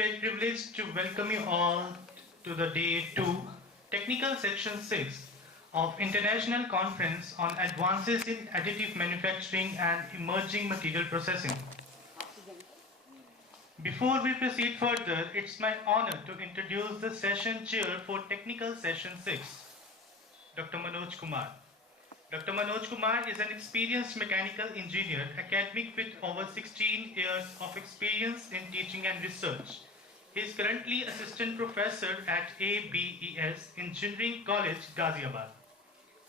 great privilege to welcome you all to the Day 2, Technical Section 6 of International Conference on Advances in Additive Manufacturing and Emerging Material Processing. Before we proceed further, it's my honor to introduce the session chair for Technical Session 6, Dr. Manoj Kumar. Dr. Manoj Kumar is an experienced mechanical engineer, academic with over 16 years of experience in teaching and research. He is currently assistant professor at ABES Engineering College, Ghaziabad.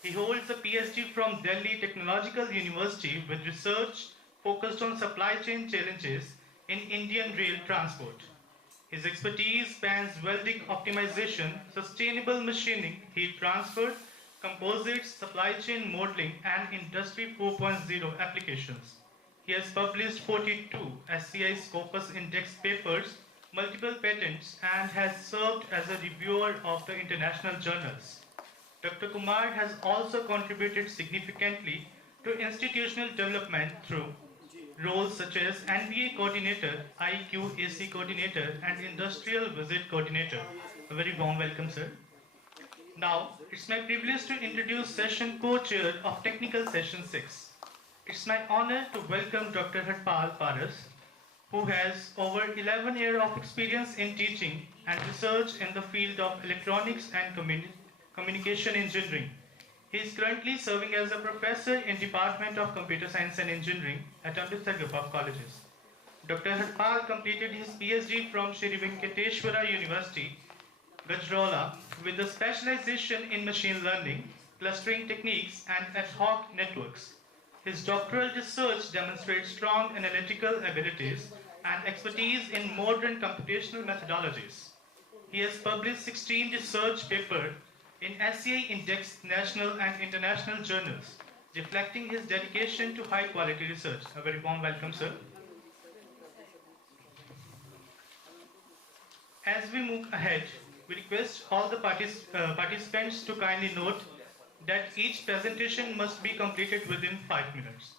He holds a PhD from Delhi Technological University with research focused on supply chain challenges in Indian rail transport. His expertise spans welding optimization, sustainable machining, heat transfer, composites, supply chain modeling, and Industry 4.0 applications. He has published 42 SCI Scopus Index papers, multiple patents, and has served as a reviewer of the international journals. Dr. Kumar has also contributed significantly to institutional development through roles such as NBA coordinator, IQAC coordinator, and industrial visit coordinator. A very warm welcome, sir. Now, it's my privilege to introduce session co-chair of Technical Session 6. It's my honor to welcome Dr. Harpal Paras, who has over 11 years of experience in teaching and research in the field of electronics and communication engineering. He is currently serving as a professor in Department of Computer Science and Engineering at Amritsar Group of Colleges. Dr. Harpal completed his PhD from Shri Venkateshwara University, Gajraula, with a specialization in machine learning, clustering techniques, and ad hoc networks. His doctoral research demonstrates strong analytical abilities and expertise in modern computational methodologies. He has published 16 research papers in SCI indexed national and international journals, reflecting his dedication to high-quality research. A very warm welcome, sir. As we move ahead, we request all the participants to kindly note that each presentation must be completed within 5 minutes.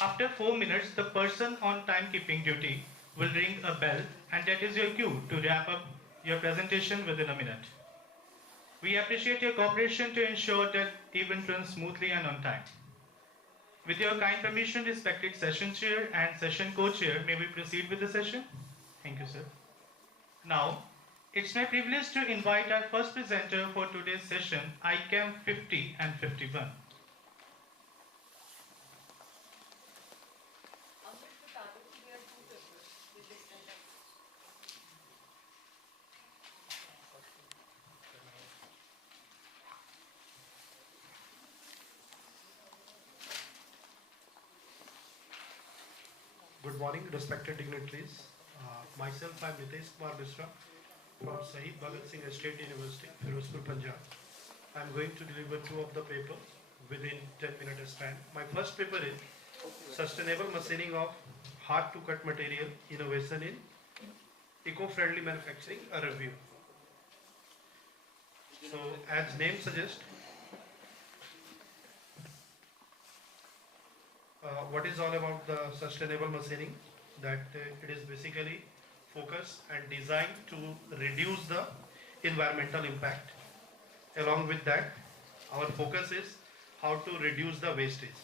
After 4 minutes, the person on timekeeping duty will ring a bell, and that is your cue to wrap up your presentation within a minute. We appreciate your cooperation to ensure that event runs smoothly and on time. With your kind permission, respected session chair and session co-chair, may we proceed with the session? Thank you, sir. Now, it's my privilege to invite our first presenter for today's session, Icammp 50 and 51. Good morning, respected dignitaries. Myself, I am Nitesh Kumar Misra from Sahib Bhagat Singh State University, Firozpur, Punjab. I am going to deliver 2 of the papers within 10-minute span. My first paper is Sustainable Machining of Hard to Cut Material Innovation in Eco-Friendly Manufacturing, a review. So, as name suggests, what is all about the sustainable machining? That it is basically focused and designed to reduce the environmental impact. Along with that, our focus is how to reduce the wastage.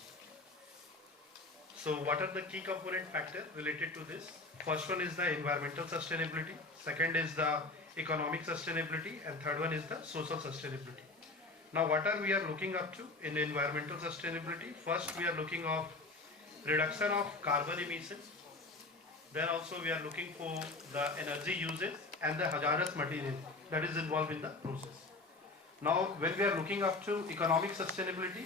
So what are the key component factors related to this? First one is the environmental sustainability, second is the economic sustainability, and third one is the social sustainability. Now what are we are looking up to in environmental sustainability? First we are looking of reduction of carbon emissions. Then also we are looking for the energy usage and the hazardous material that is involved in the process. Now when we are looking up to economic sustainability,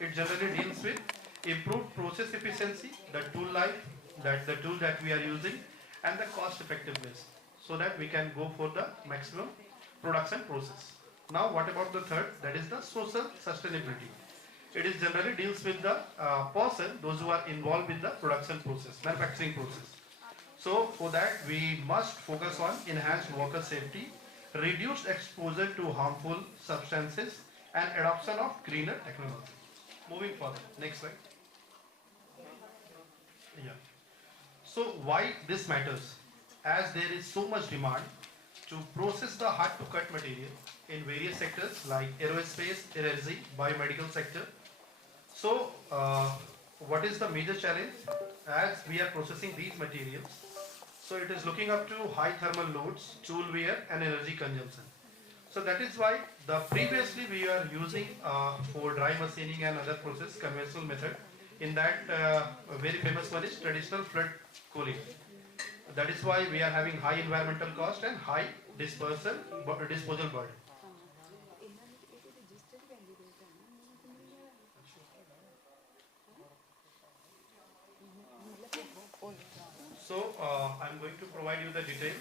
it generally deals with improved process efficiency, the tool life, the tool that we are using, and the cost effectiveness, so that we can go for the maximum production process. Now what about the third? That is the social sustainability. It is generally deals with the person, those who are involved in the production process, manufacturing process. So for that we must focus on enhanced worker safety, reduced exposure to harmful substances, and adoption of greener technology. Moving further, next slide. Yeah. So why this matters? as there is so much demand to process the hard to cut material in various sectors like aerospace, energy, biomedical sector. So what is the major challenge as we are processing these materials? So it is looking up to high thermal loads, tool wear and energy consumption. So that is why the previously we are using for dry machining and other process conventional method. In that a very famous one is traditional flood cooling. That is why we are having high environmental cost and high disposal burden. So I'm going to provide you the detail,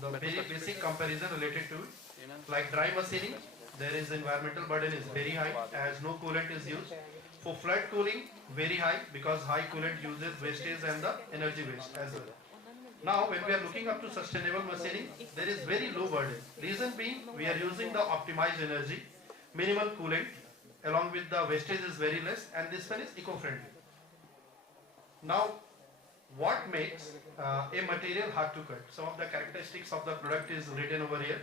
the very basic comparison related to it. Like dry machining, there is environmental burden is very high as no coolant is used. For flood cooling, very high because high coolant uses wastage and the energy waste as well. Now when we are looking up to sustainable machining, there is very low burden. Reason being, we are using the optimized energy, minimal coolant, along with the wastage is very less, and this one is eco-friendly. Now what makes a material hard to cut? Some of the characteristics of the product is written over here.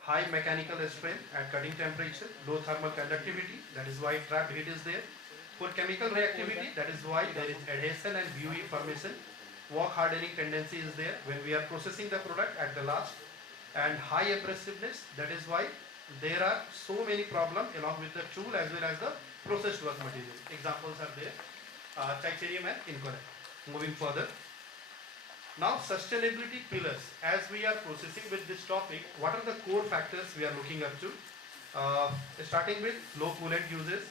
High mechanical strength at cutting temperature, low thermal conductivity, that is why trapped heat is there. For chemical reactivity, that is why there is adhesion and VOE formation. Walk hardening tendency is there when we are processing the product at the last. And high abrasiveness, that is why there are so many problems along with the tool as well as the processed work material. Examples are there, titanium and inconel. Moving further. Now sustainability pillars. As we are processing with this topic, what are the core factors we are looking up to? Starting with low coolant uses,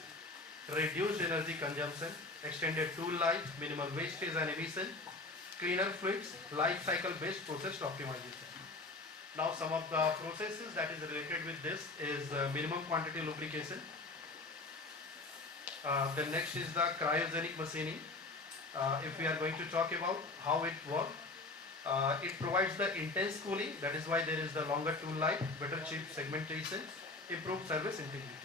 reduced energy consumption, extended tool life, minimal wastage and emission, cleaner fluids, life cycle based process optimization. Now some of the processes that is related with this is minimum quantity lubrication. The next is the cryogenic machining. If we are going to talk about how it works, it provides the intense cooling, that is why there is the longer tool life, better chip segmentation, improved service integrity.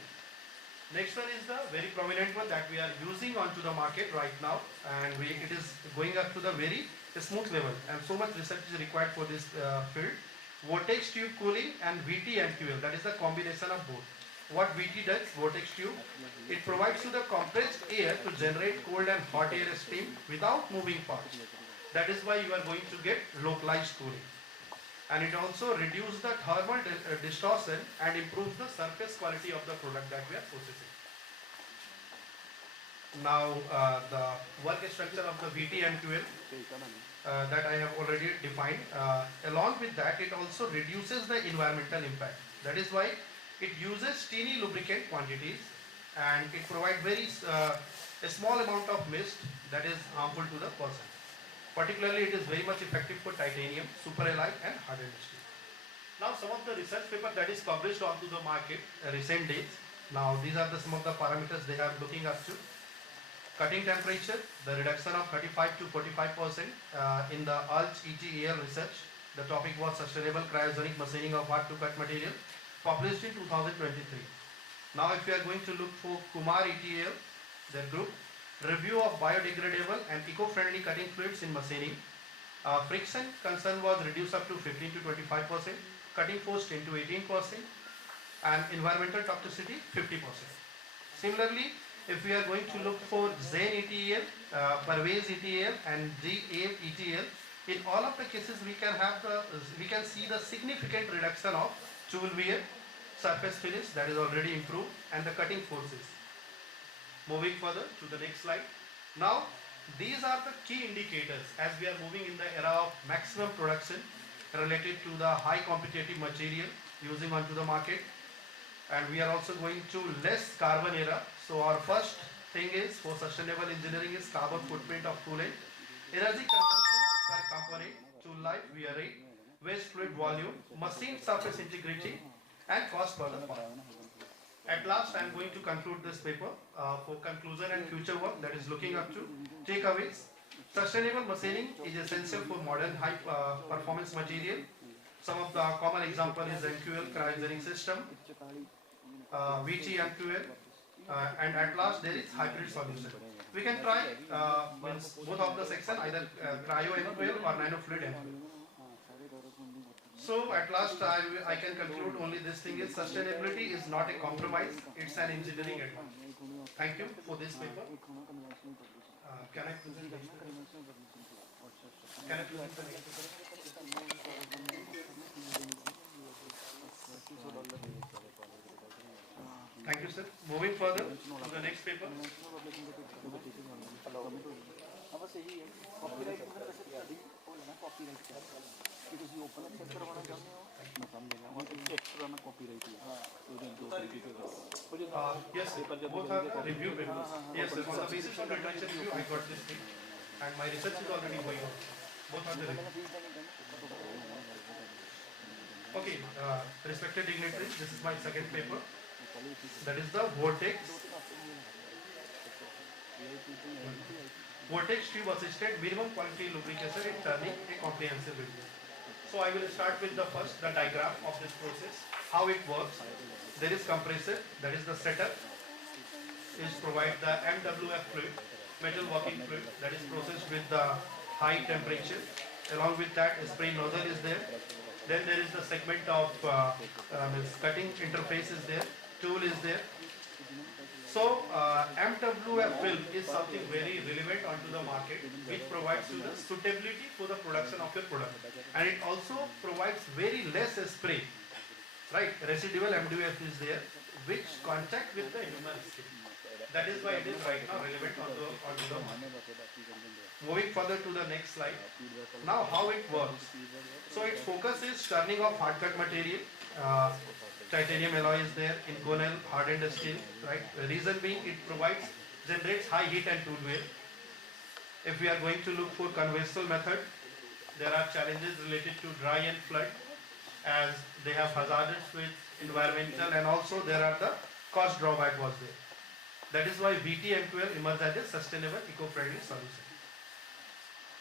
Next one is the very prominent one that we are using onto the market right now, and it is going up to the very smooth level, and so much research is required for this field. Vortex tube cooling and VT and QL, that is the combination of both. What VT does, vortex tube, it provides you the compressed air to generate cold and hot air stream without moving parts. That is why you are going to get localized cooling. And it also reduces the thermal distortion and improves the surface quality of the product that we are processing. Now the work structure of the VT and QL that I have already defined. Along with that, it also reduces the environmental impact. That is why it uses teeny lubricant quantities and it provides very a small amount of mist that is harmful to the person. Particularly, it is very much effective for titanium, superalloy and hardened steel. Now, some of the research paper that is published onto the market recent days. Now, these are some of the parameters they are looking up to. Cutting temperature, the reduction of 35 to 45% in the ULCH ETAL research. The topic was sustainable cryogenic machining of hard to cut material, published in 2023. Now, if you are going to look for Kumar ETAL, their group, review of biodegradable and eco-friendly cutting fluids in machining. Friction concern was reduced up to 15 to 25%, cutting force 10 to 18%, and environmental toxicity 50%. Similarly, if we are going to look for Zain ETAL, Parvez ETAL, and GAM ETAL, in all of the cases we can see the significant reduction of tool wear, surface finish that is already improved, and the cutting forces. Moving further to the next slide. Now, these are the key indicators as we are moving in the era of maximum production related to the high competitive material using onto the market, and we are also going to less carbon era. So our first thing is for sustainable engineering is carbon footprint of coolant, energy consumption per component, tool life, wear rate, waste fluid volume, machine surface integrity, and cost per the part. At last, I am going to conclude this paper for conclusion and future work that is looking up to takeaways. Sustainable machining is essential for modern high performance material. Some of the common example is NQL cryogenic system, VT and QL, and at last there is hybrid solution. We can try means both of the section, either cryo M12 or nanofluid M12. So at last I can conclude only this thing is sustainability is not a compromise, it's an engineering advance. Thank you for this paper. Can I present the next paper? Can I present the next paper? Thank you, sir. Moving further to the next paper. Yes, sir. Both are the review papers. Yes, sir. On the basis of literature review, I got this thing, and my research is already going on. Both are the review. Okay, respected dignitaries, this is my second paper. That is the vortex tube assisted minimum quality lubrication in turning a comprehensive review. So I will start with the first, the diagram of this process, how it works. There is compressor, that is the setup, is provide the MWF fluid, metal working fluid, that is processed with the high temperature. Along with that, a spray nozzle is there. Then there is the segment of cutting interface is there, tool is there. So MWF film is something very relevant onto the market, which provides you the suitability for the production of your product, and it also provides very less spray, right? Residual MWF is there, which contact with the human skin. That is why it is right now relevant onto the market. Moving further to the next slide. Now how it works. So its focus is turning of hard cut material. Titanium alloy is there, inconel hardened steel, right? The reason being it generates high heat and tool wear. If we are going to look for conventional method, there are challenges related to dry and flood, as they have hazards with environmental, and also there are the cost drawback was there. That is why VT M12 emerged as a sustainable eco-friendly solution.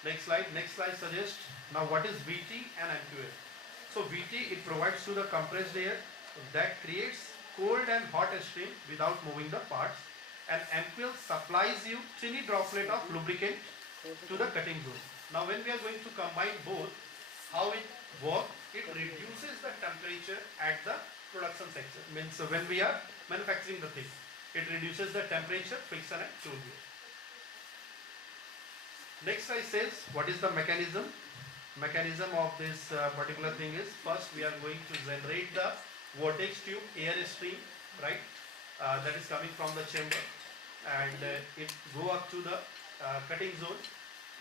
Next slide suggests now what is VT and M12. So VT, it provides to the compressed air that creates cold and hot stream without moving the parts, and M12 supplies you tiny droplet of lubricant to the cutting zone. Now when we are going to combine both, how it works, it reduces the temperature at the production section. Means when we are manufacturing the thing, it reduces the temperature, friction and tool wear. Next slide says what is the mechanism. Mechanism of this particular thing is, first we are going to generate the vortex tube air stream, right? That is coming from the chamber, and it go up to the cutting zone.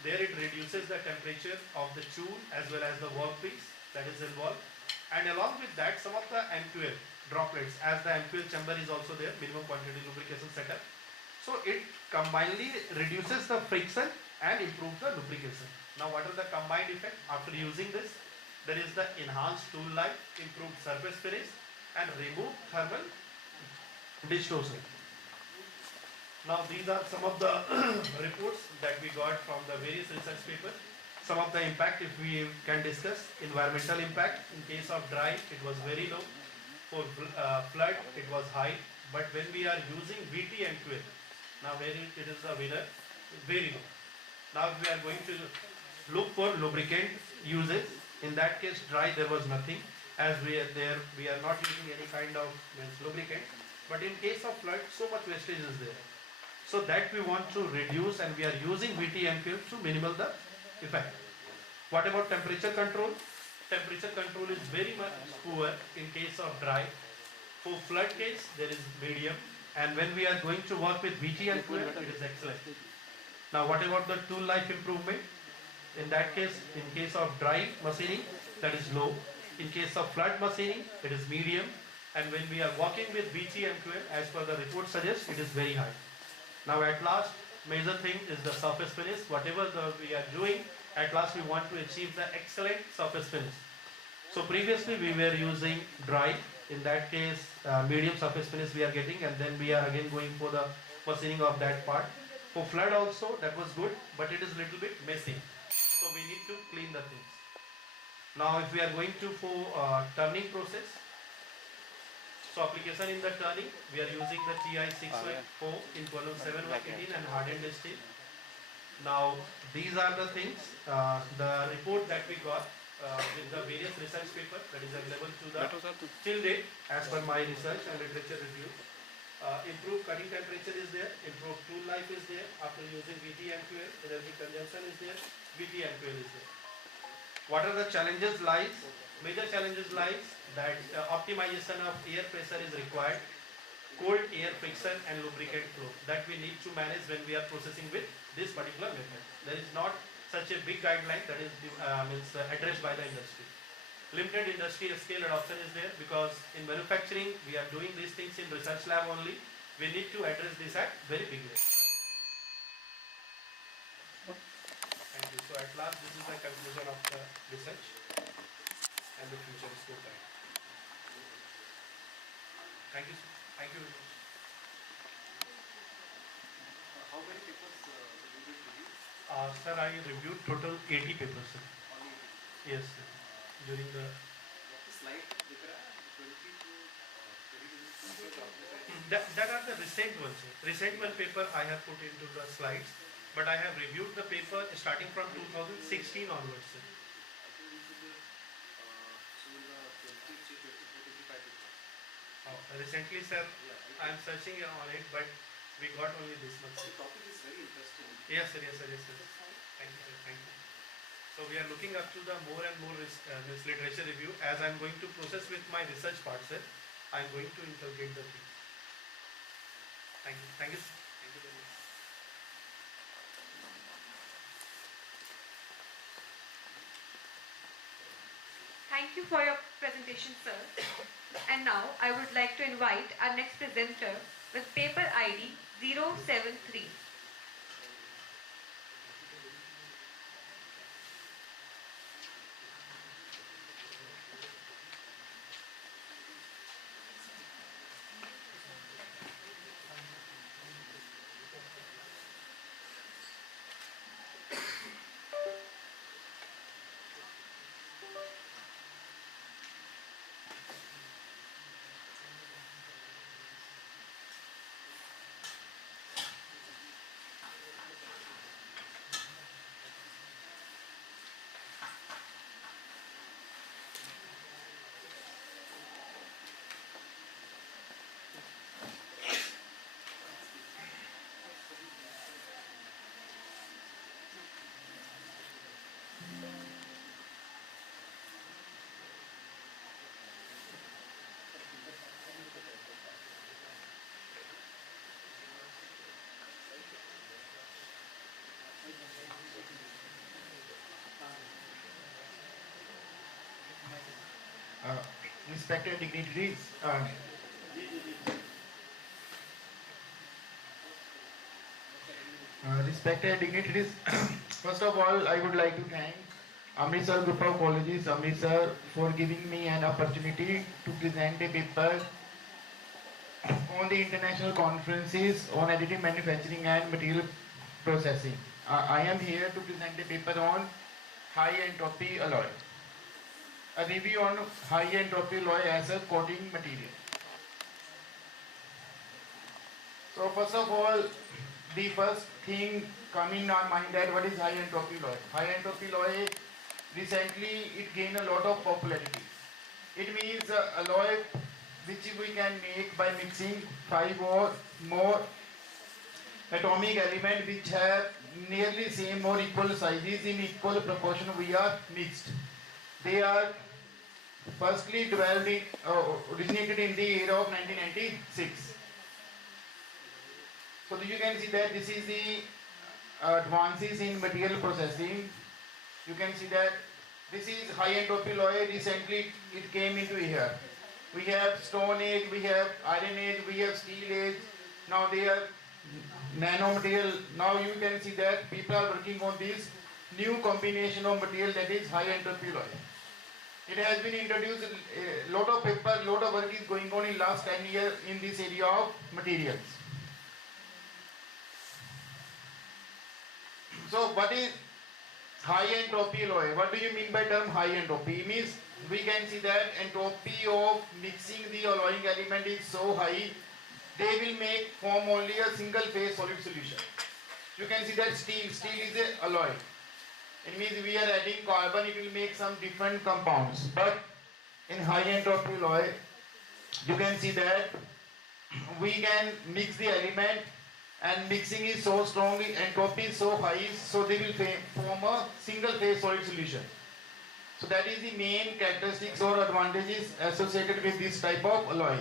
There it reduces the temperature of the tool as well as the workpiece that is involved, and along with that some of the M12 droplets, as the M12 chamber is also there, minimum quantity lubrication setup. So it combinedly reduces the friction and improves the lubrication. Now what are the combined effect after using this? There is the enhanced tool life, improved surface finish, and removed thermal distortion. Now these are some of the reports that we got from the various research papers. Some of the impact, if we can discuss, environmental impact. In case of dry, it was very low. For flood, it was high. But when we are using VT M12, now where it is the winner, very low. Now if we are going to look for lubricant usage, in that case dry there was nothing, as we are not using any kind of lubricant. But in case of flood, so much wastage is there. So that we want to reduce, and we are using VT M12 to minimal the effect. What about temperature control? Temperature control is very much poor in case of dry. For flood case, there is medium, and when we are going to work with VT M12, it is excellent. Now what about the tool life improvement? In that case, in case of dry machining, that is low. In case of flood machining, it is medium. And when we are working with VT M12, as per the report suggests, it is very high. Now at last, major thing is the surface finish. Whatever we are doing, at last we want to achieve the excellent surface finish. So previously we were using dry. In that case, medium surface finish we are getting, and then we are again going for the machining of that part. For flood also, that was good, but it is little bit messy. So we need to clean the things. Now if we are going to for turning process, So application in the turning, we are using the TI614 in column 7118 and hardened steel. Now these are the things, the report that we got with the various research paper that is available to the till date as per my research and literature review. Improved cutting temperature is there, improved tool life is there after using VT and QL, energy consumption is there, VT and QL is there. What are the challenges lies? Major challenges lies that optimization of air pressure is required, cold air friction and lubricant flow that we need to manage when we are processing with this particular method. There is not such a big guideline that is addressed by the industry. Limited industry scale adoption is there because in manufacturing we are doing these things in research lab only. We need to address this at very big level. Thank you. So at last this is the conclusion of the research and the future scope. Thank you. Thank you very much. How many papers you did review? Sir, I reviewed total 80 papers, sir. Only 80. Yes, sir. During the slide दिख रहा है 20 to 30 that are the recent ones, sir. Recent one paper I have put into the slides, but I have reviewed the paper starting from 2016 onwards, sir. I think we should show the 25 papers. Recently, sir, Yeah, I am searching on it, but we got only this much. the topic is very interesting. Yes, sir. Yes, sir. Yes, sir. Thank you, sir. Thank you. So we are looking up to the more and more this literature review. As I am going to process with my research part, sir, I am going to integrate the things. Thank you. Thank you. Thank you very much. Thank you for your presentation, sir. And now I would like to invite our next presenter with paper ID 073. Respected dignitaries, first of all, I would like to thank Amritsar Group of Colleges, Amritsar, for giving me an opportunity to present a paper on the international conferences on additive manufacturing and material processing. I am here to present a paper on high entropy alloy. A review on high entropy alloy as a coating material. So first of all, the first thing coming in our mind that what is high entropy alloy? High entropy alloy, recently it gained a lot of popularity. It means alloy which we can make by mixing 5 or more atomic elements which have nearly same or equal sizes in equal proportion we are mixed. They are firstly developed originated in the year of 1996. So you can see that this is the advances in material processing. You can see that this is high entropy alloy. Recently it came into here. We have stone age, we have iron age, we have steel age. Now they are nanomaterial. Now you can see that people are working on this new combination of material that is high entropy alloy. It has been introduced, a lot of paper, lot of work is going on in last 10 years in this area of materials. So what is high entropy alloy. What do you mean by term high entropy? It means we can see that entropy of mixing the alloying element is so high, they will make form only a single phase solid solution. You can see that steel is a alloy. It means we are adding carbon, it will make some different compounds. But in high entropy alloy, you can see that we can mix the element, and mixing is so strong, entropy is so high, so they will form a single phase solid solution. So that is the main characteristics or advantages associated with this type of alloy.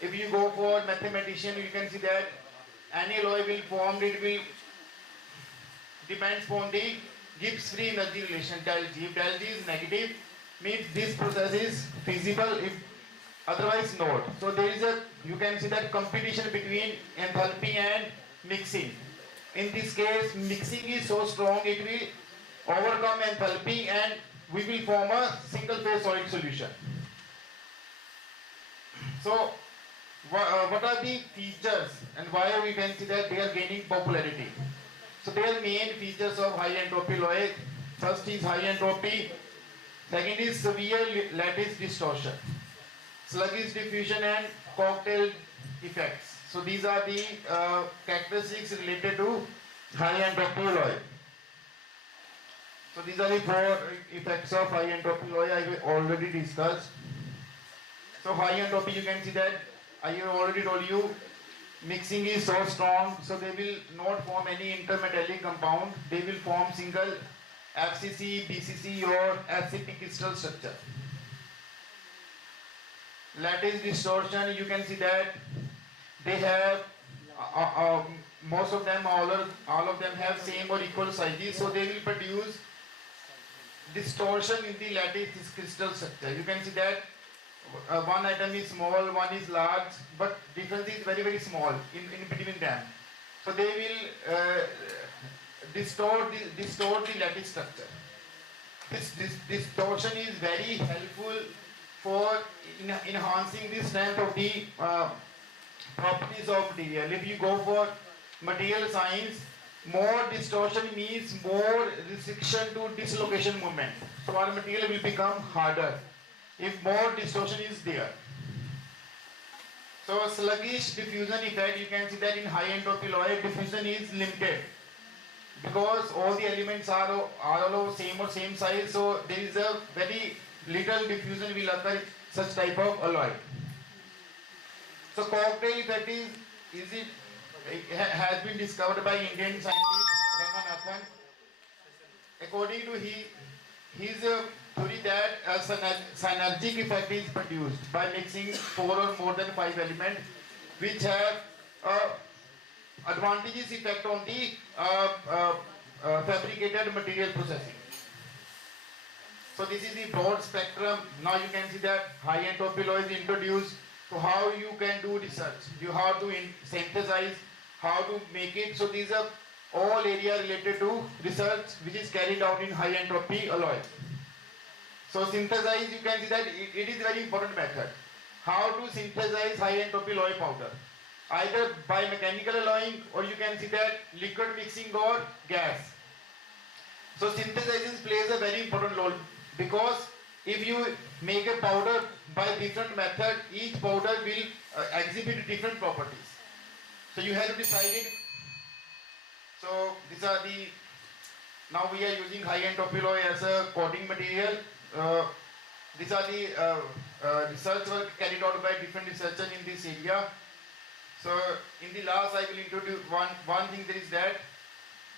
If you go for mathematician, you can see that any alloy will form, it will depends upon the Gibbs free energy relation del G. If del G is negative, means this process is feasible, if otherwise not. So there is a, you can see that competition between enthalpy and mixing. In this case, mixing is so strong, it will overcome enthalpy and we will form a single phase solid solution. So what are the features and why we can see that they are gaining popularity? So their main features of high entropy alloy, first is high entropy, second is severe lattice distortion, sluggish diffusion and cocktail effects. So these are the characteristics related to high entropy alloy. So these are the four effects of high entropy alloy I already discussed. So high entropy, you can see that I have already told you, mixing is so strong, so they will not form any intermetallic compound. They will form single FCC, BCC or SCP crystal structure. Lattice distortion, you can see that they have most of them, all of them have same or equal sizes, so they will produce distortion in the lattice crystal structure. You can see that one atom is small, one is large, but difference is very, very small in between them. So they will distort the lattice structure. This distortion is very helpful for enhancing the strength of the properties of material. If you go for material science, more distortion means more restriction to dislocation moment. So our material will become harder if more distortion is there. So sluggish diffusion effect, you can see that in high entropy alloy, diffusion is limited because all the elements are all same or same size, so there is a very little diffusion will occur in such type of alloy. So cocktail effect has been discovered by Indian scientist Ramanathan. According to his theory that a synergic effect is produced by mixing 4 or more than 5 elements which have advantageous effect on the fabricated material processing. So this is the broad spectrum. Now you can see that high entropy alloy is introduced. So how you can do research, you have to synthesize, how to make it. So these are all area related to research which is carried out in high entropy alloy. So synthesize, you can see that it is a very important method. How to synthesize high entropy alloy powder? Either by mechanical alloying, or you can see that liquid mixing or gas. So synthesizing plays a very important role, because if you make a powder by different method, each powder will exhibit different properties. So you have to decide it. So these are the, now we are using high entropy alloy as a coating material. These are the research work carried out by different researchers in this area. So in the last I will introduce one thing, there is that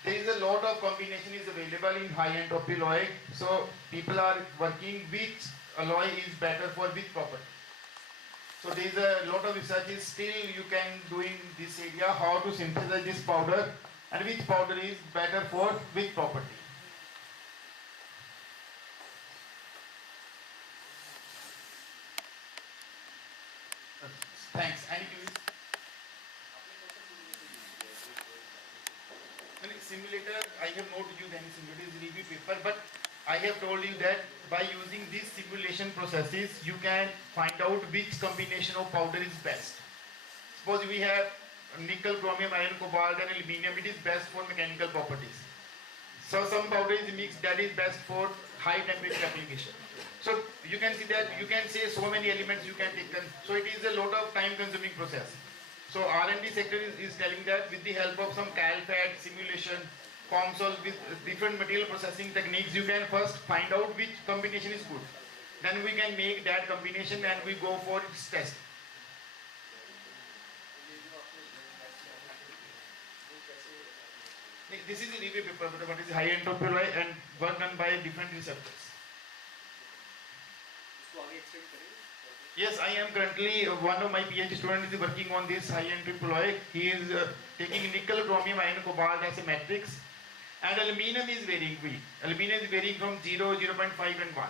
there is a lot of combination is available in high entropy alloy. So people are working which alloy is better for which property. So there is a lot of research is still you can do in this area, how to synthesize this powder and which powder is better for which property. Thanks. Any views? Simulator, I have not used any simulator, is review paper, but I have told you that by using these simulation processes, you can find out which combination of powder is best. Suppose we have nickel, chromium, iron, cobalt and aluminium, it is best for mechanical properties. So some powder is mixed that is best for high temperature application. So you can see that you can say so many elements you can take. So it is a lot of time consuming process. So R&D sector is telling that with the help of some CalFAT simulation, COMSOL with different material processing techniques, you can first find out which combination is good. Then we can make that combination and we go for its test. This is a review paper, what is high entropy alloy and work done by different researchers. इसको आगे extend करें. Yes, I am currently one of my PhD students is working on this high entropy alloy. He is taking nickel, chromium, iron, cobalt as a matrix, and aluminum is varying. Aluminum is varying from 0, 0.5, and 1.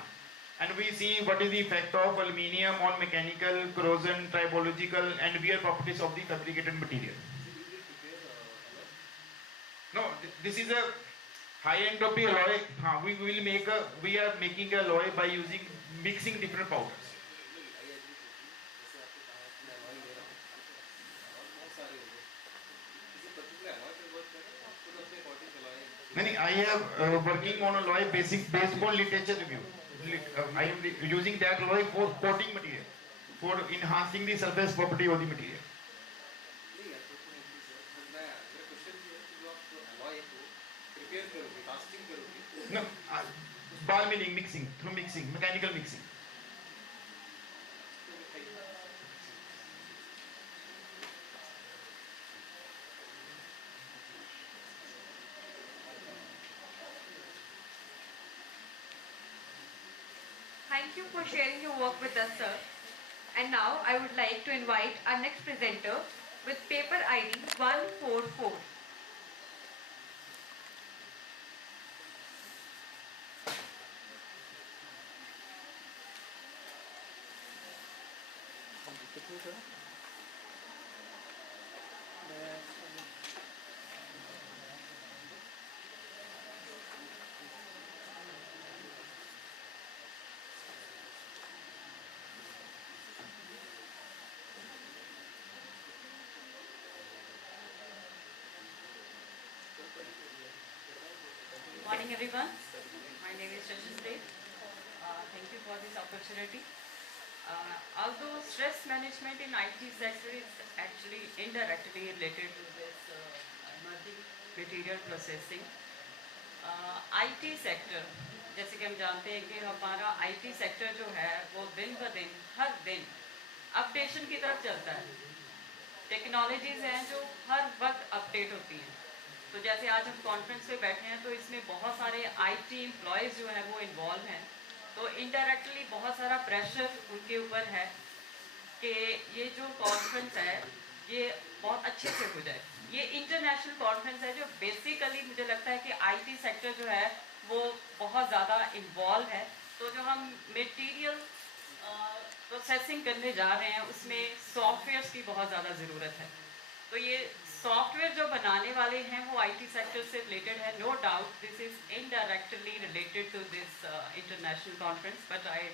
And we see what is the effect of aluminium on mechanical, corrosion, tribological, and wear properties of the fabricated material. No, this is a high entropy alloy. We are making a alloy by mixing different powders. I have working on alloy based on literature review. I am using that alloy for coating material, for enhancing the surface property of the material. No, bar milling, mixing, through mixing, mechanical mixing. Thank you for sharing your work with us, sir. And now I would like to invite our next presenter with paper ID 144. Good morning, everyone. My name is Shashishree. Thank you for this opportunity. Although stress management in IT sector is actually indirectly related to this emerging material processing, IT sector, जैसे कि हम जानते हैं कि हमारा IT sector जो है वो दिन ब दिन हर दिन अपडेशन की तरफ चलता है. टेक्नोलॉजीज हैं जो हर वक्त अपडेट होती हैं. तो जैसे आज हम कॉन्फ्रेंस पे बैठे हैं तो इसमें बहुत सारे आईटी एम्प्लॉयज़ जो हैं वो इन्वॉल्व हैं. तो इनडायरेक्टली बहुत सारा प्रेशर उनके ऊपर है कि ये जो कॉन्फ्रेंस है ये बहुत अच्छे से हो जाए. ये इंटरनेशनल कॉन्फ्रेंस है जो बेसिकली मुझे लगता है कि आईटी सेक्टर जो है वो बहुत ज़्यादा इन्वॉल्व है. तो जो हम मटेरियल प्रोसेसिंग करने जा रहे हैं उसमें सॉफ्टवेयर्स की बहुत ज़्यादा ज़रूरत है. तो ये सॉफ्टवेयर जो बनाने वाले हैं वो आईटी सेक्टर से रिलेटेड है. No doubt this is indirectly related to this international conference, but I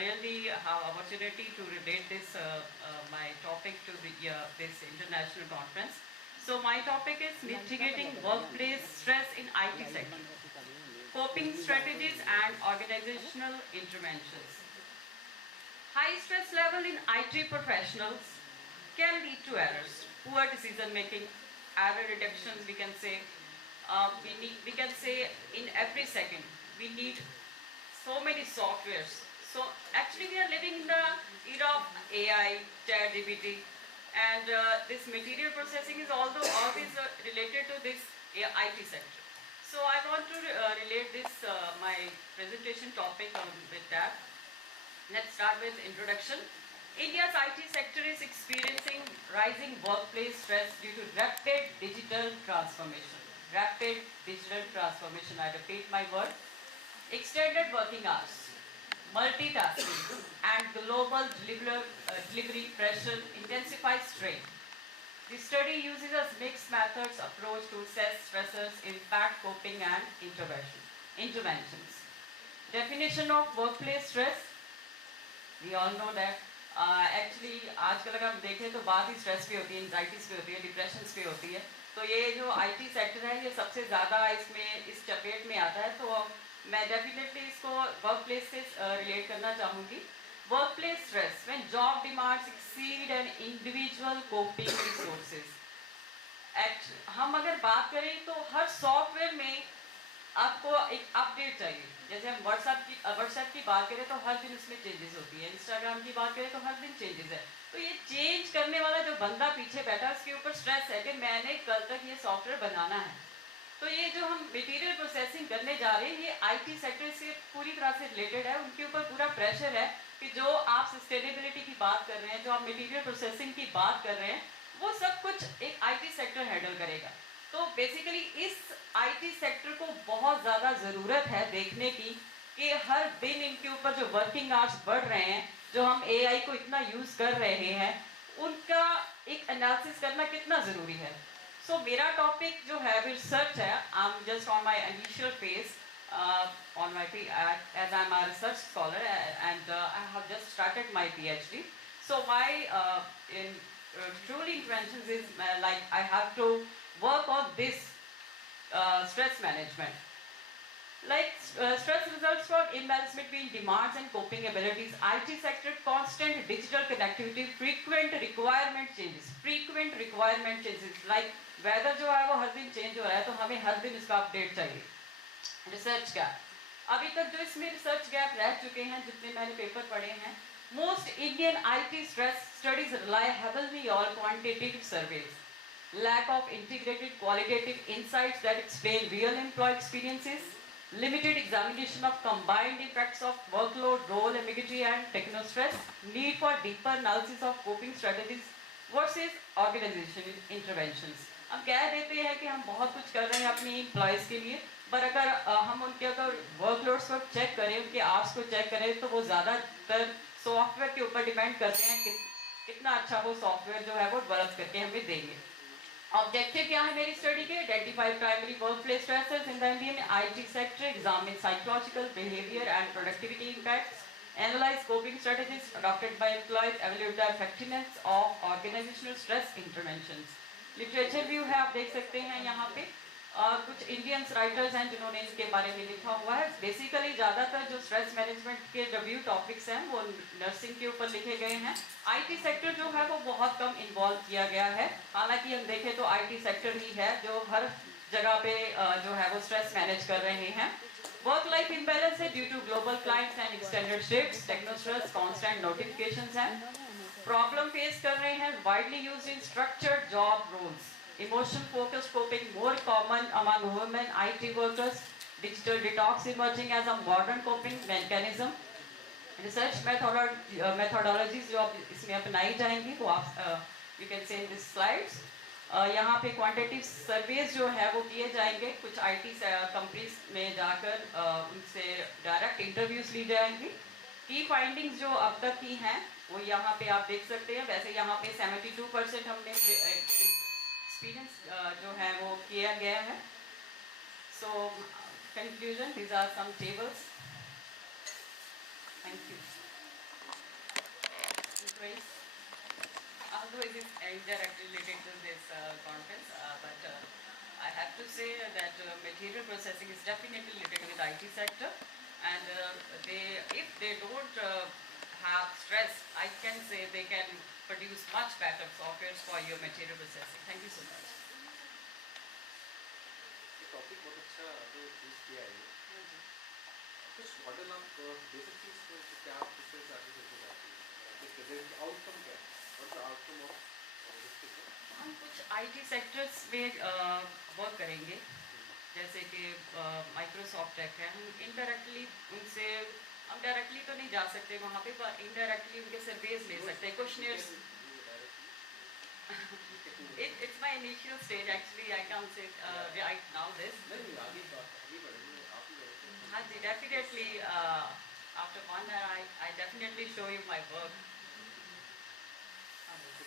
really have opportunity to relate this my topic to this international conference. So my topic is mitigating workplace stress in IT sector, coping strategies and organizational interventions. High stress level in IT professionals can lead to errors, poor decision making, error reductions. We can say we can say in every second we need so many softwares. So actually we are living in the era of AI, ChatGPT, and this material processing is also always related to this IT sector. So I want to relate this my presentation topic with that. Let's start with introduction. India's IT sector is experiencing rising workplace stress due to rapid digital transformation. Rapid digital transformation, I repeat my word. Extended working hours, multitasking, and global delivery pressure intensifies strain. The study uses a mixed methods approach to assess stressors, impact, coping, and interventions. Definition of workplace stress. We all know that actually आजकल अगर हम देखें तो बात ही stress पे होती है, anxieties पे होती है, डिप्रेशंस पे होती है. तो ये जो IT सेक्टर है ये सबसे ज़्यादा इसमें इस चपेट में आता है। तो मैं डेफिनेटली इसको वर्क प्लेस से रिलेट करना चाहूँगी। Work place stress when job demands exceed an individual coping resources. हम अगर बात करें तो हर सॉफ्टवेयर में आपको एक अपडेट चाहिए। जैसे हम व्हाट्सएप की बात करें तो हर दिन उसमें चेंजेस होती है, इंस्टाग्राम की बात करें तो हर दिन चेंजेस है। तो ये चेंज करने वाला जो बंदा पीछे बैठा है उसके ऊपर स्ट्रेस है कि मैंने कल तक ये सॉफ्टवेयर बनाना है। तो ये जो हम मटेरियल प्रोसेसिंग करने जा रहे हैं ये IT सेक्टर से पूरी तरह से रिलेटेड है। उनके ऊपर पूरा प्रेशर है कि जो आप सस्टेनेबिलिटी की बात कर रहे हैं, जो आप मटेरियल प्रोसेसिंग की बात कर रहे हैं, वो सब कुछ एक IT सेक्टर हैंडल करेगा। तो बेसिकली इस IT सेक्टर को बहुत ज़्यादा ज़रूरत है देखने की कि हर दिन इनके ऊपर जो वर्किंग आवर्स बढ़ रहे हैं, जो हम AI को इतना यूज़ कर रहे हैं, उनका एक एनालिसिस करना कितना ज़रूरी है। सो मेरा टॉपिक जो है रिसर्च है। I am just on my initial phase on my as I'm a research scholar and I have just started my PhD. So my truly interventions is like I have to work on this stress management. Like stress results from imbalance between demands and coping abilities. IT sector constant digital connectivity, frequent requirement changes. Like weather जो है वो हर दिन change हो रहा है, तो हमें हर दिन इसका अपडेट चाहिए। रिसर्च गैप, अभी तक जो इसमें रिसर्च गैप रह चुके हैं, जितने मैंने पेपर पढ़े हैं, most Indian IT stress studies rely heavily on quantitative surveys. Lack of integrated qualitative insights that explain real employee experiences, limited examination of combined effects of workload, role ambiguity and techno-stress, need for deeper analysis of coping strategies versus organizational interventions. अब कह देते हैं कि हम बहुत कुछ कर रहे हैं अपनी एम्प्लॉयज़ के लिए, पर अगर हम उनके अगर वर्कलोड्स को चेक करें, उनके आवर्स को चेक करें, तो वो ज़्यादातर सॉफ्टवेयर के ऊपर डिपेंड करते हैं कि कितना अच्छा वो सॉफ्टवेयर जो है वो डेवलप करके हमें देंगे। ऑब्जेक्टिव क्या है मेरी स्टडी के? Identify primary work place stresses in the Indian IT sector, examine psychological, behaviour and productivity impacts, analyse coping strategies adopted by employees, evaluate the effectiveness of organisational stress interventions. Literature view है, आप देख सकते हैं यहाँ पे कुछ Indians writers हैं जिन्होंने इसके बारे में लिखा हुआ है। बेसिकली ज़्यादातर जो स्ट्रेस मैनेजमेंट के रिव्यू टॉपिक्स हैं वो नर्सिंग के ऊपर लिखे गए हैं। IT सेक्टर जो है वो बहुत कम इन्वॉल्व किया गया है। हालांकि हम देखें तो IT सेक्टर ही है जो हर जगह पे जो है वो स्ट्रेस मैनेज कर रहे हैं। वर्क लाइफ इम्बैलेंस है due to global clients and extended shifts, techno stress, constant notifications हैं। प्रॉब्लम फेस कर रहे हैं widely used in structured job roles, emotion focused coping more common among women IT workers, digital detox emerging as a modern coping mechanism. Research methodologies जो इसमें अपनाई जाएंगी वो आप you can see in this slides. यहाँ पे quantitative surveys जो है वो किए जाएंगे, कुछ IT कंपनीज में जाकर उनसे डायरेक्ट इंटरव्यूज ली जाएंगी। की फाइंडिंग्स जो अब तक की हैं वो यहाँ पे आप देख सकते हैं। वैसे यहाँ पे 72% हमने एक्सपीरियंस जो है वो किया गया है। So conclusion, these are some tables. Thank you. Although it is indirectly related to this conference, but I have to say that material processing is definitely related with IT sector, and if they don't have stress, I can say they can produce much better softwares for your material processing. Thank you so much. Topic बहुत अच्छा तो choose किया है। कुछ model आप basic चीज को क्या आप किससे आगे चलते जाते हैं, प्रेजेंट आउटकम क्या है और द आउटकम ऑफ हम कुछ IT सेक्टर्स में वर्क करेंगे, जैसे कि माइक्रोसॉफ्ट टेक है। हम इनडायरेक्टली उनसे, हम डायरेक्टली तो नहीं जा सकते वहाँ पे, पर इनडायरेक्टली उनके सर्वेज ले सकते हैं, questioners. It's my initial stage actually. I can't say right now this. हाँ जी, definitely after 1 year I definitely show you my work.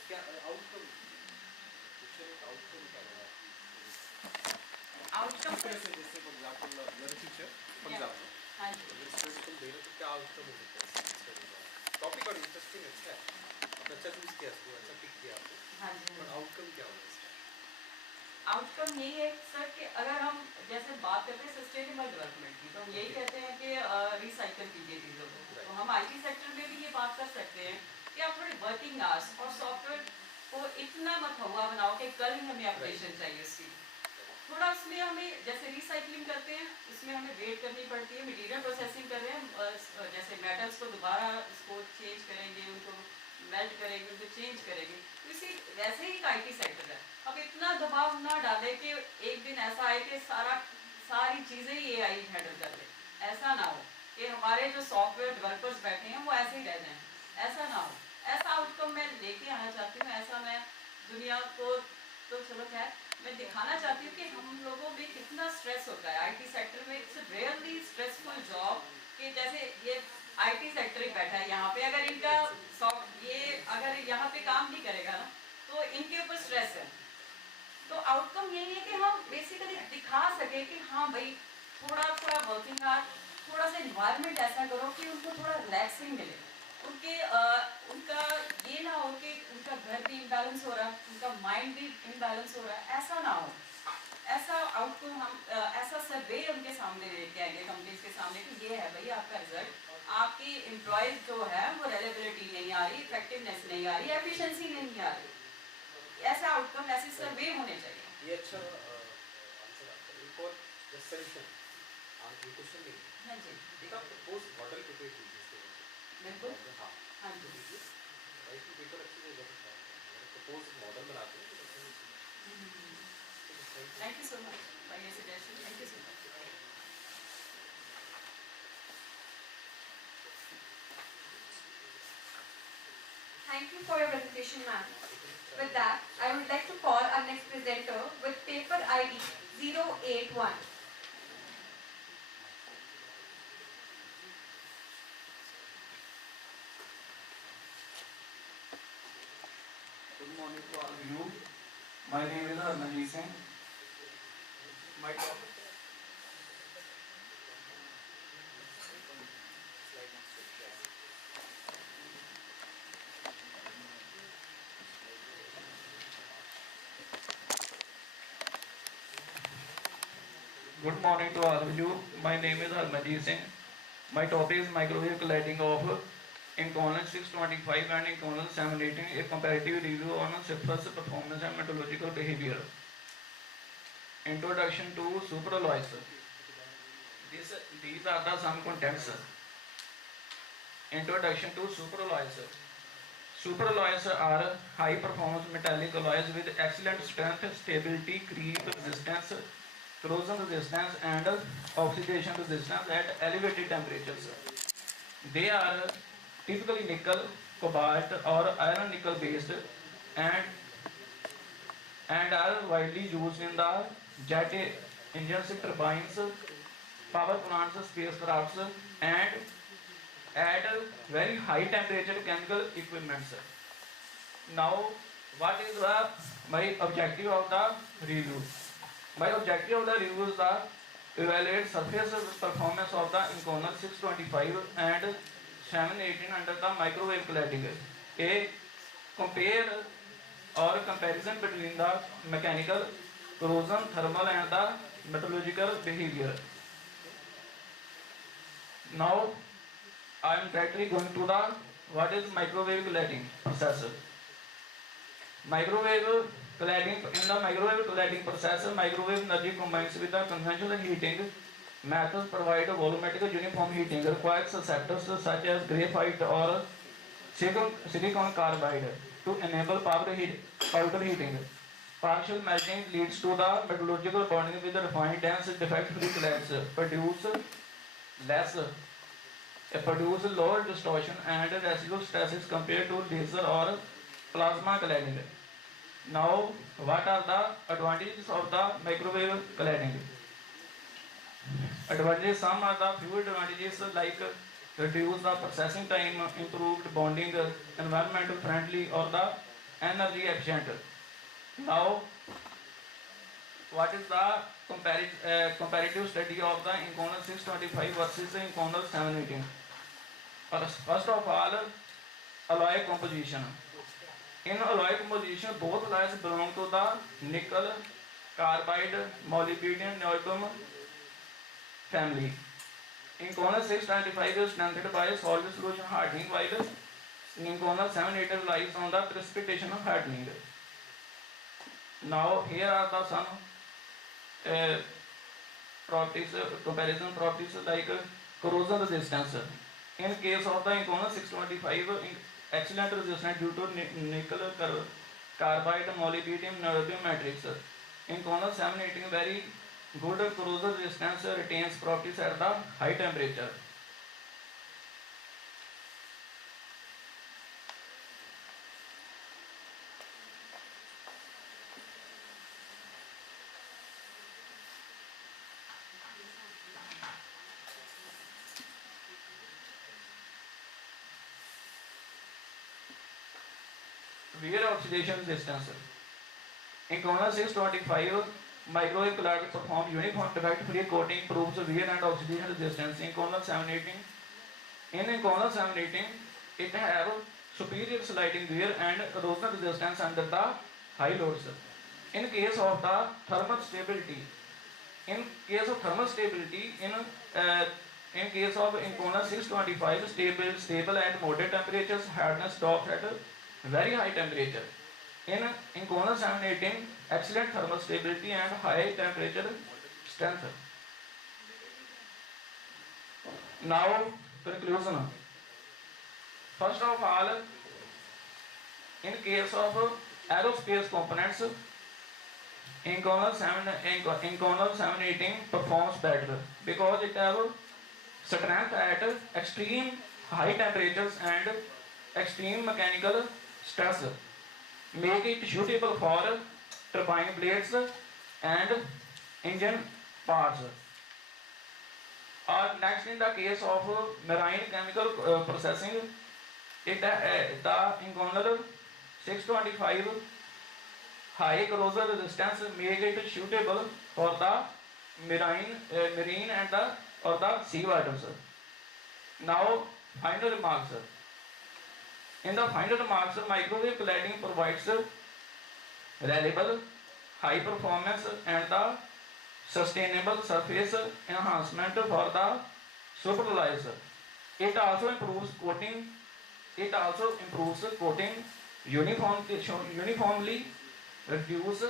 क्या आउटकम, आउटकम क्या है? आउटकम जैसे for example teacher for example, हाँ जी, रिसर्च तुम दे रहे हो तो क्या आउटकम हो सकता है? टॉपिक और इंटरेस्टिंग अच्छा है, आपने अच्छा चूज किया, अच्छा पिक किया आपने, हाँ जी, बट आउटकम क्या होगा इसका? आउटकम यही है सर कि अगर हम जैसे बात करते हैं सस्टेनेबल डेवलपमेंट की, तो हम यही कहते हैं कि रिसाइकल कीजिए चीज़ों को। तो हम आईटी सेक्टर में भी ये बात कर सकते हैं कि आप थोड़े वर्किंग आवर्स और सॉफ्टवेयर को इतना मत हुआ बनाओ कि कल ही हमें अपडेशन चाहिए उसकी। थोड़ा उसमें हमें जैसे रिसाइकलिंग करते हैं, इसमें हमें वेट करनी पड़ती है। मटेरियल प्रोसेसिंग कर रहे हैं, जैसे मेटल्स को दोबारा उसको चेंज करेंगे, उनको मेल्ट करेंगे, उनको चेंज करेंगे। तो इसी वैसे ही आईटी सेक्टर है। अब इतना दबाव ना डाले कि एक दिन ऐसा आए कि सारी चीज़ें ही एआई हैंडल कर ले। ऐसा ना हो कि हमारे जो सॉफ्टवेयर डेवलपर्स बैठे हैं वो ऐसे ही रह जाएं। ऐसा ना हो। ऐसा आउटकम मैं लेके आना चाहती हूँ। ऐसा मैं दुनिया को, तो चलो खैर, मैं दिखाना चाहती हूँ कि हम लोगों में कितना स्ट्रेस होता है आईटी सेक्टर में। It's really stressful job. कि जैसे ये आईटी सेक्टर ही बैठा है यहाँ पे, अगर इनका ये अगर यहाँ पे काम नहीं करेगा ना तो इनके ऊपर स्ट्रेस है। तो आउटकम यही है कि हम बेसिकली दिखा सके कि हाँ भाई, थोड़ा थोड़ा वर्किंग आवर, थोड़ा सा इन्वायरमेंट ऐसा करो कि उनको थोड़ा रिलैक्सिंग मिले। उनके उनका ये ना हो कि उनका घर भी इम्बैलेंस हो रहा है, उनका माइंड भी इम्बैलेंस हो रहा है। ऐसा ना हो। ऐसा आउटकम हम ऐसा सर्वे उनके सामने लेके आएंगे, कंपनीज के सामने, कि ये है भाई आपका रिजल्ट। आपकी एम्प्लॉयज जो है वो रिलायबिलिटी नहीं आ रही, इफेक्टिवनेस नहीं आ रही, एफिशिएंसी नहीं आ रही। ऐसा आउटकम, ऐसे सर्वे होने चाहिए। ये अच्छा आंसर आपका। एक और जस्ट सजेशन, आप ये क्वेश्चन नहीं, हाँ जी, एक आप प्रपोज मॉडल प्रिपेयर कीजिए इसके बारे में। बिल्कुल। हाँ, हाँ तो जी। कीजिए, राइटिंग पेपर अच्छी जगह पर स्टार्ट करें। प्रपोज मॉडल बनाते हैं तो thank you so much for your suggestion. Thank you so much. Thank you for your presentation, ma'am. With that, I would like to call our next presenter with paper ID 081. Good morning to all of you. You. My name is Armanjeet Singh. My topic. Good morning to all of you. My name is Armanjeet Singh. My topic is microwave colliding of Icammp 625 and Icammp 718, a comparative review on surface performance and metallurgical behavior. Introduction to superalloys. These are the some contents. Introduction to superalloys. Superalloys are high performance metallic alloys with excellent strength, stability, creep resistance, corrosion resistance and oxidation resistance at elevated temperatures. They are typically nickel, cobalt or iron nickel based and are widely used in the jet engines, turbines, power plants, spacecrafts and at very high temperature chemical equipments. Now, what is my objective of the review? My objective of the review is to evaluate surface performance of the Icammp 625 and 718 under the microwave cladding. A compare or comparison between the mechanical, corrosion, thermal and the metallurgical behavior. Now I am directly going to the what is microwave cladding process. Microwave cladding, in the microwave cladding process, microwave energy combines with the conventional heating methods provide volumetric uniform heating, requires sectors such as graphite or silicon carbide to enable powder heating. Partial melting leads to the metallurgical bonding with refined dense defect-free clads, produce lower distortion and residual stresses compared to laser or plasma cladding. Now, what are the advantages of the microwave cladding? Advantages, some are the few advantages like reduce the processing time, improved bonding, environmental friendly or the energy efficient. Now, what is the comparative study of the Icammp 625 versus the Icammp 718? First of all, alloy composition. In alloy composition, both alloys belong to the nickel carbide, molybdenum, niobium family. Inconel 625 is strengthened by solid solution hardening, while Inconel 780 relies on the precipitation hardening. Now here are the some uh, properties, comparison properties like corrosion resistance. In case of the Inconel 625, excellent resistance due to nickel carbide, molybdenum, niobium matrix. Inconel 718 very good corrosion resistance, retains properties at the high temperature. Wear oxidation resistance. Inconel 625 microwave collide perform uniform defect-free coating, improves wear and oxidation resistance. Inconel 718. In Inconel 718, it have superior sliding wear and erosion resistance under the high loads. In case of the thermal stability, in case of case of Inconel 625, stable at moderate temperatures, hardness stops at very high temperature. In Inconel 718, excellent thermal stability and high temperature strength. Now, conclusion. First of all, in case of aerospace components, Inconel 718 performs better because it has strength at extreme high temperatures and extreme mechanical stress, make it suitable for turbine blades and engine parts. Or next, in the case of marine chemical processing, the Inconel 625 high corrosion resistance make it suitable for the marine and the sea waters. Now, final remarks. In the final remarks, microwave cladding provides reliable, high performance and the sustainable surface enhancement for the supervisor. It also improves coating. Uniformly, reduce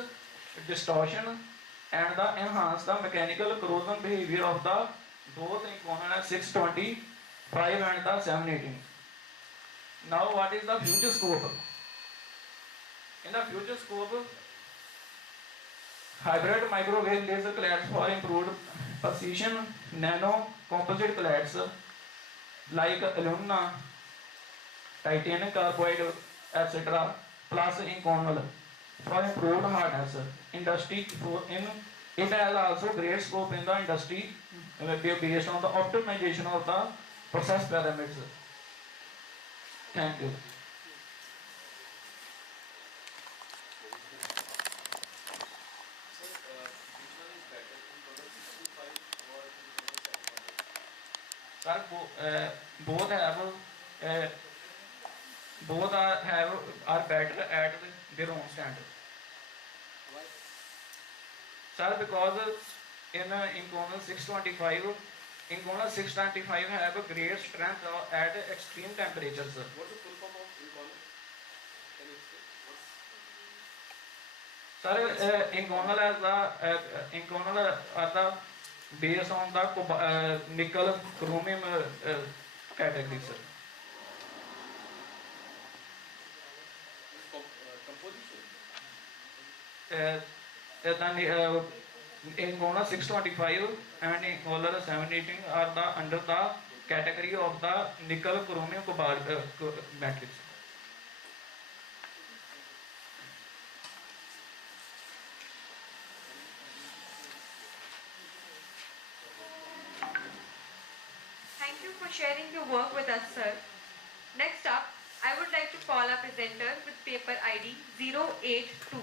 distortion and enhance the mechanical corrosion behavior of the both Inconel 625 and the 718. Now, what is the future scope? In the future scope, hybrid microwave laser clads for improved precision, nano composite clads like alumina, titanium carbide, etc. plus Inconel for improved hardness. It has also great scope in the industry based on the optimization of the process parameters. Thank you. Sir, both are better at their own standard. Why? Sir, because in Inconel 625, have a great strength at extreme temperatures. What's the full form of Inconel? Can you explain? Sir, Inconel are the based on the nickel chromium category, sir. Composition? Inconel 625 and Inconel 718 are under the category of the nickel chromium cobalt matrix. Thank you for sharing your work with us, sir. Next up, I would like to call our presenter with paper ID 082.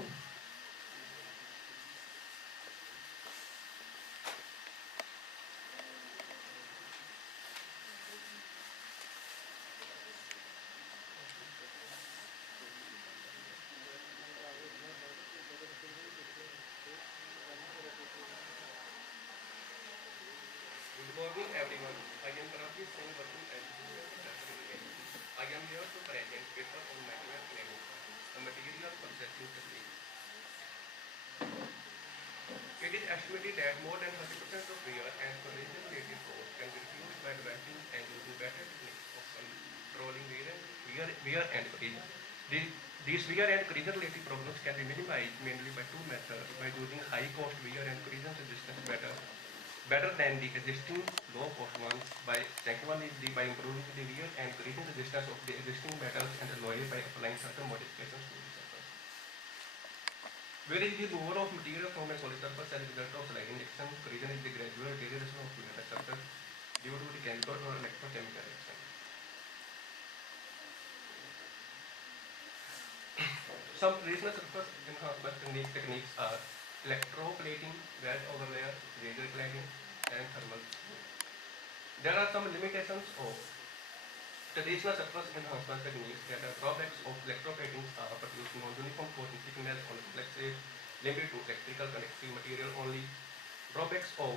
It is estimated that more than 30% of wear and collision-related costs can be reduced by developing and using better techniques of controlling wear and collision. These wear and collision-related problems can be minimized mainly by two methods: by using high-cost wear and collision resistance better than the existing low-cost ones. Second one is by improving the wear and collision resistance of the existing metals and alloys by applying certain modifications to the surface. Whereas the removal of material from a solid surface as a result of sliding action, collision is the gradual degradation of metal surface due to the chemical or electrochemical reaction. Some traditional surface enhancement techniques are electroplating, wet overlay, laser cladding, and thermal. There are some limitations of traditional surface enhancement techniques. That are drawbacks of electroplating are produced non-uniform coating thickness on complex shape, limited to electrical conductive material only. Drawbacks of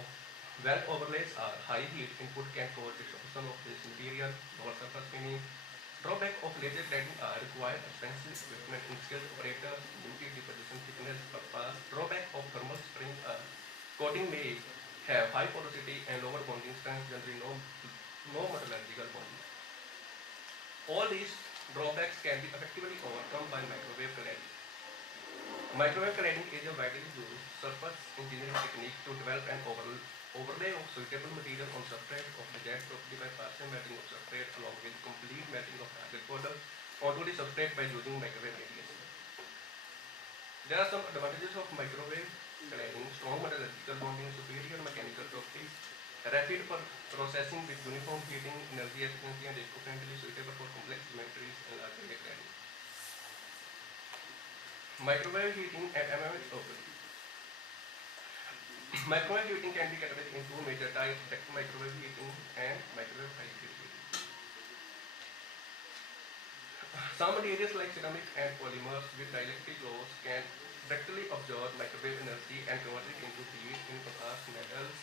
wet overlays are high heat input can cause disruption of this material, lower surface finish. Drawback of laser cladding are required expensive equipment and skilled operators, limited deposition thickness per pass. Drawback of thermal springs are coating may have high porosity and lower bonding strength, generally no metallurgical bonding. All these drawbacks can be effectively overcome by microwave cladding. Microwave cladding is a widely used surface engineering technique to develop an overlay of suitable material on substrate of desired property by partial melting of substrate along with complete melting of target product onto the substrate by using microwave radiation. There are some advantages of microwave cladding: strong metallurgical bonding, superior mechanical properties, rapid processing with uniform heating, energy efficiency, and eco-friendly, suitable for complex geometries and larger cladding. Microwave heating and MMH properties. Microwave heating can be categorized into two major types: direct microwave heating and microwave hybrid heating. Some materials like ceramic and polymers with dielectric loss can directly absorb microwave energy and convert it into heat. In contrast, metals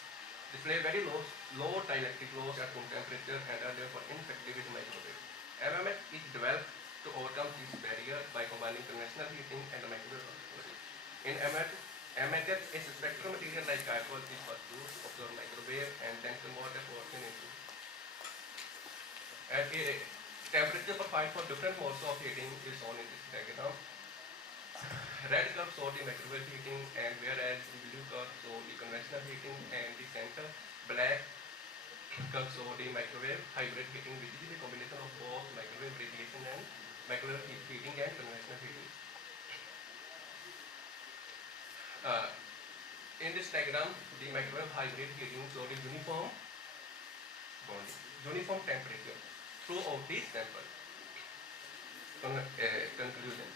display very low dielectric loss at room temperature and are therefore ineffective with microwave. MMH is developed to overcome this barrier by combining conventional heating and microwave technology. In MMH, a spectral material like alcohol is first used to absorb microwave and then convert a portion into. At a temperature profile for different modes of heating is shown in this diagram. Red curve shows the microwave heating, and whereas the blue curve shows the conventional heating, and the center black curve shows the microwave hybrid heating, which is the combination of both microwave radiation and microwave heating and conventional heating. In this diagram, the microwave hybrid heating shows the uniform temperature throughout the sample. Conclusion.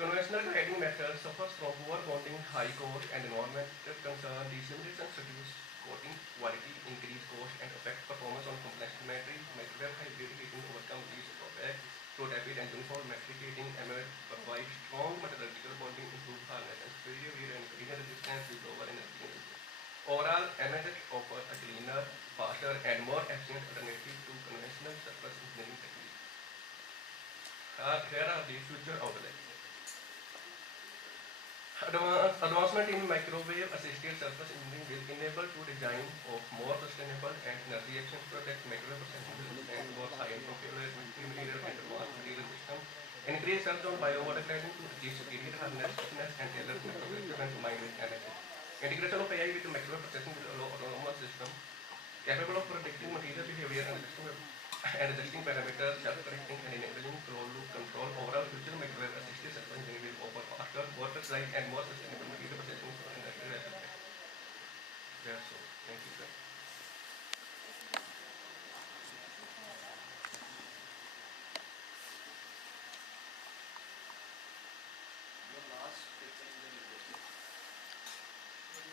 Conventional cladding methods suffers from poor bonding, high cost, and environmental concern. These limitations reduce coating quality, increase cost, and affect performance on complex geometry. Microwave hybrid heating overcomes these drawbacks through rapid and uniform metric heating. MMH provides strong metallurgical bonding, improved hardness, and superior wear and collision resistance with lower energy usage. Overall, MMH offers a cleaner, faster, and more efficient alternative to conventional surface engineering techniques. Here are the future outlets. Advancement in microwave assisted surface engineering will enable to design of more sustainable and energy efficient products. Microwave processing will understand more high-end material and advanced material systems. Increase search on biowater cladding to achieve superior hardness, toughness, and tailored microwave when combined with MMH. Integration of AI with microwave processing will allow autonomous systems capable of predicting material behavior and adjusting parameters, self-correcting, and enabling closed-loop control. Overall, future microwave assisted surface engineering will offer faster, more precise, and more sustainable material processing for energy efficiency. That's all. Thank you, sir. Your last paper in the literature.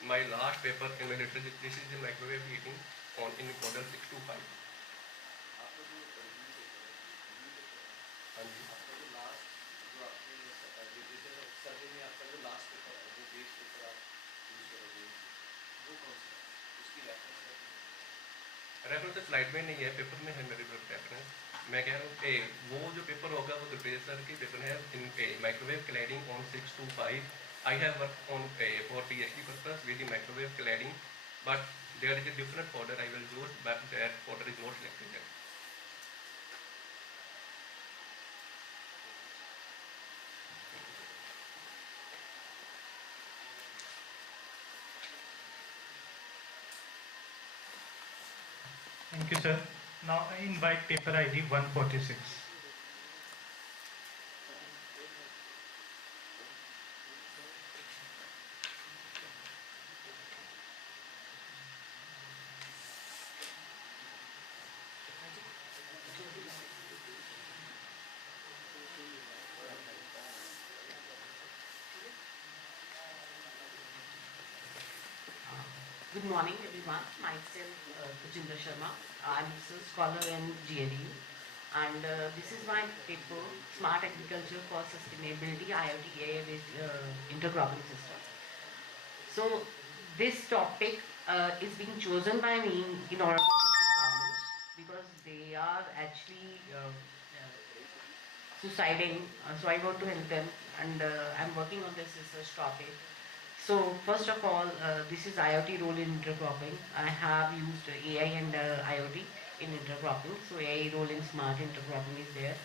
My last paper in the literature, this is the microwave heating in model 625. आपका जो original paper है, हाँ जी. आपका जो last जो आपने literature सर्वे में आपका जो last paper है, जो base paper आप यूज करोगे, वो कौन सा है? उसकी रेफरेंस है? रेफरेंस स्लाइड में नहीं है, पेपर में है मेरे रेफरेंस. मैं कह रहा हूँ वो जो पेपर होगा वो दुर्पेश सर की पेपर है in microwave cladding on 625 I have worked on for PhD purpose with the microwave cladding, but there is a different powder I will use, but that powder is not selected. Thank you, sir. Now I invite paper ID 146. Good morning, everyone. Myself, Pujendra Sharma. I'm a research scholar in GNU, and this is my paper, Smart Agriculture for Sustainability IoT AI-based intercropping system. So, this topic is being chosen by me in order to help the farmers because they are actually suiciding. So, I want to help them, and I'm working on this research topic. So first of all, this is IoT role in intercropping. I have used AI and IoT in intercropping. So AI role in smart intercropping is there.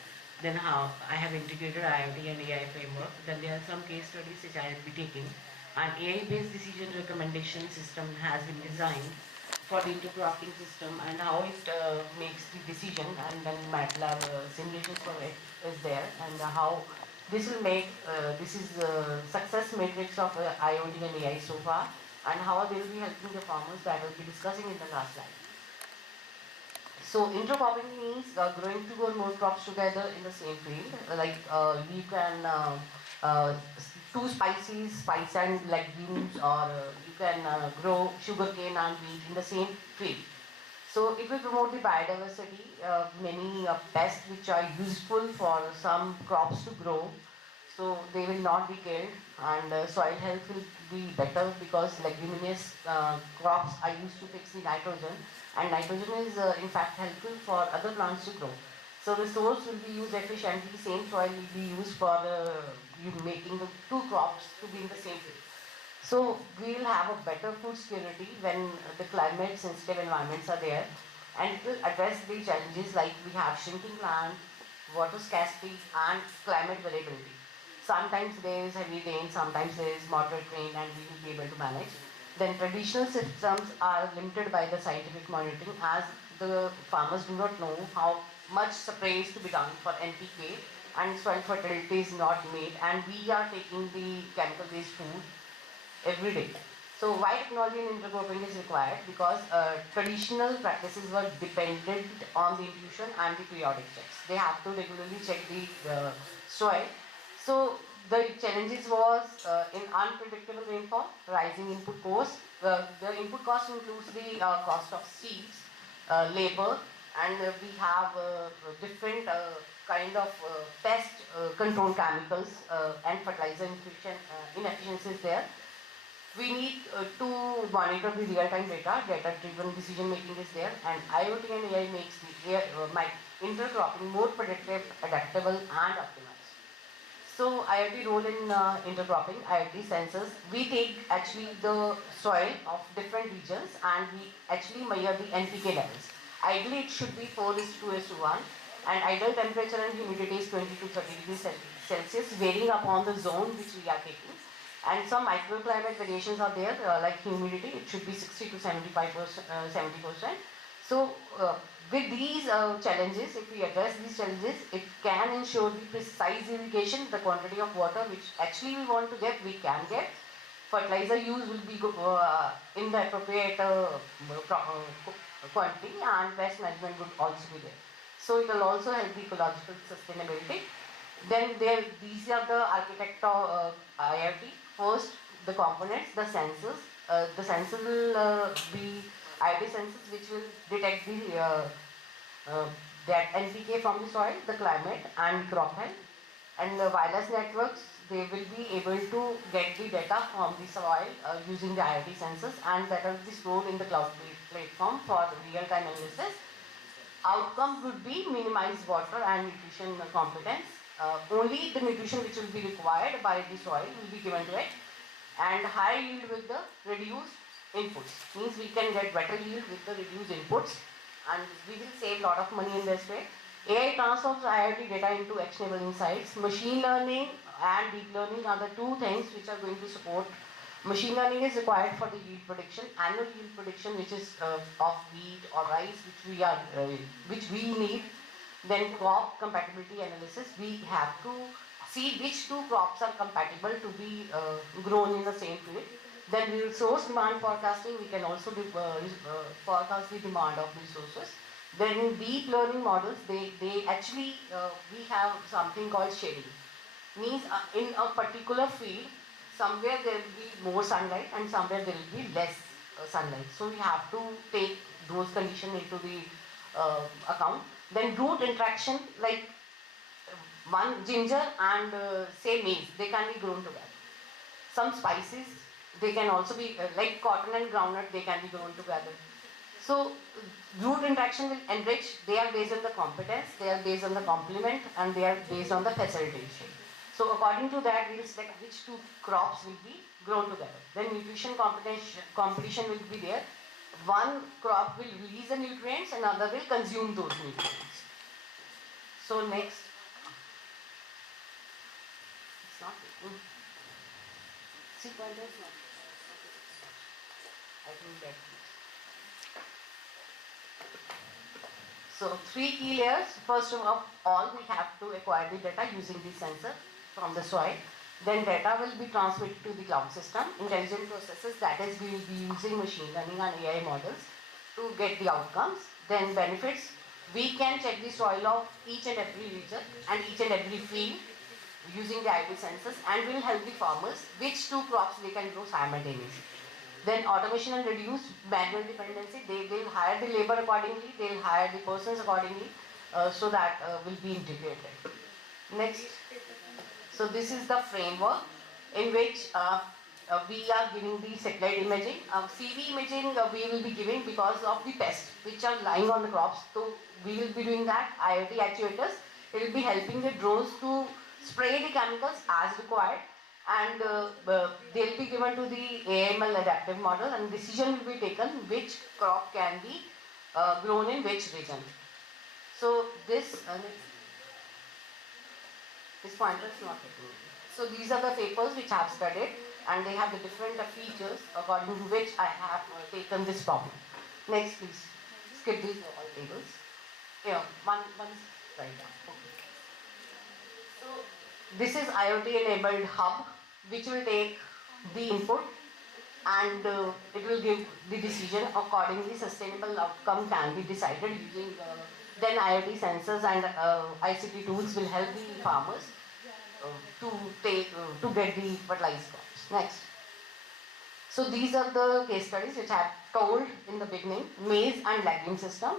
Then how I have integrated IoT and AI framework. Then there are some case studies which I will be taking. An AI-based decision recommendation system has been designed for the intercropping system and how it makes the decision, and then MATLAB simulations for it is there, and how this will make, this is the success matrix of IoT and AI so far, and how they will be helping the farmers that I will be discussing in the last slide. So intercropping means growing two or more crops together in the same field. Like you can two spices, spice and legumes, or you can grow sugarcane and wheat in the same field. So it will promote the biodiversity, many pests which are useful for some crops to grow, so they will not be killed, and soil health will be better because leguminous crops are used to fix the nitrogen, and nitrogen is in fact helpful for other plants to grow. So resource will be used efficiently, same soil will be used for you making the two crops to be in the same field. So we will have a better food security when the climate sensitive environments are there, and it will address the challenges like we have shrinking land, water scarcity and climate variability. Sometimes there is heavy rain, sometimes there is moderate rain, and we will be able to manage. Then traditional systems are limited by the scientific monitoring, as the farmers do not know how much spray is to be done for NPK, and soil fertility is not made, and we are taking the chemical based food every day. So why technology in intercropping is required? Because traditional practices were dependent on the intuition and the periodic checks. They have to regularly check the soil. So the challenges was in unpredictable rainfall, rising input costs. The input cost includes the cost of seeds, labor, and we have different kind of pest control chemicals and fertilizer inefficiencies there. We need to monitor the real-time data-driven decision making is there, and IoT and AI makes the intercropping more predictive, adaptable and optimized. So IoT role in intercropping, IoT sensors, we take actually the soil of different regions and we actually measure the NPK levels. Ideally it should be 4:2:1, and ideal temperature and humidity is 20 to 30 degrees Celsius, varying upon the zone which we are taking. And some microclimate variations are there, like humidity, it should be 60 to 75%, 70%. So with these challenges, if we address these challenges, it can ensure the precise irrigation, the quantity of water which actually we want to get, we can get. Fertilizer use will be in the appropriate quantity, and pest management would also be there. So it will also help the ecological sustainability. Then these are the architect of IoT. First, the components, the sensors. The sensors will be IoT sensors which will detect the that NPK from the soil, the climate and crop health. And the wireless networks, they will be able to get the data from the soil using the IoT sensors, and that will be stored in the cloud platform for real-time analysis. Outcome would be minimized water and nutrition competence. Only the nutrition which will be required by the soil will be given to it, and higher yield with the reduced inputs. Means we can get better yield with the reduced inputs, and we will save a lot of money in this way. AI transforms IoT data into actionable insights. Machine learning and deep learning are the two things which are going to support. Machine learning is required for the yield prediction, annual yield prediction, which is of wheat or rice, which we need. Then crop compatibility analysis. We have to see which two crops are compatible to be grown in the same field. Then resource demand forecasting. We can also forecast the demand of resources. Then deep learning models. They actually we have something called shading. Means in a particular field, somewhere there will be more sunlight and somewhere there will be less sunlight. So we have to take those conditions into the account. Then root interaction, like one ginger and say maize, they can be grown together. Some spices, they can also be like cotton and groundnut, they can be grown together. So root interaction will enrich. They are based on the competence, they are based on the complement, and they are based on the facilitation. So according to that, we will select which two crops will be grown together. Then nutrition competition will be there. One crop will release the nutrients, another will consume those nutrients. So next, it's not taking. See, pointers not. I think that. So three key layers. First of all, we have to acquire the data using the sensor from the soil. Then data will be transmitted to the cloud system, intelligent processes, that is we will be using machine learning and AI models to get the outcomes. Then benefits, we can check the soil of each and every region and each and every field using the IoT sensors, and will help the farmers which two crops they can grow simultaneously. Then automation and reduced manual dependency, they will hire the labor accordingly, they will hire the persons accordingly, so that will be integrated. Next. So this is the framework in which we are giving the satellite imaging. CV imaging we will be giving because of the pests which are lying on the crops. So we will be doing that. IoT actuators, it will be helping the drones to spray the chemicals as required, and they will be given to the AML adaptive model, and decision will be taken which crop can be grown in which region. So this pointer is not taken. So these are the papers which I have studied, and they have the different features according to which I have taken this problem. Next, please. Skip these all tables. Here, one is right down. Okay. So this is IoT enabled hub, which will take the input and it will give the decision. Accordingly, sustainable outcome can be decided using then IoT sensors and ICT tools will help the farmers to get the fertilized crops. Next. So these are the case studies which I have told in the beginning. Maize and legume system.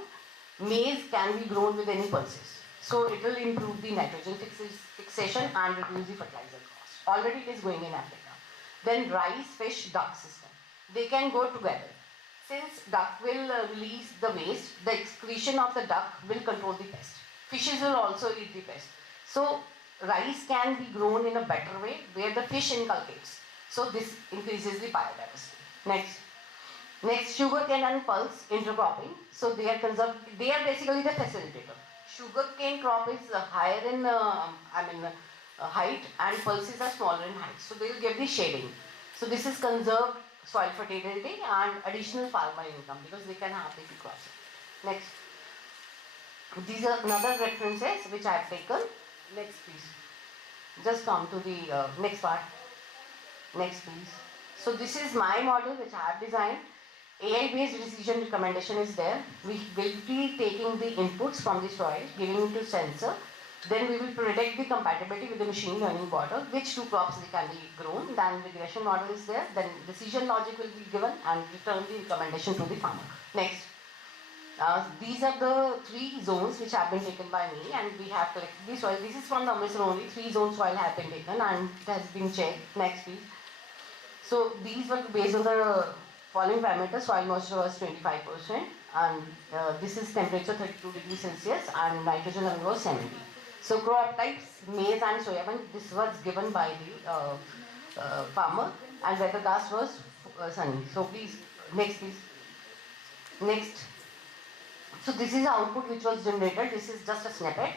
Maize can be grown with any pulses. So it will improve the nitrogen fixation and reduce the fertilizer cost. Already it is going in Africa. Then rice, fish, duck system. They can go together. Since duck will release the waste, the excretion of the duck will control the pest. Fishes will also eat the pest. So rice can be grown in a better way where the fish inculcates. So this increases the biodiversity. Next. Next, sugarcane and pulse intercropping. So they are basically the facilitator. Sugarcane crop is higher in height and pulses are smaller in height. So they will give the shading. So this is conserved soil fertility and additional farmer income because they can have the crops. Next. These are another references which I have taken. Next please. Just come to the next part. Next please. So this is my model which I have designed. AI based decision recommendation is there. We will be taking the inputs from the soil, giving it to sensor. Then we will predict the compatibility with the machine learning model, which two crops they can be grown. Then regression model is there. Then decision logic will be given and return the recommendation to the farmer. Next. These are the 3 zones which have been taken by me, and we have collected the soil. This is from the Amritsar only. 3 zones soil have been taken and it has been checked. Next please. So these were based on the following parameters. Soil moisture was 25% and this is temperature 32 degrees Celsius and nitrogen level was 70. So crop types, maize and soybean, this was given by the farmer, and weather cast was sunny. So please, next please. Next. So this is the output which was generated. This is just a snippet.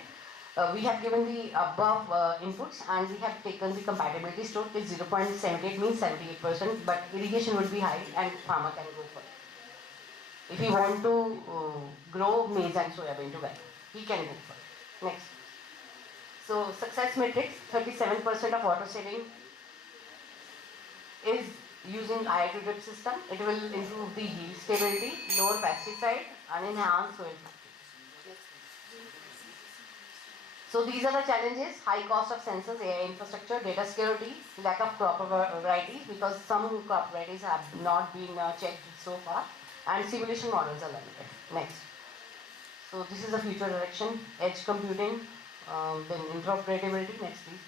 We have given the above inputs and we have taken the compatibility score till 0.78 means 78%, but irrigation would be high and farmer can go for it. If you want to grow maize and soybean together, he can go for it. Next. So success matrix, 37% of water saving is using IoT drip system. It will improve the yield stability, lower pesticide and enhance soil. So these are the challenges: high cost of sensors, AI infrastructure, data security, lack of crop varieties because some crop varieties have not been checked so far, and simulation models are limited. Next. So this is the future direction: edge computing, then interoperability. Next, please.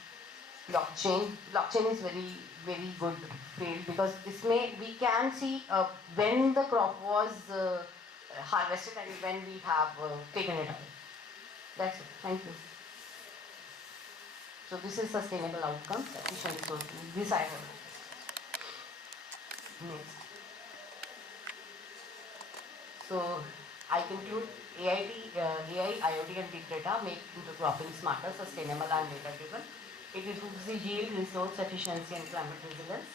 Blockchain. Blockchain is very good field because this may we can see when the crop was harvested and when we have taken it out. That's it. Thank you. So this is sustainable outcomes, efficient resources. This I have. Next. So I conclude AI, IoT and big data make intercropping smarter, sustainable and data driven. It improves the yield, resource efficiency and climate resilience.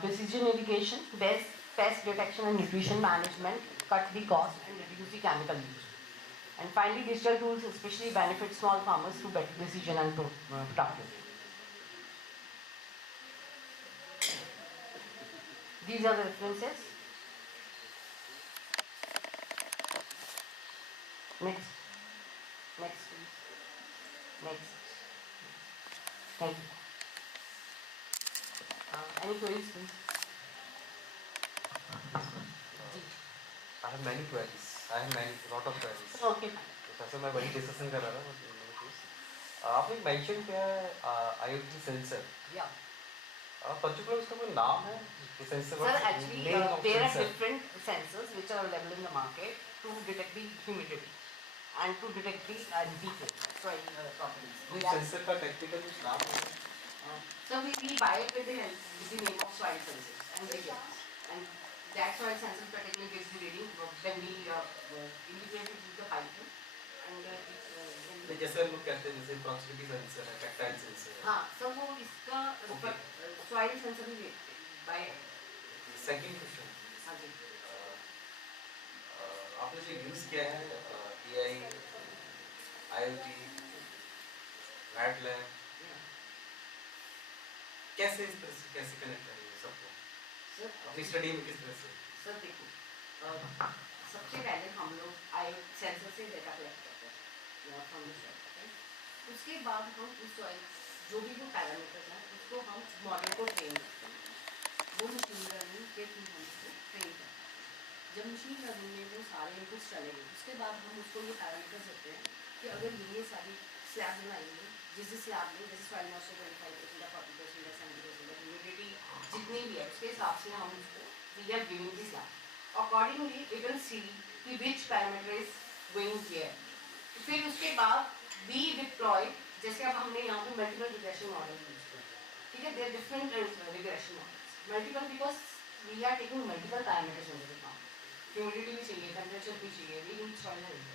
Precision irrigation, best pest detection and nutrition management, cut the cost and reduce the chemical use. And finally, digital tools especially benefit small farmers through better precision and productivity. These are the references. Next. Next, please. Next. Thank you. Any queries, please? I have many queries. Lot of queries. Okay. Professor, मैं वही discussion कर रहा था. आपने mention किया है IoT sensor. Yeah. Particular उसका कोई नाम है? Sensor. Sir, actually, there are different sensors which are available in the market to detect the humidity and to detect the soil properties. Which sensor का technical कुछ नाम है? So we buy it with the name of soil sensors and readings. And that soil sensor particularly gives the reading when we integrate it with the Python. And जैसे हम लोग कहते हैं जैसे proximity sensor है, tactile sensor है. हाँ, so वो इसका soil sensor भी buy it. Second question. हाँ जी. आपने जो यूज़ किया है AI, IoT, MATLAB, कैसे इस तरह से कैसे कनेक्ट करेंगे सबको? सर अपनी स्टडी में किस तरह से? सर देखो, सबसे पहले हम लोग सेंसर से डेटा कलेक्ट करते हैं, उसके बाद हम उस जो भी वो पैरामीटर्स हैं उसको हम मॉडल को ट्रेन करते हैं. वो मशीन लर्निंग के थ्रू हम उसको ट्रेन करते हैं. जब मशीन लर्निंग में वो सारे इनपुट्स चलेंगे उसके बाद हम उसको ये पैरामीटर्स देते हैं कि अगर ये सारी स्लैब बनाएंगे जिस स्लैब में जैसे सॉइल मॉइस्चर 25% या 40% या 70% या ह्यूमिडिटी जितनी भी है उसके हिसाब से हम उसको we are giving the slab. Accordingly we will see कि which parameter is going here. फिर उसके बाद वी डिप्लॉय, जैसे अब हमने यहाँ पे मल्टीपल रिग्रेशन मॉडल यूज किया. ठीक है, there different regression models. Multiple because we are taking multiple parameters in the account. Humidity भी चाहिए, टेम्परेचर भी चाहिए, वी नीड सॉइल हेल्थ.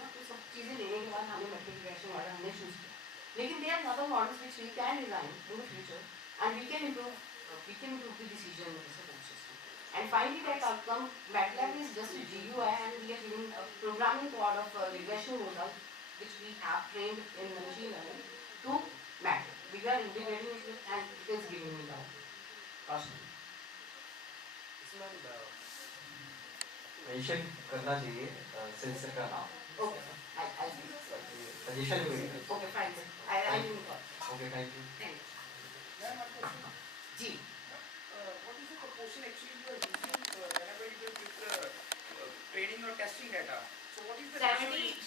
तो सब चीज़ें लेने के बाद हमने मल्टीपल रिग्रेशन मॉडल हमने चूज किया. लेकिन there are other models which we can design in the future and we can improve the decision support system. And finally, that outcome, MATLAB is just a GUI and we are giving a programming code of regression model which we have trained in the machine learning to MATLAB. We are integrating it with and it is giving me the outcome. Mention करना चाहिए sensor का नाम. Okay, I'll do it. Suggestion हुई. Okay, fine. I'll do it. Okay, thank you. Thank you. जी. What is the proportion actually you are using whenever you give the training or testing data? So what is the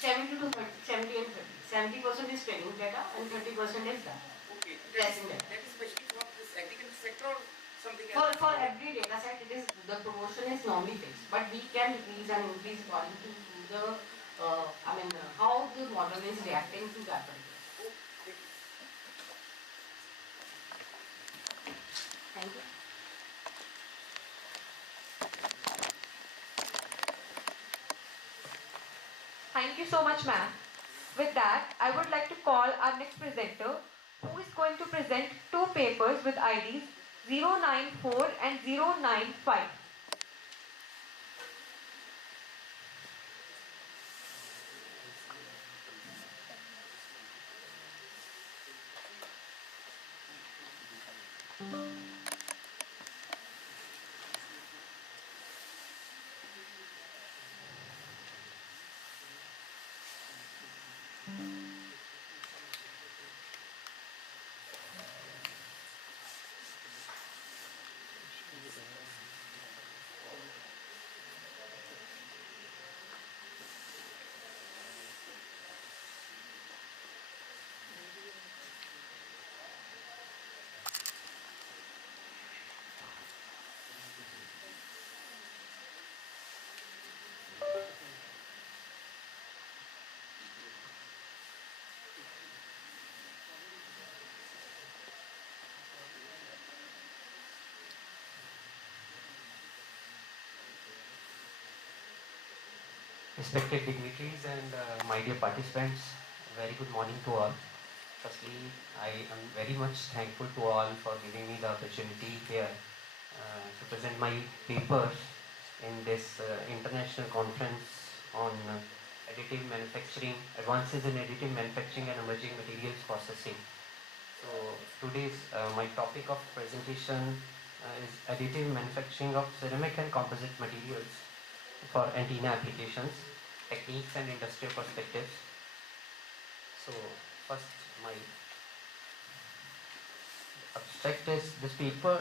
70 to 30, 70 and 30. 70% is training data and 30% is that. Okay. Testing data. That is specially for this agriculture sector or something else? For every data set, it is the proportion is normally fixed, but we can increase and increase according to the how the model is reacting to that particular. Okay. Thank you. Thank you so much, ma'am. With that, I would like to call our next presenter, who is going to present two papers with IDs 094 and 095. Respected dignitaries and my dear participants, very good morning to all. Firstly, I am very much thankful to all for giving me the opportunity here to present my papers in this international conference on additive manufacturing, advances in additive manufacturing and emerging materials processing. So today's my topic of presentation is additive manufacturing of ceramic and composite materials for antenna applications, techniques and industrial perspectives. So first my abstract is this paper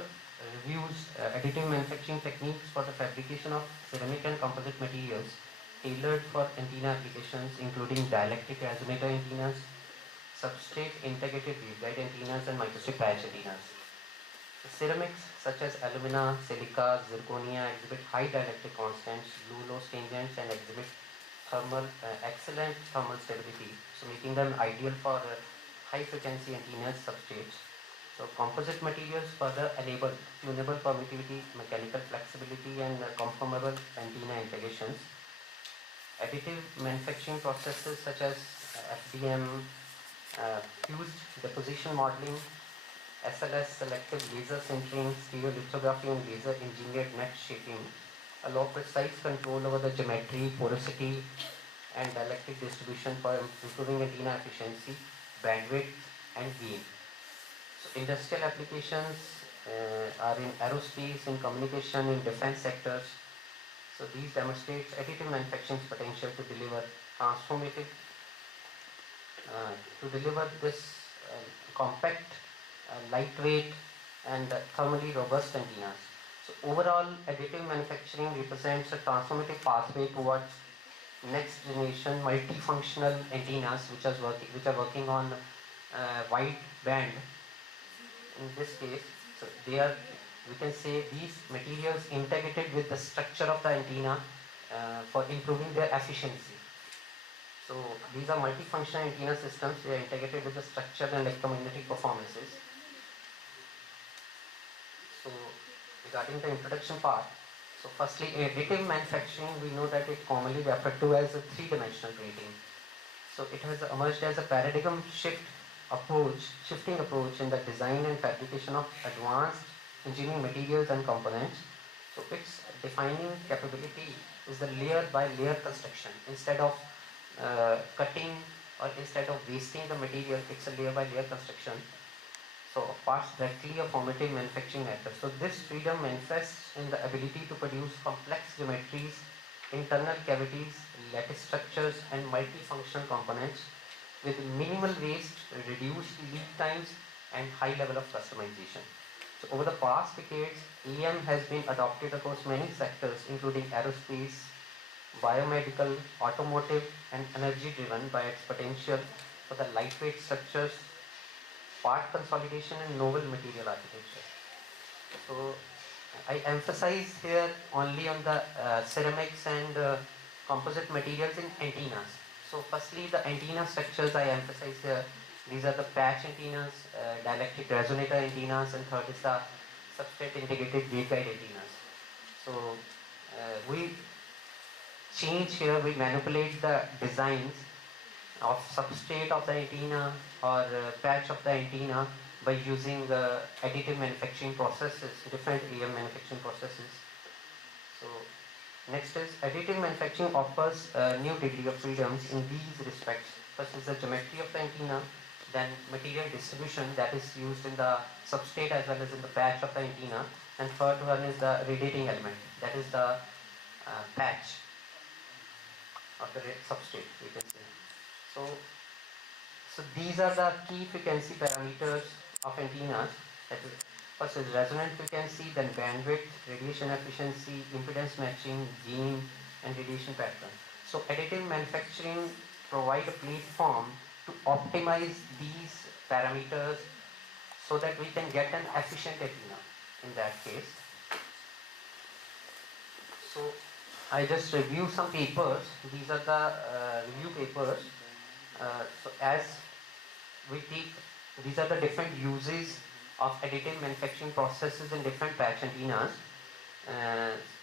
reviews additive manufacturing techniques for the fabrication of ceramic and composite materials tailored for antenna applications including dielectric resonator antennas, substrate integrated waveguide antennas and microstrip patch antennas. The ceramics such as alumina, silica, zirconia exhibit high dielectric constants, low stringents and exhibit excellent thermal stability, so making them ideal for high frequency antennas substrates. So composite materials further enable tunable permittivity, mechanical flexibility and conformable antenna integrations. Additive manufacturing processes such as FDM, fused deposition modeling, SLS selective laser sintering, stereolithography and laser engineered net shaping allow precise control over the geometry, porosity and dielectric distribution for improving antenna efficiency, bandwidth and gain. So industrial applications are in aerospace, in communication, in defense sectors. So these demonstrate additive manufacturing's potential to deliver transformative, to deliver this compact, lightweight and thermally robust antennas. So overall, additive manufacturing represents a transformative pathway towards next generation multifunctional antennas which are working on wide band. In this case, so they are, we can say, these materials integrated with the structure of the antenna for improving their efficiency. So these are multifunctional antenna systems. They are integrated with the structure and electromagnetic performances. So regarding the introduction part, so firstly, additive manufacturing, we know that it commonly referred to as a three-dimensional printing. So it has emerged as a paradigm shifting approach in the design and fabrication of advanced engineering materials and components. So its defining capability is the layer by layer construction. Instead of cutting or instead of wasting the material, it's a layer by layer construction. So parts directly a formative manufacturing method. So this freedom manifests in the ability to produce complex geometries, internal cavities, lattice structures and multifunctional components with minimal waste, reduced lead times and high level of customization. So over the past decades, EM has been adopted across many sectors including aerospace, biomedical, automotive and energy driven by its potential for the lightweight structures, part consolidation and novel material architecture. So I emphasize here only on the ceramics and composite materials in antennas. So firstly, the antenna structures I emphasize here. These are the patch antennas, dielectric resonator antennas, and third is the substrate integrated waveguide antennas. So we change here, we manipulate the designs of substrate of the antenna or patch of the antenna by using additive manufacturing processes, different AM manufacturing processes. So next is additive manufacturing offers a new degree of freedoms in these respects. First is the geometry of the antenna, then material distribution that is used in the substrate as well as in the patch of the antenna, and third one is the radiating element, that is the patch of the substrate, we can say. So these are the key frequency parameters of antennas. That is, first is resonant frequency, then bandwidth, radiation efficiency, impedance matching, gain, and radiation pattern. So additive manufacturing provide a platform to optimize these parameters so that we can get an efficient antenna in that case. So I just review some papers. These are the review papers. So as we take, these are the different uses of additive manufacturing processes in different patch antennas.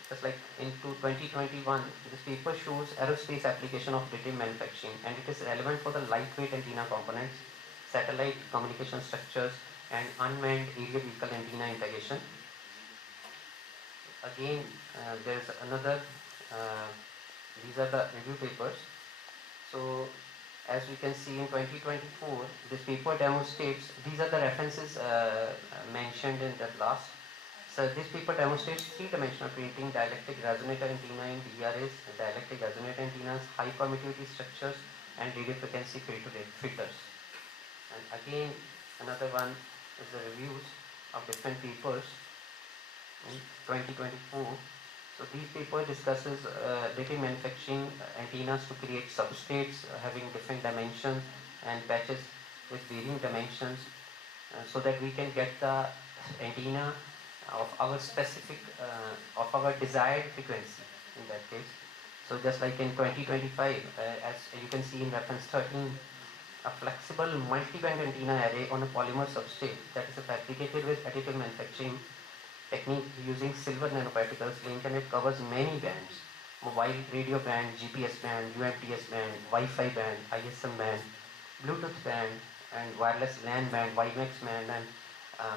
Just like into 2021, this paper shows aerospace application of additive manufacturing, and it is relevant for the lightweight antenna components, satellite communication structures, and unmanned aerial vehicle antenna integration. Again, there is another, these are the review papers. So as we can see in 2024, this paper demonstrates, these are the references mentioned in the last. So this paper demonstrates three-dimensional printing, dielectric resonator antenna in DRAs, dielectric resonator antennas, high permittivity structures, and radio frequency filters. And again, another one is the reviews of different papers in 2024. So these paper discusses additive manufacturing antennas to create substrates having different dimensions and patches with varying dimensions so that we can get the antenna of our specific, of our desired frequency in that case. So just like in 2025, as you can see in reference 13, a flexible multi-band antenna array on a polymer substrate that is fabricated with additive manufacturing technique using silver nanoparticles link, and it covers many bands: mobile radio band, GPS band, UMTS band, Wi-Fi band, ISM band, Bluetooth band, and wireless LAN band, WiMAX band, and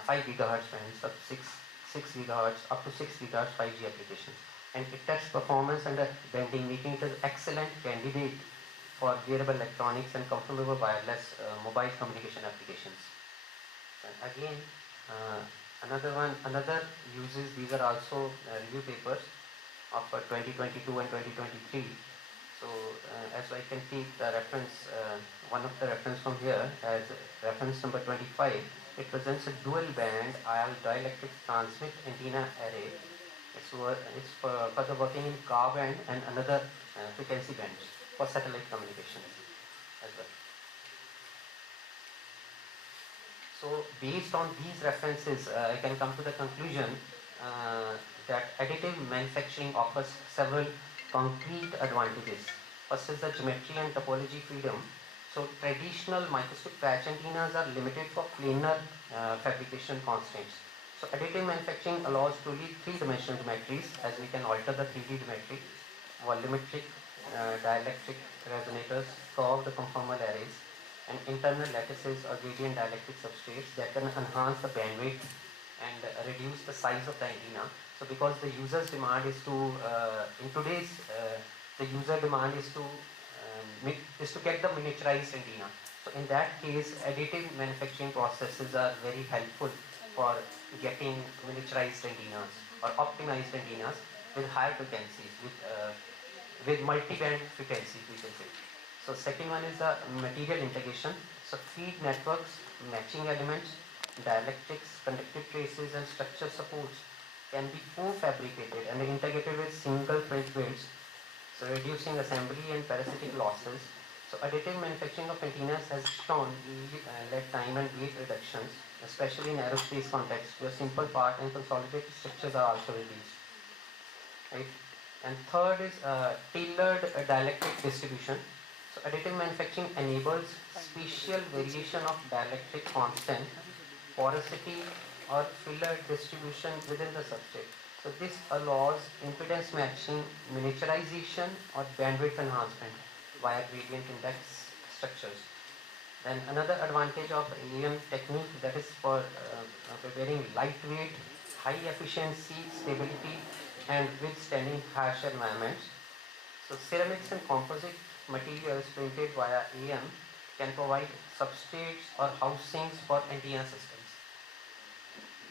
5 GHz bands up 6 GHz up to 6 GHz 5G applications. And it tests performance under bending, making it an excellent candidate for wearable electronics and comfortable wireless mobile communication applications. And again, another uses, these are also review papers of 2022 and 2023. So as I can take the reference, one of the reference from here as reference number 25, it presents a dual band dielectric transmit antenna array. It's for further working in Ka band and another frequency bands for satellite communications as well. So based on these references, I can come to the conclusion that additive manufacturing offers several concrete advantages. First is the geometry and topology freedom. So traditional microstrip patch antennas are limited for planar fabrication constraints. So additive manufacturing allows truly three-dimensional geometries, as we can alter the 3D geometry, volumetric, dielectric resonators, curved conformal arrays, and internal lattices or gradient dielectric substrates that can enhance the bandwidth and reduce the size of the antenna. So because the user's demand is to, in today's, the user demand is to get the miniaturized antenna. So in that case, additive manufacturing processes are very helpful for getting miniaturized antennas or optimized antennas with higher frequencies, with multi-band frequencies, we can say. So second one is the material integration. So feed networks, matching elements, dielectrics, conductive traces, and structure supports can be co-fabricated and integrated with single print builds, so reducing assembly and parasitic losses. So additive manufacturing of antennas has shown lead time and weight reductions, especially in aerospace context, where simple part and consolidated structures are also reduced. Right? And third is tailored dielectric distribution. So additive manufacturing enables spatial variation of dielectric constant, porosity, or filler distribution within the substrate. So this allows impedance matching, miniaturization or bandwidth enhancement via gradient index structures. Then another advantage of AEM technique, that is for preparing lightweight, high efficiency, stability and withstanding harsh environments. So ceramics and composite materials printed via AEM can provide substrates or housings for antenna systems,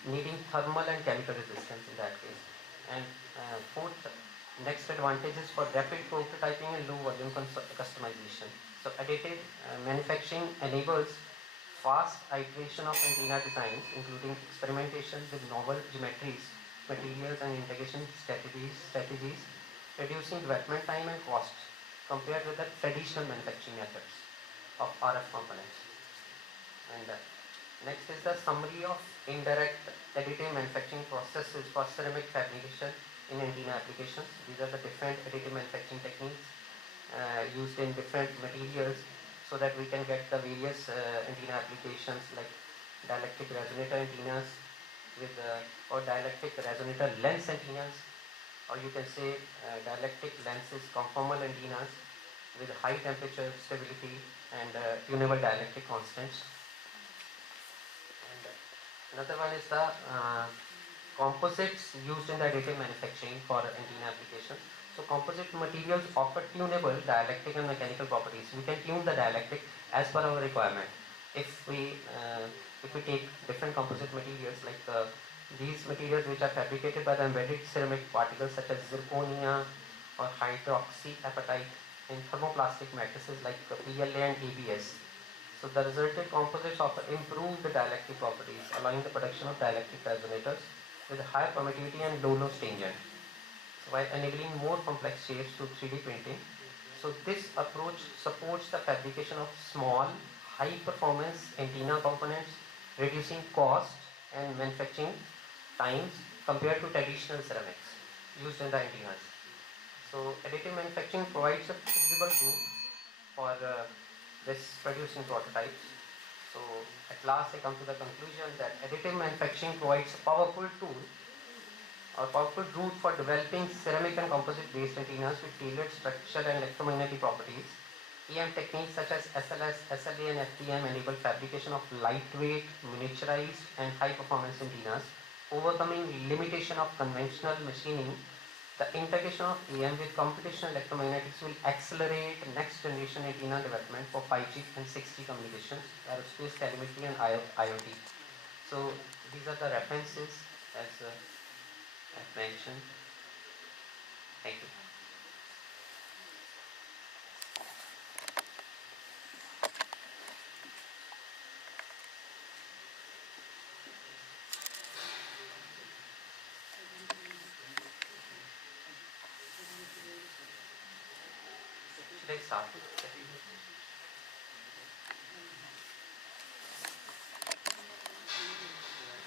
needing thermal and chemical resistance in that case. And fourth, next advantage is for rapid prototyping and low volume customization. So additive manufacturing enables fast iteration of antenna designs, including experimentation with novel geometries, materials and integration strategies, reducing development time and costs compared with the traditional manufacturing methods of RF components. And next is the summary of indirect additive manufacturing processes for ceramic fabrication in antenna applications. These are the different additive manufacturing techniques used in different materials so that we can get the various antenna applications like dielectric resonator antennas with or dielectric resonator lens antennas, or you can say dielectric lenses conformal antennas with high temperature stability and tunable dielectric constants. Another one is the composites used in the additive manufacturing for antenna applications. So composite materials offer tunable dielectric and mechanical properties. We can tune the dielectric as per our requirement. If we take different composite materials like these materials which are fabricated by the embedded ceramic particles such as zirconia or hydroxyapatite in thermoplastic matrices like PLA and ABS. So the resulted composites offer improved dielectric properties, allowing the production of dielectric resonators with higher permittivity and low loss tangent, while enabling more complex shapes through 3D printing. So this approach supports the fabrication of small, high performance antenna components, reducing cost and manufacturing times compared to traditional ceramics used in the antennas. So additive manufacturing provides a feasible route for this producing prototypes. So at last I come to the conclusion that additive manufacturing provides a powerful tool or powerful route for developing ceramic and composite based antennas with tailored structural and electromagnetic properties. EM techniques such as SLS, SLA and FTM enable fabrication of lightweight, miniaturized and high performance antennas, overcoming limitation of conventional machining. The integration of EM with computational electromagnetics will accelerate next generation antenna development for 5G and 6G communications, aerospace, telemetry and IoT. So these are the references as I've mentioned. Thank you. Should I start with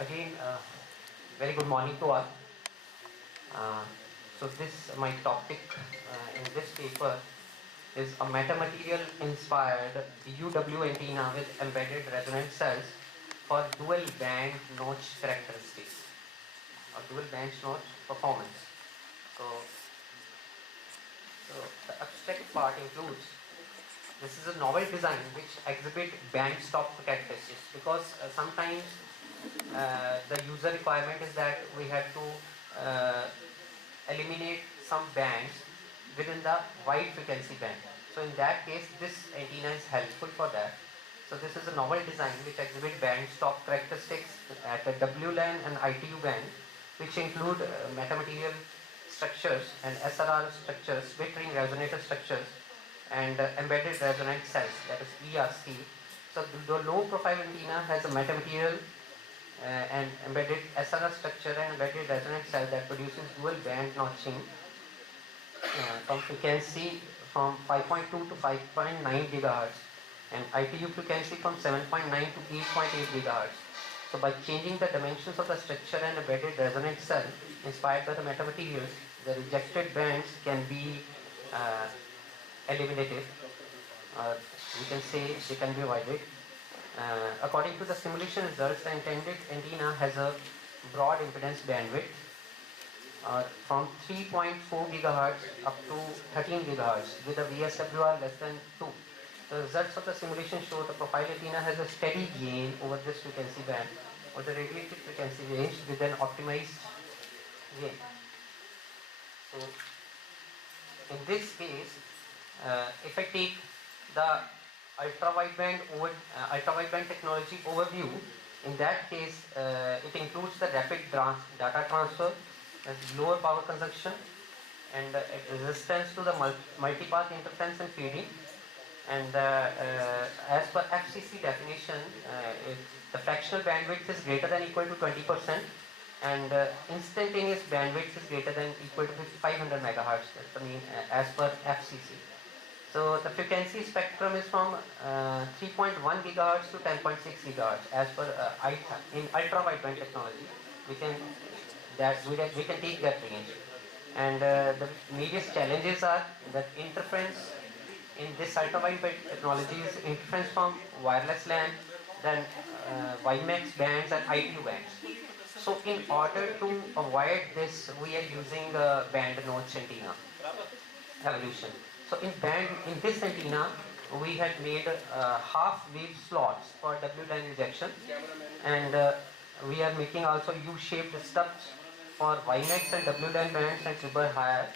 again, very good morning to all. So this my topic in this paper is a metamaterial inspired UW antenna with embedded resonant cells for dual band notch characteristics or dual band notch performance. So the abstract part includes, this is a novel design which exhibit band stop characteristics, because sometimes the user requirement is that we have to eliminate some bands within the wide frequency band. So in that case, this antenna is helpful for that. So this is a novel design which exhibit band stop characteristics at the WLAN and ITU band, which include metamaterial structures and SRR structures, bit ring resonator structures, and embedded resonant cells, that is ERC. So the low profile antenna has a metamaterial and embedded SRR structure and embedded resonant cell that produces dual band notching from frequency from 5.2 to 5.9 GHz and ITU frequency from 7.9 to 8.8 GHz. So by changing the dimensions of the structure and embedded resonant cell inspired by the metamaterials, the rejected bands can be eliminated, or we can say they can be avoided. According to the simulation results, the intended antenna has a broad impedance bandwidth from 3.4 gigahertz up to 13 gigahertz with a VSWR less than 2. The results of the simulation show the profile antenna has a steady gain over this frequency band or the radiated frequency range with an optimized gain. So in this case, if I take the ultra-wideband technology overview, in that case, it includes the rapid data transfer, as lower power consumption, and resistance to the multipath interference and feeding. And as per FCC definition, if the fractional bandwidth is greater than equal to 20%, and instantaneous bandwidth is greater than equal to 500 megahertz. That's the mean as per FCC. So the frequency spectrum is from 3.1 gigahertz to 10.6 gigahertz as per in ultra wideband technology. We can take that range. And the various challenges are that interference in this ultra wideband technology is interference from wireless LAN, then WiMAX bands and ITU bands. So in order to avoid this, we are using band notch antenna evolution. So in this antenna, we had made half wave slots for WLAN rejection, and we are making also U-shaped stubs for WiMAX and WLAN bands and triple higher,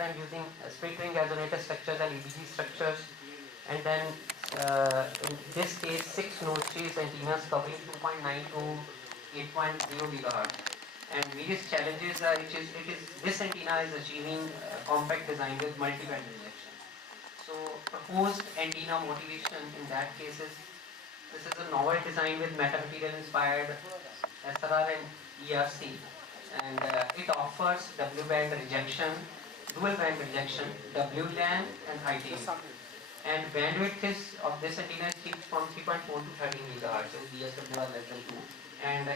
and using split ring resonator structures and EBG structures, and then in this case 6 notches antennas covering 2.9 to 8.0 gigahertz. And various challenges are this antenna is achieving compact design with multi-band rejection. So proposed antenna motivation in that case is this is a novel design with metamaterial inspired SRR and ERC, and it offers W-band rejection, dual band rejection, WLAN and ITU. And bandwidth of this antenna is from 3.4 to 13 gigahertz and VSWR less than 2. And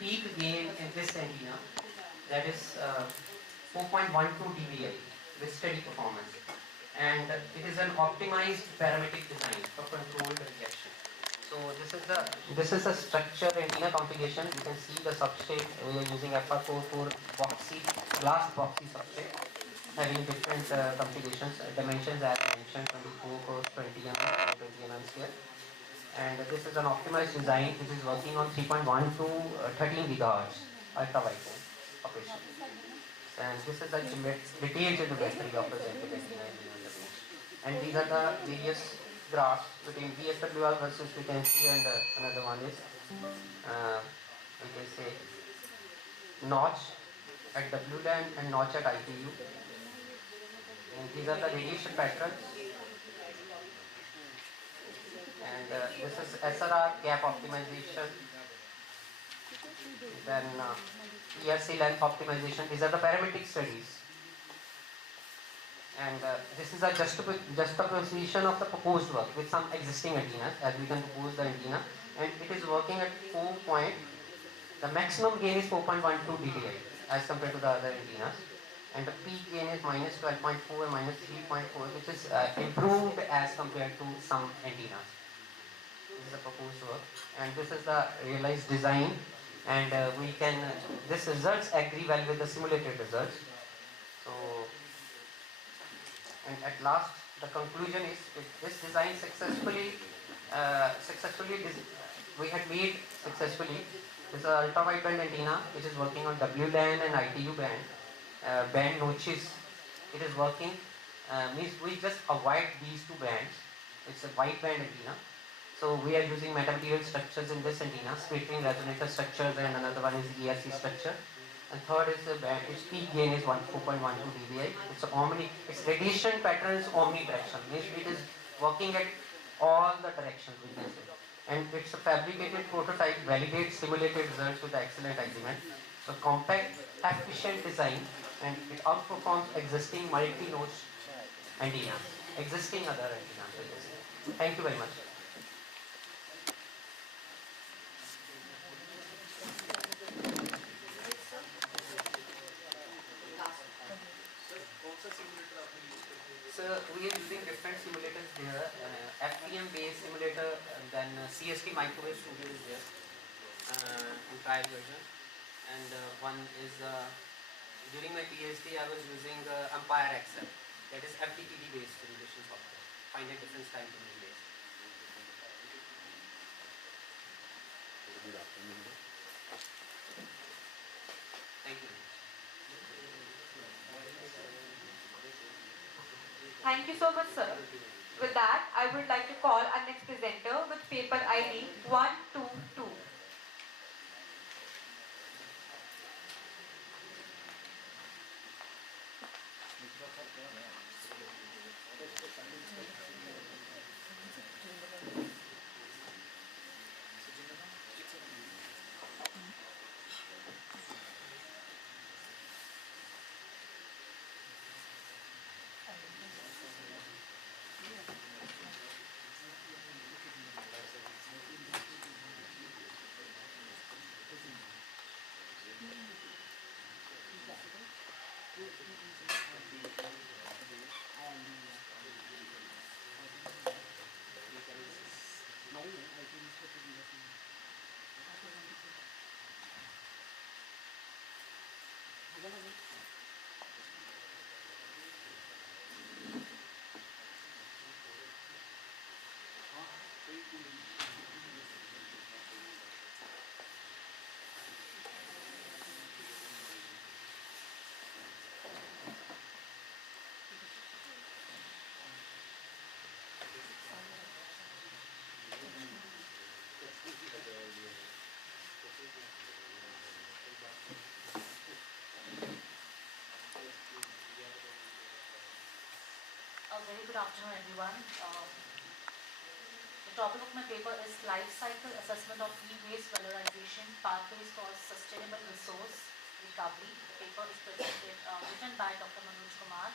peak gain in this antenna, that is 4.12 dBi with steady performance. And it is an optimized parametric design for controlled rejection. So this is a structure antenna configuration. You can see the substrate. We are using FR44 glass boxy substrate, having different configurations, dimensions as mentioned, 24 cross 20 mm, 20 mm square. And this is an optimized design which is working on 3.1 to 13 gigahertz ultra wideband operation. And this is a detailed geometry of the antenna. And these are the various graphs between VSWR versus frequency, and another one is we can say notch at WLAN and notch at ITU. And these are the radiation patterns. And this is SRR gap optimization, then ERC length optimization. These are the parametric studies. And this is a juxtaposition of the proposed work with some existing antennas, as we can propose the antenna, and it is working at 4 point. The maximum gain is 4.12 dBi as compared to the other antennas, and the peak gain is minus 12.4 and minus 3.4, which is improved as compared to some antennas. This is the proposed work, and this is the realized design, and this results agree well with the simulated results. So, and at last the conclusion is this design we had made successfully. This is an ultra wideband antenna which is working on WLAN and ITU band notches. It is working, means we just avoid these two bands. It's a wideband antenna. So we are using metamaterial structures in this antenna, split ring resonator structures, and another one is ERC structure. And third is the band, its peak gain is 4.12 dBi. Its radiation pattern is omnidirectional, means it is working at all the directions, we can say. And it's a fabricated prototype, validates simulated results with excellent agreement. So compact, efficient design, and it outperforms existing multi-node antennas, existing other antennas. Thank you very much. So we are using different simulators there, FPM based simulator, and then CST microwave studio is there in trial version, and one is During my PhD, I was using Umpire Excel, that is FDTD based simulation software, finite difference time domain based. Thank you. Thank you so much, sir. With that, I would like to call our next presenter with paper ID 122. A very good afternoon, everyone. The topic of my paper is Life Cycle Assessment of E-Waste Valorization Pathways for Sustainable Resource Recovery. The paper is presented, written by Dr. Manoj Kumar,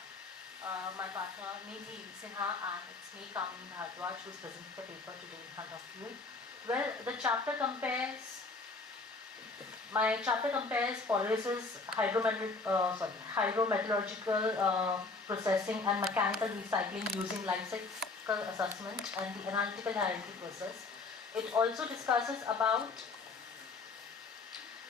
my partner Nidhi Sinha, and it's me, Kamini Bhardwaj, who is presenting the paper today in front of you. Well, my chapter compares pyrolysis, hydrometallurgical processing and mechanical recycling using life cycle assessment and the analytical hierarchy process. It also discusses about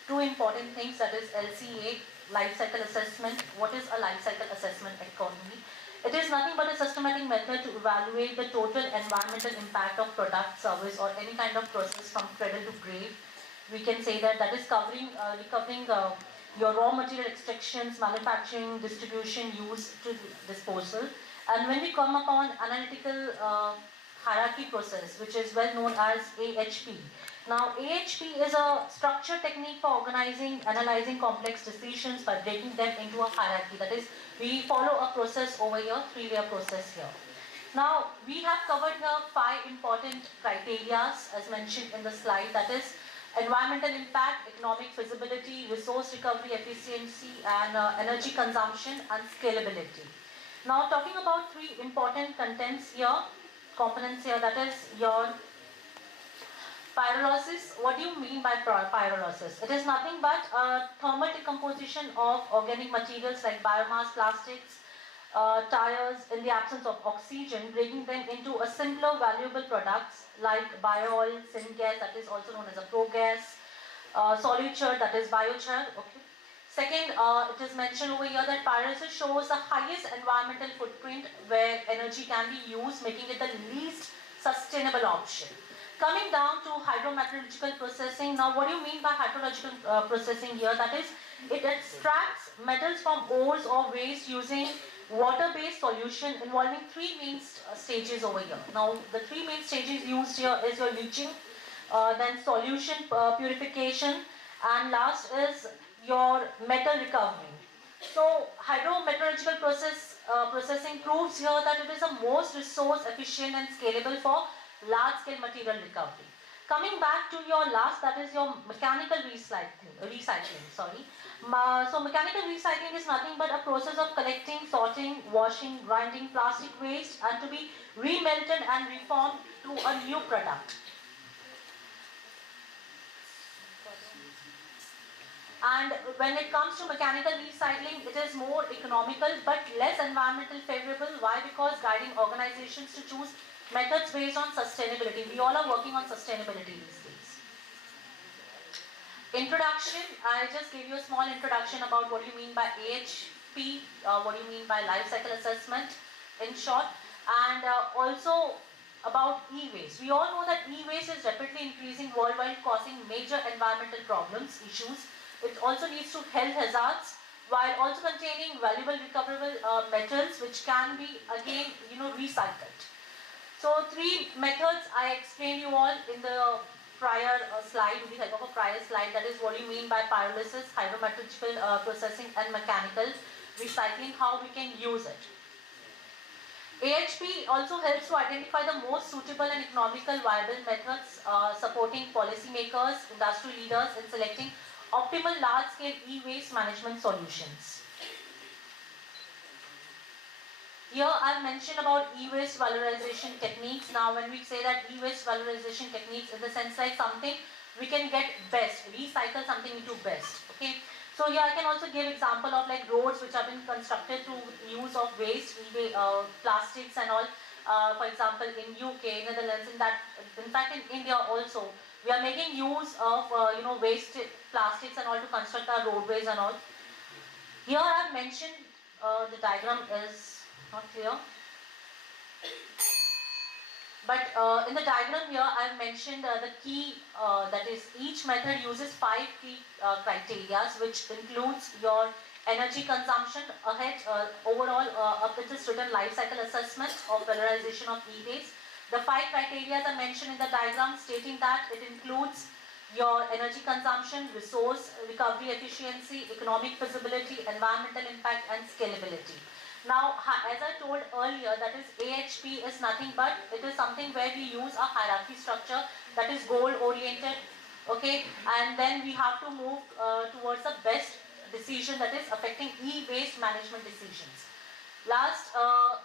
two important things, that is LCA, life cycle assessment. What is a life cycle assessment accordingly? It is nothing but a systematic method to evaluate the total environmental impact of product, service or any kind of process from cradle to grave. We can say that is recovering your raw material extractions, manufacturing, distribution, use to disposal. And when we come upon analytical hierarchy process, which is well known as AHP. Now AHP is a structured technique for organizing, analyzing complex decisions by breaking them into a hierarchy. That is, we follow a process over here, 3-layer process here. Now we have covered here 5 important criteria as mentioned in the slide, that is environmental impact, economic feasibility, resource recovery efficiency, and energy consumption and scalability. Now talking about 3 important contents here, components here, that is your pyrolysis. What do you mean by pyrolysis? It is nothing but thermal decomposition of organic materials like biomass, plastics, tires in the absence of oxygen, breaking them into a simpler valuable products like bio-oil, syngas, that is also known as a pro-gas, solute, that is biochar. Okay. Second, it is mentioned over here that pyrolysis shows the highest environmental footprint where energy can be used, making it the least sustainable option. Coming down to hydrometallurgical processing. Now what do you mean by hydrometallurgical processing here? That is, it extracts metals from ores or waste using water-based solution involving 3 main stages over here. Now the 3 main stages used here is your leaching, then solution purification, and last is your metal recovery. So hydrometallurgical processing proves here that it is the most resource efficient and scalable for large-scale material recovery. Coming back to your last, that is your mechanical recycling. So mechanical recycling is nothing but a process of collecting, sorting, washing, grinding plastic waste and to be remelted and reformed to a new product. And when it comes to mechanical recycling, it is more economical but less environmental favorable. Why? Because guiding organizations to choose methods based on sustainability. We all are working on sustainability these days. Introduction, I just gave you a small introduction about what you mean by AHP, what you mean by life cycle assessment in short, and also about e-waste. We all know that e-waste is rapidly increasing worldwide, causing major environmental problems, issues. It also leads to health hazards, while also containing valuable recoverable metals which can be again recycled. So 3 methods I explained you all in the prior slide, with the help of a prior slide, that is what you mean by pyrolysis, hydrometallurgical processing and mechanical recycling, how we can use it. AHP also helps to identify the most suitable and economical viable methods, supporting policymakers, industry leaders in selecting optimal large-scale e-waste management solutions. Here I've mentioned about e-waste valorization techniques. Now when we say that e-waste valorization techniques, in the sense like something we can get best, recycle something into best. Okay. So here I can also give example of like roads which have been constructed through use of waste, plastics and all. For example, in UK, Netherlands, in fact in India also, we are making use of waste plastics and all to construct our roadways and all. Here I have mentioned the diagram is not clear. But in the diagram here, I have mentioned the key, that is each method uses 5 key criteria, which includes your energy consumption ahead, overall up with this written life cycle assessment of valorization of e-waste. The 5 criteria are mentioned in the diagram, stating that it includes your energy consumption, resource recovery efficiency, economic feasibility, environmental impact and scalability. Now, as I told earlier, that is AHP is nothing but, it is something where we use a hierarchy structure that is goal oriented, okay, and then we have to move towards the best decision, that is affecting e-waste management decisions. Last,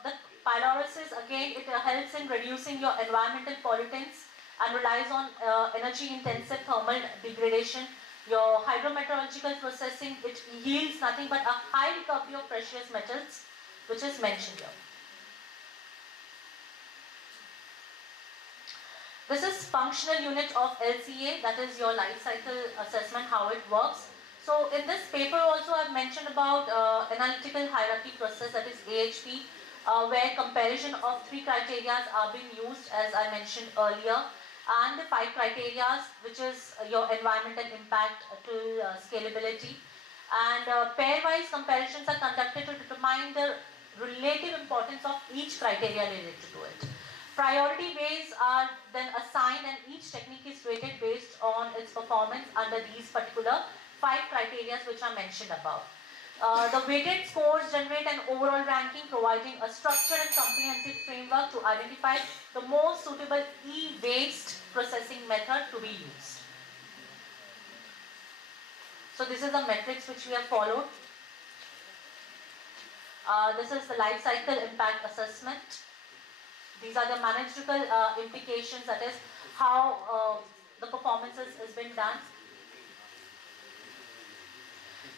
the pyrolysis, again, it helps in reducing your environmental pollutants and relies on energy intensive thermal degradation. Your hydrometallurgical processing, it yields nothing but a high recovery of precious metals, which is mentioned here. This is functional unit of LCA, that is your life cycle assessment, how it works. So in this paper also I have mentioned about analytical hierarchy process, that is AHP, where comparison of 3 criteria are being used, as I mentioned earlier, and the 5 criteria, which is your environmental impact to scalability. And pairwise comparisons are conducted to determine the relative importance of each criteria related to it. Priority weights are then assigned and each technique is rated based on its performance under these particular 5 criteria which are mentioned above. The weighted scores generate an overall ranking, providing a structured and comprehensive framework to identify the most suitable e-waste processing method to be used. So this is the metrics which we have followed. This is the life cycle impact assessment. These are the managerial implications, that is how the performances has been done.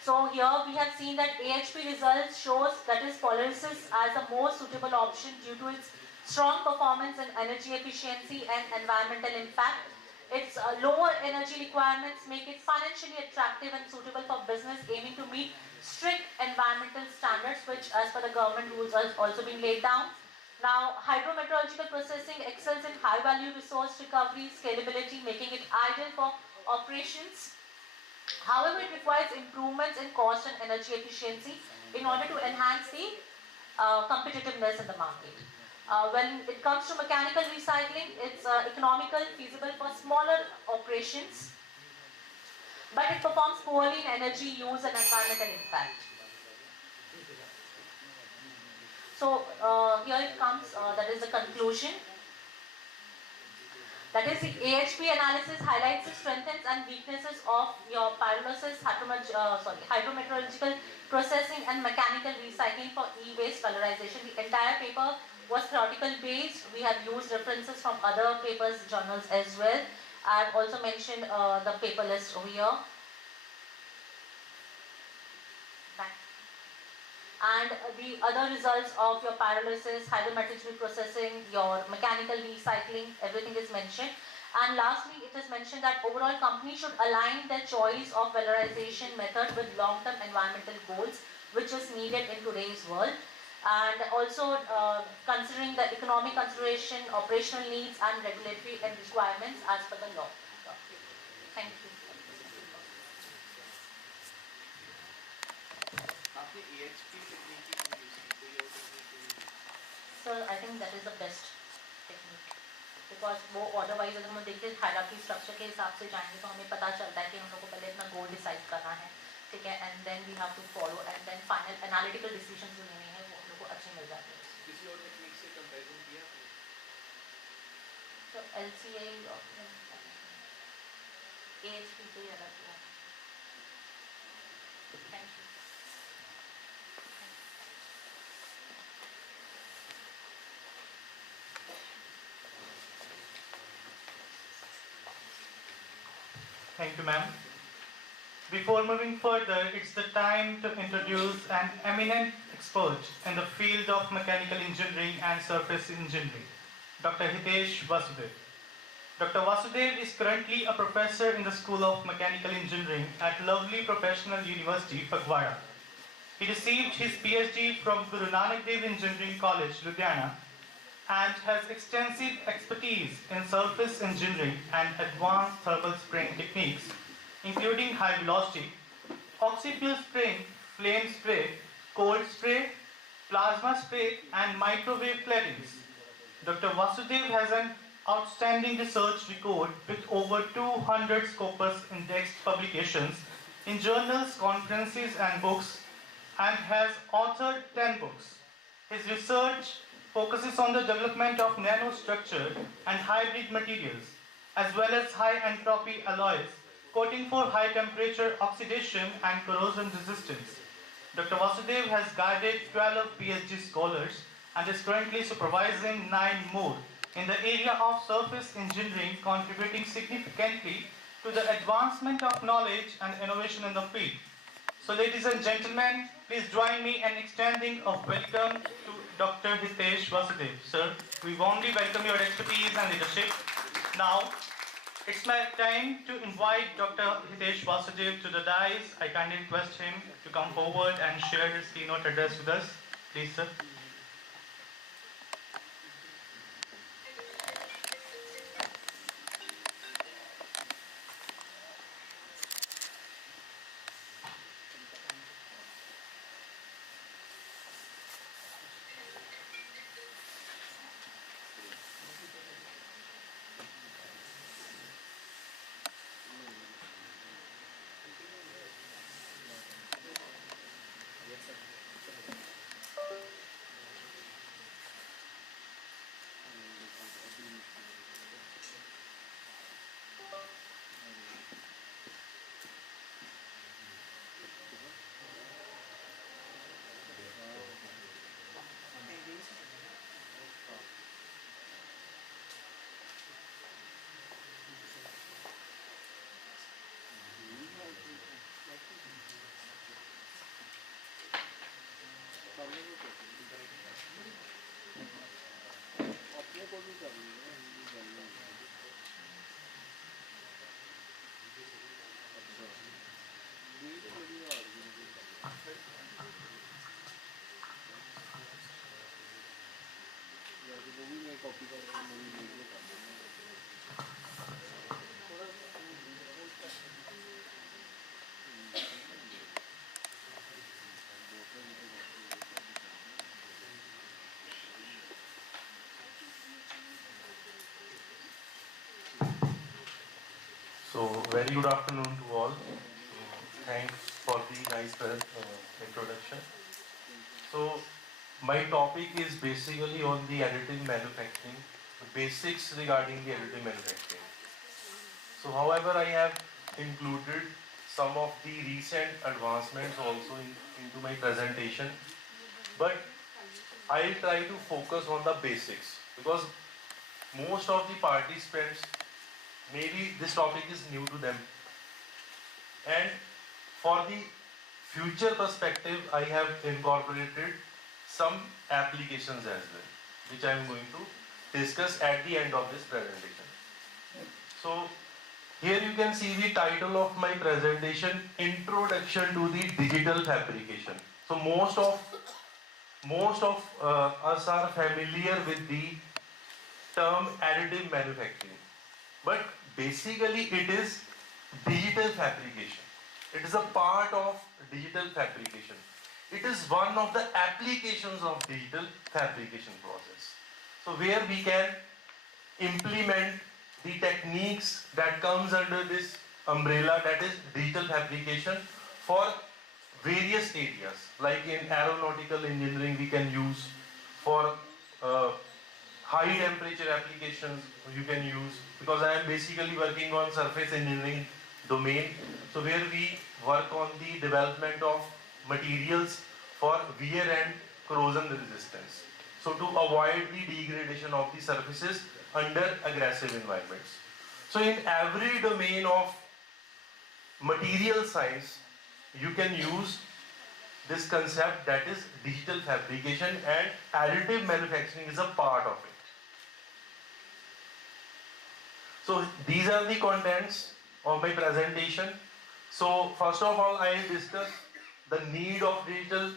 So here we have seen that AHP results shows that is pyrolysis as the most suitable option due to its strong performance in energy efficiency and environmental impact. Its lower energy requirements make it financially attractive and suitable for business aiming to meet strict environmental standards, which as per the government rules has also been laid down. Now, hydrometallurgical processing excels in high value resource recovery, scalability, making it ideal for operations. However, it requires improvements in cost and energy efficiency in order to enhance the competitiveness in the market. When it comes to mechanical recycling, it's economical, feasible for smaller operations, but it performs poorly in energy use and environmental impact. So here it comes, that is the conclusion. That is, the AHP analysis highlights the strengths and weaknesses of your pyrolysis, hydrometallurgical processing and mechanical recycling for e-waste valorization. The entire paper was theoretical based. We have used references from other papers, journals as well. I have also mentioned the paper list over here. And the other results of your pyrolysis, hydrometallurgical processing, your mechanical recycling, everything is mentioned. And lastly, it is mentioned that overall companies should align their choice of valorization method with long-term environmental goals, which is needed in today's world. And also considering the economic consideration, operational needs and regulatory and requirements as per the law. Thank you. आपने AHP technique की क्यों use की? कोई और technique क्यों नहीं use? Sir, I think that is the best technique. Because वो otherwise अगर हम देखते हैं hierarchy structure के हिसाब से जाएंगे तो हमें पता चलता है कि हम लोग को पहले अपना goal decide करना है, ठीक है, and then we have to follow and then final analytical decisions जो लेने हैं वो हम लोग को अच्छे मिल जाते हैं. किसी और technique से comparison किया आपने? So LCA और AHP से ही अलग किया. Thank you. Thank you, ma'am. Before moving further, it's the time to introduce an eminent expert in the field of mechanical engineering and surface engineering, Dr. Hitesh Vasudev. Dr. Vasudev is currently a professor in the School of Mechanical Engineering at Lovely Professional University, Phagwara. He received his PhD from Guru Nanak Dev Engineering College, Ludhiana, and has extensive expertise in surface engineering and advanced thermal spraying techniques, including high velocity, oxy-fuel spraying, flame spray, cold spray, plasma spray, and microwave claddings. Dr. Vasudev has an outstanding research record with over 200 Scopus indexed publications in journals, conferences, and books, and has authored 10 books. His research focuses on the development of nanostructured and hybrid materials, as well as high entropy alloys, coating for high temperature oxidation and corrosion resistance. Dr. Vasudev has guided 12 PhD scholars and is currently supervising 9 more in the area of surface engineering, contributing significantly to the advancement of knowledge and innovation in the field. So ladies and gentlemen, please join me in extending a welcome to Dr. Hitesh Vasudev. Sir, we warmly welcome your expertise and leadership. Now, it's my time to invite Dr. Hitesh Vasudev to the dais. I kindly request him to come forward and share his keynote address with us. Please, sir. So, very good afternoon to all. Thanks for the nice introduction. So, my topic is basically on the additive manufacturing, the basics regarding the additive manufacturing. So, however, I have included some of the recent advancements also into my presentation, but I'll try to focus on the basics because most of the participants, maybe this topic is new to them, and for the future perspective I have incorporated some applications as well, which I am going to discuss at the end of this presentation. So here you can see the title of my presentation, Introduction to the Digital Fabrication. So most of us are familiar with the term additive manufacturing, but basically it is digital fabrication. It is a part of digital fabrication. It is one of the applications of digital fabrication process. So where we can implement the techniques that comes under this umbrella, that is digital fabrication, for various areas. Like in aeronautical engineering we can use, for high temperature applications you can use, because I am basically working on surface engineering domain, so where we work on the development of materials for wear and corrosion resistance, so to avoid the degradation of the surfaces under aggressive environments. So in every domain of material science you can use this concept, that is digital fabrication, and additive manufacturing is a part of it. So these are the contents of my presentation. So first of all, I will discuss the need of digital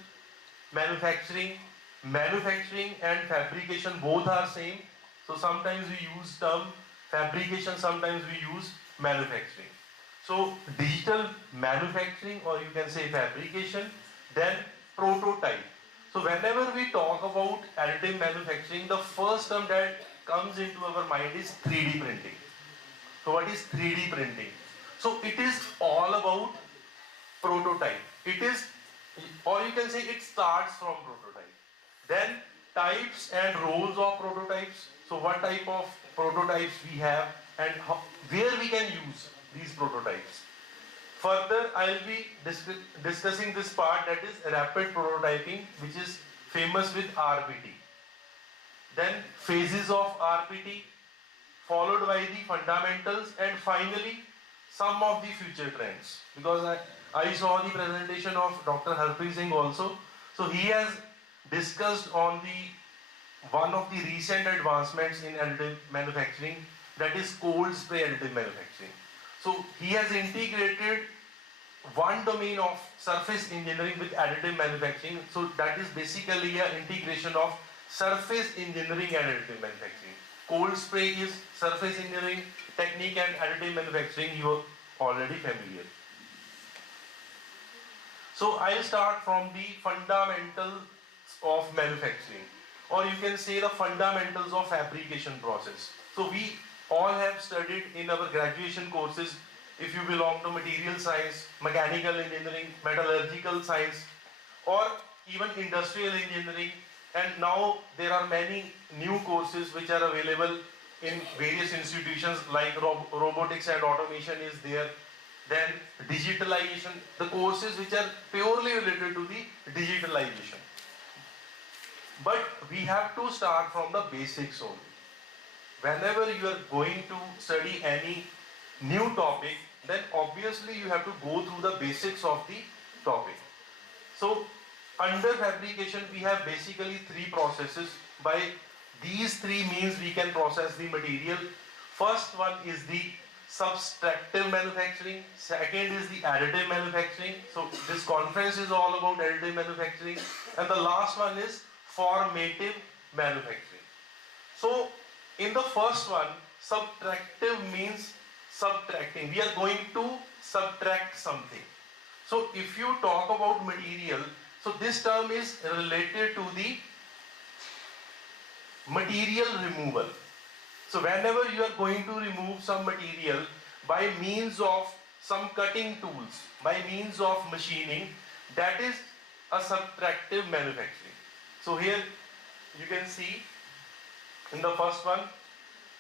manufacturing. Manufacturing and fabrication both are same. So sometimes we use term fabrication, sometimes we use manufacturing. So digital manufacturing, or you can say fabrication, then prototype. So whenever we talk about additive manufacturing, the first term that comes into our mind is 3D printing. So what is 3D printing? So it is all about prototype. It is, or you can say it starts from prototype. Then types and roles of prototypes. So what type of prototypes we have, and how, where we can use these prototypes. Further, I will be discussing this part, that is rapid prototyping, which is famous with RPT. Then phases of RPT, followed by the fundamentals, and finally some of the future trends. Because I saw the presentation of Dr. Harpreet Singh also. So he has discussed on the one of the recent advancements in additive manufacturing, that is cold spray additive manufacturing. So he has integrated one domain of surface engineering with additive manufacturing. So that is basically an integration of surface engineering and additive manufacturing. Cold spray is surface engineering technique, and additive manufacturing you are already familiar. So I'll start from the fundamentals of manufacturing, or you can say the fundamentals of fabrication process. So we all have studied in our graduation courses, if you belong to material science, mechanical engineering, metallurgical science, or even industrial engineering, and now there are many new courses which are available in various institutions, like robotics and automation is there. Then digitalization, the courses which are purely related to the digitalization. But we have to start from the basics only. Whenever you are going to study any new topic, then obviously you have to go through the basics of the topic. So under fabrication we have basically three processes. By these three means we can process the material. First one is the subtractive manufacturing, second is the additive manufacturing. So this conference is all about additive manufacturing, and the last one is formative manufacturing. So in the first one, subtractive means subtracting. We are going to subtract something. So if you talk about material, so this term is related to the material removal. So whenever you are going to remove some material by means of some cutting tools, by means of machining, that is a subtractive manufacturing. So here you can see in the first one,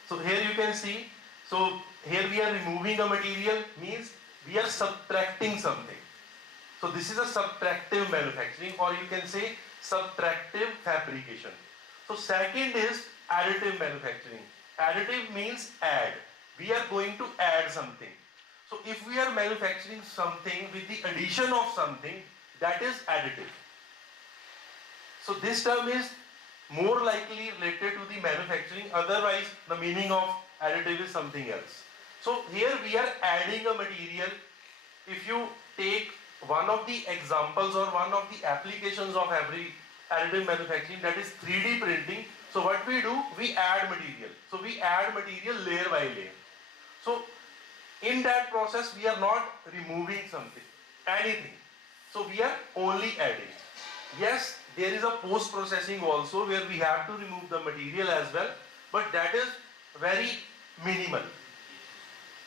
so here you can see, so here we are removing a material, means we are subtracting something. So this is a subtractive manufacturing, or you can say subtractive fabrication. So second is additive manufacturing. Additive means add. We are going to add something. So if we are manufacturing something with the addition of something, that is additive. So this term is more likely related to the manufacturing, otherwise the meaning of additive is something else. So here we are adding a material. If you take one of the examples or one of the applications of every additive manufacturing, that is 3D printing. So what we do, we add material. So we add material layer by layer. So in that process, we are not removing something, anything. So we are only adding. Yes, there is a post-processing also where we have to remove the material as well, but that is very minimal.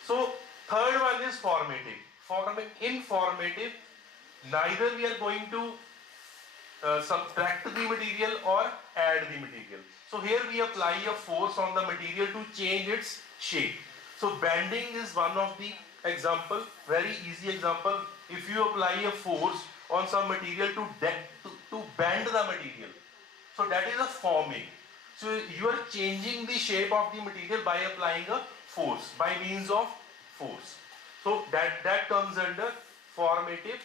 So third one is formative. In formative, neither we are going to subtract the material or add the material. So here we apply a force on the material to change its shape. So bending is one of the example, very easy example. If you apply a force on some material to bend the material, so that is a forming. So you are changing the shape of the material by applying a force, by means of force. So that comes under formative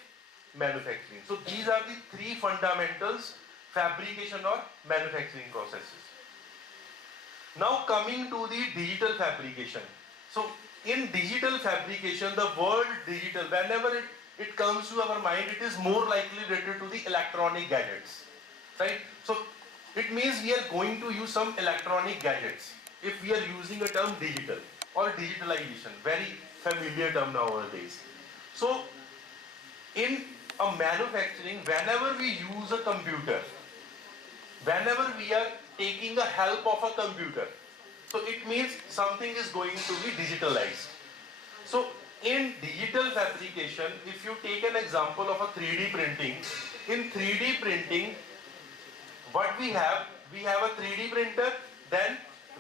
manufacturing. So these are the three fundamentals, fabrication or manufacturing processes. Now coming to the digital fabrication. So in digital fabrication, the word digital, whenever it comes to our mind, it is more likely related to the electronic gadgets, right? So it means we are going to use some electronic gadgets if we are using a term digital or digitalization, very familiar term nowadays. So in a manufacturing, whenever we use a computer, whenever we are taking the help of a computer, so it means something is going to be digitalized. So in digital fabrication, if you take an example of a 3D printing, in 3D printing, what we have a 3D printer, then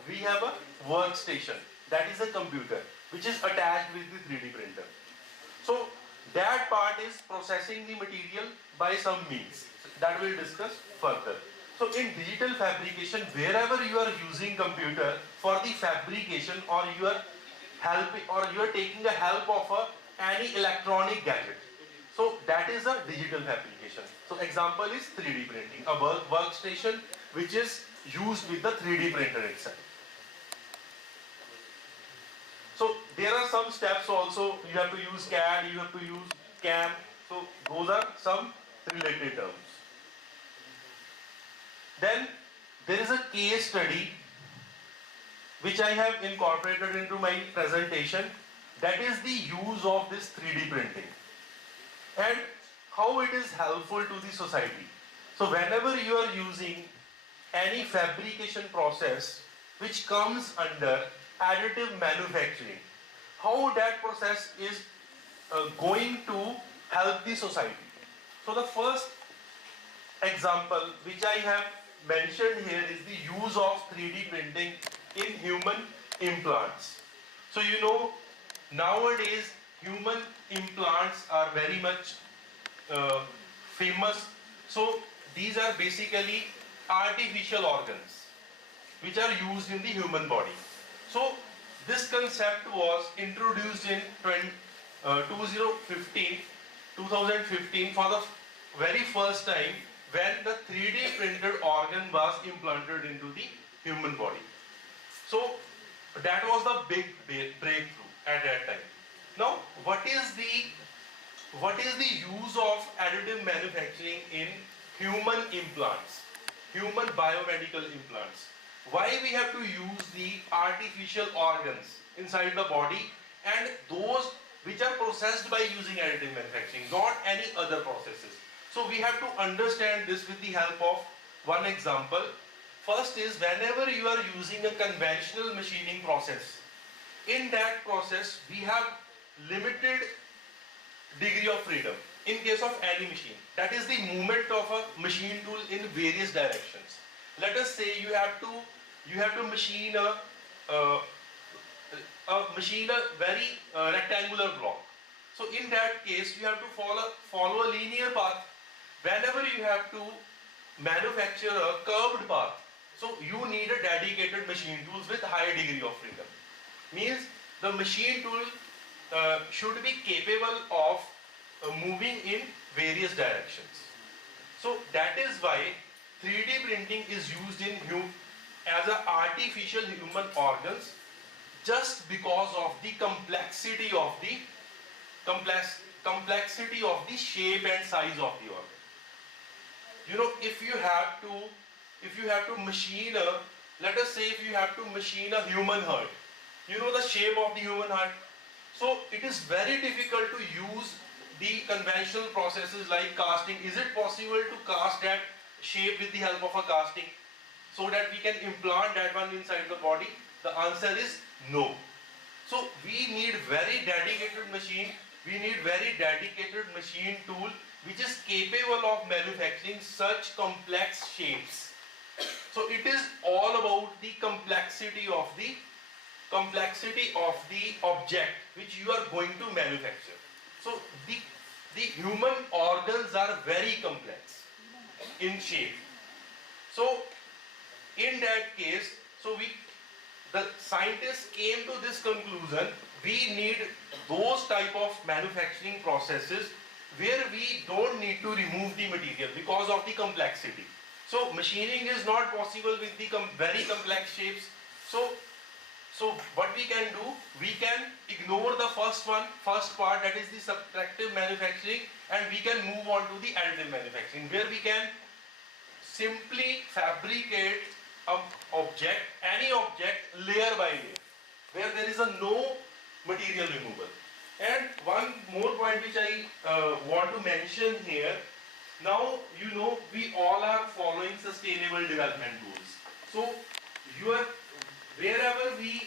we have a workstation, that is a computer, which is attached with the 3D printer. So that part is processing the material by some means that we'll discuss further. So in digital fabrication, wherever you are using computer for the fabrication, or you are helping, or you are taking the help of any electronic gadget, so that is a digital fabrication. So example is 3D printing, a workstation which is used with the 3D printer itself. So there are some steps also. You have to use CAD, you have to use Icammp. So those are some related terms. Then there is a case study which I have incorporated into my presentation. That is the use of this 3D printing and how it is helpful to the society. So whenever you are using any fabrication process which comes under additive manufacturing, how that process is going to help the society. So the first example which I have mentioned here is the use of 3D printing in human implants. So you know, nowadays human implants are very much famous. So these are basically artificial organs which are used in the human body. So this concept was introduced in 2015 for the very first time, when the 3D printed organ was implanted into the human body. So that was the big breakthrough at that time. Now what is the use of additive manufacturing in human implants, human biomedical implants? Why we have to use the artificial organs inside the body and those which are processed by using additive manufacturing, not any other processes? So we have to understand this with the help of one example. First is, whenever you are using a conventional machining process, in that process we have limited degree of freedom in case of any machine. That is the movement of a machine tool in various directions. Let us say you have to machine a very rectangular block. So in that case you have to follow a linear path. Whenever you have to manufacture a curved path, so you need a dedicated machine tools with high degree of freedom. Means the machine tool should be capable of moving in various directions. So that is why 3D printing is used in as an artificial human organs just because of the complexity of the shape and size of the organ. You know, if you have to machine a, let us say if you have to machine a human heart, you know the shape of the human heart. So it is very difficult to use the conventional processes like casting. Is it possible to cast that shape with the help of a casting so that we can implant that one inside the body? The answer is no. So we need very dedicated machine. We need very dedicated machine tool which is capable of manufacturing such complex shapes. So it is all about the complexity of the object which you are going to manufacture. So the human organs are very complex in shape. So in that case, the scientists came to this conclusion: we need those type of manufacturing processes where we don't need to remove the material because of the complexity. So machining is not possible with the very complex shapes. So what we can do, we can ignore the first part, that is the subtractive manufacturing, and we can move on to the additive manufacturing, where we can simply fabricate any object layer by layer, where there is no material removal. And one more point which I want to mention here. Now, you know, we all are following sustainable development goals. So wherever we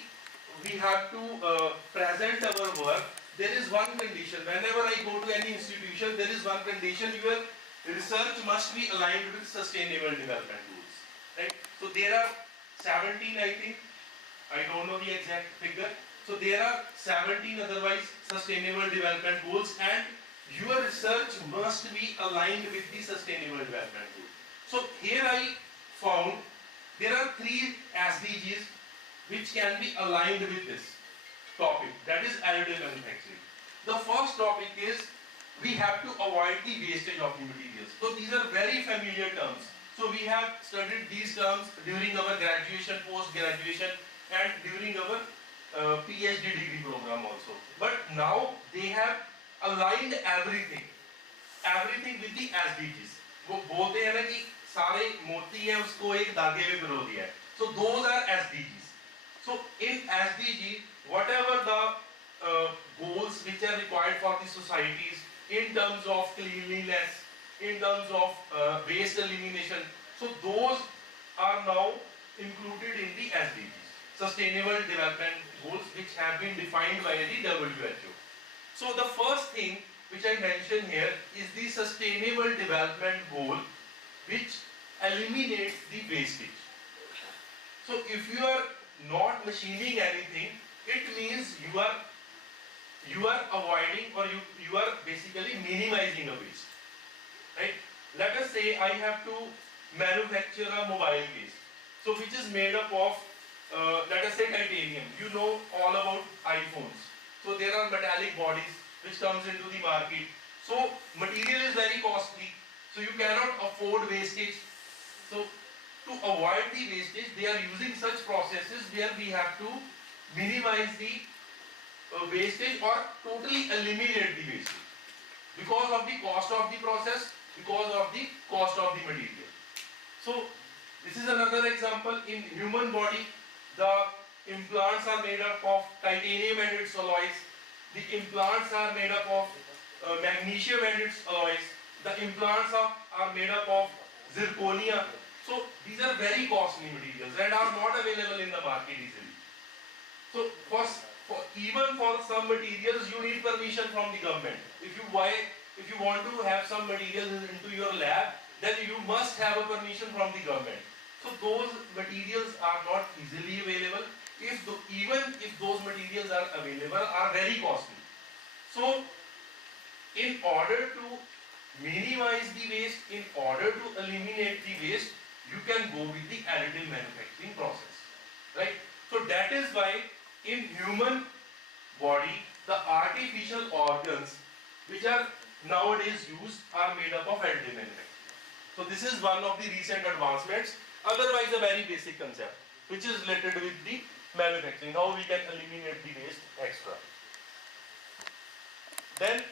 have to present our work, there is one condition. Whenever I go to any institution, there is one condition: your research must be aligned with sustainable development goals. Right? So there are 17, I think. I don't know the exact figure. So there are 17 otherwise sustainable development goals, and your research must be aligned with the sustainable development goals. So here I found there are 3 SDGs which can be aligned with this topic, that is additive manufacturing. The first topic is we have to avoid the wastage of the materials. So these are very familiar terms. So we have studied these terms during our graduation, post-graduation, and during our PhD degree program also. But now they have aligned everything with the SDGs. वो बोलते हैं ना कि सारे मोती हैं उसको एक धागे में पिरो दिया है. So those are SDGs. So in SDG, whatever the goals which are required for the societies in terms of cleanliness, in terms of waste elimination, so those are now included in the SDGs, Sustainable Development Goals, which have been defined by the WHO. So the first thing which I mentioned here is the Sustainable Development Goal, which eliminates the wastage. So if you are not machining anything, it means you are avoiding, or you are basically minimizing a waste. Right? Let us say I have to manufacture a mobile case, so which is made up of let us say titanium. You know all about iPhones. So there are metallic bodies which comes into the market. So material is very costly. So you cannot afford wastage. So to avoid the wastage, they are using such processes where we have to minimize the wastage or totally eliminate the wastage because of the cost of the process, because of the cost of the material. So this is another example. In human body, the implants are made up of titanium and its alloys. The implants are made up of magnesium and its alloys. The implants are made up of zirconia. So these are very costly materials and are not available in the market easily. So even for some materials, you need permission from the government. If you want to have some materials into your lab, then you must have a permission from the government. So those materials are not easily available. Even if those materials are available, are very costly. So in order to minimize the waste, in order to eliminate the waste, you can go with the additive manufacturing process. Right? So that is why in human body, the artificial organs which are nowadays used are made up of additive manufacturing. So this is one of the recent advancements. Otherwise, a very basic concept which is related with the manufacturing, how we can eliminate the waste extra. Then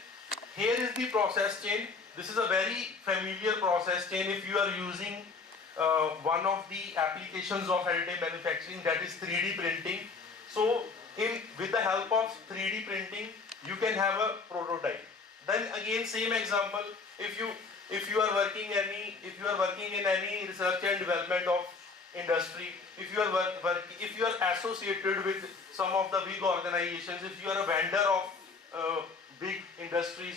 here is the process chain. This is a very familiar process chain if you are using one of the applications of additive manufacturing, that is 3D printing. So with the help of 3D printing, you can have a prototype. Then again, same example, if you are working in any research and development of industry, if you are associated with some of the big organizations, if you are a vendor of big industries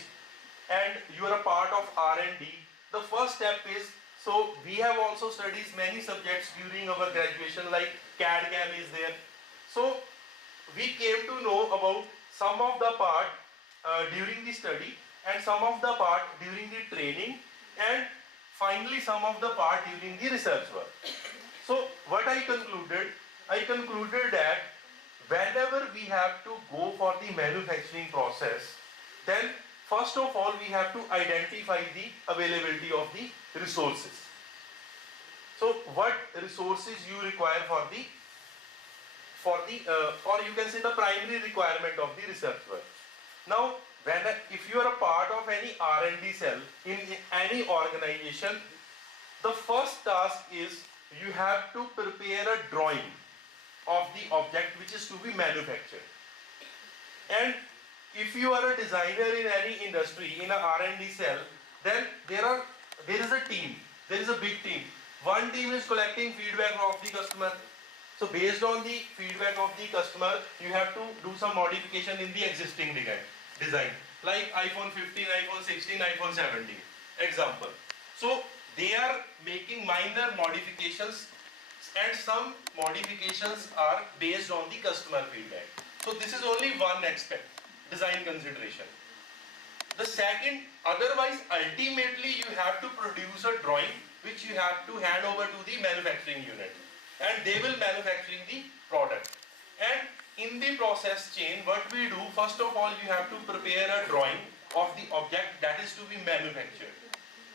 and you are a part of R&D, the first step is, so we have also studied many subjects during our graduation, like CAD/CAM is there. So we came to know about some of the part during the study and some of the part during the training and finally some of the part during the research work. So what I concluded that whenever we have to go for the manufacturing process, then first of all we have to identify the availability of the resources. So what resources you require or you can say the primary requirement of the research work. Now if you are a part of any R&D cell in any organization, the first task is you have to prepare a drawing of the object which is to be manufactured. And if you are a designer in any industry, in a R&D cell, then there is a team, there is a big team. One team is collecting feedback of the customer. So based on the feedback of the customer, you have to do some modification in the existing design, like iPhone 15, iPhone 16, iPhone 17, example. So they are making minor modifications and some modifications are based on the customer feedback. So this is only one aspect, design consideration. The second, otherwise ultimately you have to produce a drawing which you have to hand over to the manufacturing unit and they will manufacturing the product. And in the process chain, what we do, first of all you have to prepare a drawing of the object that is to be manufactured.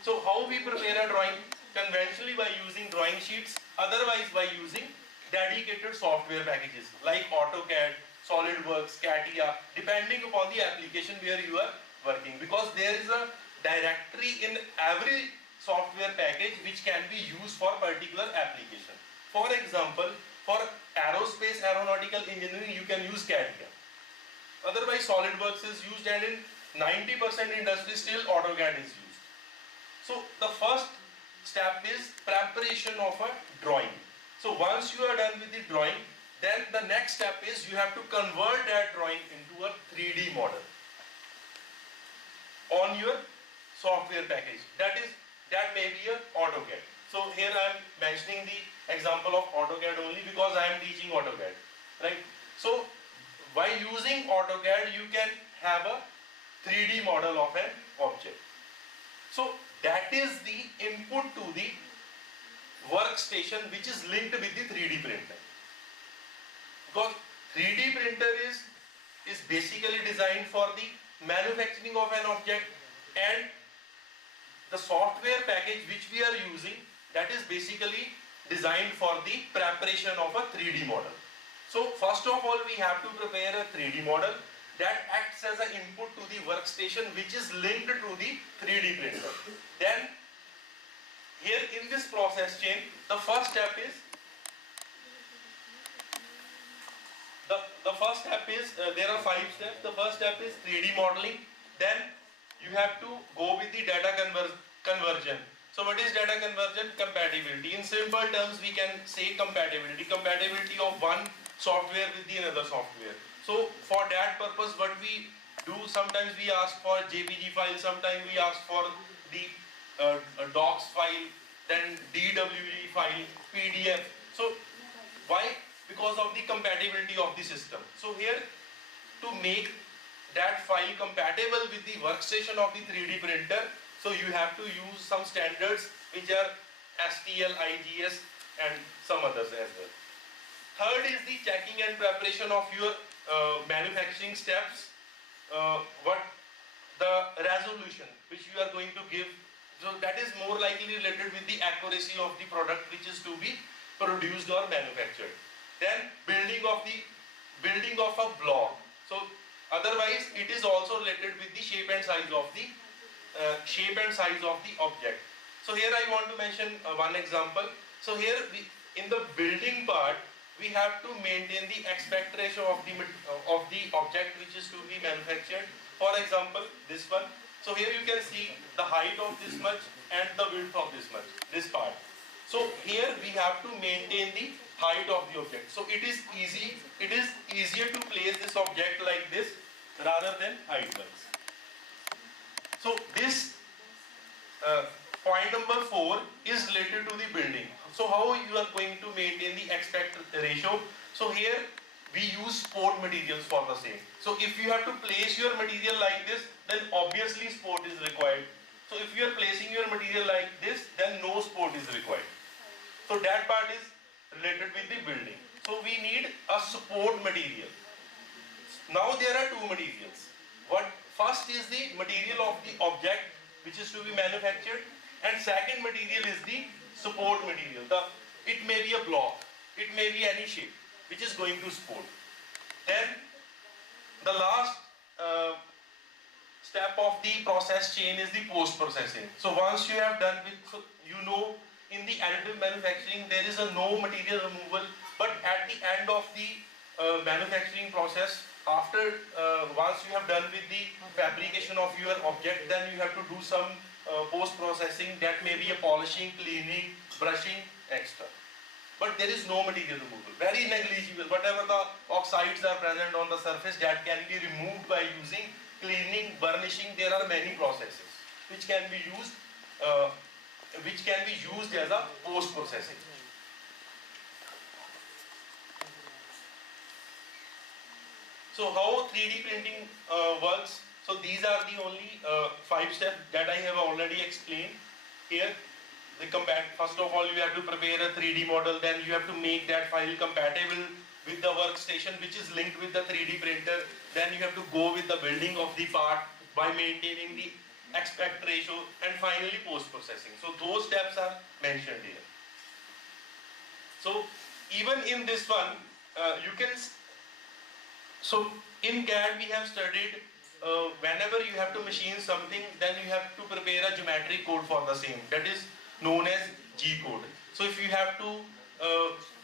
So how we prepare a drawing? Conventionally by using drawing sheets, otherwise by using dedicated software packages like AutoCAD, SolidWorks, CATIA, depending upon the application where you are working, because there is a directory in every software package which can be used for particular application. For example, for aerospace aeronautical engineering you can use CATIA. Otherwise SolidWorks is used, and in 90% industry still AutoCAD is used. So the first step is preparation of a drawing. So once you are done with the drawing, then the next step is you have to convert that drawing into a 3D model on your software package. That may be a AutoCAD. So here I am mentioning the example of AutoCAD only because I am teaching AutoCAD, right? So by using AutoCAD you can have a 3D model of an object. So that is the input to the workstation which is linked with the 3D printer. Because 3D printer is basically designed for the manufacturing of an object, and the software package which we are using, that is basically designed for the preparation of a 3D model. So first of all we have to prepare a 3D model that acts as an input to the workstation which is linked to the 3D printer. Then here in this process chain, the first step is there are 5 steps. The first step is 3D modeling. Then you have to go with the data conversion. So what is data conversion? Compatibility. In simple terms we can say compatibility of one software with the another software. So for that purpose what we do, sometimes we ask for JPG file, sometimes we ask for the docs file, then DWG file, PDF. So why? Because of the compatibility of the system. So here, to make that file compatible with the workstation of the 3D printer, so you have to use some standards which are STL, IGS and some others as well. Third is the checking and preparation of your manufacturing steps. What the resolution which you are going to give, so that is more likely related with the accuracy of the product which is to be produced or manufactured. then building of a block. So otherwise it is also related with the shape and size of the object. So here I want to mention one example. So here in the building part, we have to maintain the aspect ratio of the object which is to be manufactured. For example, this one. So here you can see the height of this much and the width of this much, this part. So here we have to maintain the height of the object. So it is easier to place this object like this rather than height-wise. So this point number 4 is related to the building. So how you are going to maintain the aspect ratio? So here we use sport materials for the same. So if you have to place your material like this, then obviously sport is required. So if you are placing your material like this, then no sport is required. So that part is related with the building. So we need a support material. Now there are two materials. First is the material of the object which is to be manufactured, and second material is the support material. It may be a block, it may be any shape which is going to support. Then the last step of the process chain is the post-processing. So once you have done with, in the additive manufacturing there is a no material removal, but at the end of the manufacturing process, after once you have done with the fabrication of your object, then you have to do some post-processing. That may be a polishing, cleaning, brushing, extra. But there is no material removal, very negligible. Whatever the oxides are present on the surface, that can be removed by using cleaning, burnishing. There are many processes which can be used as a post-processing. So how 3D printing works? So these are the only 5 steps that I have already explained here. First of all, you have to prepare a 3D model, then you have to make that file compatible with the workstation which is linked with the 3D printer. Then you have to go with the building of the part by maintaining the aspect ratio, and finally post-processing. So those steps are mentioned here. So even in this one, so in CAD we have studied whenever you have to machine something, then you have to prepare a geometric code for the same. That is known as G code. So if you have to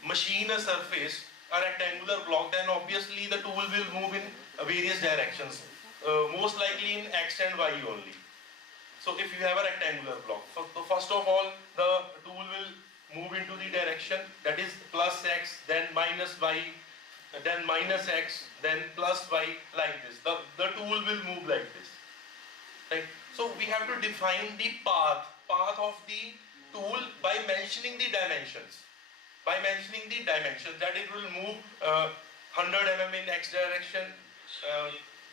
machine a surface, a rectangular block, then obviously the tool will move in various directions, most likely in X and Y only. So if you have a rectangular block, first of all the tool will move into the direction that is plus X, then minus Y, then minus X, then plus Y, like this. The tool will move like this. Right? So we have to define the path of the tool by mentioning the dimensions. That it will move 100 mm in X direction,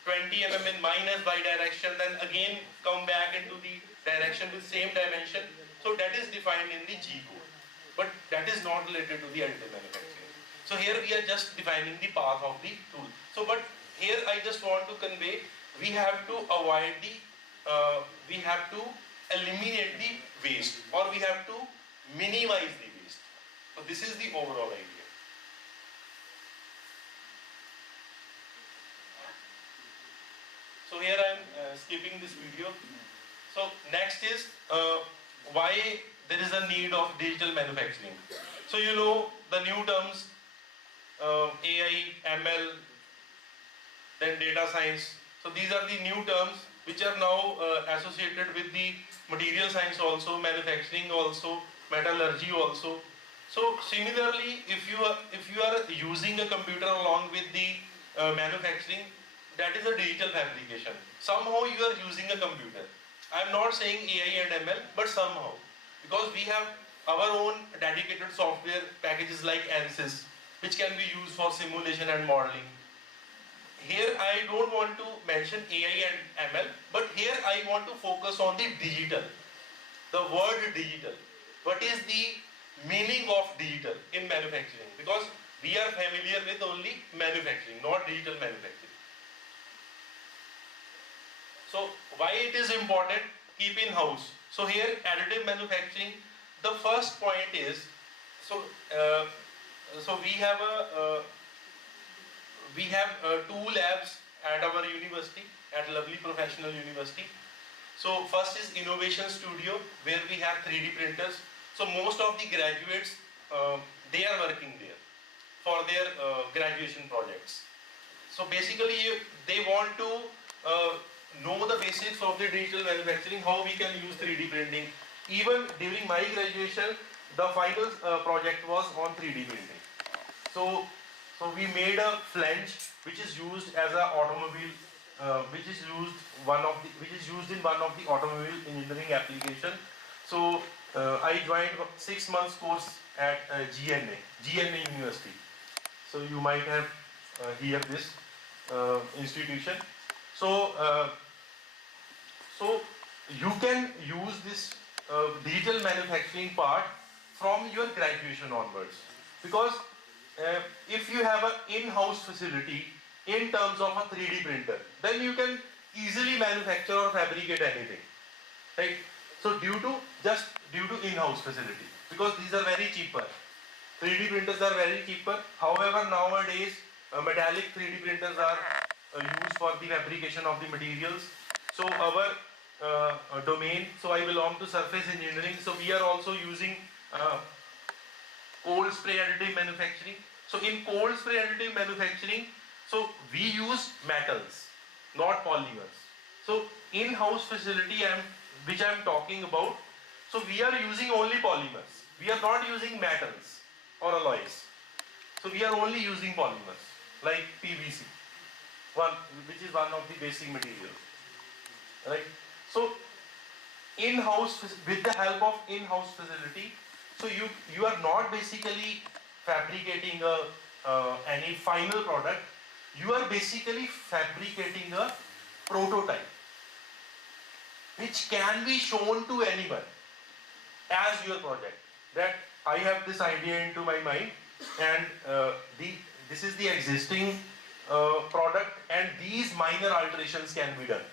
20 mm in minus Y direction, then again come back into the direction with same dimension. So that is defined in the G code. But that is not related to the additive manufacturing. So here we are just defining the path of the tool. So but here I just want to convey, we have to avoid we have to eliminate the waste, or we have to minimize the waste. So this is the overall idea. So here I am skipping this video. So next is why there is a need of digital manufacturing. So you know the new terms AI, ML, then data science. So these are the new terms which are now associated with the material science also, manufacturing also, metallurgy also. So similarly, if you are using a computer along with the manufacturing, that is a digital fabrication. Somehow you are using a computer. I am not saying AI and ML, but somehow, because we have our own dedicated software packages like ANSYS, which can be used for simulation and modeling. Here I don't want to mention AI and ML, but here I want to focus on the digital. The word digital. What is the meaning of digital in manufacturing? Because we are familiar with only manufacturing, not digital manufacturing. So why it is important? Keep in house. So here additive manufacturing, the first point is, so So we have two labs at our university, at Lovely Professional University. So first is Innovation Studio, where we have 3D printers. So most of the graduates, they are working there for their graduation projects. So basically, they want to know the basics of the digital manufacturing, how we can use 3D printing. Even during my graduation, the final project was on 3D printing. So we made a flange which is used as a automobile, which is used in one of the automobile engineering application. So I joined 6 months course at GNA University. So you might have heard this institution. So you can use this digital manufacturing part from your graduation onwards, because if you have an in-house facility in terms of a 3D printer, then you can easily manufacture or fabricate anything, right? So due to in-house facility, because these are very cheaper. 3D printers are very cheaper. However, nowadays metallic 3D printers are used for the fabrication of the materials. So our domain, so I belong to surface engineering, so we are also using cold spray additive manufacturing. So in cold spray additive manufacturing, so we use metals, not polymers. So in-house facility which I am talking about, so we are using only polymers. We are not using metals or alloys. So we are only using polymers like PVC, which is one of the basic materials, right? So in-house, with the help of in-house facility, so you are not basically fabricating any final product. You are basically fabricating a prototype which can be shown to anyone as your project. That I have this idea into my mind, and this is the existing product, and these minor alterations can be done.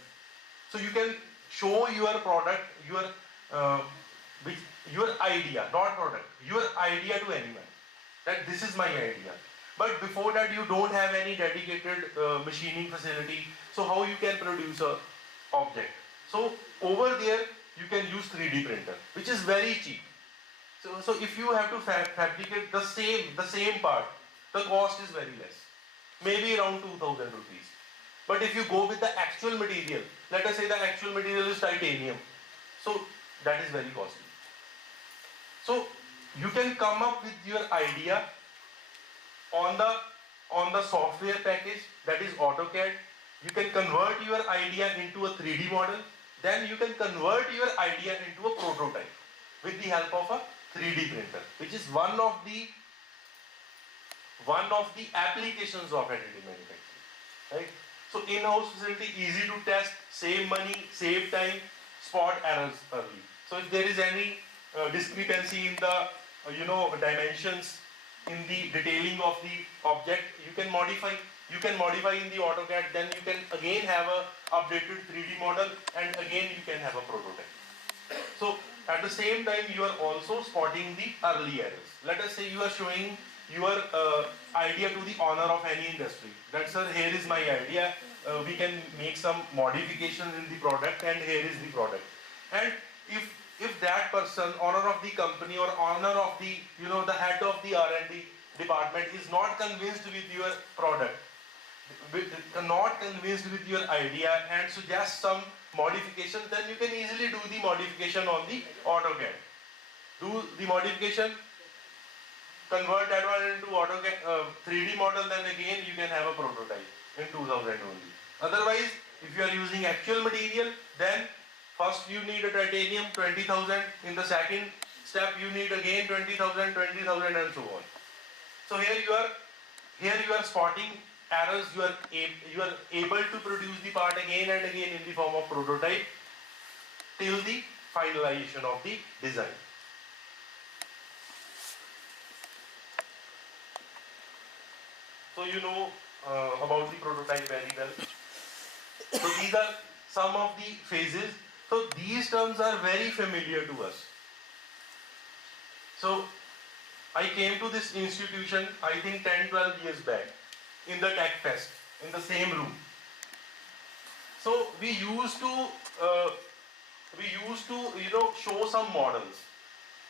So you can show your product, your idea, not product, your idea to anyone, that this is my idea. But before that, you don't have any dedicated machining facility, so how you can produce a object? So over there, you can use 3D printer, which is very cheap. So if you have to fabricate the same part, the cost is very less, maybe around 2,000 rupees. But if you go with the actual material, let us say the actual material is titanium, so that is very costly. So you can come up with your idea on the software package, that is AutoCAD. You can convert your idea into a 3D model, then you can convert your idea into a prototype with the help of a 3D printer, which is one of the applications of additive manufacturing, right? So in-house facility, easy to test, save money, save time, spot errors early. So if there is any discrepancy in the dimensions, in the detailing of the object, you can modify. You can modify in the AutoCAD, then you can again have a updated 3D model, and again you can have a prototype. So at the same time, you are also spotting the early errors. Let us say you are showing your idea to the owner of any industry. That, sir, here is my idea. We can make some modifications in the product, and here is the product. And if that person, owner of the company or owner of the the head of the R&D department is not convinced with your product, not convinced with your idea, and suggest some modification, then you can easily do the modification on the AutoCAD. Do the modification, convert that one into AutoCAD 3D model, then again you can have a prototype in 2000 only. Otherwise, if you are using actual material, then first you need a titanium 20,000. In the second step, you need again 20,000, 20,000, and so on. So here you are spotting errors. You are able to produce the part again and again in the form of prototype till the finalization of the design. So you know about the prototype very well. So these are some of the phases. So these terms are very familiar to us. So I came to this institution, I think 10-12 years back, in the Tech Fest, in the same room. So we used to, show some models,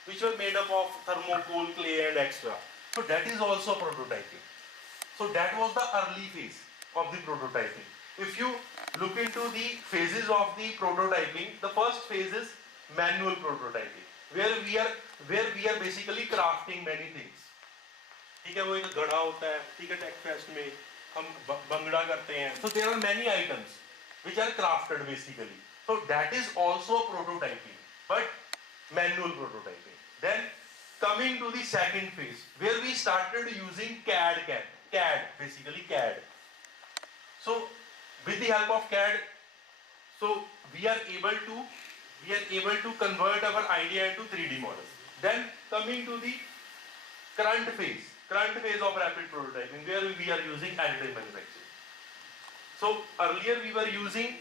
which were made up of thermocol, clay and extra. So that is also prototyping. So that was the early phase of the prototyping. If you look into the phases of the prototyping, the first phase is manual prototyping, where we are basically crafting many things. ठीक है, वो एक गड़ा होता है, ठीक है, tech fest में हम बंगड़ा करते हैं. So there are many items which are crafted basically. So that is also prototyping, but manual prototyping. Then coming to the second phase, where we started using CAD basically CAD. So with the help of CAD, so we are able to convert our idea into 3D models. Then coming to the current phase of rapid prototyping, where we are using additive manufacturing. So earlier we were using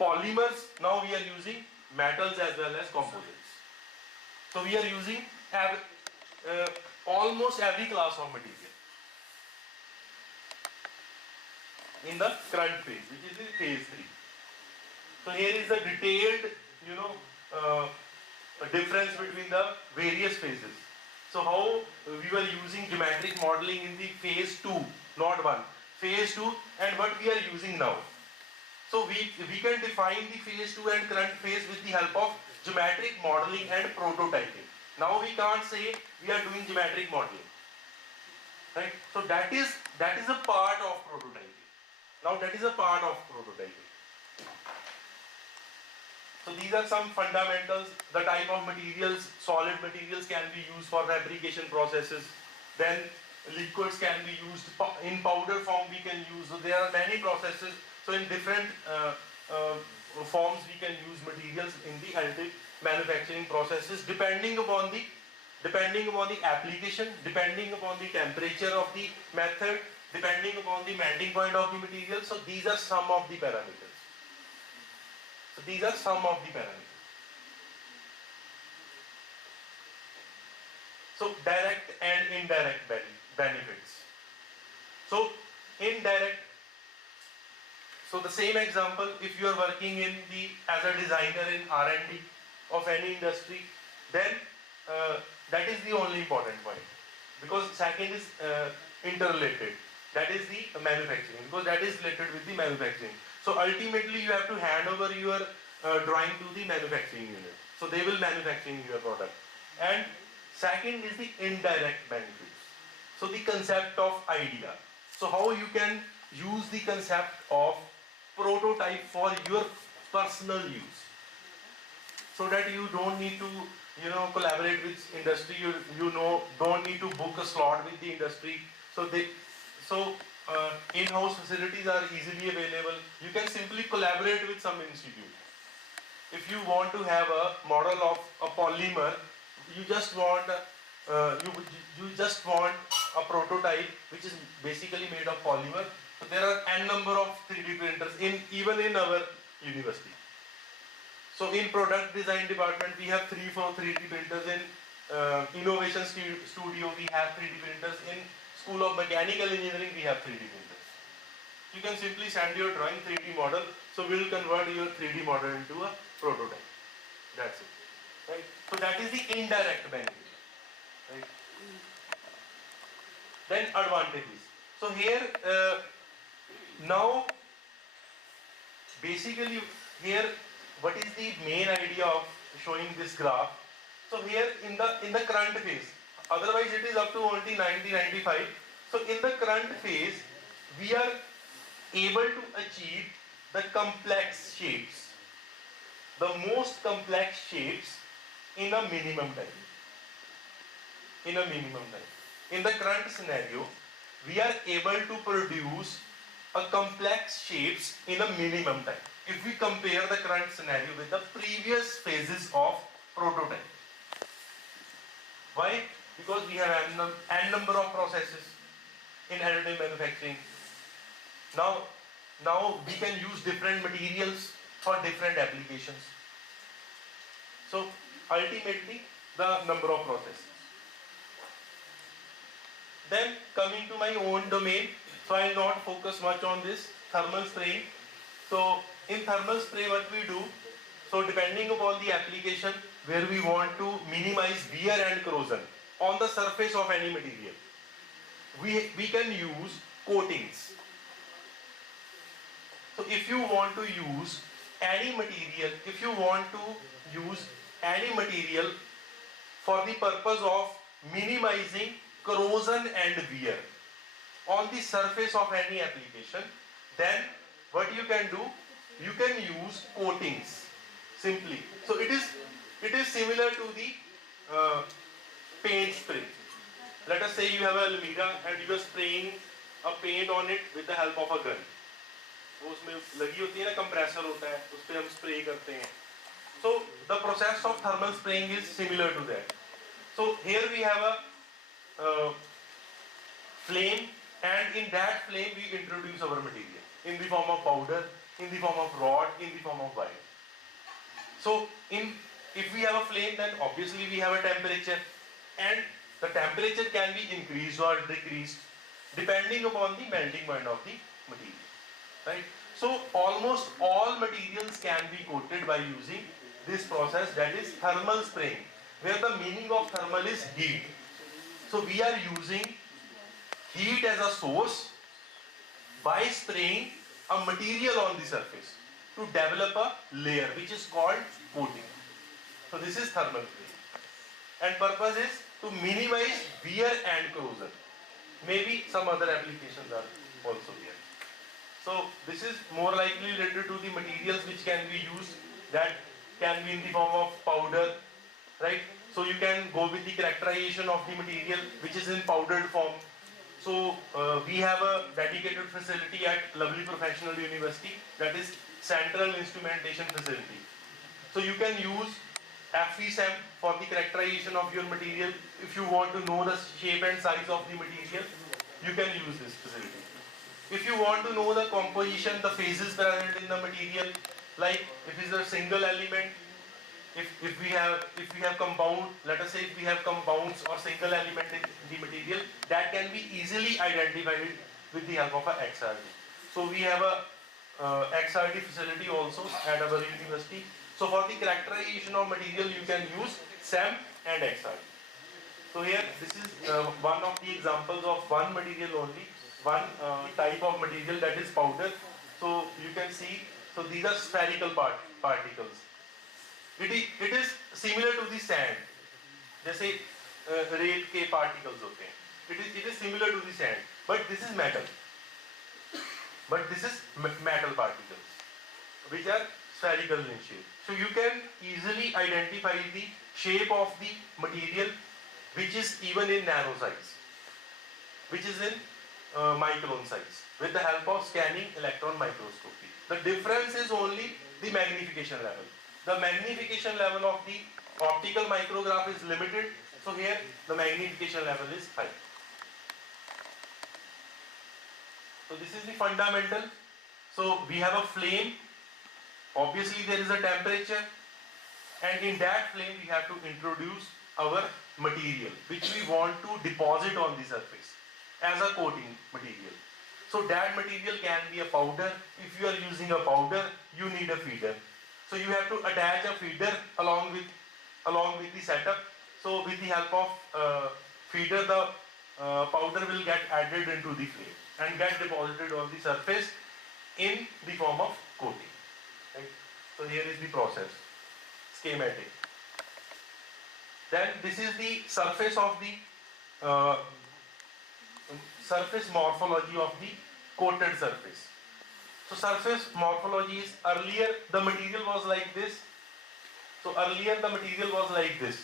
polymers, now we are using metals as well as composites. So we are using almost every class of material in the current phase, which is in phase 3. So here is the detailed, difference between the various phases. So how we were using geometric modeling in the phase 2, not 1, phase 2, and what we are using now. So we can define the phase 2 and current phase with the help of geometric modeling and prototyping. Now we can't say we are doing geometric modeling, right? So that is a part of prototyping. Now that is a part of prototyping. So these are some fundamentals. The type of materials, solid materials can be used for fabrication processes. Then liquids can be used in powder form. We can use. So there are many processes. So in different forms we can use materials in the additive manufacturing processes, depending upon the application, depending upon the temperature of the method, depending upon the melting point of the material. So these are some of the parameters. So direct and indirect benefits. So indirect. So the same example, if you are working as a designer in R&D of any industry, then that is the only important point, because second is interrelated. That is the manufacturing, because that is related with the manufacturing. So ultimately you have to hand over your drawing to the manufacturing unit. So they will manufacture your product. And second is the indirect benefits. So the concept of idea. So how you can use the concept of prototype for your personal use, so that you don't need to collaborate with industry. You don't need to book a slot with the industry. So in-house facilities are easily available. You can simply collaborate with some institute. If you want to have a model of a polymer, you just want a prototype which is basically made of polymer. So there are n number of 3D printers even in our university. So in product design department we have 3-4 3D printers. In innovation studio we have 3D printers. In School of Mechanical Engineering we have 3D printers. You can simply send your drawing 3D model. So we will convert your 3D model into a prototype. That's it. Right? So that is the indirect benefit. Right? Then advantages. So here now basically here what is the main idea of showing this graph? So here in the current phase, otherwise it is up to only 90-95. So in the current phase we are able to achieve the complex shapes, the most complex shapes in a minimum time. In the current scenario, we are able to produce a complex shapes in a minimum time, if we compare the current scenario with the previous phases of prototype. Why? Because we have n number of processes in additive manufacturing. Now we can use different materials for different applications. So ultimately the number of processes. Then coming to my own domain, so I will not focus much on this thermal spraying. So in thermal spray what we do, so depending upon the application where we want to minimize wear and corrosion on the surface of any material, we can use coatings. So if you want to use any material, for the purpose of minimizing corrosion and wear on the surface of any application, then what you can do, you can use coatings simply. So it is similar to the paint spray. Let us say you have a almirah and you are spraying a paint on it with the help of a gun. वो उसमें लगी होती है ना, compressor होता है, उस पे हम स्प्रे करते हैं. So the process of thermal spraying is similar to that. So here we have a flame, and in that flame we introduce our material in the form of powder, in the form of rod, in the form of wire. So if we have a flame, then obviously we have a temperature, and the temperature can be increased or decreased depending upon the melting point of the material. Right? So almost all materials can be coated by using this process, that is thermal spraying, where the meaning of thermal is heat. So we are using heat as a source by spraying a material on the surface to develop a layer which is called coating. So this is thermal spraying, and purpose is to minimize wear and corrosion. Maybe some other applications are also there. So this is more likely related to the materials which can be used, that can be in the form of powder, right? So you can go with the characterization of the material which is in powdered form. So we have a dedicated facility at Lovely Professional University, that is Central Instrumentation Facility. So you can use FESAM for the characterization of your material. If you want to know the shape and size of the material, you can use this facility. If you want to know the composition, the phases present in the material, like if it is a single element, if we have compound, let us say if we have compounds or single element in the material, that can be easily identified with the help of a XRD. So we have a XRD facility also at our university. So for the characterization of material, you can use SAM and XRD. So here this is one of the examples of one material only, one type of material, that is powder. So you can see, so these are spherical particles. It is similar to the sand, जैसे रेत के particles होते हैं. It is similar to the sand, but this is metal. But this is metal particles, which are spherical in shape. So you can easily identify the shape of the material, which is even in nano size, which is in micron size, with the help of scanning electron microscopy. The difference is only the magnification level. The magnification level of the optical micrograph is limited, so here the magnification level is high. So this is the fundamental. So we have a flame, obviously there is a temperature, and in that flame we have to introduce our material which we want to deposit on the surface as a coating material. So that material can be a powder. If you are using a powder, you need a feeder. So you have to attach a feeder along with the setup. So with the help of feeder, the powder will get added into the flame and get deposited on the surface in the form of coating. Right? So here is the process, schematic. Then this is the surface of the surface morphology of the coated surface. So surface morphology is, earlier the material was like this. So earlier the material was like this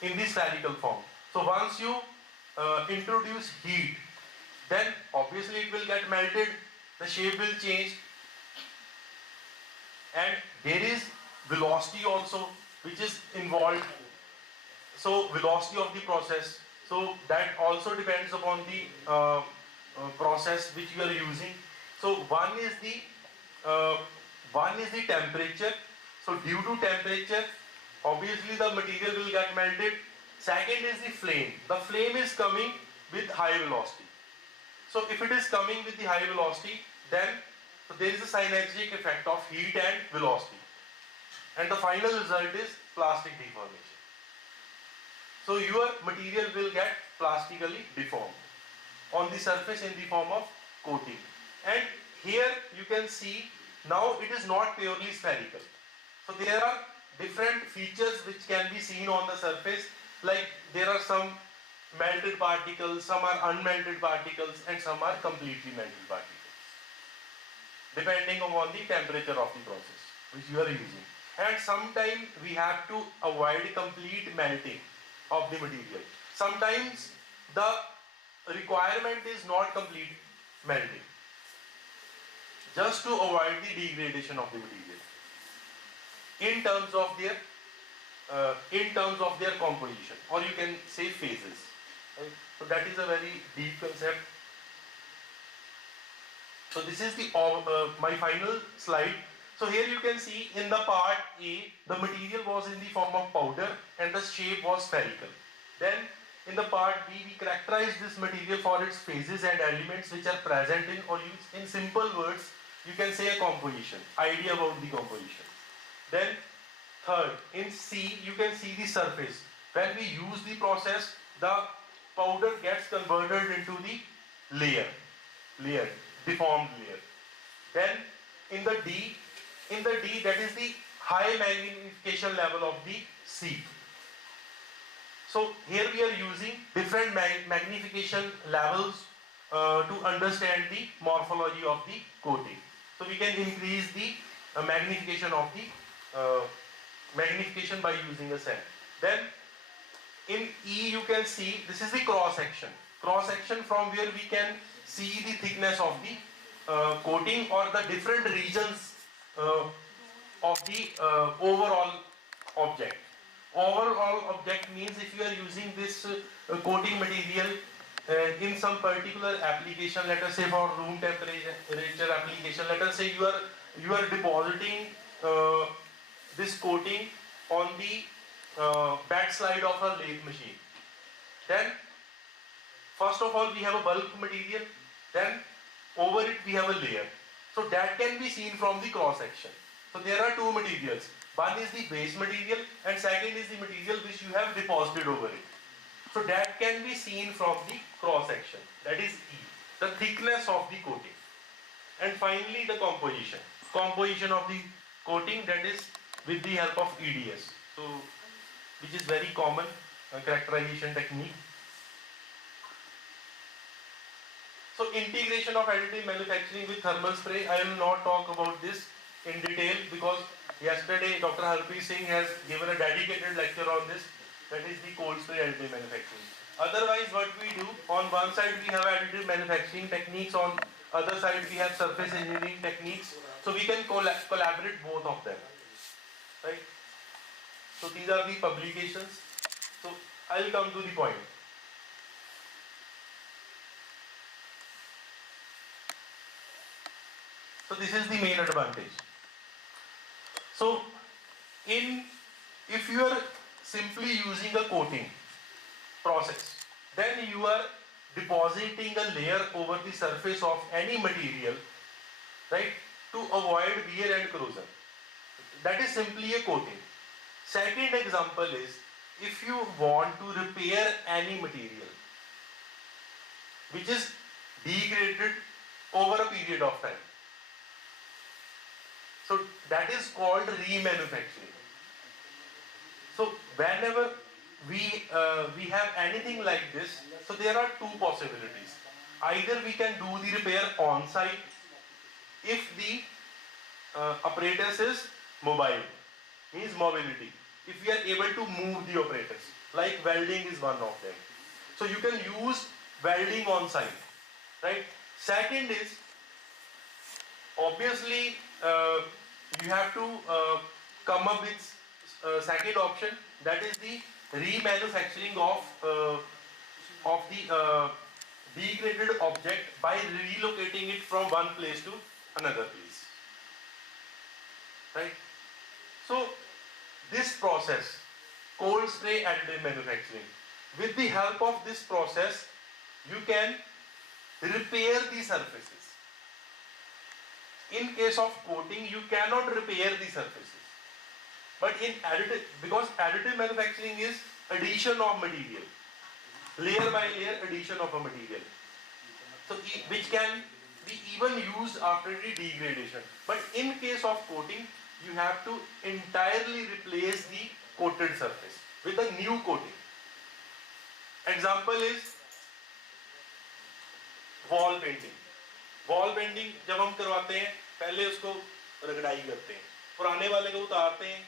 in the spherical form. So once you introduce heat, then obviously it will get melted, the shape will change, and there is velocity also which is involved. So velocity of the process, so that also depends upon the process which you are using. So one is the temperature. So due to temperature, obviously the material will get melted. Second is the flame. The flame is coming with high velocity. So if it is coming with the high velocity, then there is a synergistic effect of heat and velocity. And the final result is plastic deformation. So your material will get plastically deformed on the surface in the form of coating. And here you can see now it is not purely spherical. So there are different features which can be seen on the surface, like there are some melted particles, some are unmelted particles, and some are completely melted particles, depending upon the temperature of the process which you are using. And sometimes we have to avoid complete melting of the material. Sometimes the requirement is not complete melting, just to avoid the degradation of the material in terms of their composition, or you can say phases. Right? So that is a very deep concept. So this is the my final slide. So here you can see in the part A, the material was in the form of powder and the shape was spherical. Then in the part B, we characterize this material for its phases and elements which are present in, or used in simple words, you can say a composition, idea about the composition. Then third, in C, you can see the surface. When we use the process, the powder gets converted into the layer, deformed layer. Then in the D, that is the high magnification level of the C. So here we are using different magnification levels to understand the morphology of the coating. So we can increase the magnification of the magnification by using a set. Then in E you can see this is the cross section. Cross section from where we can see the thickness of the coating or the different regions of the overall object. Overall object means if you are using this coating material in some particular application, let us say for room temperature application, let us say you are depositing this coating on the backslide of a lathe machine. Then first of all we have a bulk material, then over it we have a layer. So that can be seen from the cross section. So there are two materials. One is the base material and second is the material which you have deposited over it. So that can be seen from the cross section. That is E, the thickness of the coating. And finally the composition. Composition of the coating, that is with the help of EDS. So which is very common characterization technique. So integration of additive manufacturing with thermal spray, I will not talk about this in detail because yesterday Dr. Harpreet Singh has given a dedicated lecture on this, that is the cold spray additive manufacturing. Otherwise what we do, on one side we have additive manufacturing techniques, on other side we have surface engineering techniques, so we can collaborate both of them, right? So these are the publications. So I will come to the point. So this is the main advantage. So if you are simply using a coating process, then you are depositing a layer over the surface of any material, right, to avoid wear and corrosion. That is simply a coating. Second example is if you want to repair any material which is degraded over a period of time. So that is called remanufacturing. So whenever we have anything like this, so there are two possibilities. Either we can do the repair on site if the apparatus is mobile, means mobility. If we are able to move the apparatus, like welding is one of them. So you can use welding on site, right? Second is, obviously, you have to come up with second option, that is the remanufacturing of the degraded object by relocating it from one place to another place, right? So this process, cold spray additive manufacturing, with the help of this process, you can repair the surfaces. In case of coating, you cannot repair the surfaces. But in additive, because additive manufacturing is addition of material, layer by layer addition of a material, so which can be even used after the degradation. But in case of coating, you have to entirely replace the coated surface with a new coating. Example is wall painting. Wall painting जब हम करवाते हैं पहले उसको रगड़ाई करते हैं, पुराने वाले को उतारते हैं,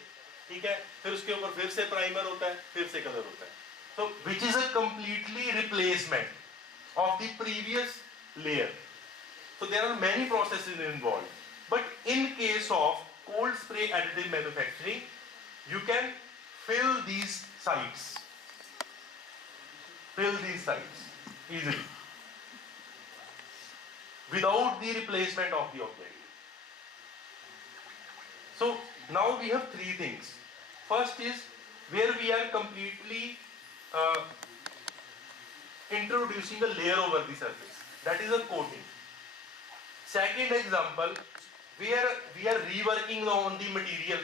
ठीक है, फिर उसके ऊपर फिर से प्राइमर होता है, फिर से कलर होता है. So which is a completely replacement of the previous layer. So there are many processes involved. But in case of cold spray additive manufacturing, you can fill these sites. Fill these sites easily, without the replacement of the object. So now we have three things. First is where we are completely introducing a layer over the surface. That is a coating. Second example, where we are reworking on the material.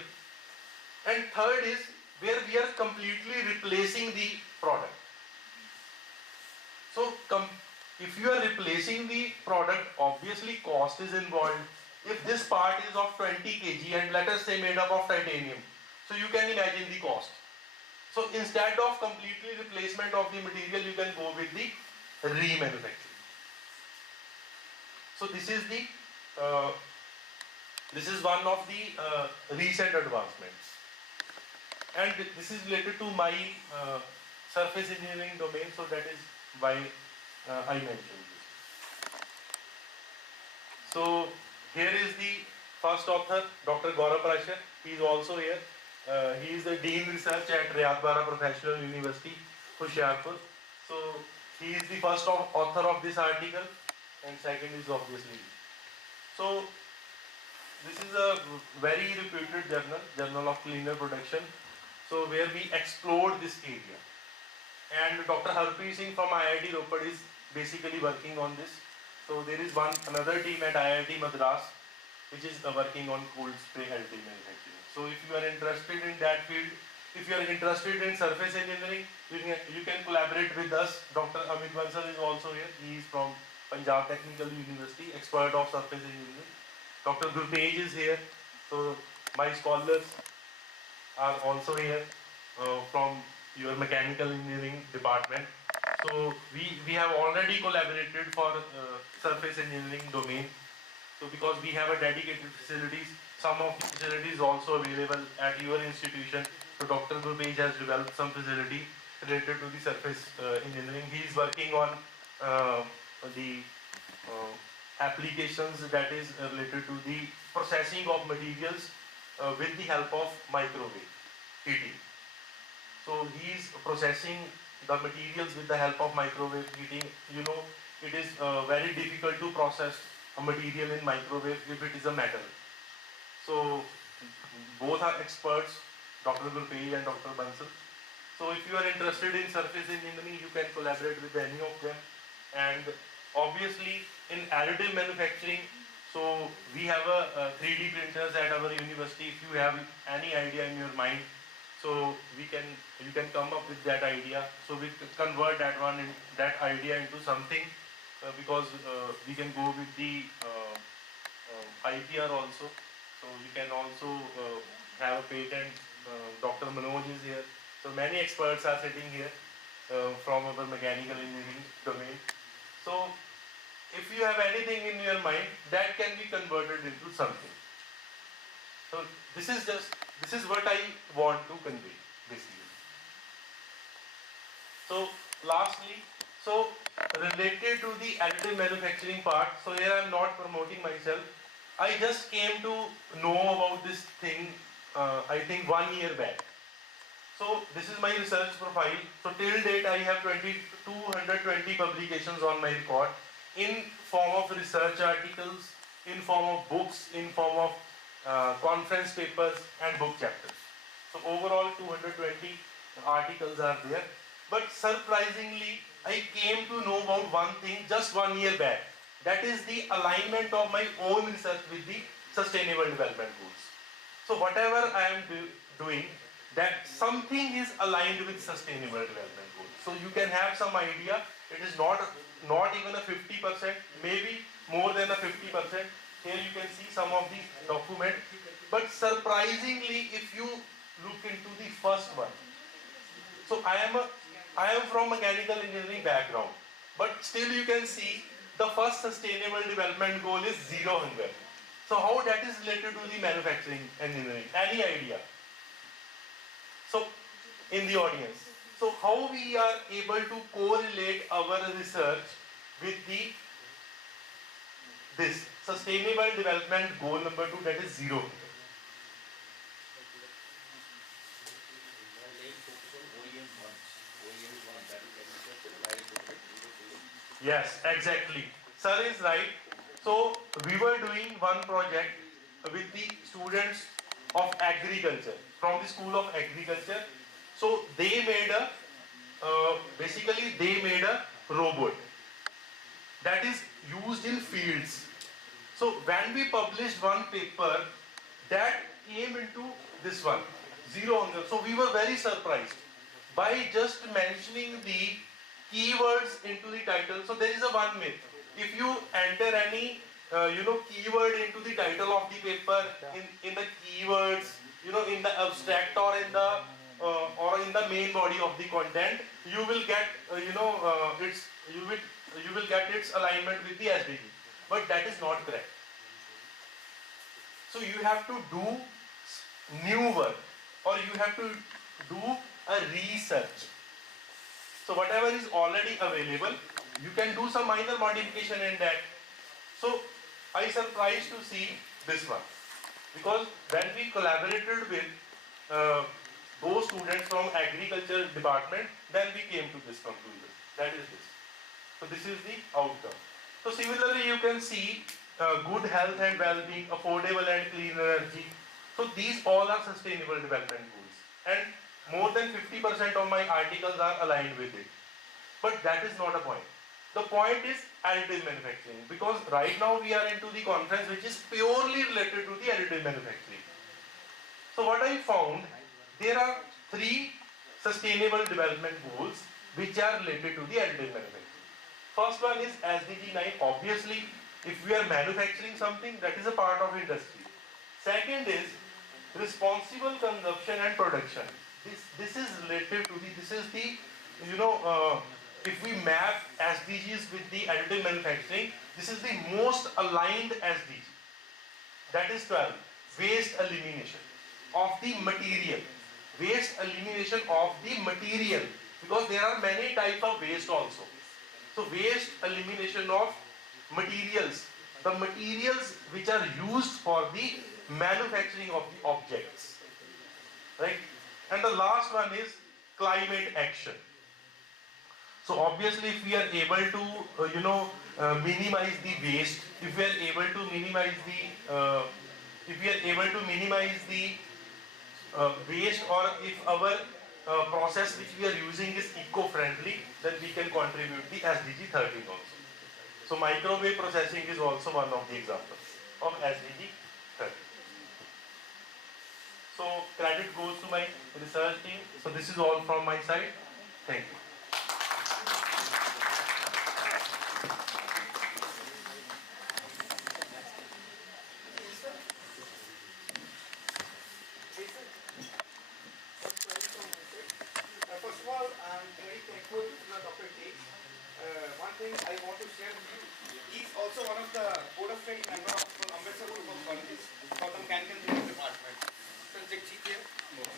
And third is where we are completely replacing the product. So if you are replacing the product, obviously cost is involved. If this part is of 20 kg and let us say made up of titanium, so you can imagine the cost. So instead of completely replacement of the material, you can go with the remanufacturing. So this is one of the recent advancements, and this is related to my surface engineering domain. So that is why I mentioned this. So here is the first author, Dr. Gaurav Prashar. He is also here. He is the Dean Research at Riyadh Professional University, Hoshiarpur. So he is the first author of this article, and second is obviously. So this is a very reputed journal, Journal of Cleaner Production. So where we explored this area. And Dr. Harpreet Singh from IIT Ropar is basically working on this. So there is another team at IIT Madras which is working on cold spray additive manufacturing. So if you are interested in that field, if you are interested in surface engineering, you can collaborate with us. Dr. Amit Bansal is also here. He is from Punjab Technical University, expert of surface engineering. Dr. Gurpej is here. So my scholars are also here from your mechanical engineering department. So we have already collaborated for surface engineering domain. So because we have a dedicated facilities, some of the facilities also available at your institution. So Dr. Gurpej has developed some facility related to the surface engineering. He is working on the applications that is related to the processing of materials with the help of microwave heating. So he is processing the materials with the help of microwave heating. You know, it is very difficult to process a material in microwave if it is a metal. So both are experts, Dr. Gurpej and Dr. Bansal. So if you are interested in surface engineering, you can collaborate with any of them. And obviously in additive manufacturing, so we have a 3D printers at our university. If you have any idea in your mind, so you can come up with that idea. So we convert that idea into something because we can go with the IPR also. So you can also have a patent. Dr. Manoj is here. So many experts are sitting here from our mechanical engineering domain. So if you have anything in your mind, that can be converted into something. So this is what I want to convey basically. So lastly, so related to the additive manufacturing part, so here I am not promoting myself. I just came to know about this thing I think 1 year back. So this is my research profile. So till date I have 220 publications on my record in form of research articles, in form of books, in form of conference papers and book chapters. So overall 220 articles are there. But surprisingly, I came to know about one thing just 1 year back. That is the alignment of my own research with the Sustainable Development Goals. So whatever I am doing, that something is aligned with Sustainable Development Goals. So you can have some idea. It is not even a 50%, maybe more than a 50%. Here you can see some of the document. But surprisingly, if you look into the first one, so I am from mechanical engineering background, but still you can see the first sustainable development goal is zero hunger. So how that is related to the manufacturing engineering? Any idea? So in the audience, so how we are able to correlate our research with this sustainable development goal number 2, that is zero hunger. Yes, exactly. Sir is right. So we were doing one project with the students of agriculture from the School of Agriculture. So they made a basically they made a robot that is used in fields. So when we published one paper, that came into this one, zero hunger. So we were very surprised by just mentioning the keywords into the title. So there is a one myth. If you enter any keyword into the title of the paper, in the keywords, in the abstract or in the main body of the content, you will get you will get its alignment with the SDG. But that is not correct. So you have to do new work, or you have to do a research. So whatever is already available, you can do some minor modification in that. So I surprised to see this one, because when we collaborated with those students from agriculture department, then we came to this conclusion. That is this. So this is the outcome. So similarly, you can see good health and well-being, affordable and clean energy. So these all are sustainable development goals, and more than 50% of my articles are aligned with it. But that is not a point. The point is additive manufacturing, because right now we are into the conference which is purely related to the additive manufacturing. So what I found, there are 3 sustainable development goals which are related to the additive manufacturing. First one is SDG 9. Obviously, if we are manufacturing something, that is a part of industry. Second is responsible consumption and production. This is related to if we map SDGs with the additive manufacturing, this is the most aligned SDG. That is 12. Waste elimination of the material. Waste elimination of the material, because there are many types of waste also. So waste elimination of materials, the materials which are used for the manufacturing of the objects, right? And the last one is climate action. So obviously, if we are able to minimize the waste, if we are able to minimize the waste, or if our process which we are using is eco-friendly, then we can contribute the SDG 13 also. So microwave processing is also one of the examples of SDG 13. So credit goes to my research team. So this is all from my side. Thank you. First of all, I'm very thankful to Dr. J. One thing I want to share with you, he's also one of the board of study member of Amritsar Group of Colleges for the Mechanical Engineering Department. Sir Jagjeet here.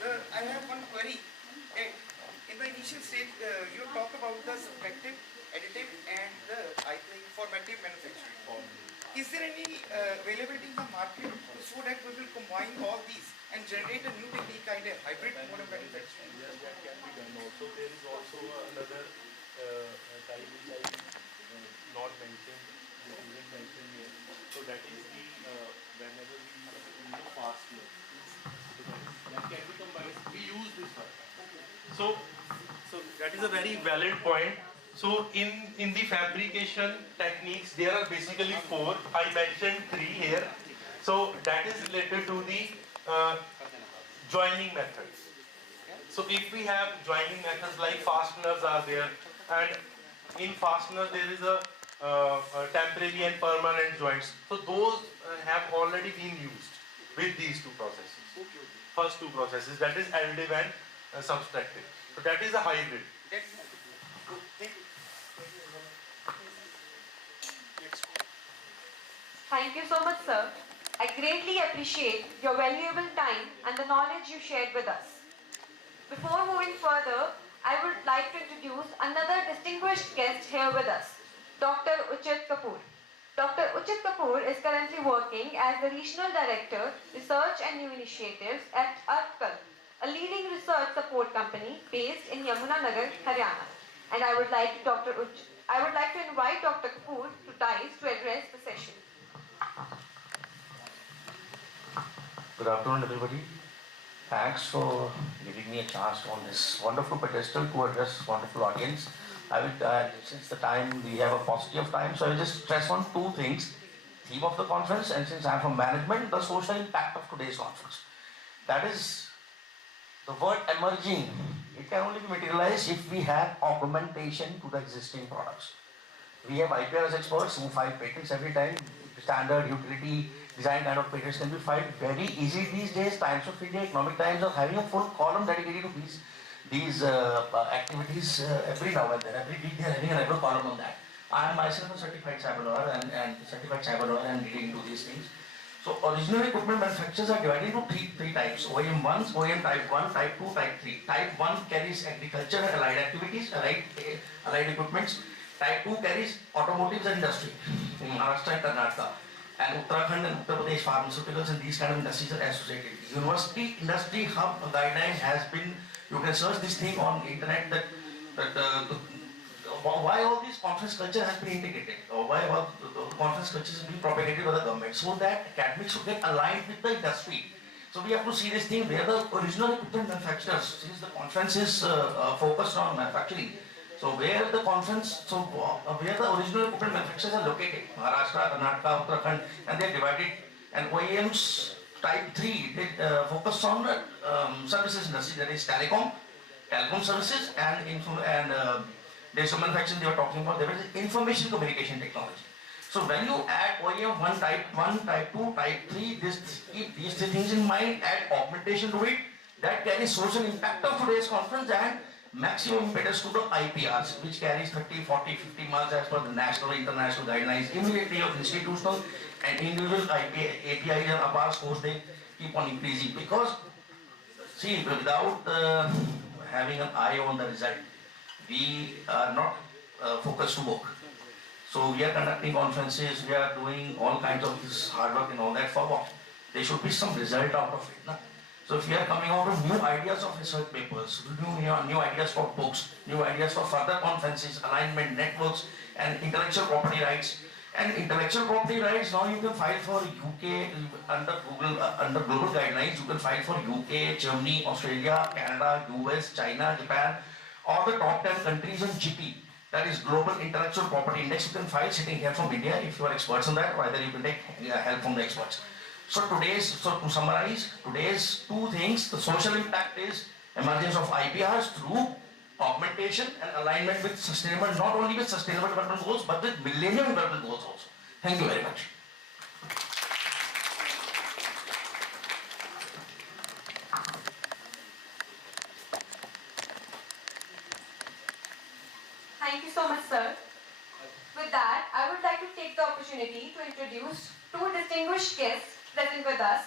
Sir, I have one query. In the initial stage, you talked about the subtractive, additive, and the, I think, formative manufacturing. Is there any availability in the market so that we will combine all these and generate a new technique, kind of hybrid mode of manufacturing? Yes, that can be done also. There is also another type which I not mentioned, which isn't mentioned here. So that is the whenever we fast flow. So that can be combined. We use this one. So that is a very valid point. So in the fabrication techniques, there are basically four. I mentioned three here. So that is related to the joining methods. So if we have joining methods like fasteners are there, and in fasteners there is a temporary and permanent joints. So those have already been used with these two processes. First two processes, that is additive and subtractive. So that is a hybrid. Thank you so much, sir. I greatly appreciate your valuable time and the knowledge you shared with us. Before moving further, I would like to introduce another distinguished guest here with us, Dr. Uchit Kapoor. Dr. Uchit Kapoor is currently working as the Regional Director, Research and New Initiatives at Icammp, a leading research support company based in Yamunanagar, Haryana. And I would like to invite Dr. Kapoor to dais to address the session. Good afternoon, everybody. Thanks for giving me a chance on this wonderful pedestal to address this wonderful audience. I will, since the time we have a paucity of time, so I will just stress on two things. Theme of the conference, and since I am from management, the social impact of today's conference. That is the word emerging. It can only be materialized if we have augmentation to the existing products. We have IPR as experts who file patents every time. Standard, utility, design kind of patents can be filed very easily these days. Times of India, economic times, of having a full column dedicated to these activities every now and then. Every week they are having a regular column on that. I am myself a certified cyber lawyer and leading into these things. So original equipment manufacturers are divided into three types: OEM 1, OEM type 1, type 2, type 3. Type 1 carries agriculture and allied activities, allied equipments. Type 2 carries automotives and industry in Maharashtra and Karnataka. And Uttarakhand and Uttar Pradesh pharmaceuticals and these kind of industries are associated. University Industry Hub guideline has been, you can search this thing on the internet, why all this conference culture has been integrated, or why all the conference culture is being propagated by the government, so that academics should get aligned with the industry. So we have to see this thing where the original equipment manufacturers, since the conference is focused on manufacturing, so where the original equipment manufacturers are located, Maharashtra, Karnataka, Uttarakhand, and they are divided. And OEMs type 3, they focus on services industry, that is telecom services, and there's some manufacturing they were talking about, there is information communication technology. So when you add OEM 1, type 2, type 3, keep these three things in mind, add augmentation to it, that carries social impact of today's conference, and maximum impetus to the IPRs, which carries 30, 40, 50 marks as per the national, international guidelines, immediately of institutional and individual APIs and APAR scores, they keep on increasing. Because, see, without having an eye on the result, we are not focused to work. So we are conducting conferences, we are doing all kinds of this hard work and all that for what? There should be some result out of it. Na? So if we are coming out with new ideas of research papers, new ideas for books, new ideas for further conferences, alignment, networks, and intellectual property rights. And intellectual property rights, now you can file for UK under global guidelines. You can file for UK, Germany, Australia, Canada, US, China, Japan, all the top 10 countries on GP. That is Global Intellectual Property Index. You can file sitting here from India if you are experts on that, or either you can take help from the experts. So to summarize, today's two things, the social impact is emergence of IPRs through augmentation and alignment with sustainable, not only with sustainable development goals, but with millennium development goals also. Thank you very much. Thank you so much, sir. With that, I would like to take the opportunity to introduce two distinguished guests present with us.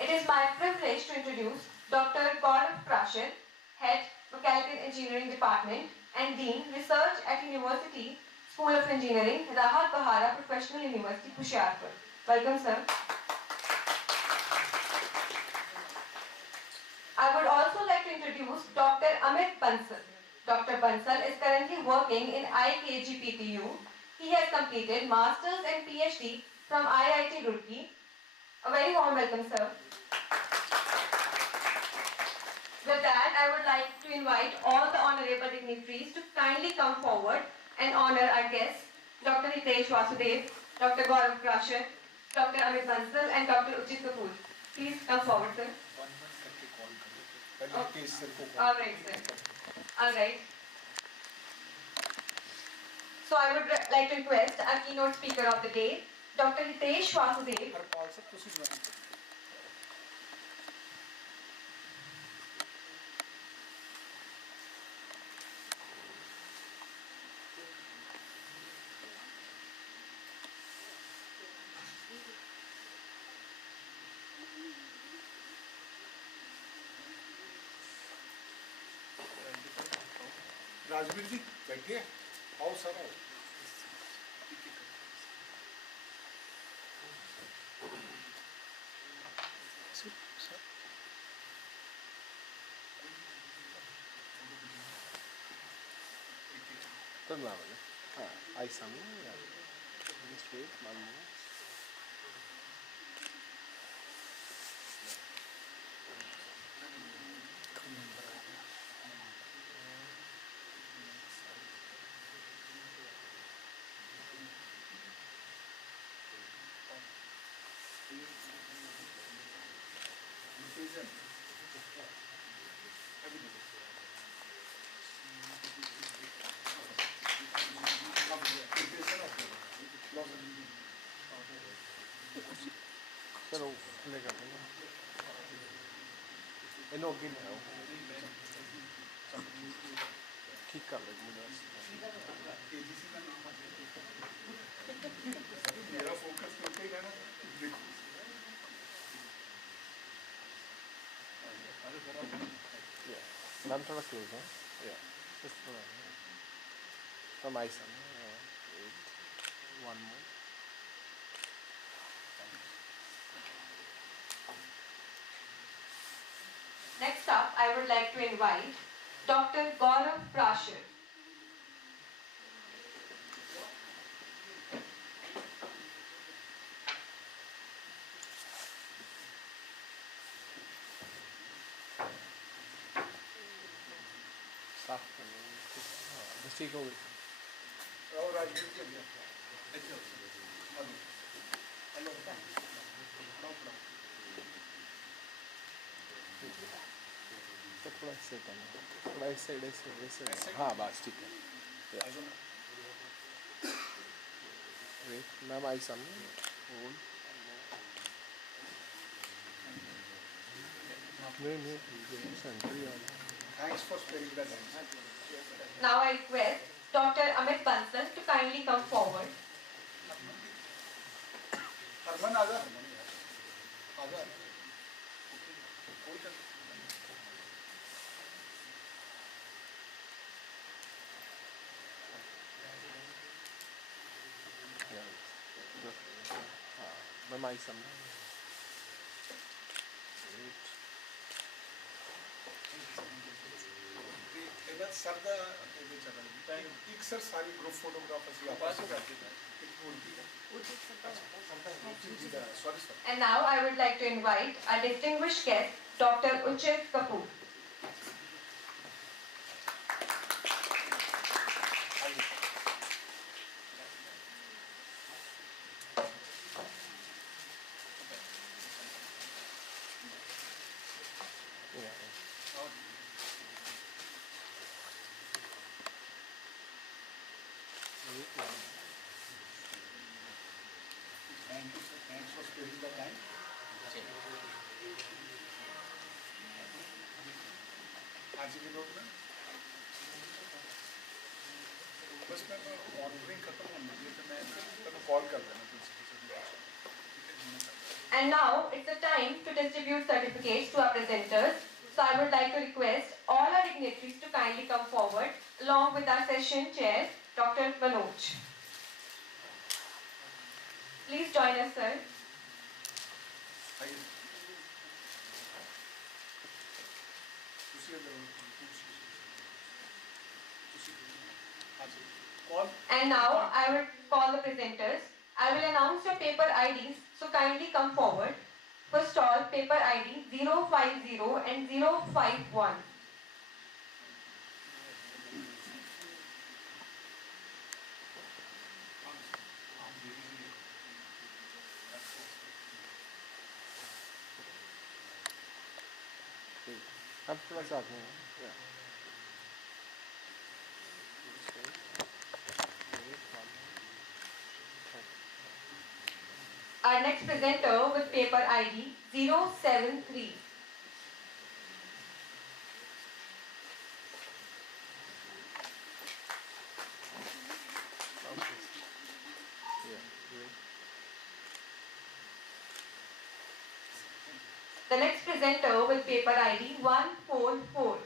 It is my privilege to introduce Dr. Gaurav Prashid, Head, Mechanical Engineering Department and Dean, Research at University School of Engineering, Rahat Bahara Professional University, Hoshiarpur. Welcome, sir. I would also like to introduce Dr. Amit Bansal. Dr. Bansal is currently working in IKGPTU. He has completed Masters and PhD from IIT Roorkee. A very warm welcome, sir. We are With that, I would like to invite all the honorable dignitaries to kindly come forward and honor our guests, Dr. Hitesh Vasudev, Dr. Gaurav Prashar, Dr. Amit Bansal and Dr. Uchit Kapoor. Please come forward, sir. All right, sir. All right. So I would like to request our keynote speaker of the day, Dr. Hitesh Vasudev. Rajveer जी बैठिए आओ sir आओ I some just wait one more. चलो लेकर इनो गिन है ठीक कर लो मेरा फोकस करते ही रहना देखो मैम थोड़ा क्लोज है just थोड़ा from my son one more Next up, I would like to invite Dr. Gaurav Prashar. just take over और राजवीर के लिए हेलो तो थोड़ा ऐसे करना थोड़ा ऐसे हाँ बस ठीक है वेट मैम आई सामने होल्ड नहीं सेंट्री thanks for sparing the time Now I request Dr. Amit Bansal to kindly come forward. Harman आजा आजा मैं माई समझ सर का एक सर सारी group photographers And now I would like to invite our distinguished guest, Dr. Uchit Kapoor. Thank you, sir. Thanks for sparing the time. आज के लोग ना बस मैं ऑर्डरिंग खत्म होने लगी तो मैं तब कॉल कर देना And now it's the time to distribute certificates to our presenters. So I would like to request all our dignitaries to kindly come forward along with our session chair, Dr. Manoj. Please join us, sir. And now I will call the presenters. I will announce your paper IDs, so kindly come forward. for stall paper ID 050 and 051. अब थोड़ा सा आगे Our next presenter with paper ID 073. The next presenter with paper ID 144.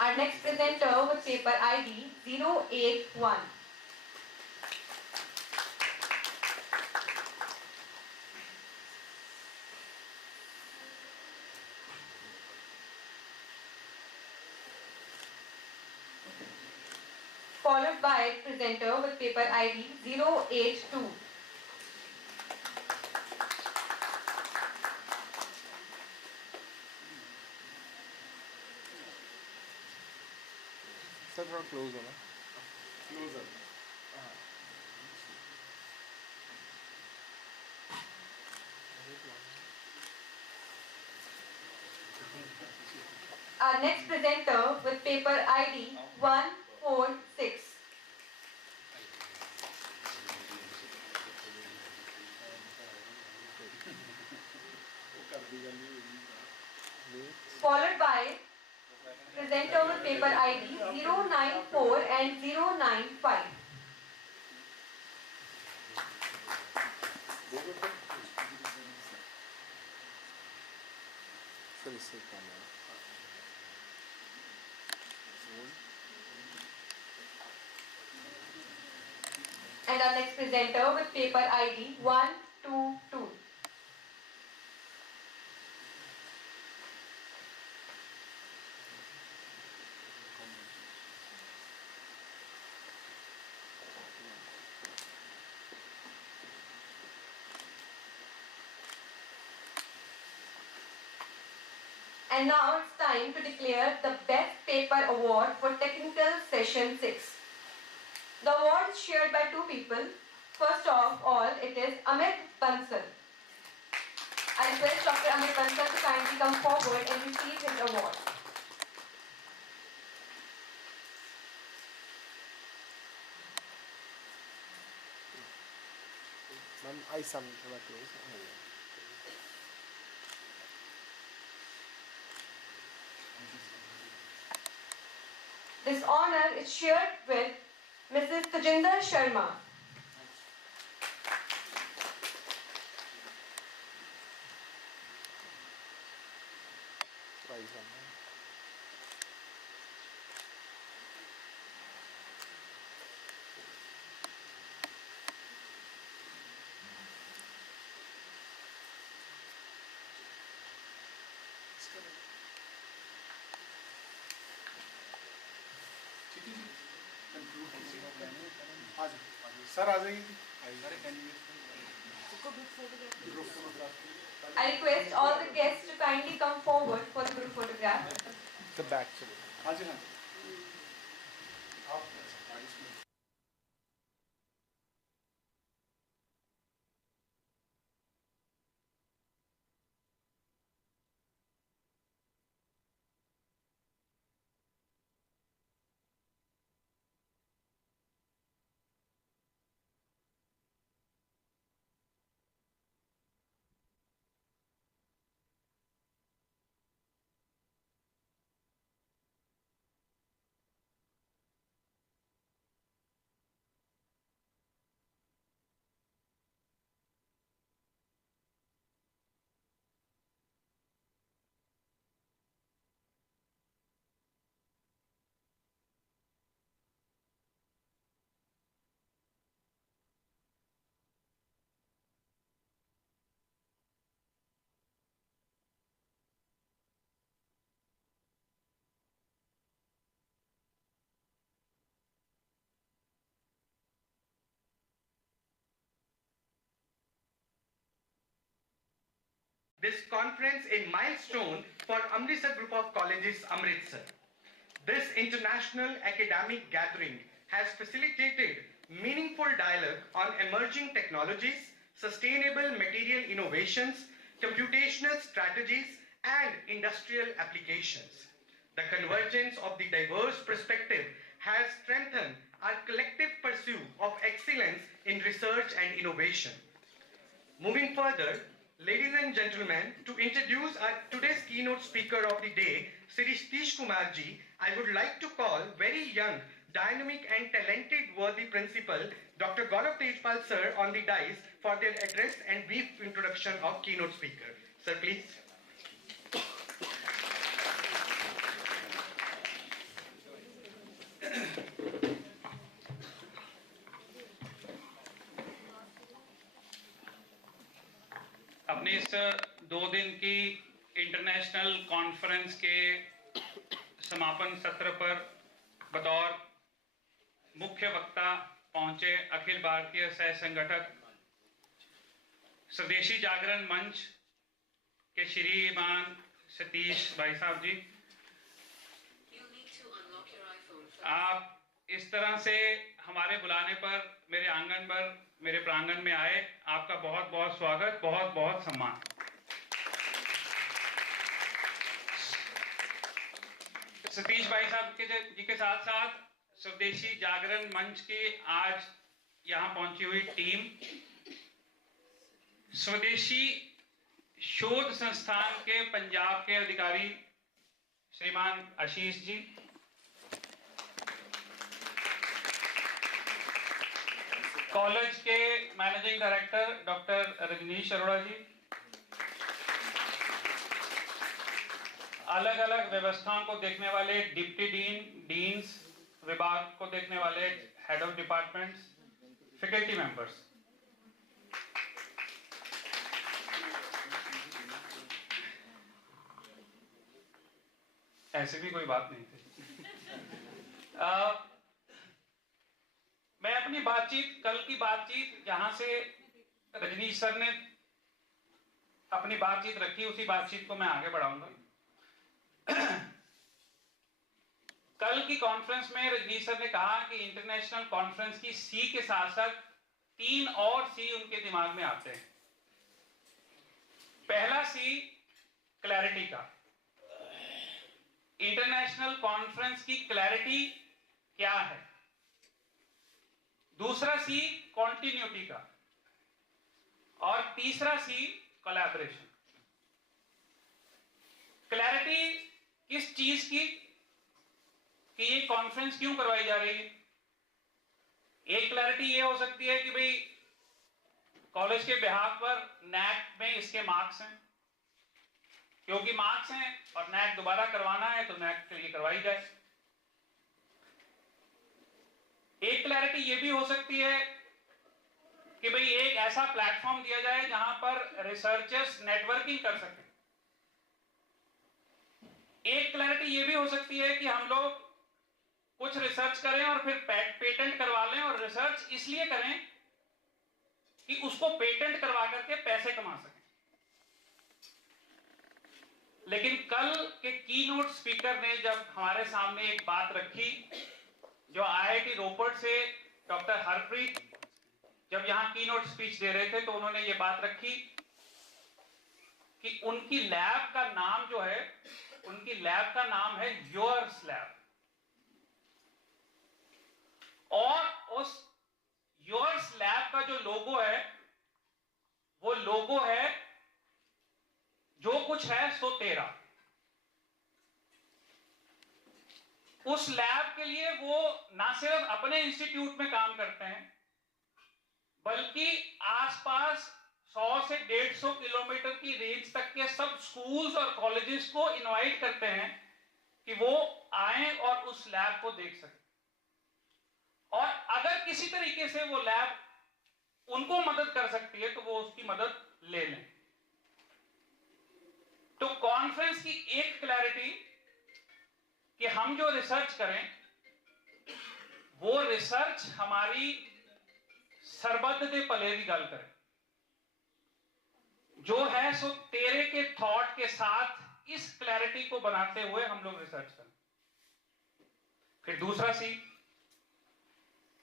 Our next presenter with paper ID 081. Followed by presenter with paper ID 082. Sir थोड़ा close होना closure Our next presenter with paper ID 146. Followed by presenter with paper ID 094 and 095. Sir इससे काम है And our next presenter with paper ID 122. And now it's time to declare the Best Paper Award for Technical Session 6. The award is shared by two people. First of all, it is Amit Bansal. I request Dr. Amit Bansal to kindly come forward and receive his award. Ma'am आई सामने थोड़ा close This honor is shared with Mrs. Tajinder Sharma. Prize है sir आ जाइए I request all the guests to kindly come forward for the group photograph. The back चलो आज हाँ this conference a milestone for Amritsar Group of Colleges, Amritsar. This international academic gathering has facilitated meaningful dialogue on emerging technologies, sustainable material innovations, computational strategies, and industrial applications. The convergence of the diverse perspective has strengthened our collective pursuit of excellence in research and innovation. Moving further, ladies and gentlemen, to introduce our today's keynote speaker of the day, Shri Satish Kumar ji, I would like to call very young, dynamic and talented worthy principal, Dr. Gaurav Tejpal sir on the dais for their address and brief introduction of keynote speaker. Sir, please. अपनी इस 2 दिन की international conference के समापन सत्र पर बतौर मुख्य वक्ता पहुंचे अखिल भारतीय सह संगठक स्वदेशी जागरण मंच के श्रीमान सतीश भाई साहब जी, आप इस तरह से हमारे बुलाने पर मेरे आंगन पर, मेरे प्रांगण में आए, आपका बहुत बहुत स्वागत, बहुत बहुत सम्मान। सतीश भाई साहब जी के साथ साथ स्वदेशी जागरण मंच की आज यहाँ पहुंची हुई टीम, स्वदेशी शोध संस्थान के पंजाब के अधिकारी श्रीमान आशीष जी, कॉलेज के managing director doctor Rajneesh Arora ji, अलग अलग व्यवस्थाओं को देखने वाले डिप्टी डीन्स, विभाग को देखने वाले head of departments, faculty members, ऐसे भी कोई बात नहीं थी। मैं अपनी बातचीत, कल की बातचीत जहां से रजनीश सर ने अपनी बातचीत रखी, उसी बातचीत को मैं आगे बढ़ाऊंगा। कल की कॉन्फ्रेंस में रजनीश सर ने कहा कि इंटरनेशनल कॉन्फ्रेंस की सी के साथ साथ 3 और सी उनके दिमाग में आते हैं। पहला सी क्लैरिटी का, इंटरनेशनल कॉन्फ्रेंस की क्लैरिटी क्या है। दूसरा सी कॉन्टिन्यूटी का, और तीसरा सी कोलैबोरेशन। क्लैरिटी किस चीज की, कि ये कॉन्फ्रेंस क्यों करवाई जा रही है। एक क्लैरिटी ये हो सकती है कि भाई कॉलेज के बिहाफ पर नैक में इसके मार्क्स हैं, क्योंकि मार्क्स हैं और नैक दोबारा करवाना है तो नैक के लिए करवाई जाए। एक क्लैरिटी ये भी हो सकती है कि भाई एक ऐसा प्लेटफॉर्म दिया जाए जहां पर रिसर्चर्स नेटवर्किंग कर सकें। एक क्लैरिटी ये भी हो सकती है कि हम लोग कुछ रिसर्च करें और फिर पेटेंट करवा लें, और रिसर्च इसलिए करें कि उसको पेटेंट करवा करके पैसे कमा सकें। लेकिन कल के कीनोट स्पीकर ने जब हमारे सामने एक बात रखी, जो IIT रोपड़ से डॉक्टर हरप्रीत जब यहां कीनोट स्पीच दे रहे थे, तो उन्होंने ये बात रखी कि उनकी लैब का नाम जो है, उनकी लैब का नाम है योर्स लैब, और उस योर्स लैब का जो लोगो है, वो लोगो है जो कुछ है सो तेरा। उस लैब के लिए वो ना सिर्फ अपने इंस्टीट्यूट में काम करते हैं, बल्कि आसपास 100 से 150 किलोमीटर की रेंज तक के सब स्कूल्स और कॉलेजेस को इनवाइट करते हैं कि वो आए और उस लैब को देख सकें, और अगर किसी तरीके से वो लैब उनको मदद कर सकती है तो वो उसकी मदद ले लें। तो कॉन्फ्रेंस की एक क्लैरिटी कि हम जो रिसर्च करें वो रिसर्च हमारी सरबत दे भले की गल करें। जो है सो तेरे के थॉट के साथ इस क्लैरिटी को बनाते हुए हम लोग रिसर्च करें। फिर दूसरा सी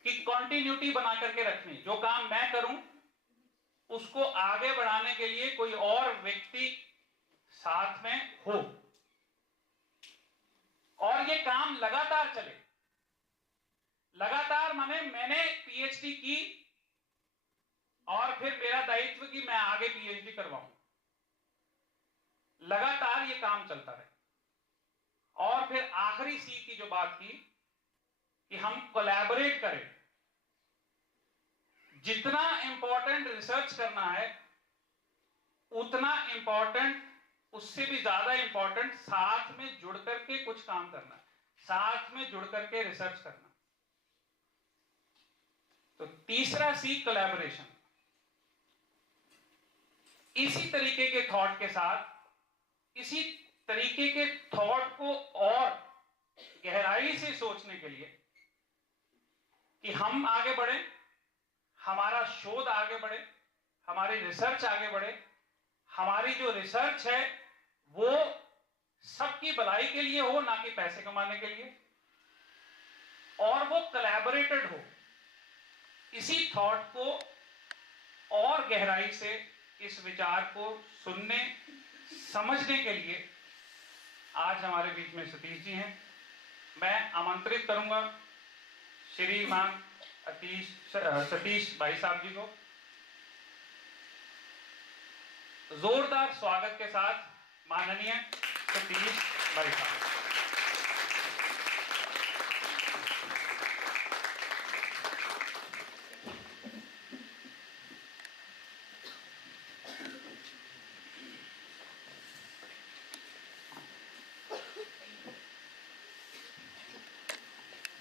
कि कंटिन्यूटी बना करके रखनी, जो काम मैं करूं उसको आगे बढ़ाने के लिए कोई और व्यक्ति साथ में हो और ये काम लगातार चले। लगातार माने मैंने पीएचडी की और फिर मेरा दायित्व कि मैं आगे पीएचडी करवाऊं, लगातार ये काम चलता रहे। और फिर आखिरी सी की जो बात की कि हम कोलैबोरेट करें। जितना इंपॉर्टेंट रिसर्च करना है उतना इंपॉर्टेंट, उससे भी ज्यादा इंपॉर्टेंट साथ में जुड़ करके कुछ काम करना, साथ में जुड़ करके रिसर्च करना। तो तीसरा सी कोलैबोरेशन। इसी तरीके के थॉट के साथ, इसी तरीके के थॉट को और गहराई से सोचने के लिए कि हम आगे बढ़े, हमारा शोध आगे बढ़े, हमारी रिसर्च आगे बढ़े, हमारी जो रिसर्च है वो सबकी भलाई के लिए हो, ना कि पैसे कमाने के लिए, और वो कोलैबोरेटेड हो। इसी थॉट को और गहराई से, इस विचार को सुनने समझने के लिए आज हमारे बीच में सतीश जी हैं। मैं आमंत्रित करूंगा श्रीमान सतीश भाई साहब जी को जोरदार स्वागत के साथ। माननीय सतीश भाई साहब।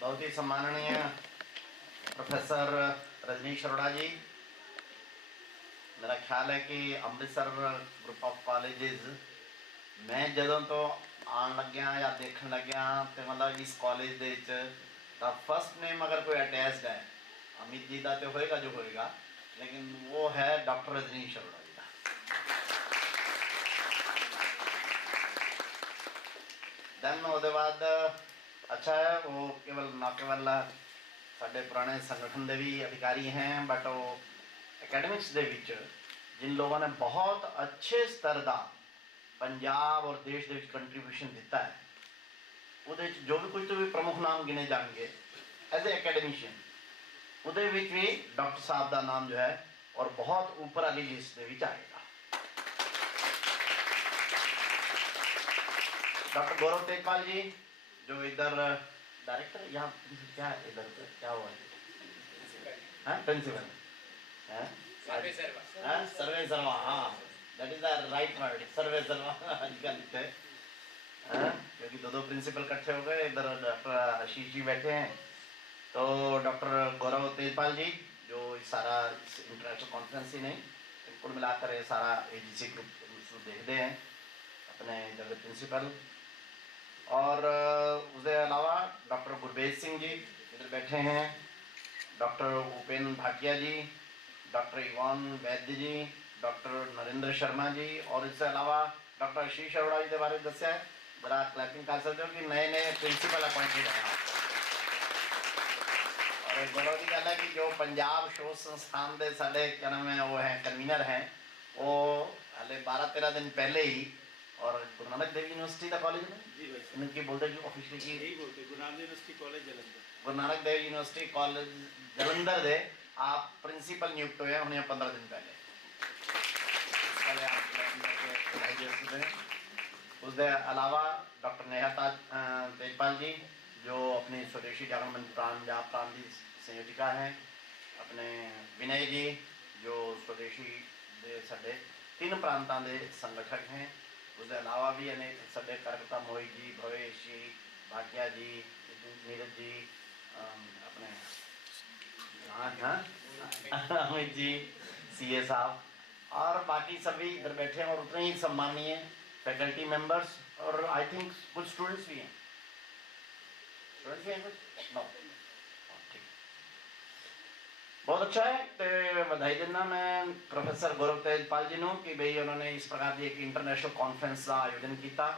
बहुत ही सम्माननीय प्रोफेसर रजनीश अरोड़ा जी, मेरा ख्याल है कि अमृतसर ग्रुप ऑफ कॉलेजेस मैं जदों तो आन लग्या या देखन लग्या तो मतलब इस कॉलेज दे फर्स्ट नेम अगर कोई अटैच्ड है, अमित जी का तो होएगा जो होएगा, लेकिन वो है डॉक्टर रजनीश अरोड़ा जी का। दैन उसके बाद अच्छा है वो केवल ना केवल साढ़े पुराने संगठन के भी अधिकारी हैं, बट वो एकेडमिक्स दे विच जिन लोगों ने बहुत अच्छे स्तर का पंजाब और देश के कंट्रीब्यूशन दिता है, वो जो भी कुछ तो भी प्रमुख नाम गिने जाएंगे एज ए एकेडमिशियन, उहदे विच भी डॉक्टर साहब का नाम जो है और बहुत ऊपर वाली लिस्ट के विच आएगा। डॉक्टर गौरव तेजपाल जी जो इधर डायरेक्टर, यहाँ क्या इधर क्या हुआ है, प्रिंसिपल सर्वे सर्वा, हाँ that is the right word, सर्वे सर्वा आजकल थे, क्योंकि दो प्रिंसिपल इकट्ठे हो गए। इधर डॉक्टर आशीष जी बैठे हैं, तो डॉक्टर गौरव तेजपाल जी जो सारा इंटरनेशनल कॉन्फ्रेंस ही नहीं, कुल मिलाकर ये सारा एजीसी ग्रुप देखते हैं, अपने इधर प्रिंसिपल। और उसके अलावा डॉक्टर गुरबेज सिंह जी इधर बैठे हैं, डॉक्टर उपेन भाटिया जी, डॉक्टर इवान वैद्य जी, डॉक्टर नरेंद्र शर्मा जी, और इसके अलावा डॉक्टर आशीष अरोड़ा जी के बारे में दसिया। जरा क्लैपिंग कर सकते हो कि नए नए प्रिंसिपल अपॉइंटेड हैं। और गौरव की गल है कि जो पंजाब शोध संस्थान के साढ़े क्या नाम है वो हैं कन्वीनर हैं, वो हाले 12-13 दिन पहले ही, और गुरु नानक देव यूनिवर्सिटी का कॉलेज में इनकी बोलते जो ऑफिशियली की Guru Nanak university college Jalandhar, Guru Nanak Dev university college Jalandhar दे आप प्रिंसिपल नियुक्त हुए उन्हें 15 दिन पहले। उसके अलावा डॉक्टर नेहा तेजपाल जी जो अपनी स्वदेशी जागरण पंजाब प्रांत की संयोजिका हैं, अपने विनय जी जो स्वदेशी दे साढ़े 3 प्रांतों के संगठक हैं। उसके अलावा भी अनेक साढ़े कार्यकर्ता मोहित जी, भवेश जी, भाटिया जी, नीरज जी, अपने अमित जी, सीए साहब, और बाकी सभी इधर बैठे हैं, और उतने ही सम्मानीय फैकल्टी मेंबर्स, और आई थिंक कुछ स्टूडेंट्स भी हैं। स्टूडेंट्स भी हैं कुछ? नो, ठीक। बहुत अच्छा है। तो बधाई देना मैं प्रोफेसर गौरव तेजपाल जी ਨੂੰ कि भाई उन्होंने इस प्रकार की एक इंटरनेशनल कॉन्फ्रेंस का आयोजन किया।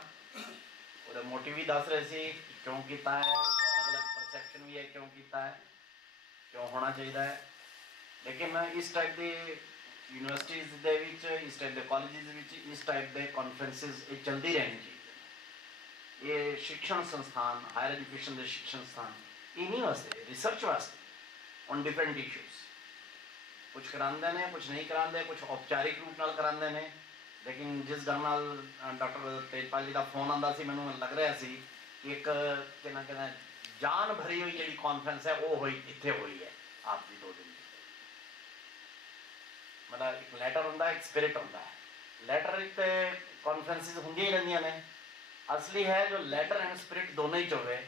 ਉਹਦਾ ਮੋਟਿਵ ਵੀ ਦੱਸ ਰਹੇ ਸੀ ਕਿਉਂ ਕੀਤਾ ਹੈ, अलग-अलग परसेप्शन भी है क्यों किया है, क्यों होना चाहिए है। लेकिन इस टाइप के यूनिवर्सिटीज़ ਦੇ ਵਿੱਚ, इस टाइप के कॉलेजेस ਵਿੱਚ इस टाइप के कॉन्फ्रेंसिस ये चलती रहनी चाहिए। ये शिक्षण संस्थान, हायर एजुकेशन के शिक्षण संस्थान इन्हीं वास्ते, रिसर्च वास्ते ऑन डिफरेंट इशूज़ कुछ कराते हैं, कुछ नहीं कराते, कुछ औपचारिक रूप नाल कराते हैं। लेकिन जिस गल नाल डॉक्टर तेजपाल जी का फोन आता सी, मैनूं लग रहा सी कि एक कहना जान भरी हुई जी कॉन्फ्रेंस है वो हुई इत्थे हुई है आप जी 2 दिन। मतलब एक लैटर होंदा, एक स्पिरिट होंदा है। लैटर ते कॉन्फ्रेंसिस होंदी रहंदियां ने, असली है जो लैटर एंड स्पिरिट दोनों ही होवे।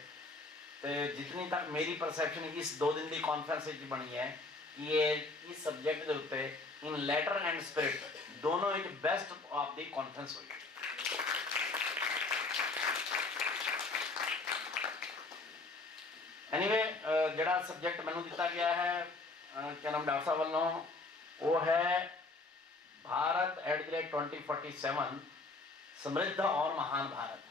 तो जितनी तक मेरी परसैप्शन इस 2 दिन की कॉन्फ्रेंस बनी है कि ये इस सब्जेक्ट के उत्ते इन लैटर एंड स्पिरिट दोनों एक बेस्ट ऑफ दी कॉन्फ्रेंस हुई। एनीवे जिहड़ा सब्जेक्ट मैनूं दिता गया है क्या नाम डॉक्टर साहब वालों, वो है भारत @2047 समृद्ध और महान Bharat.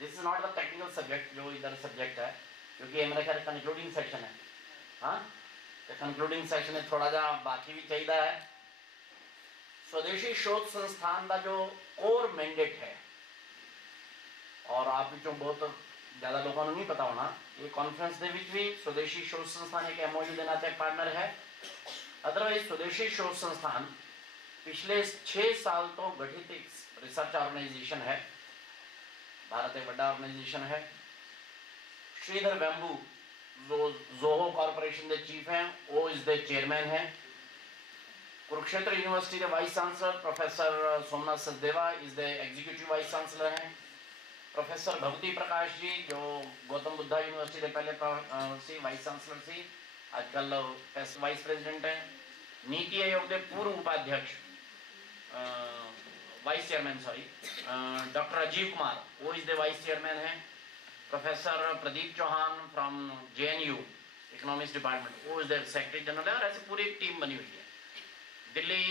This is not the technical subject जो इधर सब्जेक्ट है, क्योंकि ये मेरा ख्याल कंक्लूडिंग सेक्शन है। हाँ, तो कंक्लूडिंग सेक्शन में थोड़ा जा बाकी भी चाहिए है। स्वदेशी शोध संस्थान का जो कोर मैंडेट है, और आप विचों बहुत ज़्यादा लोगों को नहीं पता होना, ये कॉन्फ्रेंस के भी स्वदेशी शोध संस्थान एक MOU के नाते पार्टनर है। अदरवाइज स्वदेशी शोध संस्थान पिछले 6 साल तो गठित एक रिसर्च ऑर्गेनाइजेशन है, भारत एक बड़ा ऑर्गेनाइजेशन है। श्रीधर वेम्बू जो जोहो कॉरपोरेशन के चीफ हैं, वो इसके चेयरमैन हैं। कुरुक्षेत्र यूनिवर्सिटी के vice chancellor professor Somnath Sachdeva इस दे एग्जीक्यूटिव वाइस चांसलर हैं। प्रोफेसर भगवती प्रकाश जी जो गौतम बुद्धा यूनिवर्सिटी के पहले सी वाइस चांसलर सी, आजकल वाइस प्रेसिडेंट हैं। नीति आयोग के पूर्व उपाध्यक्ष vice chairman doctor Rajiv Kumar, वो इस दे वाइस चेयरमैन हैं। Professor Pradeep Chauhan from JNU economics department, वो इस दे सेक्रेटरी जनरल है। और ऐसी पूरी एक टीम बनी हुई है। दिल्ली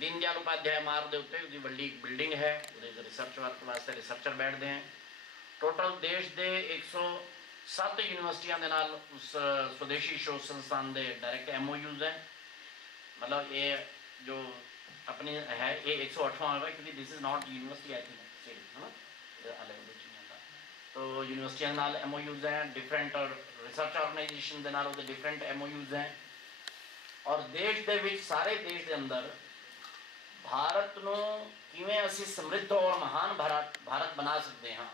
दीनदयाल उपाध्याय मार्ग के उत्ते उसकी बड़ी बिल्डिंग है, रिसर्च वर्क वास्ते रिसर्चर बैठते हैं। टोटल देश के 107 यूनिवर्सिटियों के नाल उस स्वदेशी शोध संस्थान के डायरेक्ट MOUs हैं। मतलब ये जो अपनी है ये 108वां होगा, क्योंकि this is not university I think है ना, अलग तो यूनिवर्सिटियों के नाल MOUs हैं। डिफरेंट रिसर्च ऑर्गेनाइजेशन के नाल डिफरेंट MOUs हैं। और देश के विच सारे देश के अंदर भारत नूं किवें असीं समृद्ध और महान भारत बना सकते हैं,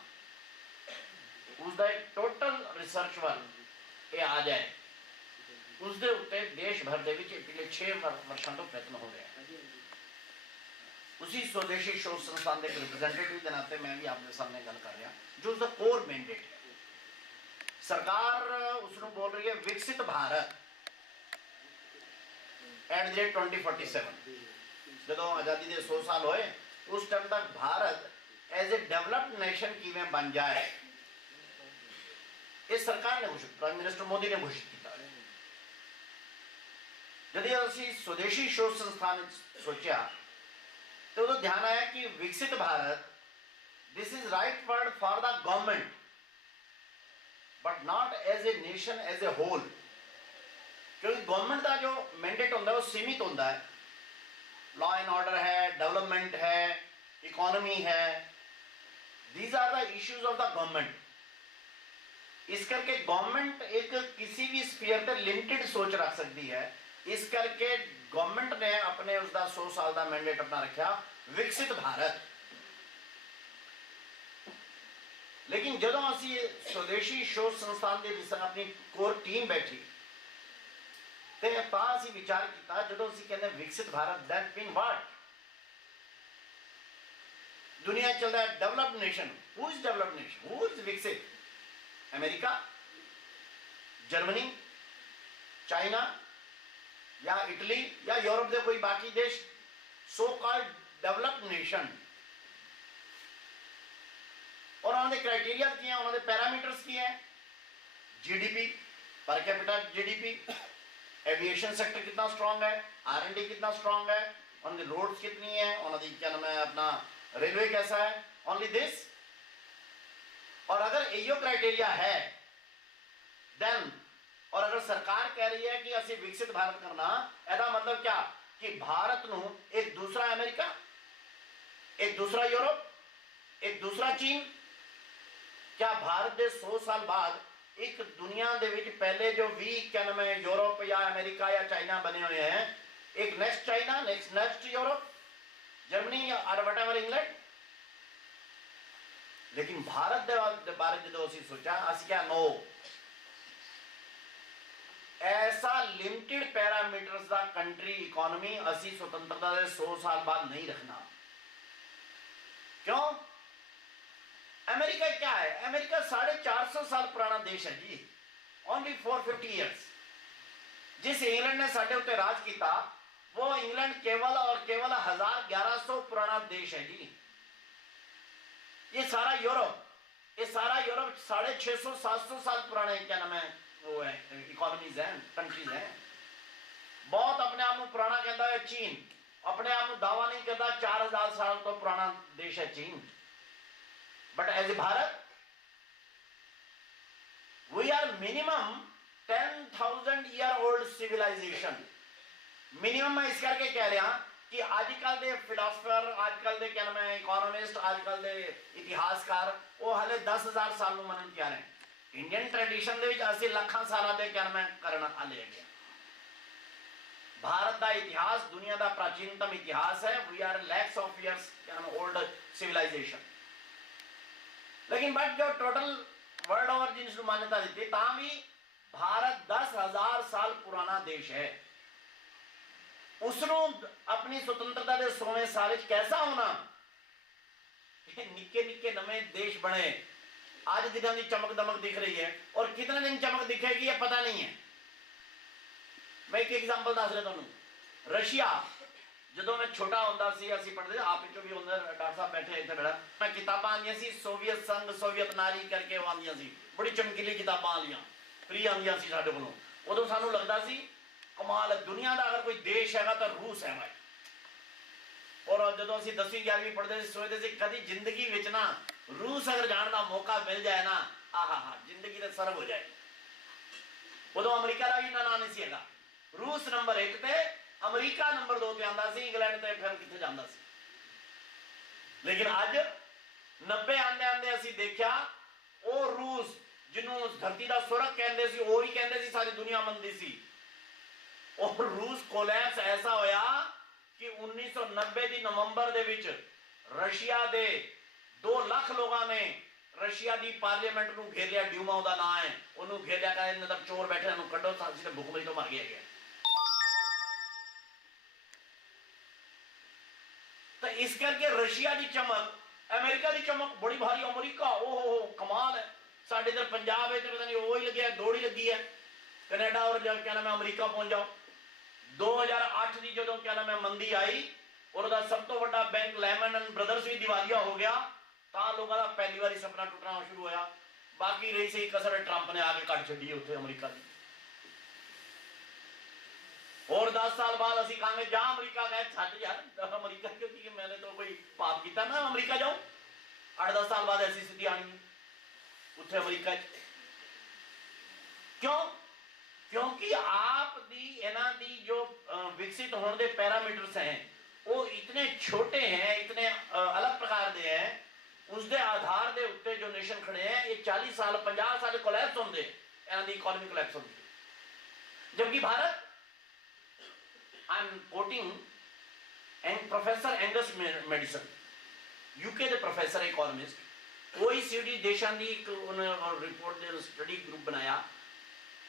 उसका एक टोटल रिसर्च वर्क ये आ जाए, उसके उत्ते देश भर के पिछले 6 वर्षों तो प्रयत्न हो रहा है। उसी स्वदेशी शोध संस्थान के रिप्रेजेंटेटिव के नाते मैं भी आपके सामने गल कर रहा, जो उसका कोर मैंडेट है। सरकार उसनूं बोल रही है विकसित भारत @2047। जो आज़ादी के 100 साल होए, उस टाइम तक Bharat as a developed nation किवें बन जाए, इस सरकार ने घोषित, प्राइम मिनिस्टर मोदी ने घोषित किया। यदि असीं स्वदेशी शोध संस्थान सोचा तो ध्यान आया कि विकसित Bharat this is right word for the government, but not as a nation as a whole. क्योंकि गवर्नमेंट का जो मैंडेट होता है वो सीमित होता है। लॉ एंड ऑर्डर है, डेवलपमेंट है, इकोनॉमी है, these are the issues of the government. इस करके गवर्नमेंट एक किसी भी स्फीयर पर लिमिटेड सोच रख सकती है। इस करके गवर्नमेंट ने अपने उसका 100 साल का मैंडेट अपना रखा विकसित भारत। लेकिन जो असी स्वदेशी शोध संस्थान के अपनी कोर टीम बैठी तो असी विचार किया, जो असी कहते विकसित भारत, दैट मीन व्हाट? दुनिया चल रहा है developed nation. Who is developed nation? Who is विकसित? अमेरिका, जर्मनी, चाइना या इटली या यूरोप के कोई बाकी देश, सो कॉल्ड डेवलप्ड नेशन। और उन्होंने क्राइटेरिया की हैं, उन्होंने पैरामीटर्स की हैं। GDP, per capita GDP, aviation sector कितना स्ट्रांग है, R&D कितना स्ट्रांग है, उनकी रोड्स कितनी है, उनकी क्या नाम है अपना रेलवे कैसा है, ओनली दिस। और अगर यो क्राइटेरिया है देन, और अगर सरकार कह रही है कि असी विकसित भारत करना, एदा मतलब क्या कि भारत नू एक दूसरा अमेरिका, एक दूसरा यूरोप, एक दूसरा चीन, क्या भारत दे 100 साल बाद एक दुनिया दे विच पहले जो 20 क्या नाम है यूरोप या अमेरिका या चाइना बने हुए हैं, एक next China, next Europe, Germany और वट एवर इंग्लैंड। लेकिन भारत दे बारे जो असी सोचा, असी क्या नो, ऐसा लिमिटेड पैरामीटर्स दा कंट्री इकोनॉमी असी स्वतंत्रता दे 100 साल बाद नहीं रखना। क्यों? अमेरिका क्या है? अमेरिका 450 साल पुराना देश है जी, ओनली 450 ईयर्स। जिस इंग्लैंड ने साढ़े उत्ते राज किया, वो इंग्लैंड केवल और केवल 1100 पुराना देश है जी। ये सारा यूरोप 650-700 साल पुराने क्या नाम है वो है इकोनॉमीज हैं, कंट्रीज हैं। बहुत अपने आप में पुराना कहता है चीन, अपने आप में दावा नहीं करता 4000 साल तो पुराना देश है चीन। But as a Bharat we are minimum 10,000 year old civilization. Minimum मैं इस करके कह रहा कि आजकल दे फिलोसफर, आजकल दे क्या नाम है इकोनॉमिस्ट, आजकल दे इतिहासकार वो हाले 10,000 साल में मनन क्या रहे। इंडियन ट्रेडिशन दे विच असी लाखां सालां दे क्या नाम है करना हाले है। भारत का इतिहास दुनिया का प्राचीनतम इतिहास है। We are lakhs of years क्या नाम ओल्ड सिविलाइजेशन। लेकिन बट जो टोटल वर्ल्ड ओवर जिन्होंने मान्यता दी ता भी भारत 10,000 साल पुराना देश है। उसनों अपनी स्वतंत्रता के 100वें साल कैसा होना, निके निके नवे देश बने, आज दिनों की चमक दमक दिख रही है और कितने दिन चमक दिखेगी ये पता नहीं है। मैं एक एग्जांपल दस रहा तुहानू। रशिया जो मैं छोटा होंदा सी, असी पढ़ते आप भी होंगे, डॉक्टर साहब बैठे इतने बड़ा, मैं किताबां आंदियां सी सोवियत संघ, सोवियत नारी करके वो आंदियां सी, बड़ी चमकीली किताबां आंदियां फ्री आंदियां सी साडे कोलों। उदों सानू लगदा सी कमाल दुनिया का अगर कोई देश है तो रूस है भाई। और जो असी 10वीं 11वीं पढ़ते सोचते थे कभी जिंदगी विच ना रूस अगर जाने का मौका मिल जाए ना, आहा जिंदगी तो सर्व हो जाएगी। उदों अमरीका का भी इन्ना नाम नहीं है। रूस नंबर 1 ते, अमरीका नंबर 2 ते आंदा सी, इंग्लैंड ते फिर किथे जांदा सी। लेकिन अज 90 आंदे आंदे असी देखा वो रूस जिन्हों धरती का सुरग कहते सी, वो ही कहते सी सारी दुनिया मनदी सी। और रूस कोलैप्स ऐसा होया कि 1990 की नवंबर दे विच रशिया दे 2 लाख लोगों ने रशिया की पार्लीमेंट को घेर लिया। ड्यूमा उदा नाम है, उन्होंने घेर लिया, कहते मतलब चोर बैठे कड्डो, तो भुखमरी तो मर गया। तो इस करके रशिया की चमक, अमेरिका की चमक बड़ी भारी। अमरीका ओहो कमाल है। साढ़े इधर पंजाब है पता नहीं वो ही लगे, दौड़ी लगी है कनेडा और क्या नाम है अमरीका पहुंच जाओ। 2008 की जो क्या नाम है मंदी आई और सब तो बड़ा बैंक लैमन एंड ब्रदर्स भी दिवालिया हो गया, तो लोगों का पहली बार सपना टूटना शुरू होया। बाकी रही सही कसर ट्रंप ने आके कट छी उत्थे अमरीका की। और 10 साल बाद असी कहेंगे जा अमरीका गए, छट यार अमरीका क्योंकि मैंने तो कोई पाप किया ना अमरीका जाऊं। 8-10 साल बाद ऐसी स्थिति आनी उत्थे अमरीका। क्यों? क्योंकि आप दी इन्हां दी जो विकसित होने के पैरामीटर्स हैं वो इतने छोटे हैं, इतने अलग प्रकार के हैं। उसके आधार के उत्ते जो नेशन खड़े हैं ये 40 साल 50 साल कोलैप्स होंगे, इन्हां दी इकोनॉमी कोलैप्स होंगी। जबकि Bharat, I am quoting professor Angus medicine, UK के प्रोफेसर इकोनॉमिस्ट, OECD देशों की रिपोर्ट ने स्टडी ग्रुप बनाया।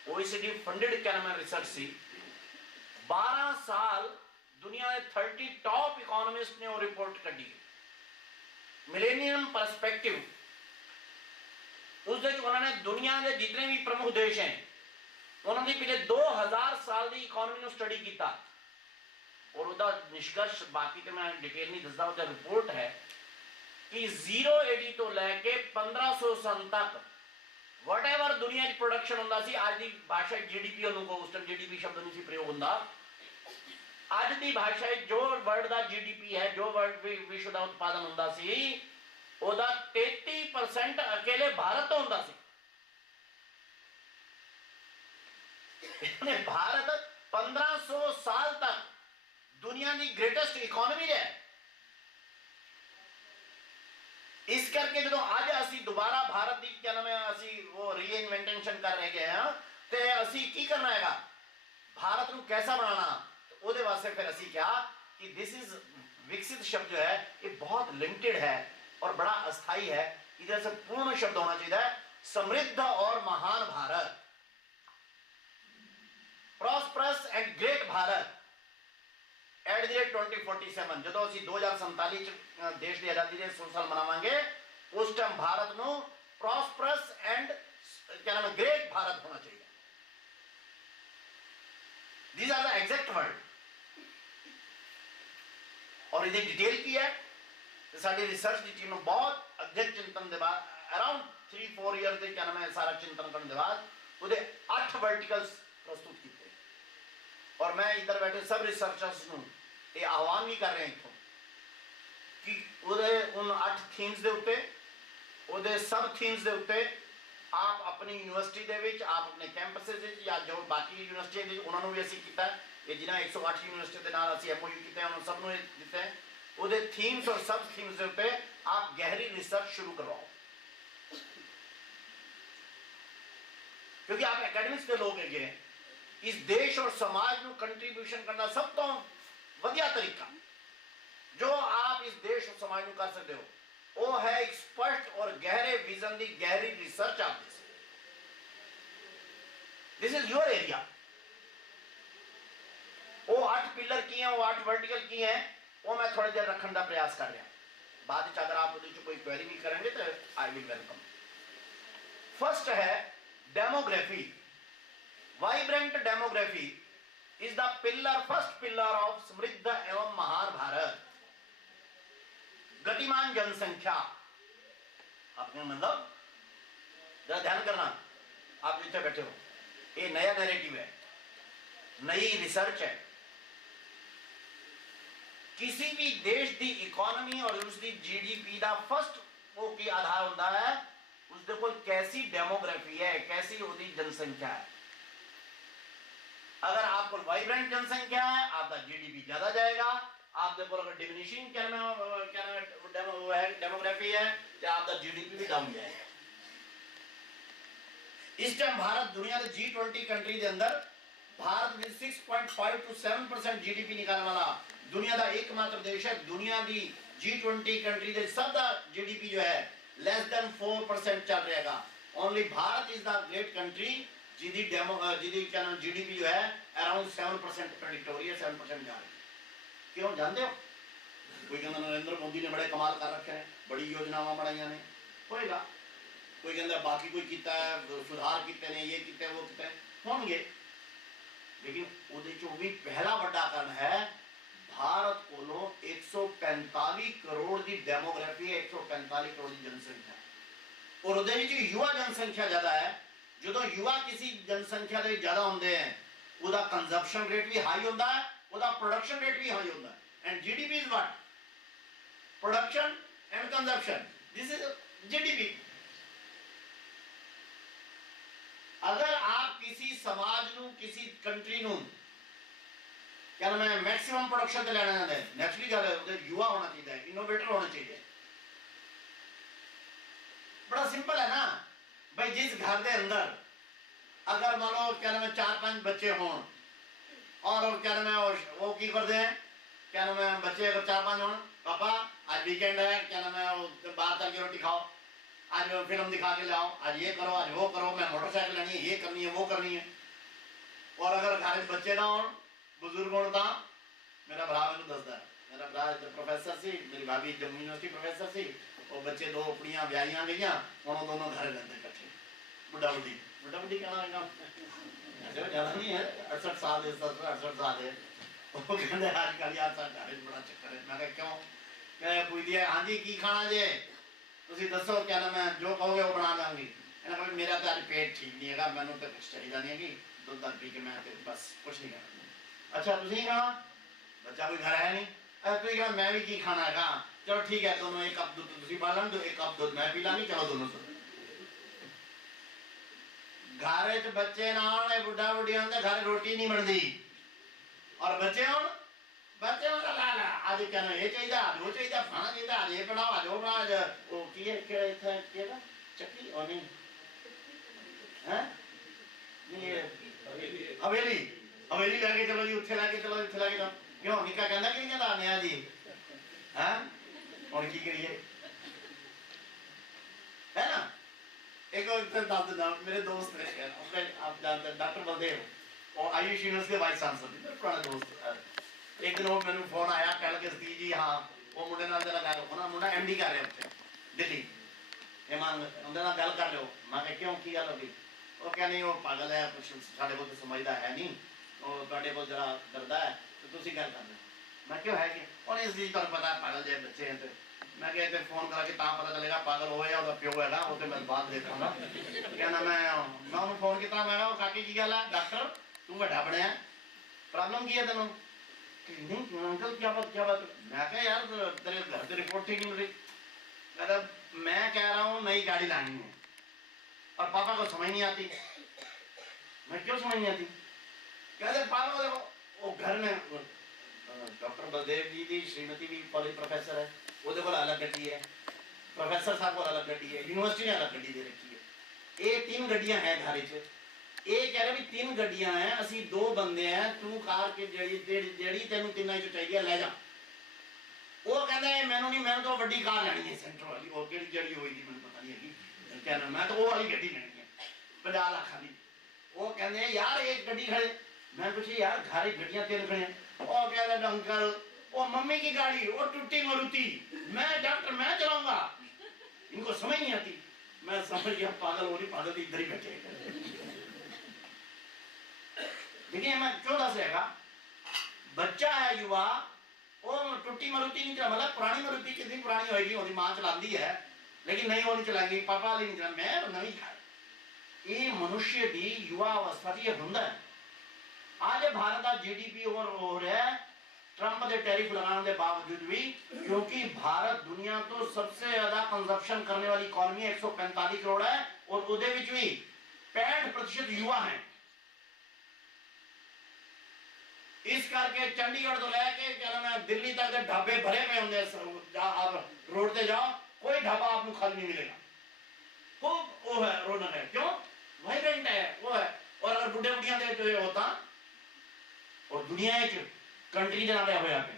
OECD फंडेड क्या नाम है रिसर्च सी। 12 साल दुनिया के 30 टॉप इकोनॉमिस्ट ने वो रिपोर्ट कढ़ी, मिलेनियम परस्पेक्टिव। उस उन्होंने दुनिया के जितने भी प्रमुख देश हैं उन्होंने पिछले 2000 साल की इकोनॉमी को स्टडी किया और उसका निष्कर्ष बाकी तो मैं डिटेल नहीं दसदा, उसका रिपोर्ट है कि 0 AD तो लैके 1500 सन तक ਵਟਐਵਰ ਦੁਨੀਆ 'ਚ ਪ੍ਰੋਡਕਸ਼ਨ ਹੁੰਦਾ ਸੀ, ਅੱਜ ਦੀ ਭਾਸ਼ਾ GDP ਉਹਨੂੰ ਕੋ, ਉਸ ਟਾਈਮ GDP ਸ਼ਬਦ ਨਹੀਂ ਸੀ ਪ੍ਰਯੋਗ ਹੁੰਦਾ, ਅੱਜ ਦੀ ਭਾਸ਼ਾ ਜੋ ਵਰਲਡ ਦਾ GDP ਹੈ, ਜੋ ਵਰਲਡ ਵਿਸ਼ਵ ਦਾ ਉਤਪਾਦਨ ਹੁੰਦਾ ਸੀ, ਉਹਦਾ 33% ਅਕੇਲੇ ਭਾਰਤ ਤੋਂ ਹੁੰਦਾ ਸੀ। ਭਾਰਤ 1500 ਸਾਲ ਤੱਕ ਦੁਨੀਆ ਦੀ ਗ੍ਰੇਟੈਸਟ ਇਕਨੋਮੀ ਰਿਹਾ। ਇਸ ਕਰਕੇ ਜਦੋਂ ਅੱਜ ਅਸੀਂ ਦੁਬਾਰਾ ਭਾਰਤ ਦੀ क्या नाम है ਅਸੀਂ वो ਰੀਇਨਵੈਂਟੇਸ਼ਨ ਕਰ ਰਹੇ ਹਾਂ, ਤੇ ਅਸੀਂ ਕੀ ਕਰਨਾ ਹੈਗਾ, भारत ਨੂੰ कैसा बनाना, ਉਹਦੇ ਵਾਸਤੇ ਫਿਰ ਅਸੀਂ ਕਿਹਾ कि दिस इज विकसित शब्द जो है ये बहुत लिमिटेड है और बड़ा अस्थाई है, इधर से पूर्ण शब्द होना चाहिए समृद्ध और महान Bharat, prosperous and great Bharat at the rate 2047। जो ਅਸੀਂ 2047 ਚ ਦੇਸ਼ ਦੀ ਆਜ਼ਾਦੀ ਦੇ 100 ਸਾਲ ਮਨਾਵਾਂਗੇ, ਉਸ ਟਾਈਮ ਭਾਰਤ ਨੂੰ ਪ੍ਰॉस्परस एंड क्या नाम है ग्रेट भारत होना चाहिए। These are the exact word। और ਇਹਦੀ डिटेल की है, ਸਾਡੀ ਰਿਸਰਚ ਦੀ ਟੀਮ ਨੂੰ ਬਹੁਤ ਅਧਿਕ ਚਿੰਤਨ ਦੇ ਬਾਅਦ ਅਰਾਊਂਡ 3-4 ਇਅਰ ਦੇ क्या नाम है ਸਾਰਾ ਚਿੰਤਨ ਕਰਨ ਦੇ ਬਾਅਦ ਉਹਦੇ 8 ਵਰਟੀਕਲਸ ਪ੍ਰਸਤੁਤ ਕੀਤੇ। और मैं इधर बैठे सब रिसर्चर्स ਨੂੰ ਇਹ ਆਹਵਾਨ ਵੀ ਕਰ ਰਿਹਾ ਇੱਥੋਂ ਕਿ ਉਹਦੇ ਉਨ 8 ਥੀਮਸ ਦੇ ਉੱਤੇ, ਉਹਦੇ ਸਬ ਥੀਮਸ ਦੇ ਉੱਤੇ ਆਪ ਆਪਣੀ ਯੂਨੀਵਰਸਿਟੀ ਦੇ ਵਿੱਚ, ਆਪ ਆਪਣੇ ਕੈਂਪਸਸ ਵਿੱਚ ਜਾਂ ਜੋ ਬਾਕੀ ਯੂਨੀਵਰਸਿਟੀਆਂ ਦੇ ਉਹਨਾਂ ਨੂੰ ਵੀ ਅਸੀਂ ਕੀਤਾ, ਇਹ ਜਿਹਨਾਂ 108 ਯੂਨੀਵਰਸਿਟੀ ਦੇ ਨਾਲ ਅਸੀਂ MOU ਕੀਤਾ ਉਹਨਾਂ ਸਭ ਨੂੰ ਇਹ ਦਿੱਤਾ ਹੈ। ਉਹਦੇ ਥੀਮਸ ਔਰ ਸਬ ਥੀਮਸ ਦੇ ਉੱਤੇ ਆਪ ਗਹਿਰੀ ਰਿਸਰਚ ਸ਼ੁਰੂ ਕਰਵਾਓ, ਕਿਉਂਕਿ ਆਪ ਐਕੈਡਮਿਕਸ ਦੇ ਲੋਕ ਹੈਗੇ। इस देश और समाज ਨੂੰ कंट्रीब्यूशन करना सब तो ਵਧੀਆ तरीका जो आप इस देश और समाज ਨੂੰ कर सकते हो, वो है एक स्पष्ट और गहरे विजन ਦੀ गहरी रिसर्च आप दे सकते। This is your area. वो 8 पिलर की हैं, वो 8 वर्टिकल की हैं, वो मैं थोड़ी देर रखने का प्रयास कर रहा। बाद में अगर आप उसमें कोई क्वेरी भी करेंगे तो आई विल वेलकम। फर्स्ट है demography. Vibrant demography is the pillar, first pillar of समृद्ध एवं महान भारत। गतिमान जनसंख्या, आपने मतलब जरा ध्यान करना, आप जितने बैठे हो, ये नया नैरेटिव है, नई रिसर्च है। किसी भी देश की इकोनॉमी और उसकी GDP का फर्स्ट वो की आधार होता है उसके कोल कैसी डेमोग्राफी है, कैसी उसकी जनसंख्या है। अगर आपको वाइब्रेंट जनसंख्या है, आपका GDP ज्यादा जाएगा। आपके को अगर डिमिनिशिंग डेमोग्राफी है तो आपका GDP भी डाउन जाएगा। इस टाइम भारत दुनिया के G20 कंट्री के अंदर भारत में 6.5 to 7% GDP निकालने वाला दुनिया का एकमात्र देश है। दुनिया की G20 कंट्री के सब का GDP जो है लेस देन 4% चल रहेगा। Only Bharat is the great country जिदी क्या नाम GDP जो है अराउंड 7% प्रेडिक्ट हो रही है, 7% जा रही है। क्यों जानते हो? कोई कहता नरेंद्र मोदी ने बड़े कमाल कर रखे हैं, बड़ी योजनावां बनाई ने, होएगा। कोई कहता बाकी कोई किया है, सुधार किए ने, ये किए वो किए होंगे, लेकिन उहदे चों भी पहला बड़ा कारण है भारत कोलों 145 करोड़ की डेमोग्राफी है, 145 करोड़ की जनसंख्या, और उहदे विच युवा जनसंख्या ज्यादा है। जो युवा किसी जनसंख्या के ज्यादा होंगे हैं, उसका कंजप्शन रेट भी हाई होता है, उसका प्रोडक्शन रेट भी हाई होता है। And GDP is what? Production and consumption, this is GDP। अगर आप किसी समाज नू, किसी कंट्री नू क्या नाम है मैक्सिमम प्रोडक्शन से लेना चाहते हैं, नेचुरली गल है युवा होना चाहिए, इनोवेटर होना चाहिए। बड़ा सिंपल है ना भाई, जिस घर के अंदर अगर मान लो क्या नाम है 4-5 बच्चे हों और क्या नाम है वो की करते हैं, क्या नाम है बच्चे अगर 4-5 हों, पापा आज वीकेंड है, क्या नाम है बाहर चल के रोटी खाओ, आज फिल्म दिखा के लाओ, आज ये करो, आज वो करो, मैं मोटरसाइकिल लेनी है, ये करनी है, वो करनी है। और अगर घर में बच्चे ना हो, बुजुर्ग हो, तो मेरा भरा मैं दसदा है, मेरा भरा प्रोफेसर सी, मेरी भाभी जम्मू यूनिवर्सिटी प्रोफेसर सी, और बच्चे 2 कुड़ियां ब्याहियां गई, हम दोनों घर रहते इकट्ठे। बुढ़ा बुढ़ी कहना ज्यादा नहीं है, 68 साल है, 68 साल है। वो कहते आजकल यार साडे घर बड़ा चक्कर है। मैं कहा क्यों? मैं पूछदी है हाँ जी की खाना जे, तुसीं दसो, क्या नाम है जो कहोगे वो बना देंगे। इन्हें कहा भी मेरा तो अज पेट ठीक नहीं है, मैं तो कुछ चाहिए नहीं है, दुध दध पी के मैं बस कुछ नहीं करना। अच्छा तुम खाना, बच्चा कोई घर है नहीं, तुम कहना मैं भी की खाना है, कहा चलो ठीक है दोनों एक कप दूध तुम पा लन, एक कप दूध मैं पी लानी, चलो दोनों दूध। घर च बच्चे ना आने, बुढ़ा बुढ़ी आते घर रोटी नहीं बनती, और बच्चे हो बच्चे ला ला आज क्या ये चाहिए, आज वो चाहिए, खाना चाहिए, आज ये बनाओ, आज वो बनाओ, आज वो की है क्या इतना क्या ना चक्की और नहीं हैं नहीं हवेली हवेली लेके चलो जी, उठे लेके चलो, उठे लेके चलो, क्यों निका कहना कि नहीं कहता नया जी हैं और की करिए है ना। एक बार मेरे दोस्त ने, आप जानते हैं डॉक्टर बलदेव और आयुष यूनिवर्सिटी के वाइस चांसलर, पुराने दोस्त, एक दिन वो मैंने फोन आया कह लगे सी जी हाँ वो मुंडे नाल जरा गल होना, मुंडा एमडी कर रहे उत्थे दिल्ली, हेमान उनके नाल गल कर लो, मैं कहा क्यों की गल होगी, वो क्या नहीं वो पागल है, कुछ साढ़े को तो समझदा है नहीं, और तुहाडे को जरा डरदा है, तो तुसीं गल कर लो। मैं क्यों है कि और इस चीज तुहानूं पता है पागल जे बच्चे हैं, तो मैं कहा इतने फोन करा के तां पता चलेगा पागल हो या उसका प्यो है ना, वो तो मैं बाद देखूंगा। कहना मैं उन्होंने फोन किया, मैं कहा काकी की गल है, डॉक्टर तू वड्डा बनया प्रॉब्लम की है तेनों, नहीं अंकल क्या बात क्या बात, मैं कहा यार तेरे घर से रिपोर्ट ठीक नहीं मिल रही, कहता मैं कह रहा हूँ नई गाड़ी लानी है और पापा को समझ नहीं आती। मैं क्यों समझ नहीं आती, कहते पापा को देखो वो घर में डॉक्टर बलदेव जी की श्रीमती भी कॉलेज प्रोफेसर है, वो देखो अलग गड्डी है, प्रोफेसर साहब को अलग गड्डी है, यूनिवर्सिटी ने अलग गड्डी दे रखी है, ये 3 गड्डियां हैं घर च, ये कह रहे भी 3 गड्डियां हैं, असी 2 बंदे हैं, तू कार के जेड़ी तेनू तिन्ना चो चाहिए ले जा। वो कहता है मैनू नहीं, मैंने तो वड्डी कार लेनी है सेंटर वाली, और केड़ी जेड़ी होगी मैंने पता नहीं है, कहना मैं तो वो वाली गड्डी लेनी है 50 लाख वाली। वो कहते हैं यार एक गड्डी खड़े, मैं पूछी यार घर गड्डियां 3 खड़े हैं, वो कहता अंकल वो मम्मी की गाड़ी वो टूटी मारुति, मैं डॉक्टर मैं चलाऊंगा, इनको समझ नहीं आती। मैं समझ गया पागल हो रही, पागल तो इधर ही बैठे। देखिए मैं क्यों दस रहेगा, बच्चा है युवा, वो टूटी मारुति नहीं चला, मतलब पुरानी मारुति कितनी पुरानी होगी, वो मां चलाती है, लेकिन नहीं वो नहीं चलाएंगी, पापा नहीं चला, मैं नवी खा। ये मनुष्य की युवा अवस्था की हुंदा है। आज भारत का जीडीपी और हो रहा है ट्रंप के टैरिफ लगाने के बावजूद भी, क्योंकि भारत दुनिया तो सबसे ज्यादा कंजप्शन करने वाली इकोनॉमी 145 करोड़ है, और उहदे विच भी 65% युवा हैं। इस करके चंडीगढ़ तो लैके क्या नाम है दिल्ली तक के ढाबे भरे पे होंगे, आप रोड पे जाओ कोई ढाबा आपको खाली नहीं मिलेगा, खूब वो है रौनक है, क्यों वाइब्रेंट है वो है। और अगर बुढ़े बुढ़िया दे होता और दुनिया कंट्री के नाले हुए पे,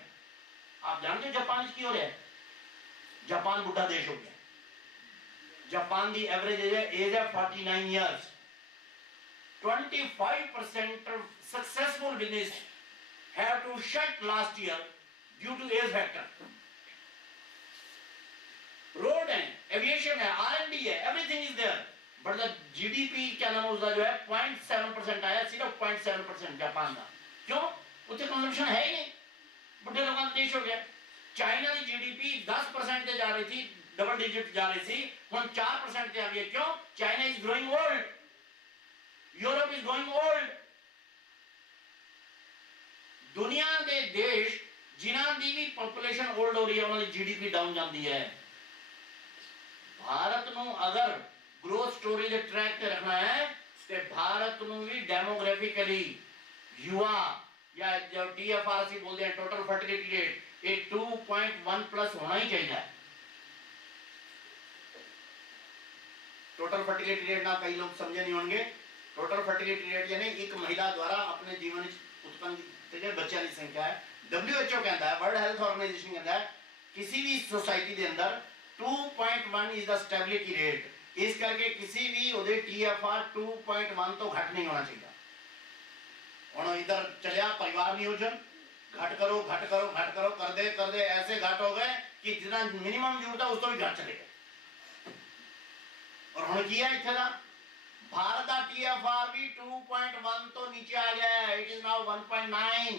आप जानते हो जापान की हो रहा है, जापान बुढ़ा देश हो गया, जापान की एवरेज एज है 49 years, 25% successful business have to shut last year due to age factor. Road है, एविएशन है, R&D है, everything is there, but the GDP क्या नाम उसका जो है 0.7% आया, सिर्फ 0.7% जापान का। क्यों? उतने कंजम्पशन है ही नहीं, बुढ़े लोगों का देश हो गया। चाइना की GDP 10% से जा रही थी, डबल डिजिट जा रही थी, हम 4% से आ गई। क्यों? China is growing old, Europe is growing old. दुनिया के देश जिन्हां की भी पॉपुलेशन ओल्ड हो रही है, उन्होंने जीडीपी डाउन जाती है। भारत नूं अगर ग्रोथ स्टोरी के ट्रैक पे रखना है तो भारत नूं भी डेमोग्राफिकली युवा या जो टीएफआरसी बोलते हैं टोटल फर्टिलिटी रेट, ये 2.1 प्लस होना ही चाहिए। टोटल फर्टिलिटी रेट ना कई लोग समझे नहीं होंगे, टोटल फर्टिलिटी रेट यानी एक महिला द्वारा अपने जीवन उत्पन्न बच्चों की संख्या है। WHO कहता है, वर्ल्ड हेल्थ ऑर्गेनाइजेशन कहता है किसी भी सोसाइटी के अंदर 2.1 इज द स्टेबिलिटी रेट, इस करके किसी भी उदे TFR 2.1 तो घट नहीं होना चाहिए। और इधर चलिया परिवार नियोजन घट करो घट करो घट करो कर दे ऐसे घट हो गए कि जितना मिनिमम जरूरत है उस तो भी घट चले गए। और हम किया इतना का भारत का TFR भी 2.1 तो नीचे आ गया है, इट इज नाउ 1.9।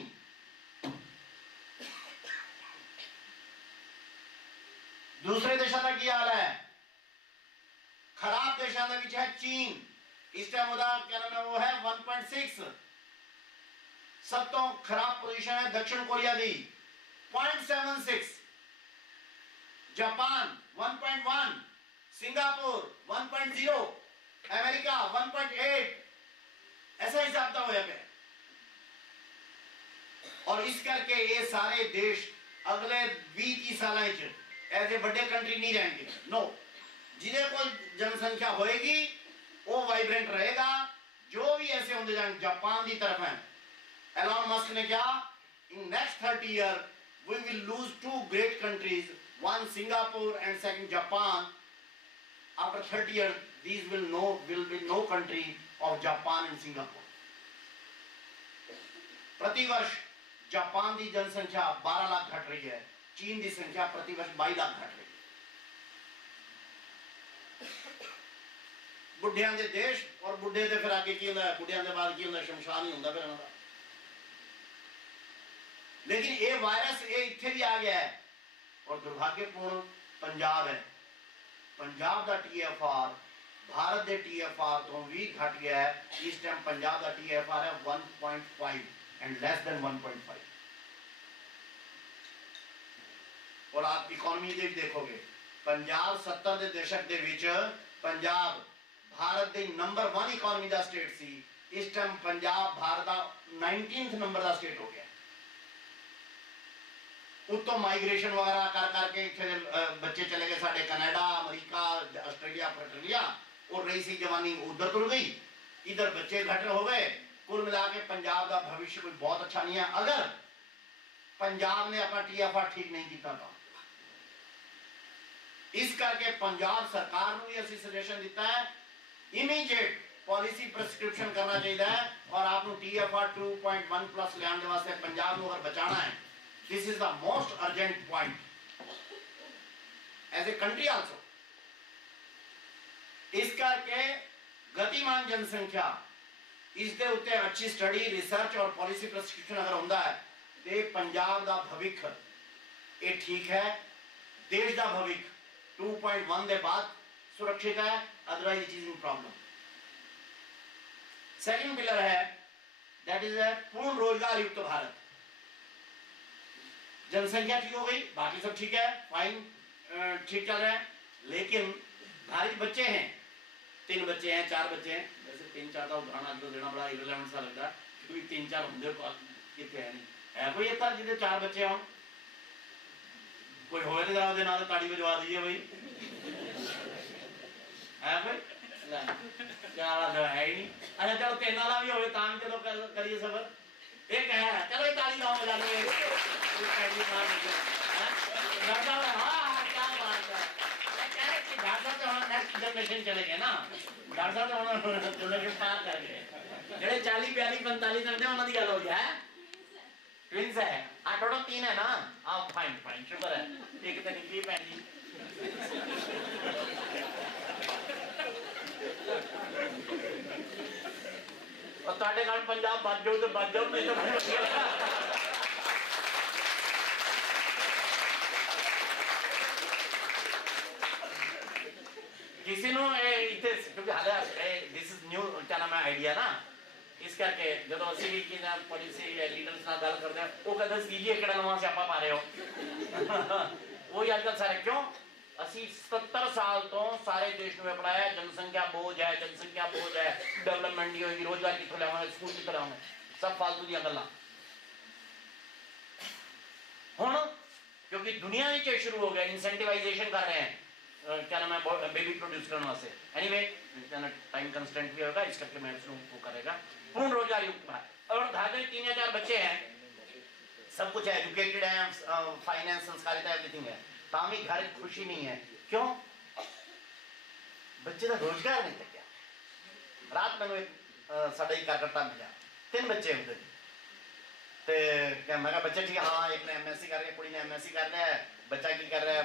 दूसरे देशों का क्या हाल है? खराब देशों के विच है चीन, इस टाइम ਉਹਦਾ क्या नाम है वो है 1.6। सब तो खराब पोजीशन है दक्षिण कोरिया की 0.76, जापान 1.1, सिंगापुर 1.0, अमेरिका 1.8, ऐसा हिसाब था होया पे। और इस करके ये सारे देश अगले 20-30 साल एज ए बड़े कंट्री नहीं रहेंगे। नो, जिन्हें कोई जनसंख्या होएगी वो वाइब्रेंट रहेगा। जो भी ऐसे होंगे जाएंगे जापान की तरफ है। एलॉन मस्क ने क्या, in next 30 year we will lose 2 great countries, one Singapore and second Japan. After 30 years, these will be no country of Japan and Singapore. प्रति वर्ष जापान की जनसंख्या 12 लाख घट रही है, चीन की संख्या प्रति वर्ष 22 लाख घट रही है। बुढ़ियां के देश और बुढ़े के फिर आगे की होता है, बुढ़ियां के बाद की होता है, शमशान ही होता फिर उन्होंने। लेकिन ये वायरस ये इत्थे भी आ गया है और दुर्भाग्यपूर्ण पंजाब है। पंजाब का TFR भारत के TFR तो भी घट गया है। इस टाइम पंजाब का TFR है 1.5 एंड लेस देन 1.5। और आप इकोनॉमी भी देखोगे, पंजाब 70 के दशक के विच पंजाब भारत के नंबर 1 इकोनॉमी का स्टेट सी। इस टाइम पंजाब भारत का 19th नंबर का स्टेट हो गया। उत्तों माइग्रेशन वगैरह कर करके इतने बच्चे चले गए साढ़े कनाडा, अमेरिका, ऑस्ट्रेलिया और रही सी जवानी उधर तुर गई, इधर बच्चे घट हो गए। कुल मिला के पंजाब का भविष्य कोई बहुत अच्छा नहीं है अगर पंजाब ने अपना TFR ठीक नहीं किया था। इस करके पंजाब सरकार को भी सजेशन दिता है, इमीडिएट पॉलिसी प्रिस्क्रिप्शन करना चाहिए है और आपको TFR 2.1+ लियाने वास्ते पंजाब को अगर बचाना है, this is the most urgent point as a country also। इस करके गतिमान जनसंख्या इसके उत्ते अच्छी स्टडी, रिसर्च और पॉलिसी प्रिस्क्रिप्शन अगर होता है तो पंजाब का भविष्य ये ठीक है। देश का भविष्य 2.1 के बाद सुरक्षित है, otherwise it is in problem. Second pillar है दैट इज ए पूर्ण रोजगार युक्त भारत। जनसंख्या ठीक हो गई, बाकी सब ठीक है, फाइन, ठीक चल रहा है। लेकिन भारत बच्चे हैं, 3 बच्चे हैं, 4 बच्चे हैं, वैसे 3-4 का उदाहरण तो देना बड़ा इरेलेवेंट सा लगता है क्योंकि 3-4 होंगे कितने है नहीं है। कोई इतना जिसे 4 बच्चे हों, कोई होए तो जरा नाल ताड़ी बजवा दीजिए भाई, है कोई? क्या है ही नहीं। अच्छा चलो 3 वाला भी हो, ताम चलो करिए सफर। एक है, चलो ये ताली गाँव बजा लो, नेक्स्ट जनरेशन चले गए ना, डॉक्टर साहब तो जनरेशन पार कर गए। जेडे 40, 42, 45 तक उन्होंने की गल हो गया है। ट्विंस है, हाँ टोटल 3 है ना। हाँ फाइन फाइन, शुक्र है, एक तो निकली भैन जी। और ताड़े नाल पंजाब बच जाओ तो बच जाओ, नहीं तो किसी नो इतने क्योंकि हाले दिस इज न्यू क्या नाम है आइडिया ना, इस करके जो असं भी कि ना पॉलिसी लीडर्स ना गल करते हैं वो कहते सीजिए केड़ा नवा स्यापा पा रहे हो। वो आजकल सारे क्यों असी 70 साल तो सारे देश में पढ़ाया जनसंख्या बोझ है, जनसंख्या बोझ है, डेवलपमेंट नहीं होगी, रोजगार कितों लियावांगे, स्कूल कितों लियावांगे, सब फालतू दी गल्लां। हुण क्योंकि दुनिया में शुरू हो गया, इंसेंटिवाइजेशन कर रहे हैं क्या नाम है बेबी प्रोड्यूस करने वास्ते। एनीवे टाइम कंस्टेंट भी होगा, इस करके मैं वो करेगा। पूर्ण रोजगार युक्त भारत। और घर में 3 या 4 बच्चे हैं, सब कुछ है, एजुकेटेड है, फाइनेंस, संस्कारिता, एवरीथिंग है, तामी घर खुशी नहीं है। क्यों? बच्चे का रोजगार नहीं लग गया। रात मैंने एक साढ़े ही कार्यकर्ता मिला, 3 बच्चे होते ते क्या मैं बच्चे ठीक है, हाँ एक ने MSc कर रही है, कुड़ी ने MSc कर रहा है, बच्चा की कर रहा है,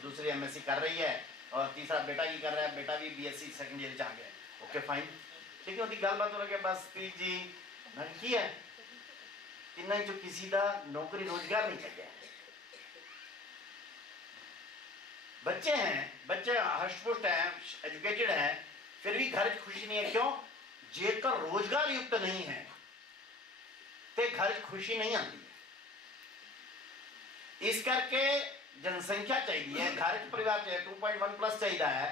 दूसरी MSc कर रही है और तीसरा बेटा की कर रहा है, बेटा भी BSc सेकंड ईयर आ गया। ओके फाइन, लेकिन उसकी गलबात हो रही है बस प्लीज जी मैं की है तिना जो किसी का नौकरी रोजगार नहीं चल गया। बच्चे हैं, बच्चे हष्ट-पुष्ट हैं, एजुकेटेड हैं, फिर भी घर 'ਚ खुशी नहीं है। क्यों? जेकर रोजगार युक्त नहीं है तो घर 'ਚ खुशी नहीं आती है। इस करके जनसंख्या चाहिए, घर 'ਚ परिवार चाहिए, 2.1+ चाहिए है,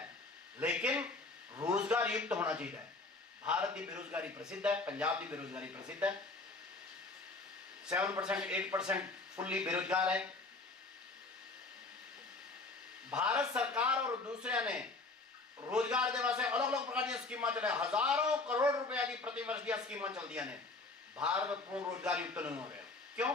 लेकिन रोजगार युक्त होना चाहिए। भारत की बेरोजगारी प्रसिद्ध है, पंजाब की बेरोजगारी प्रसिद्ध है, 7% 8% फुल्ली बेरोजगार है। भारत सरकार और दूसरे ने रोजगार दे वास्ते अलग अलग प्रकार की स्कीम चले, हजारों करोड़ रुपए की प्रति वर्ष की स्कीम चलदियां ने। भारत पूर्ण रोजगार युक्त नहीं हो रहा। क्यों?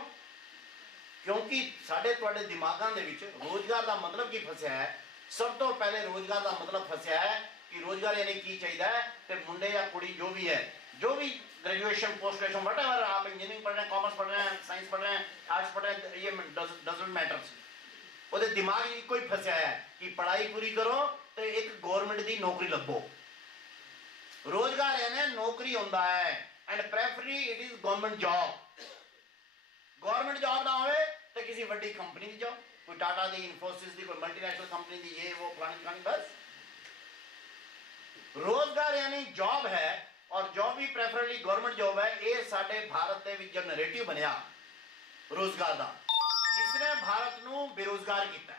क्योंकि साडे तुहाडे दिमागां दे विच रोजगार का मतलब की फसिया है। सब तो पहले रोजगार का मतलब फसिया है कि रोजगार यानी की चाहिए है, तो मुंडे या कुड़ी जो भी है, जो भी ग्रेजुएशन पोस्ट ग्रेजुएशन वटेवर, आप इंजीनियरिंग पढ़ रहे हैं, कॉमर्स पढ़ रहे हैं, साइंस पढ़ रहे हैं, आर्ट्स पढ़ रहे हैं, ये डजंट मैटर्स। वो दिमाग में कोई फसिया है कि पढ़ाई पूरी करो तो एक गवर्नमेंट की नौकरी लभो। रोजगार यानी नौकरी होता है, and preferably it is government job. Government job ना हो तो किसी बड़ी कंपनी की जॉब, कोई टाटा दी, इन्फोसिस दी, कोई मल्टीनेशनल कंपनी दी, ये वो फलानी, बस। रोजगार यानी जॉब है, और जॉब भी प्रेफरली गवर्नमेंट जॉब है। ये साडे भारत दे विच जो नैरेटिव बनया रोजगार का, इसने भारत नू बेरोजगार किया।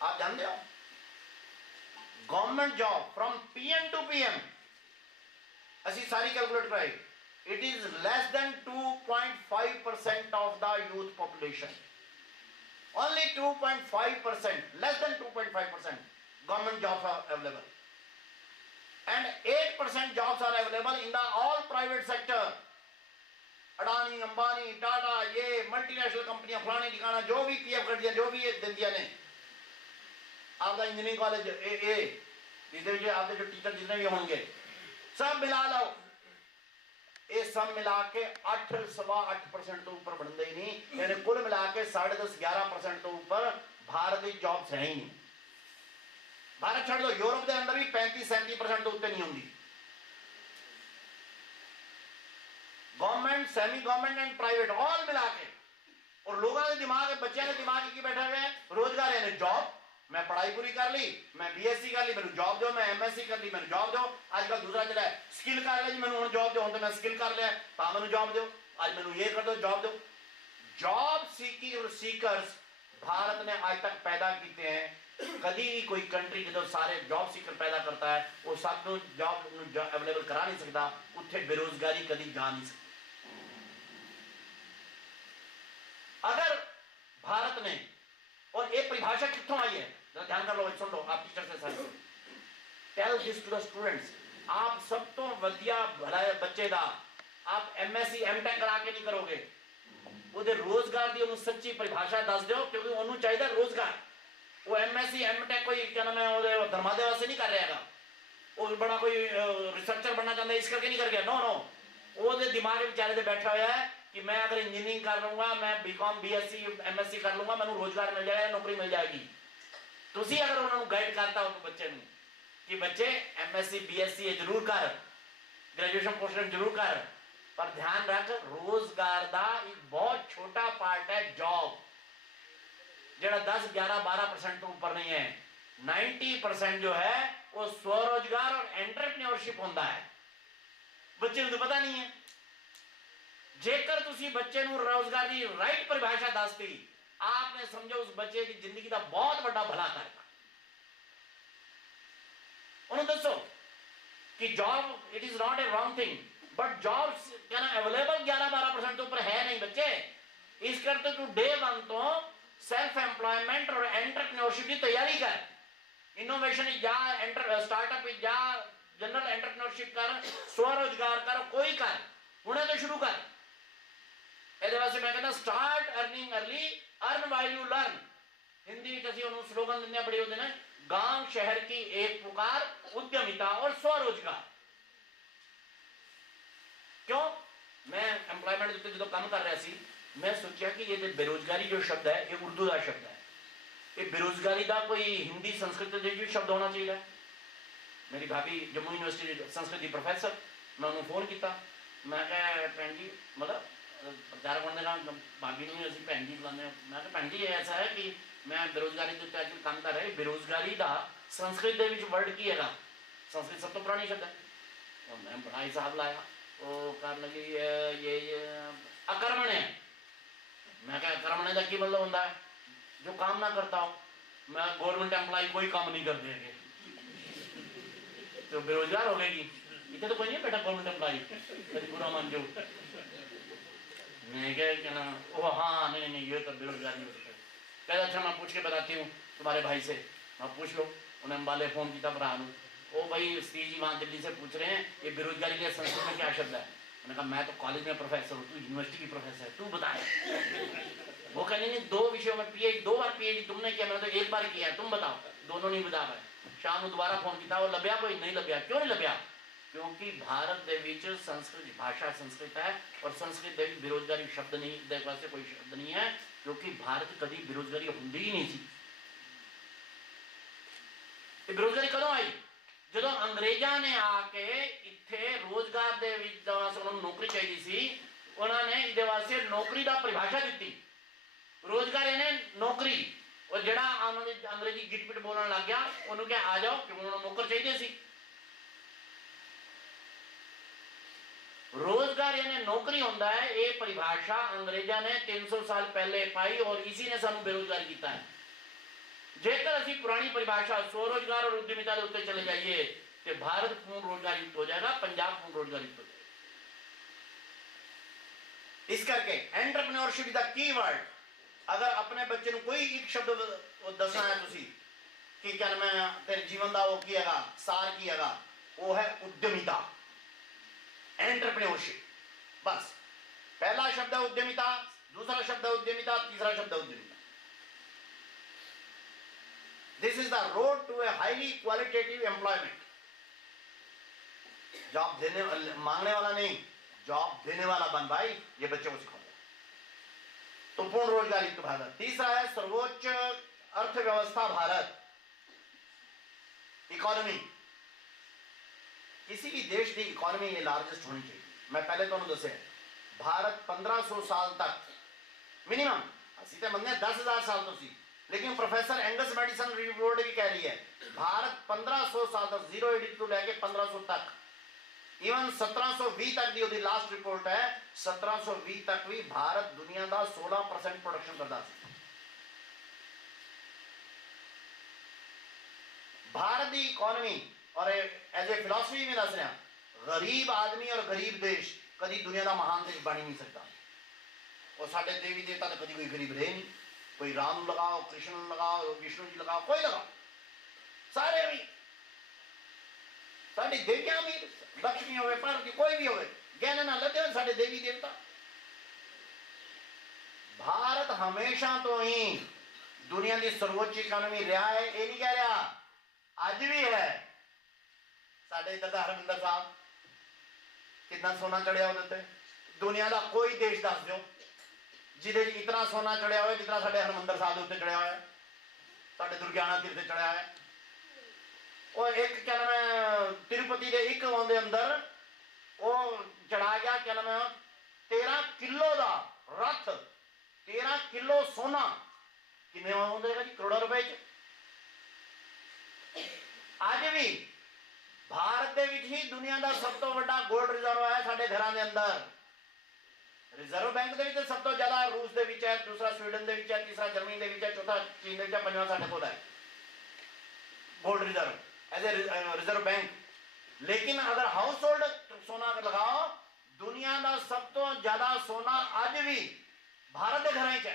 आप जानते हो government job from PM to PM असी सारी कैलकुलेट कराई, it is less than 2.5% of the youth population. Only 2.5%, less than 2.5% government jobs are available, and 8% jobs are available in the all private sector. Adani, Ambani, Tata, ये multinational कंपनियां फलाने ठिकाना जो भी PF कर दिया, जो भी दिंदियां ने। आपका इंजीनियरिंग कॉलेज इसके आपके जो टीचर जितने भी होंगे सब मिला लो, ये सब मिला के 8.8% तो ऊपर बनते ही नहीं, यानी कुल मिला के 10.5-11% तो ऊपर भारत की जॉब्स है ही नहीं। भारत छोड़ दो, यूरोप के अंदर भी 35-37% तो उत्ते नहीं होंगी। Government, semi government and private all मिला के, और लोगों के दिमाग, बच्चों के दिमाग की बैठे हुए हैं रोजगार यानी जॉब। मैं पढ़ाई पूरी कर ली, मैं बीएससी कर ली, मैंने जॉब दो, मैं एमएससी कर ली, मैंने जॉब दो। आजकल दूसरा चला है स्किल कर लिया जी, मैंने जॉब दो, तो मैं स्किल कर लिया, तो मैंने जॉब दो, आज मैंने ये कर दो, जॉब दो। जॉब सीकर्स भारत ने आज तक पैदा किए हैं। कभी भी कोई कंट्री जो सारे जॉब सीकर पैदा करता है, वो सब जॉब अवेलेबल करा नहीं सकता, उत्थे बेरोजगारी कभी जा नहीं सकती। अगर भारत ने, और ये परिभाषा कितों आई है, ध्यान कर लो, सुन लो, आप टीचर से साथ tell this to the students. आप सब तो वधिया भला बच्चे दा आप एमएससी एमटेक करा के नहीं करोगे, ਉਹਦੇ रोजगार की ਉਹਨੂੰ सच्ची परिभाषा दस दो, क्योंकि ਉਹਨੂੰ चाहिए रोजगार। वो एमएससी एमटेक कोई क्या नाम है ਉਹਦੇ धर्मादे वास्ते नहीं कर रहेगा, वो बड़ा कोई रिसर्चर बनना चाहता है इस करके नहीं कर गया। नो नो, ਉਹਦੇ दिमाग बेचारे से बैठा हुआ है कि मैं अगर इंजीनियरिंग कर लूंगा, मैं बीकॉम बीएससी एमएससी कर लूंगा, मैं रोजगार मिल जाएगा, नौकरी मिल जाएगी। तुसी अगर उन्होंने गाइड करता हो तो बच्चे ने कि बच्चे एमएससी बीएससी जरूर कर, ग्रेजुएशन पोस्ट ग्रेजुएशन जरूर कर, पर ध्यान रख रोजगार का एक बहुत छोटा पार्ट है जॉब, जो 10-11-12% तो ऊपर नहीं है। 90% जो है वो स्वरोजगार और एंटरप्रेन्योरशिप होता है। बच्चे को तो पता नहीं है। जेकर तुसी बच्चे को रोजगार की राइट परिभाषा दसती, आपने समझो उस बच्चे की जिंदगी का बहुत बड़ा भला करता। उन्होंने दसो कि job it is not a wrong thing, but job क्या ना अवेलेबल 11-12% तो ऊपर है नहीं बच्चे। इस करते तू डे 1 तो सेल्फ एम्प्लॉयमेंट और एंटरप्रेन्योरशिप की तैयारी कर। इनोवेशन या स्टार्टअप या जनरल एंटरप्रेन्योरशिप कर, स्वरोजगार कर, कोई कर, उन्हें तो शुरू कर। ਇਹਦੇ ਵਾਸਤੇ मैं कहना start earning early, earn while you learn. Hindi में ਅਸੀਂ ਉਹਨੂੰ स्लोगन ਦਿੰਦੇ बड़े होते हैं, गांव शहर की एक पुकार, उद्यमिता और स्वरोजगार। क्यों? मैं एम्प्लॉयमेंट उत्ते जो काम कर रहा सी, मैं सोचा कि ये बेरोजगारी जो शब्द है ये उर्दू का शब्द है, ये बेरोजगारी का कोई हिंदी संस्कृत के शब्द होना चाहिए। मेरी भाभी जम्मू यूनिवर्सिटी संस्कृत की प्रोफेसर, मैं उन्होंने फोन किया, मैं कहा भैन जी मतलब प्रचारक बनने का भाभी ਨੂੰ ਅਸੀਂ ਭੈਣ ਜੀ ਬੁਲਾਉਂਦੇ ਹਾਂ। ਮੈਂ ਕਿਹਾ ਭੈਣ ਜੀ ਐਸਾ ਹੈ ਕਿ ਮੈਂ ਬੇਰੁਜ਼ਗਾਰੀ ਦੇ ਉੱਤੇ ਅੱਜ ਕੰਮ ਕਰ ਰਿਹਾ। ਬੇਰੁਜ਼ਗਾਰੀ ਦਾ ਸੰਸਕ੍ਰਿਤ ਦੇ ਵਿੱਚ ਵਰਡ ਕੀ ਹੈਗਾ? ਸੰਸਕ੍ਰਿਤ ਸਭ ਤੋਂ ਪੁਰਾਣੀ ਸ਼ਬਦ ਹੈ। और मैं बड़ा हिसाब लाया, वो कर लगी ये अकर्मण है। मैं क्या अकर्मण का की मतलब होता है? जो काम ना करता हो। मैं गवर्नमेंट एम्प्लॉय कोई काम नहीं करते हैं तो बेरोजगार हो गएगी। इतने तो कोई नहीं बेटा गवर्नमेंट एम्प्लॉय, कभी पूरा मान जो। मैं क्या ना वो हाँ नहीं ये तो बेरोजगार नहीं हो सकता। कहता अच्छा मैं पूछ के बताती हूँ तुम्हारे भाई से। मैं पूछ लो। उन्हें अम्बाले फोन किया भरा लूँ। ओ भाई स्त्री जी वहाँ दिल्ली से पूछ रहे हैं ये बेरोजगारी के संस्कृत में क्या शब्द है? मैंने कहा मैं तो कॉलेज में प्रोफेसर हूँ, तू यूनिवर्सिटी की प्रोफेसर है, तू बताए। वो कहने नहीं 2 विषयों में पीएचडी 2 बार पीएचडी तुमने किया, मैंने तो 1 बार किया, तुम बताओ। दोनों नहीं बता पाए। शाम को दोबारा फोन किया, वो लभ्या कोई नहीं लभ्या। क्यों नहीं लभ्या? क्योंकि भारत दे विच संस्कृत भाषा संस्कृत है और संस्कृत दे विच बेरोजगारी शब्द नहीं दे वास्ते कोई शब्द नहीं है, क्योंकि भारत कभी बेरोजगारी होंदी ही नहीं थी। बेरोजगारी कदों आई? जो अंग्रेजा ने आके इत्थे रोजगार दे विच उन्होंने नौकरी चाहिए सी, उन्होंने इहदे वास्ते नौकरी दा परिभाषा दी। रोजगार यानी नौकरी। और जिहड़ा अंग्रेजी गिटपिट बोलने लग गया उन्होंने क्या आ जाओ क्योंकि उन्होंने नौकर चाहिए सी। रोजगार यानी नौकरी होता है, ये परिभाषा अंग्रेजा ने 300 साल पहले पाई और इसी ने सानू बेरोजगार किया है। जेकर असी पुरानी परिभाषा स्वरोजगार और उद्यमिता के उत्ते चले जाइए तो भारत पूर्ण रोजगार युक्त हो जाएगा, पंजाब पूर्ण रोजगार युक्त हो जाएगा। इस करके entrepreneurship is the key word. अगर अपने बच्चे को कोई एक शब्द दसना है तुसी कि क्या मैं तेरे जीवन का वो किएगा सार किएगा, वो है उद्यमिता, एंटरप्रेन्योरशिप। बस पहला शब्द है उद्यमिता, दूसरा शब्द है उद्यमिता, तीसरा शब्द है उद्यमिता। This is the road to a highly qualitative employment. Job देने मांगने वाला नहीं, जॉब देने वाला बन भाई, ये बच्चों को सिखाओ। तो पूर्ण रोजगार युक्त भारत। तीसरा है सर्वोच्च अर्थव्यवस्था भारत, इकोनॉमी। किसी भी देश की इकोनॉमी ये लार्जेस्ट होनी चाहिए। मैं पहले तो दसे भारत 1500 साल तक मिनिमम, असी तो मंने 10,000 साल तो सी, लेकिन प्रोफेसर एंगस मेडिसन रिपोर्ट भी कह रही है भारत 1500 साल तक 0 AD to लेके 1500 तक, इवन 1720 तक भी उसकी लास्ट रिपोर्ट है, 1720 तक भी भारत दुनिया का 16% प्रोडक्शन करता है। भारत की इकोनॉमी और एज ए फिलॉसफी में दस रहा, गरीब आदमी और गरीब देश कभी दुनिया का महान देश बन ही नहीं सकता। और साढ़े देवी देवता तो कभी कोई गरीब रहे नहीं। कोई राम लगाओ, कृष्ण लगाओ, विष्णु जी लगाओ, कोई लगाओ, सारे भी साड़ी देवियां भी, लक्ष्मी हो पार्वती कोई भी हो, गहने ना लदे हो साढ़े देवी देवता। भारत हमेशा तो ही दुनिया की सर्वोच्च इकोनॉमी रहा है, ये नहीं कह रहा, आज भी है। साढ़े इधर हरमिंदर साहब कितना सोना चढ़िया उधर, दुनिया का कोई देश दस दो जिदे इतना सोना चढ़िया हो जितना साढ़े हरमंदर साहब के उत्ते चढ़िया है, साढ़े दुर्गियाना तीर्थ चढ़िया है। और एक क्या नाम है तिरुपति के एक दे अंदर वो चढ़ा गया क्या नाम है 13 किलो का रथ, 13 किलो सोना किन्ने आउंदेगा जी, करोड़ों रुपए च। आज भी भारत के विच ही दुनिया का सब तो बड़ा गोल्ड रिजर्व है साढ़े घरों के अंदर। रिजर्व बैंक के विच सब तो ज्यादा रूस के विच है, दूसरा स्वीडन के विच है, तीसरा जर्मनी के विच है, चौथा चीन के विच है, पंजवां साढ़े कोल है gold reserve as a reserve bank. लेकिन अगर हाउस होल्ड सोना लगाओ, दुनिया का सब तो ज्यादा सोना आज भी भारत के घर है।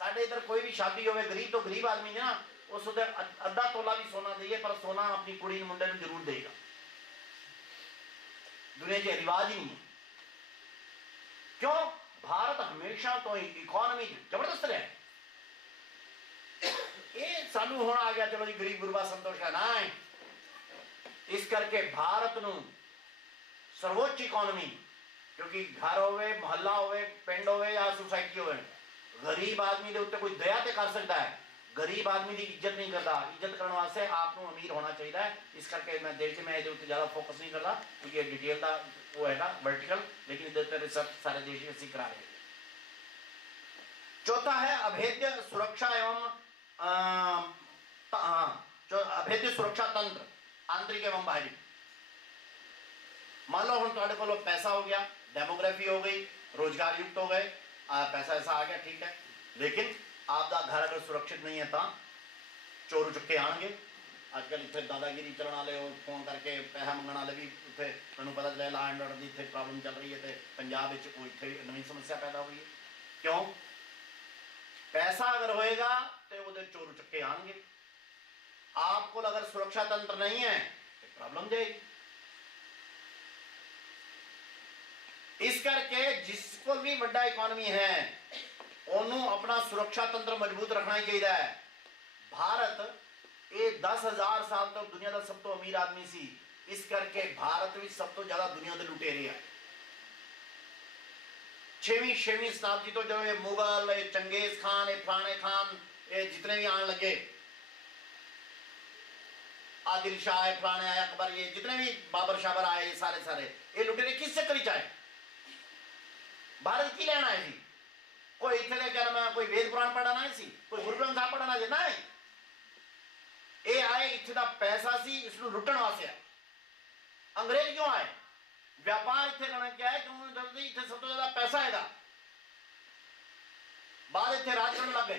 साढ़े इधर कोई भी शादी हो, गरीब तो गरीब आदमी ने ना उस अद्धा तोला भी सोना देइए, पर सोना अपनी कुड़ी मुंडे में जरूर देगा। दुनिया के रिवाज ही नहीं है। क्यों? भारत हमेशा तो इकोनॉमी जबरदस्त रहा। ये सानू होना आ गया चलो जी गरीब गुरबा संतोष का ना है। इस करके भारत नू सर्वोच्च इकोनॉमी, क्योंकि घर होवे, मोहल्ला होवे, पिंड होवे या सोसाइटी होवे, गरीब आदमी के उत्ते कोई दया ते कर सकता है, गरीब आदमी की इज्जत नहीं करता। इज्जत करने वास्ते आपको अमीर होना चाहिए। इस करके मैं देश में ये ज़्यादा फोकस नहीं करता क्योंकि डिटेल का वो है ना वर्टिकल, लेकिन इधर रिसर्च सारे देश में सीख रहा है। चौथा है अभेद्य सुरक्षा एवं जो अभेद्य सुरक्षा तंत्र आंतरिक एवं बाहरी। मान लो हम तुहाडे कोल पैसा हो गया, डेमोग्राफी हो गई, रोजगार युक्त हो गए, पैसा ऐसा आ गया, ठीक है, लेकिन आपका घर अगर सुरक्षित नहीं है तो चोर चुके आएंगे। अजकल इतने दादागिरी चलने वाले हो, फोन करके पैसा मंगने वाले भी इतने मैं पता चलिया ला एंड ऑर्डर की इतने प्रॉब्लम चल रही है, तो पंजाब में इतने नवी समस्या पैदा हुई है। क्यों? पैसा अगर होएगा तो वो चोर चुके आएंगे। आपको अगर सुरक्षा तंत्र नहीं है तो प्रॉब्लम जाएगी। इस करके जिसको भी बड़ा इकोनॉमी है उन्होंने अपना सुरक्षा तंत्र मजबूत रखना ही चाहिए। भारत ये 10,000 साल तक दुनिया का सब तो अमीर आदमी सी, इस करके भारत भी सब तो ज्यादा दुनिया के लुटेरे है। 6वीं शताब्दी तो जो ये मुगल, ये चंगेज खान, ये फलाने खान, ये जितने भी आने लगे, आदिल शाह, फलाने आए, अकबर, ये जितने भी बाबर शाबर आए, ये सारे ये लुटेरे किससे करी चाहे? भारत की लेना है जी। कोई इतने क्या नाम है, कोई वेद पुराण पढ़ाना है सी, कोई गुरु ग्रंथ साहब पढ़ाना है ना। ये आए इतने का पैसा सी, इसको लुटन वास्ते आए। अंग्रेज क्यों आए? व्यापार इतने करना क्या है, क्योंकि इतने सब तो ज्यादा पैसा है। बाद इतने राज करने लग गए।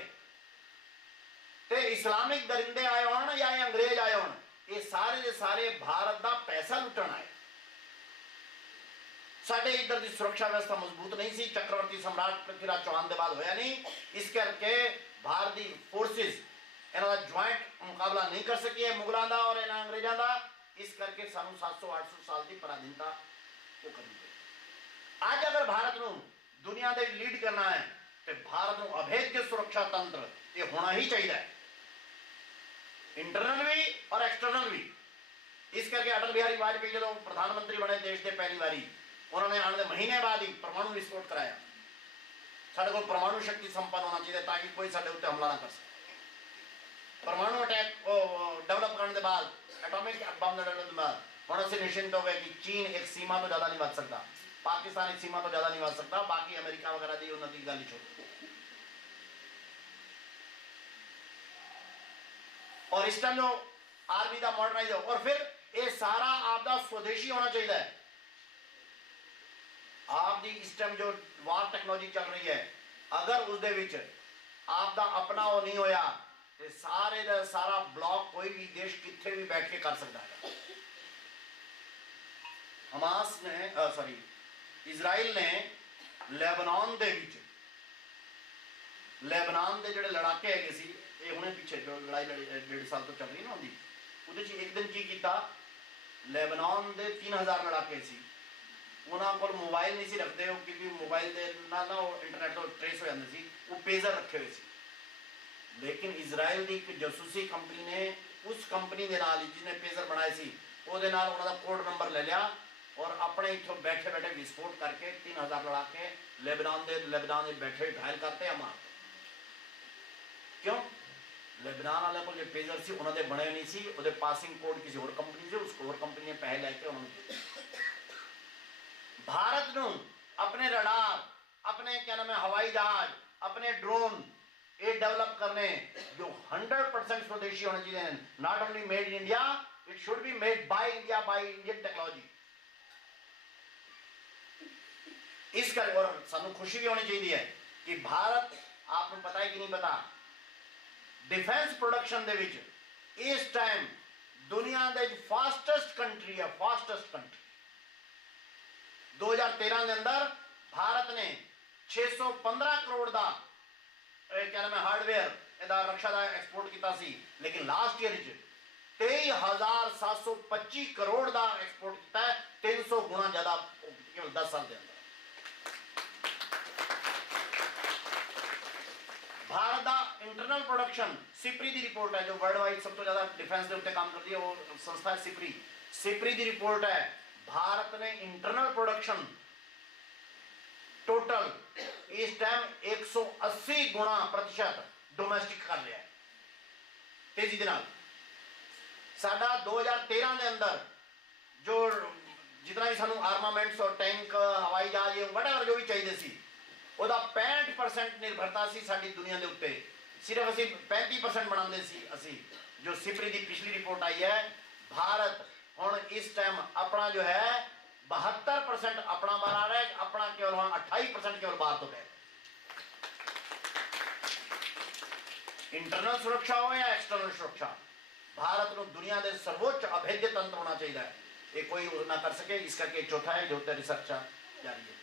ते इस्लामिक दरिंदे आए होन या ये अंग्रेज आए होन, ये सारे के सारे भारत का पैसा लुटन आए। साडे इधर की सुरक्षा व्यवस्था मजबूत नहीं सी, चक्रवर्ती सम्राट पृथ्वीराज चौहान के बाद होया नहीं। इस करके भारतीय फोर्सेस इन्हों ज्वाइंट मुकाबला नहीं कर सकी है मुगलों का और इन्होंने अंग्रेजों का। इस करके सानू 700-800 साल की पराधीनता को करनी पड़ी। आज अगर भारत को दुनिया के लीड करना है तो भारत को अभेद्य सुरक्षा तंत्र ये होना ही चाहिए, इंटरनल भी और एक्सटर्नल भी। इस करके अटल बिहारी वाजपेयी जो प्रधानमंत्री बने देश के पहली बारी, उन्होंने आने महीने बाद ही परमाणु विस्फोट कराया। साढ़े को परमाणु शक्ति संपन्न होना चाहिए ताकि कोई साढ़े उत्ते हमला ना कर सके। परमाणु अटैक डेवलप करने के बाद, एटॉमिक बम डेवलप के बाद हम ऐसे निश्चिंत हो गए कि चीन एक सीमा तो ज्यादा नहीं बढ़ सकता, पाकिस्तान एक सीमा तो ज्यादा नहीं बढ़ सकता, बाकी अमेरिका वगैरह की उन्नति गाली छोड़। और इस टाइम जो आर्मी का मॉडर्नाइज हो, और फिर ये सारा आपका स्वदेशी होना चाहिए। आपकी इस टाइम जो वार टेक्नोलॉजी चल रही है, अगर उसके आपका अपना वो नहीं होया तो सारे का सारा ब्लॉक कोई भी देश कितने भी बैठ के कर सकता है। हमास ने इजराइल ने लेबनान के जोड़े लड़ाके है सी, ये हुणे पिछे जो लड़ाई 1.5 साल तो चल रही ना उनकी, उहदे एक दिन की किया, लेबनान के 3000 लड़ाके सी। उन्होंने को मोबाइल नहीं सी रखते क्योंकि मोबाइल के ना इंटरनेट तो ट्रेस हो जाते सी, वो पेजर रखे हुए सी। लेकिन इजराइल की एक जासूसी कंपनी ने उस कंपनी के नाल जिसने पेजर बनाए सी ਉਹਦੇ ਨਾਲ ਉਹਨਾਂ ਦਾ ਕੋਡ ਨੰਬਰ ਲੈ ਲਿਆ और अपने इतों बैठे बैठे विस्फोट करके 3000 लड़ा के लेबनान के बैठे घायल करते हैं मारते। क्यों? लेबनान वाले को जो पेजर सी उन्होंने बने नहीं सी, उहदे पासिंग कोड किसी और कंपनी से, उस और कंपनी ने पैसे लैके उन्होंने। भारत को अपने रडार, अपने क्या नाम है हवाई जहाज, अपने ड्रोन ये डेवलप करने जो 100% स्वदेशी होने चाहिए। Not only made in India, it should be made by India, by Indian technology. इस कर और सानू खुशी भी होनी चाहिए है कि भारत, आपको पता है कि नहीं पता, डिफेंस प्रोडक्शन दे विच इस टाइम दुनिया के फास्टेस्ट कंट्री है, फास्टेस्ट कंट्री। 2013 के अंदर भारत ने 615 करोड़ का क्या नाम है हार्डवेयर रक्षा का एक्सपोर्ट किया सी, लेकिन लास्ट ईयर 23,725 करोड़ का एक्सपोर्ट किया है, 300 गुना ज्यादा केवल 10 साल के अंदर। भारत का इंटरनल प्रोडक्शन, सिपरी की रिपोर्ट है जो वर्ल्ड वाइड सब तो ज्यादा डिफेंस के उत्ते काम करती है, वो संस्था है सिपरी की रिपोर्ट है। भारत ने इंटरनल प्रोडक्शन टोटल इस टाइम 180 गुना प्रतिशत डोमेस्टिक कर लिया है। तेजी दे नाल। साडा 2013 के अंदर जो जितना भी सानू आर्मामेंट्स और टैंक हवाई जहाज वटएवर जो भी चाहिए सी ਉਹਦਾ 65% निर्भरता सी साडी दुनिया के उत्ते। सिर्फ असी 35% बनाते सी असी। जो सिपरी की पिछली रिपोर्ट आई है, भारत हुण इस टाइम अपना जो है 72% अपना बना रहा है, अपना केवल 28% केवल बाहर तो है। इंटरनल सुरक्षा हो या एक्सटर्नल सुरक्षा, भारत को दुनिया के सर्वोच्च अभेद्य तंत्र होना चाहिए। ये कोई ना कर सके, इस करके चौथा है जो रिसर्च जारी है।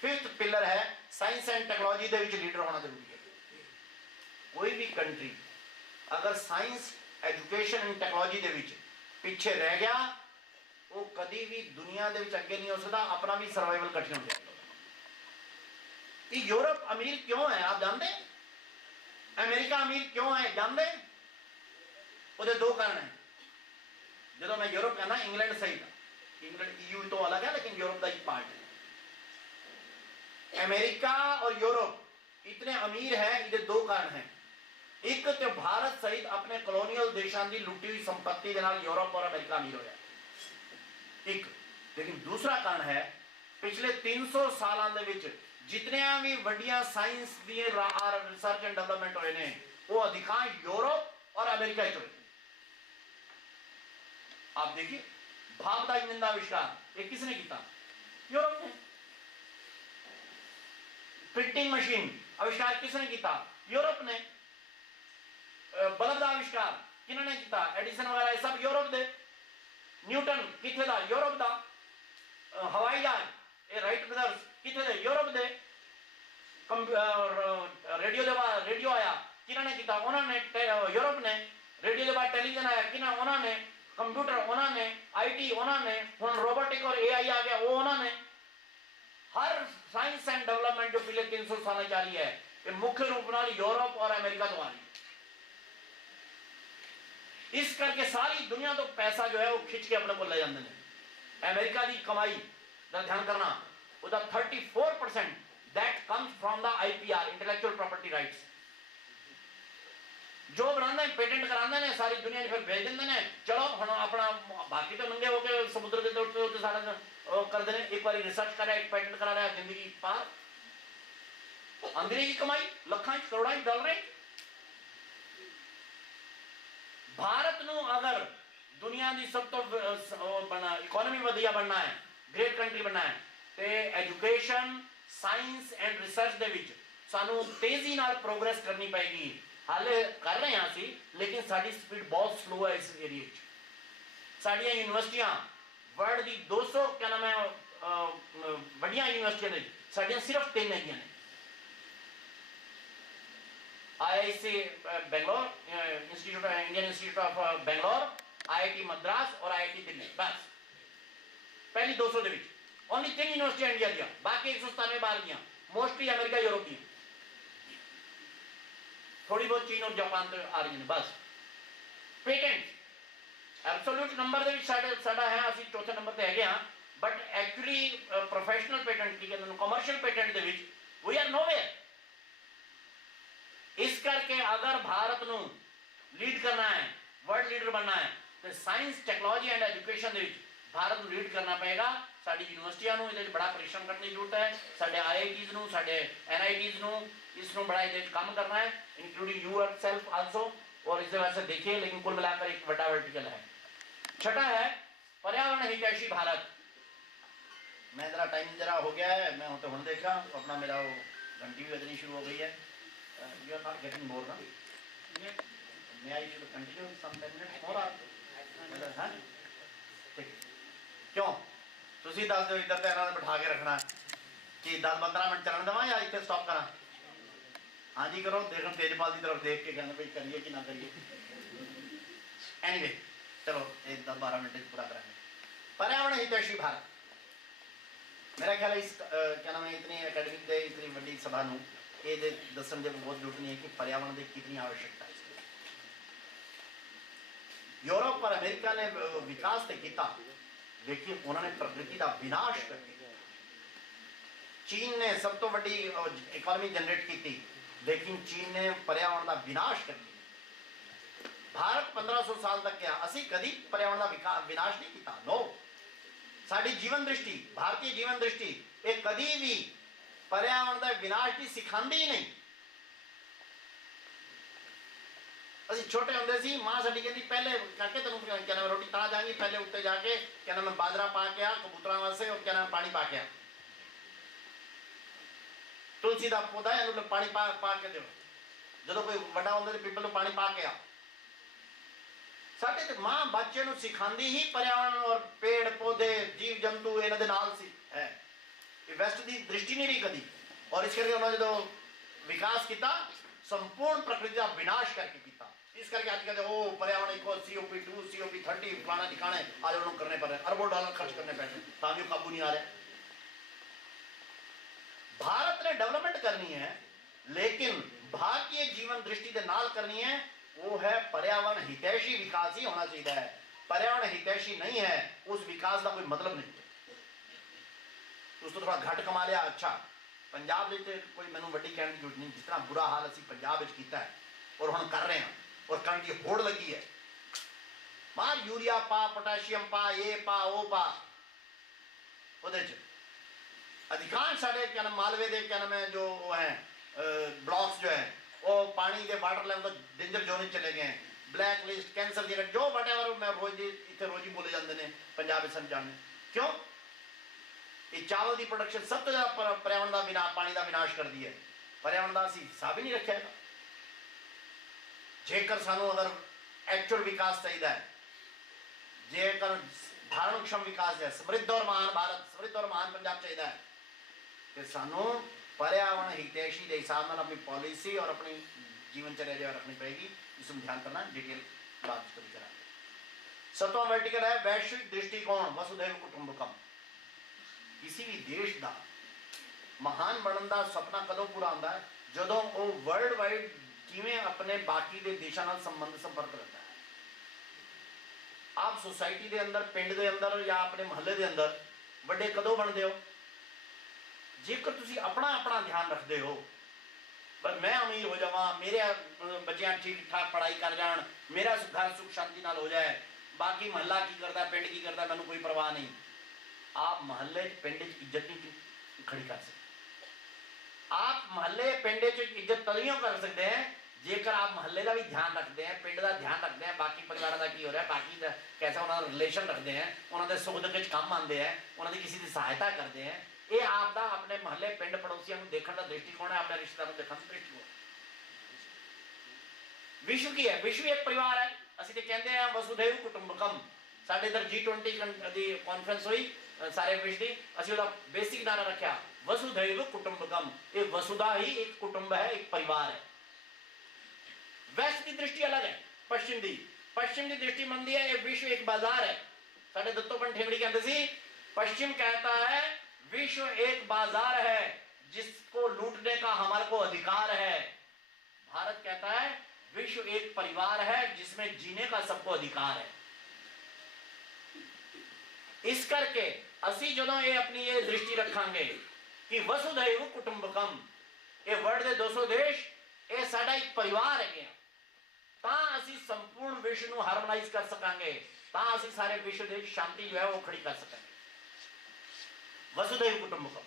फिफ्थ पिलर है साइंस एंड टेक्नोलॉजी के लीडर होना जरूरी है। कोई भी कंट्री अगर साइंस एजुकेशन एंड टेक्नोलॉजी के पीछे रह गया, वो कभी भी दुनिया के अगे नहीं हो सकता, अपना भी सर्वाइवल कठिन हो जाएगा। यूरोप अमीर क्यों है आप जानते हैं? अमेरिका अमीर क्यों है जानते? उसके दो कारण हैं। जो मैं यूरोप कहना, इंग्लैंड सही था, इंग्लैंड EU तो अलग है लेकिन यूरोप का एक पार्ट है। अमेरिका और यूरोप इतने अमीर है, इसके दो कारण हैं। एक तो भारत सहित अपने कॉलोनियल देशों की लुटी हुई संपत्ति के नाल यूरोप और अमेरिका अमीर होया एक। लेकिन दूसरा कारण है पिछले 300 सालों के जितने भी वड्डियां साइंस दी रिसर्च एंड डेवलपमेंट हुए ने, वो अधिकांश यूरोप और अमेरिका हुए। आप देखिए भाप का इंजन का आविष्कार ये किसने किया? यूरोप ने। प्रिंटिंग मशीन आविष्कार किसने किया? यूरोप ने। बल्ब का आविष्कार किन्होंने किया? एडिसन वगैरह सब यूरोप दे। न्यूटन किथे दा? यूरोप दा। हवाई जहाज ये राइट ब्रदर्स किथे दे? यूरोप दे। रेडियो के बाद रेडियो आया किन्होंने किया? उन्होंने यूरोप ने। रेडियो के बाद टेलीविजन आया किन्होंने? उन्होंने। कंप्यूटर उन्होंने, IT उन्होंने, हुण रोबोटिक और AI आ गया वो उन्होंने। हर साइंस एंड डेवलपमेंट जो पिछले 300 साल जारी है, ये मुख्य रूप नाल यूरोप और अमेरिका तो आ रही है। इस करके सारी दुनिया तो पैसा जो है वो खिंच के अपने को ले जाते हैं। अमेरिका की कमाई का ध्यान करना, उसका 34% that comes from the IPR intellectual property rights. जो बनाते हैं पेटेंट कराते हैं सारी दुनिया फिर भेज देंगे ने, चलो हम अपना बाकी तो नंगे होकर समुद्र के तट सारा कर देने। एक बार रिसर्च करा, एक पेटेंट करा रहा, जिंदगी पार। अंदर की कमाई लखों करोड़ों डॉलर। भारत नूं अगर दुनिया की सब तो बना इकोनॉमी वधिया बनना है, ग्रेट कंट्री बनना है, तो एजुकेशन साइंस एंड रिसर्च के सानू तेजी नाल प्रोग्रेस करनी पेगी। हाले कर रहे हैं असी, लेकिन साड़ी स्पीड बहुत स्लो है इस एरिए। साड़ियाँ यूनिवर्सिटियाँ वर्ल्ड की 200 क्या नाम है बड़िया यूनिवर्सिटियाँ ने, साड़ियाँ सिर्फ 3 है ने। IIC Bangalore, institute Indian institute of Bangalore, IIT Madras और IIT दिल्ली, बस पहली 200 के ओनली 3 यूनिवर्सिटियाँ इंडिया दिया, बाकी 197 बाहर दिया, मोस्टली अमेरिका यूरोप दी, थोड़ी बहुत चीन और जापान तो आ रही है। बस पेटेंट एब्सोल्यूट नंबर के साडा है, असी चौथे नंबर पे है, बट एक्चुअली प्रोफेशनल पेटेंट की कमर्शियल पेटेंट के वी आर नोवेयर। इस करके अगर भारत नूं लीड करना है, वर्ल्ड लीडर बनना है, तो साइंस टेक्नोलॉजी एंड एजुकेशन के भारत नूं लीड करना पेगा। साडी यूनिवर्सिटियां नूं इहदे बड़ा परिश्रम करने की जरूरत है, साडे IITs नूं, साडे NITs नूं इसनूं बड़ा इहदे काम करना है, इंक्लूडिंग यू सेल्फ आल्सो। और इस वजह से देखिए, लेकिन कुल मिलाकर एक बड़ा वर्टिकल है। छठा है पर्यावरण हितैषी भारत। मैं जरा टाइम जरा हो गया है, मैं तो हुण देखा अपना मेरा वो घंटी भी बजनी शुरू हो गई है। You are not getting bore ना? May I should continue some 10 minutes more? हां ठीक। क्यों तुसी दस दो इधर तो इन्होंने बिठा के रखना कि 10-15 मिनट चलन देवां या इतने स्टॉप करा? हाँ जी करो, देखो तेजपाल की तरफ देख के कहना भाई करिए कि ना करिए। एनीवे चलो एक 10-12 मिनट पूरा करेंगे। पर्यावरण हितैषी भारत, मेरा ख्याल है इस क्या नाम है इतनी एकेडमिक दे इतनी बड़ी सभा नूं ये दसन की बहुत जरूरत नहीं है कि पर्यावरण की कितनी आवश्यकता है। यूरोप और अमेरिका ने विकास तो किया, लेकिन उन्होंने प्रकृति का विनाश कर दिया। चीन ने सब तो बड़ी इकोनॉमी जनरेट की थी, लेकिन चीन ने पर्यावरण का विनाश कर दिया। भारत 1500 साल तक गया, असी कभी पर्यावरण का विनाश नहीं किया। नो, साडी जीवन दृष्टि, भारतीय जीवन दृष्टि ये कभी भी पर्यावरण का विनाश की सिखाती ही नहीं। ਅਸੀਂ छोटे ਹੁੰਦੇ ਸੀ, मां ਸਾਡੀ ਕਹਿੰਦੀ ਪਹਿਲੇ ਕਾਕੇ ਤੈਨੂੰ क्या नाम रोटी ਤਾਂ जाएंगी, पहले उत्ते जाके क्या नाम बाजरा पा के आ कबूतरां वास्ते और क्या नाम पानी पा के आ, तुलसी का पौधा है इहनूं पानी पा के दिओ, ਜਦੋਂ कोई ਵੱਡਾ ਹੁੰਦਾ ਤੇ ਪੀਪਲ ਨੂੰ ਪਾਣੀ ਪਾ ਕੇ ਆ। ਸਾਡੇ ਤੇ ਮਾਂ ਬੱਚੇ ਨੂੰ ਸਿਖਾਉਂਦੀ ਹੀ पर्यावरण और पेड़ पौधे जीव जंतु ਇਹਨਾਂ ਦੇ ਨਾਲ ਸੀ ਹੈ। ਇਹ ਵੈਸਟ ਦੀ ਦ੍ਰਿਸ਼ਟੀ ਨਹੀਂ ਰਹੀ ਕਦੀ, और इस करके उन्होंने जो विकास किया संपूर्ण प्रकृति का विनाश करके किया। इस करके आज कहते ओ पर्यावरण इको COP2 COP30 फलाना ठिकाने आज उन्होंने करने पड़ रहे, अरबों डॉलर खर्च करने पड़ रहे, ताकि काबू नहीं आ रहे। भारत ने डेवलपमेंट करनी है, लेकिन भारतीय जीवन दृष्टि के नाल करनी है, वो है पर्यावरण हितैषी विकास ही होना चाहिए है। पर्यावरण हितैषी नहीं है उस विकास का कोई मतलब नहीं। उसको थोड़ा घट कमा लिया, अच्छा पंजाब कोई मैनू वड्डी कहने की जरूरत नहीं, जिस तरह बुरा हाल असी पंजाब किया है और हम कर रहे हैं और करने की होड़ लगी है। मार यूरिया पा, पोटाशियम पा, ये पा वो पा, अधिकांश साढ़े क्या नाम मालवे के क्या नाम है जो है ब्लॉक्स जो है वो पानी के वाटर लेवल तो डेंजर जोन चले गए हैं, ब्लैक लिस्ट कैंसर की जो वट एवर मैं रोज इतने रोज ही बोले जाते हैं पंजाब सब जानने क्यों। ये चावल की प्रोडक्शन सब तो ज़्यादा पर्यावरण का विनाश, पानी का विनाश कर दी है। पर्यावरण का असी हिसाब ही नहीं रखा है। जेकर सानू अगर एक्चुअल विकास चाहिए है, जेकर धारणक्षम विकास है, समृद्ध और महान भारत, समृद्ध और महान पंजाब चाहिए है, तो सानू पर्यावरण हितैषी के हिसाब से अपनी पॉलिसी और अपनी जीवनचर्या जो रखनी पड़ेगी। इसमें ध्यान करना, डिटेल बात करी करा। सतवां वर्टिकल है वैश्विक दृष्टिकोण वसुधैव कुटुंबकम। किसी भी देश का महान बनने का सपना कदों पूरा होता है, जदों वो वर्ल्ड वाइड किवें अपने बाकी के देशों नाल संबंध संपर्क रखता है। आप सोसाइटी के अंदर, पिंड के अंदर या अपने महल्ले के अंदर बड़े कदों बनते हो, जेकर तुसी अपना अपना ध्यान रखते हो, पर मैं अमीर हो जावा, मेरे बच्चे ठीक ठाक पढ़ाई कर जान, मेरा घर सुख शांति नाल हो जाए, बाकी महल्ला की करता पिंड की करता मैनू कोई परवाह नहीं। आप महल्ले पिंड इज्जत नहीं खड़ी कर सकते। आप महल्ले पिंड इज्जत तलियों कर सकते हैं जेकर आप महल्ले का भी ध्यान रखते हैं, पिंड का ध्यान रखते हैं, बाकी परिवार का की हो रहा है, बाकी कैसा उन्होंने रिलेशन रखते हैं, उन्होंने सुख दुख काम आते हैं, उन्होंने किसी की सहायता करते हैं। ये आपका अपने महल्ले पिंड पड़ोसियों को देखने का दृष्टिकोण है, अपने रिश्तेदारों को देखने का दृष्टिकोण। विश्व की है, विश्व एक परिवार है। असि तो कहते हैं वसुधैव कुटुंबकम। साढ़े इधर G20 की कॉन्फ्रेंस हुई सारे विश्व की, असि उसका बेसिक नारा रखा वसुधैव कुटुंबकम। ये वसुधा ही एक कुटुंब है, एक परिवार है। वेस्ट की दृष्टि अलग है, पश्चिम की दृष्टि मंदी है, ये विश्व एक बाजार है। साढ़े दत्तोपंत ठेंगड़ी कहते सी, पश्चिम कहता है विश्व एक बाजार है जिसको लूटने का हमारे को अधिकार है। भारत कहता है विश्व एक परिवार है जिसमें जीने का सबको अधिकार है। इस करके असी जो ये अपनी ये दृष्टि रखांगे कि वसुधैव कुटुंबकम, ये वर्ल्ड के 200 देश ये साडा एक परिवार है, तां असी संपूर्ण विश्व को हार्मोनाइज कर सकांगे, तां असी सारे विश्व देश शांति जो है वो खड़ी कर सकेंगे। वसुधैव कुटुंबकम।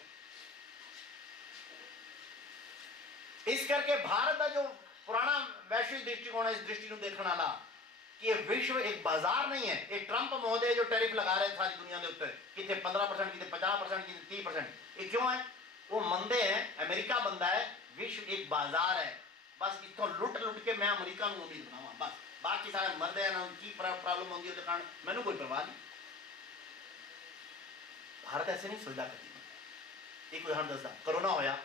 इस करके भारत का जो पुराना वैश्विक दृष्टिकोण है, इस दृष्टि को देखने वाला कि ये विश्व एक बाजार नहीं है। ये ट्रंप महोदय जो टैरिफ लगा रहे सारी दुनिया के ऊपर, कितने 15%, कितने 50%, कितने 30%, ये क्यों है? वो मंदे हैं, अमेरिका बंदा है, विश्व एक बाजार है। बस इतों लुट के मैं अमेरिका को अमीर बनावा, बस बाकी सारे मरदे हैं, उनकी प्रॉब्लम होती है दुकान, मैंने कोई परवाह नहीं। भारत ऐसे नहीं सोचता कभी। एक उदाहरण दसदा, कोरोना होया,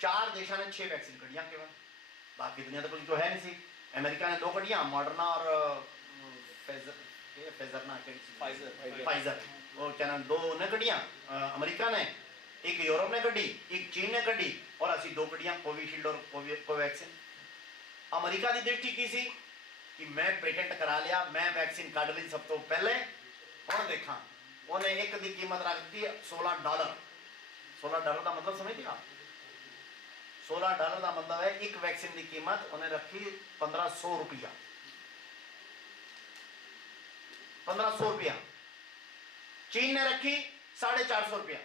4 देशों ने 6 वैक्सीन कढ़िया केवल, बाकी दुनिया तो कोई तो है नहीं सी। अमेरिका ने 2 कढ़िया, मॉडर्ना और फाइजर, वो क्या नाम 2 ने कढ़िया अमेरिका ने, एक यूरोप ने कढ़ी, एक चीन ने कढ़ी, और असी 2 कढ़िया कोविशील्ड और कोवैक्सीन। अमेरिका की दृष्टि की सी कि मैं पेटेंट करा लिया, मैं वैक्सीन कढ़ ली सब तो पहले, और देखा उन्हें एक की कीमत रख दी $16। $16 का मतलब समझ दिया? $16 का मतलब है एक वैक्सीन की कीमत उन्हें रखी 1500 रुपया। 1500 रुपया, चीन ने रखी 450 रुपया,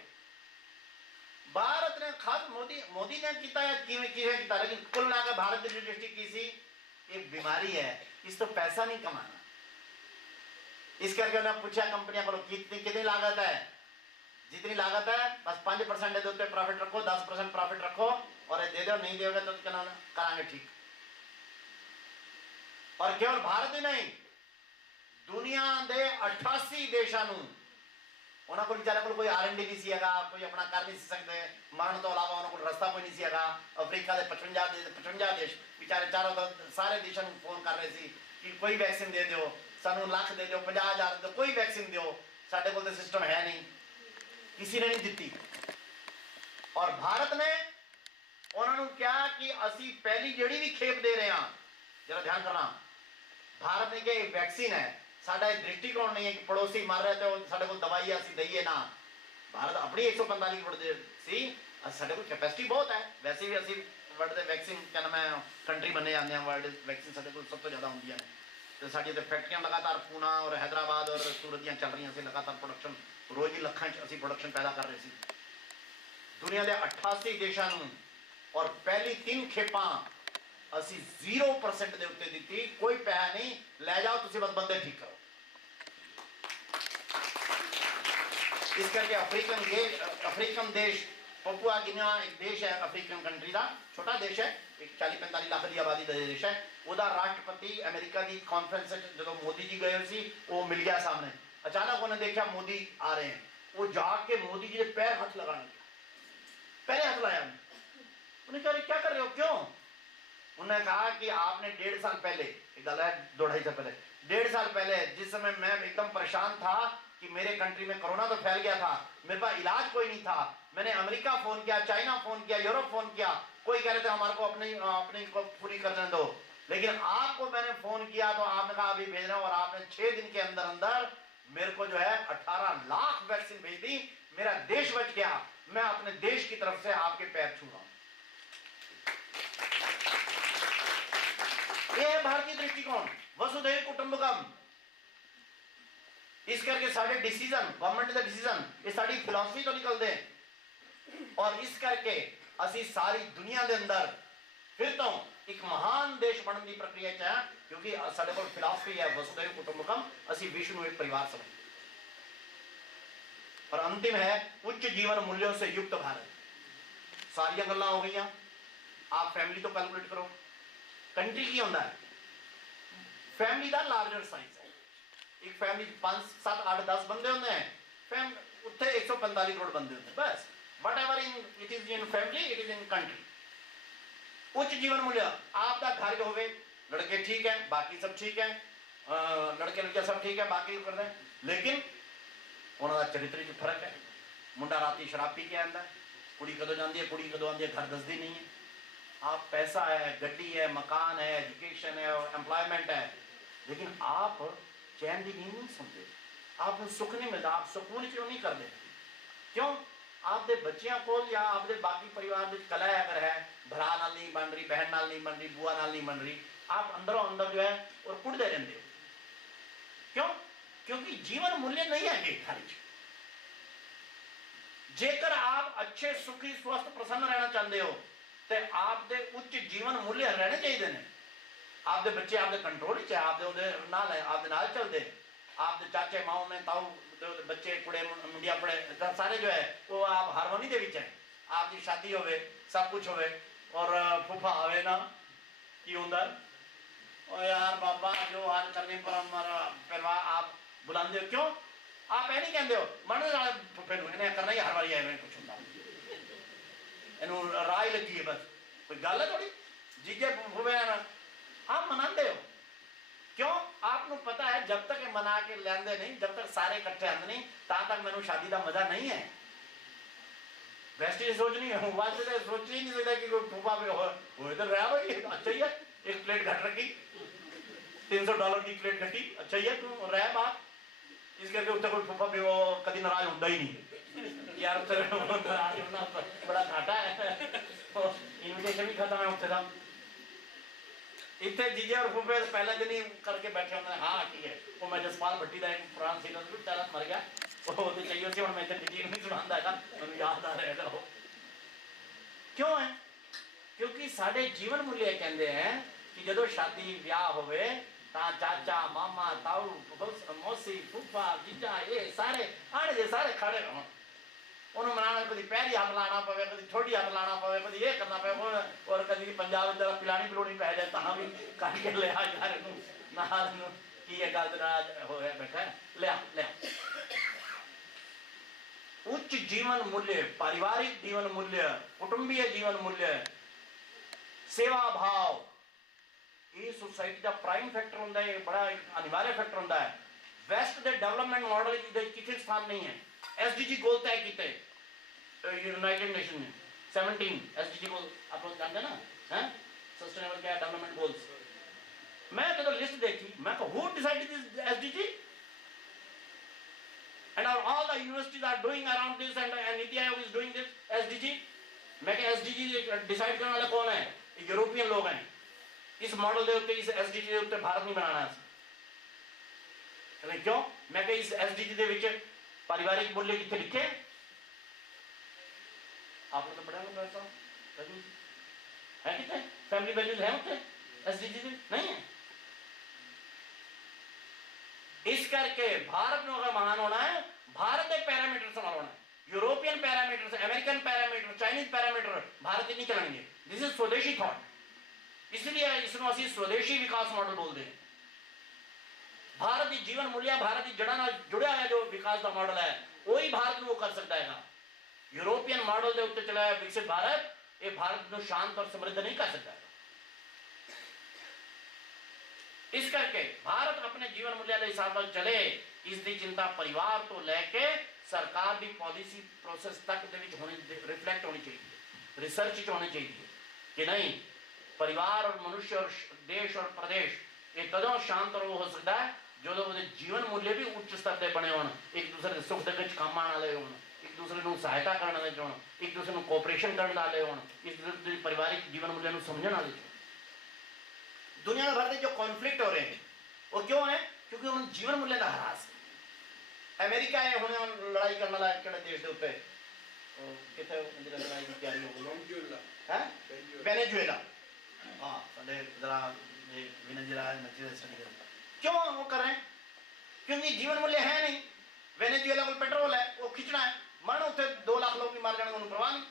भारत ने खास मोदी ने किया या किया, लेकिन कुल मिलाकर भारत की दृष्टि की सी एक बीमारी है, इस तो पैसा नहीं कमाना। इस करके उन्हें पूछा कंपनियां को कितनी लागत है, जितनी लागत है बस 5% दे दो प्रॉफिट रखो, 10% प्रॉफिट रखो और ये दे दो, नहीं दोगे तो क्या कराएंगे ठीक। और केवल भारत ही नहीं, दुनिया के 88 देशों उन्होंने को बेचारे को कोई R&D नहीं सीगा, कोई अपना कर नहीं सकते, मरण तो अलावा उन्होंने रास्ता कोई नहीं सीगा। अफ्रीका के 55 देश बेचारे चारों सारे देशों फोन कर रहे थे कि कोई वैक्सीन दे दो, सानू लाख दे दो, 50,000 दो, कोई वैक्सीन दो, साढ़े को तो सिस्टम है नहीं, किसी ने नहीं दी। और भारत ने उन्होंने क्या कि असी पहली जड़ी भी खेप दे रहे हैं, जरा ध्यान करना, भारत ने क्या वैक्सीन है, साडा दृष्टिकोण नहीं है कि पड़ोसी मर रहे थे साडे को दवाई असी दईए ना। भारत अपनी 145 करोड़ सी, साडे को कैपेसिटी बहुत है, वैसे भी असी वर्ल्ड के वैक्सीन क्या नाम है कंट्री बने जाते हैं, वर्ल्ड वैक्सीन साडे को सब तो ज़्यादा होंगी ने, तो साड़ी फैक्ट्रियां लगातार पूना और हैदराबाद और सूरत दियां चल रही सी, लगातार प्रोडक्शन रोज ही लखां असी प्रोडक्शन पैदा कर रहे थे दुनिया के 88 देशों, और पहली 3 खेपा असी 0% के उत्ते दी, कोई पैसा नहीं, ले जाओ तुम बस बंदे ठीक करो। इस करके अफ्रीकन देश पपुआ गिनिया एक देश है, अफ्रीकन कंट्री का छोटा देश है, एक 40-45 लाख की आबादी का देश है, वह राष्ट्रपति अमेरिका की कॉन्फ्रेंस जो मोदी जी गए सी, वो मिल गया सामने, अचानक उन्हें देखा मोदी आ रहे हैं, वो जाके मोदी जी ने पैर हाथ लगाने, पहले हाथ लाया, उन्हें कहा क्या कर रहे हो, क्यों? उन्होंने कहा कि आपने 1.5 साल पहले, 2-2.5 साल पहले, 1.5 साल पहले जिस समय मैं एकदम परेशान था कि मेरे कंट्री में कोरोना तो फैल गया था, मेरे पास इलाज कोई नहीं था, मैंने अमेरिका फोन किया, चाइना फोन किया, यूरोप फोन किया, कोई कह रहे थे हमारे को अपनी को पूरी करने दो, लेकिन आपको मैंने फोन किया तो आपने कहा अभी भेज रहे हो, और आपने 6 दिन के अंदर अंदर मेरे को जो है 18 लाख वैक्सीन भेज दी, मेरा देश बच गया, मैं अपने देश की तरफ से आपके पैर छू रहा हूं। यह है भारतीय दृष्टिकोण, वसुधैव कुटुंबकम। इस करके सारे डिसीजन, गवर्नमेंट के डिसीजन, ये सारी फिलॉसफी तो निकलते हैं, और इस करके असी सारी दुनिया के अंदर फिर तो एक महान देश बनने की प्रक्रिया है, क्योंकि साढ़े को फिलॉसफी है वसुधैव कुटुंबकम, असी विश्व में एक परिवार समझते। और अंतिम है उच्च जीवन मूल्यों से युक्त भारत। सारिया गल्लां हो गई, आप फैमिली तो कैलकुलेट करो, कंट्री की होता है फैमिली का लार्जर साइज है, एक फैमिली 5, 7, 8, 10 बंदे होंगे हैं, उत्थे 145 करोड़ बंदे होंगे, बस what ever it is in family, it is in country. उच्च जीवन मूल्य, आपका घर जो होवे, लड़के ठीक है, बाकी सब ठीक है, लड़के लड़कियां सब ठीक है, बाकी कर दें, लेकिन उन्होंने चरित्र च फर्क है। मुंडा राती शराब पी के आंदा, कुड़ी कदों जाती है, कुड़ी कदों आती है, घर दसदी नहीं है। आप पैसा है, गड्डी है, मकान है, एजुकेशन है, एम्प्लॉयमेंट है, लेकिन आप चैन की नींद नहीं समझे, आपको सुख नहीं मिलता, आप सुकून क्यों नहीं करते? क्यों? आपके बच्चियां को या आपके बाकी परिवार में कला अगर है, भरा नाल नहीं बन रही, बहन नाल नहीं बन रही, बुआ नाल नहीं बन रही, आप अंदरों अंदर जो है और कुड़ते रहते हो। क्यों? क्योंकि जीवन मूल्य नहीं है घर च। जेकर आप अच्छे सुखी स्वस्थ प्रसन्न रहना चाहते हो तो आपके उच्च जीवन मूल्य रहने चाहिए ने। आपके बच्चे आपके कंट्रोल च है, आपके नाल चलते, आपके चाचे माओ में ताऊ बच्चे कुड़े मुंडिया कुड़े सारे जो है वो आप हारमोनी के विच है। आपकी शादी होवे, सब कुछ होवे और फूफा आवे ना की होंदा, और यार बाबा जो आज करने पर हमारा परिवार आप बुलाते हो, क्यों? आप ये नहीं कहते हो मन फुफे इन्हें करना ही हर बार आए कुछ होंगे, इनू राह लगी है, बस कोई गल है थोड़ी जीजे फुफे आप मनाते हो। क्यों? आपको पता है जब तक मना के लेंदे नहीं, जब तक सारे इकट्ठे आते नहीं, तक मैनू शादी का मजा नहीं है। वेस्टेज सोच नहीं है, वास्ते सोच ही नहीं सकता कि कोई फूफा भी हो तो रहा भाई अच्छा ही है, एक प्लेट घट रखी, $300 की प्लेट घटी, अच्छा ही है तू रह बात, इस करके उत्तर कोई फूफा भी वो कभी नाराज होता ही नहीं यार, उत्तर नाराज होना बड़ा घाटा है, इन्विटेशन भी खत्म है उत्तर का। इतने जीजे और फूफे पहले दिन ही करके बैठे होंगे हाँ ठीक है वो मैं जसपाल भट्टी का एक पुराना सीरियल बेचारा मर गया वो तो चाहिए सी मैं इतने जीजे नहीं सुनाता है मैं याद आ रहेगा वो क्यों है क्योंकि साढ़े जीवन मूल्य कहते हैं कि जो शादी ब्याह होवे ता चाचा मामा ताऊ मौसी फूफा जीजा ये सारे आने जे सारे खड़े रहो उन्होंने मनाना कभी पैरी हाथ लाना पवे कभी छोटी हाथ लाना पवे कभी ये करना पवे और कभी पंजाब जरा पिलानी पिलोनी पै जाए ता भी करके ले आ यार नाल की ये गल नाराज हो है बैठा ले उच्च जीवन मूल्य पारिवारिक जीवन मूल्य कुटुंबीय जीवन मूल्य सेवा भाव ये सोसाइटी का प्राइम फैक्टर होता है बड़ा अनिवार्य फैक्टर होता है वेस्ट के डेवलपमेंट मॉडल किसी स्थान नहीं है एसडीजी गोल तय किए यूनाइटेड नेशन ने 17 एसडीजी गोल आप लोग जानते हैं ना हैं सस्टेनेबल क्या डेवलपमेंट गोल्स मैं तो लिस्ट देखी मैं को who decided this SDG and all the universities are doing around this and NITI Aayog is doing this SDG मैं क्या SDG डिसाइड करने वाले कौन है यूरोपियन लोग हैं इस मॉडल दे उत्ते इस SDG दे उत्ते भारत नहीं बनाना है क्यों मैं क्या इस SDG दे विच पारिवारिक मूल्य कितने लिखे आप लोग तो पढ़ा होगा ऐसा है कितने फैमिली वैल्यूज है उत्ते SDG दे नहीं है इस करके भारत में अगर महान होना है भारत के पैरामीटर से होना है European parameter American parameter Chinese parameter Bharat नहीं चलाएंगे दिस इज स्वदेशी थॉट इसलिए इसमें असं स्वदेशी विकास मॉडल बोलते हैं भारत की जीवन मूल्य भारत की जड़ा जुड़ा है जो विकास का मॉडल है वही भारत में वो कर सकता है यूरोपियन मॉडल के उत्ते चला विकसित भारत ये भारत को शांत और समृद्ध नहीं कर सकता है इस करके भारत अपने जीवन मूल्य के हिसाब से चले इसकी चिंता परिवार तो लेके सरकार की पॉलिसी प्रोसेस तक रिफ्लेक्ट होनी चाहिए रिसर्च होनी चाहिए कि नहीं परिवार और मनुष्य और देश और प्रदेश ये कदों शांत और वो हो सकता है जो लोग जीवन मूल्य भी उच्च स्तर के बने हो एक दूसरे के सुख दुख काम आने वाले हो एक दूसरे को सहायता करने वाले हो एक दूसरे को कोऑपरेशन करने वाले हो एक दूसरे पारिवारिक जीवन मूल्य समझने वाले हो दुनिया भर में जो कॉन्फ्लिक्ट हो रहे हैं वो क्यों है क्योंकि उन्होंने जीवन मूल्य का ह्रास अमेरिका है हुणे लड़ाई करने वाला किहड़े देश के उत्ते किथे लड़ाई की तैयारी हो गई है वेनेजुएला हाँ साडे जरा वेनेजुएला नची स्टडी कर क्यों वो कर रहे हैं क्योंकि जीवन मूल्य है नहीं वेनेजुएला को पेट्रोल है वो खिंचना है मन उत्ते 2 लाख लोग भी मार जाने उन्होंने परवाह नहीं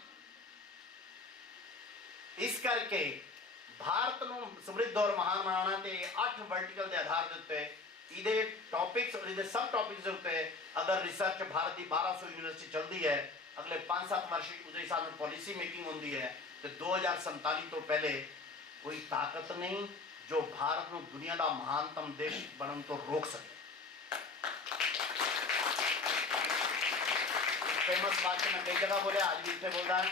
इस करके भारत को समृद्ध और महान बनाना ते 8 वर्टिकल के आधार के उत्ते इदे टॉपिक्स और इदे सब टॉपिक्स के उत्ते अगर रिसर्च भारत की 1200 यूनिवर्सिटी चलती है अगले 5-7 वर्ष उस हिसाब से पॉलिसी मेकिंग होती है तो 2047 तो पहले कोई ताकत नहीं जो भारत को दुनिया का महानतम देश बनने तो रोक सके फेमस बात मैं कई जगह बोले आज भी इतने बोल रहा है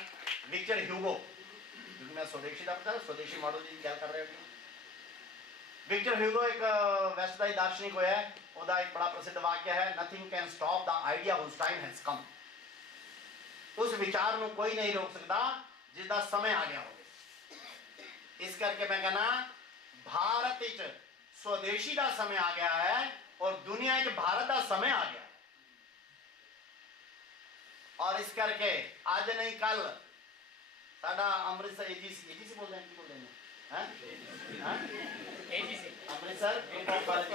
विक्टर ह्यूगो क्योंकि मैं स्वदेशी का पता स्वदेशी मॉडल की क्या कर रहे हैं विक्टर ह्यूगो एक वेस्टर्न दार्शनिक है उसका एक बड़ा प्रसिद्ध वाक्य है nothing can stop the idea which time has come उस विचार को कोई नहीं रोक सकता जिसका समय आ गया हो इस करके मैं कहना भारत स्वदेशी का समय आ गया है और दुनिया भारत का समय आ गया और इस करके आज नहीं कल साडा अमृतसर एजीसी बोलते हैं बोलते हैं अमृतसर ग्रुप ऑफ कॉलेज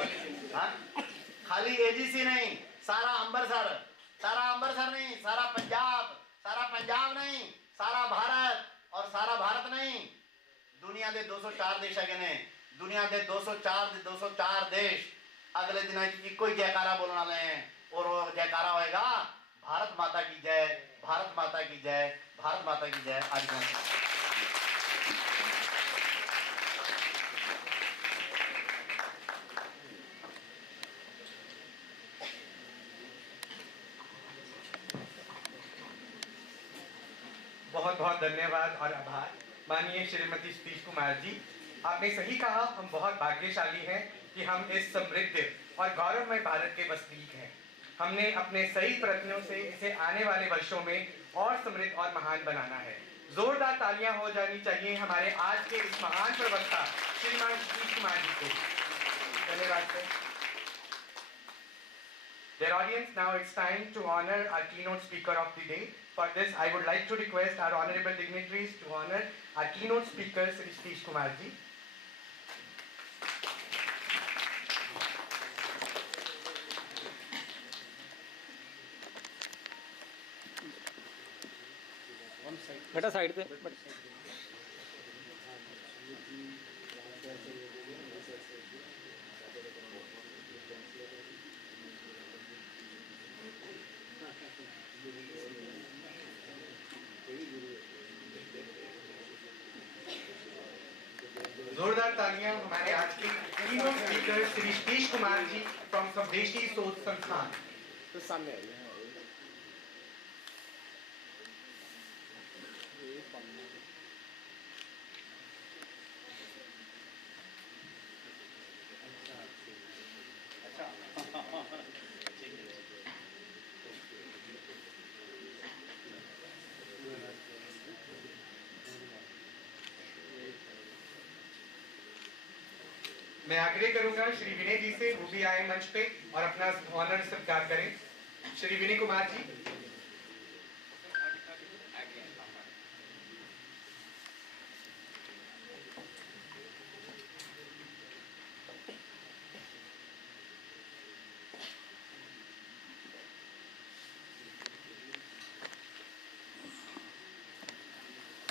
खाली एजीसी नहीं सारा अमृतसर नहीं सारा पंजाब नहीं सारा भारत और सारा भारत नहीं दुनिया के 204 देश है दुनिया के 204 देश अगले दिन एक ही जयकारा बोलने वाले हैं और वो जयकारा होएगा भारत माता की जय भारत माता की जय भारत माता की जय आज बहुत बहुत धन्यवाद और आभार माननीय श्रीमती सतीश कुमार जी आपने सही कहा हम बहुत भाग्यशाली हैं कि हम इस समृद्ध और गौरवमय भारत के वसनीक हैं हमने अपने सही प्रयत्नों से इसे आने वाले वर्षों में और समृद्ध और महान बनाना है जोरदार तालियां हो जानी चाहिए हमारे आज के इस महान प्रवक्ता श्रीमान सतीश कुमार जी को। धन्यवाद sir. Dear audience, now it's time to honor our keynote speaker of the day. For this, I would like to request our honorable dignitaries to honor our keynote speaker, Shri Satish Kumar ji. बेटा side पे। जोरदार तालियां हमारे आज के keynote speaker Shri Satish Kumar ji from Swadeshi Shodh संस्थान। तो सामने मैं आग्रह करूंगा श्री विनय जी से, वो भी आए मंच पे और अपना ऑनर सत्कार करें। श्री विनय कुमार जी।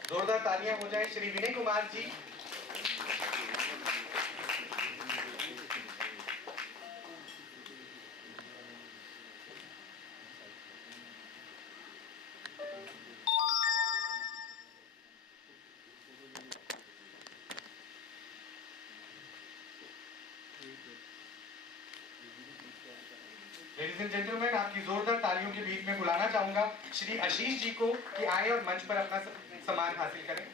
जोरदार तालियां हो जाए Shri Vinay Kumar ji. Ladies and gentleman, आपकी जोरदार तालियों के बीच में बुलाना चाहूंगा श्री आशीष जी को कि आए और मंच पर अपना सम्मान हासिल करें।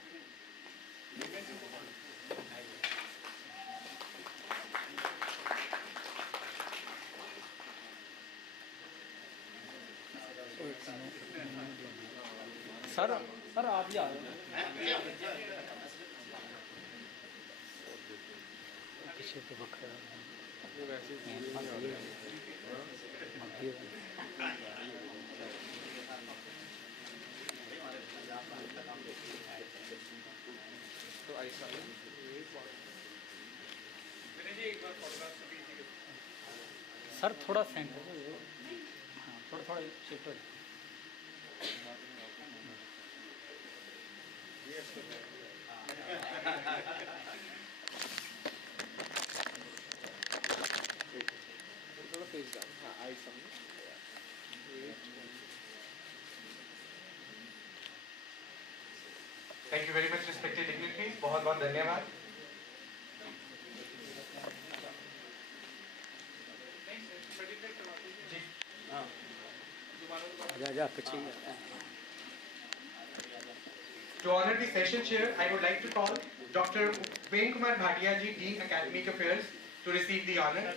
सर सर आप ही आ रहे सर थोड़ा सेंटर हाँ थोड़ा थोड़ा शिफ्ट हो thank you very much respected dignitaries, बहुत बहुत धन्यवाद। To honor the session chair, I would like to call Dr. Upen Kumar Bhatia ji, Dean Academic Affairs, to receive the honor.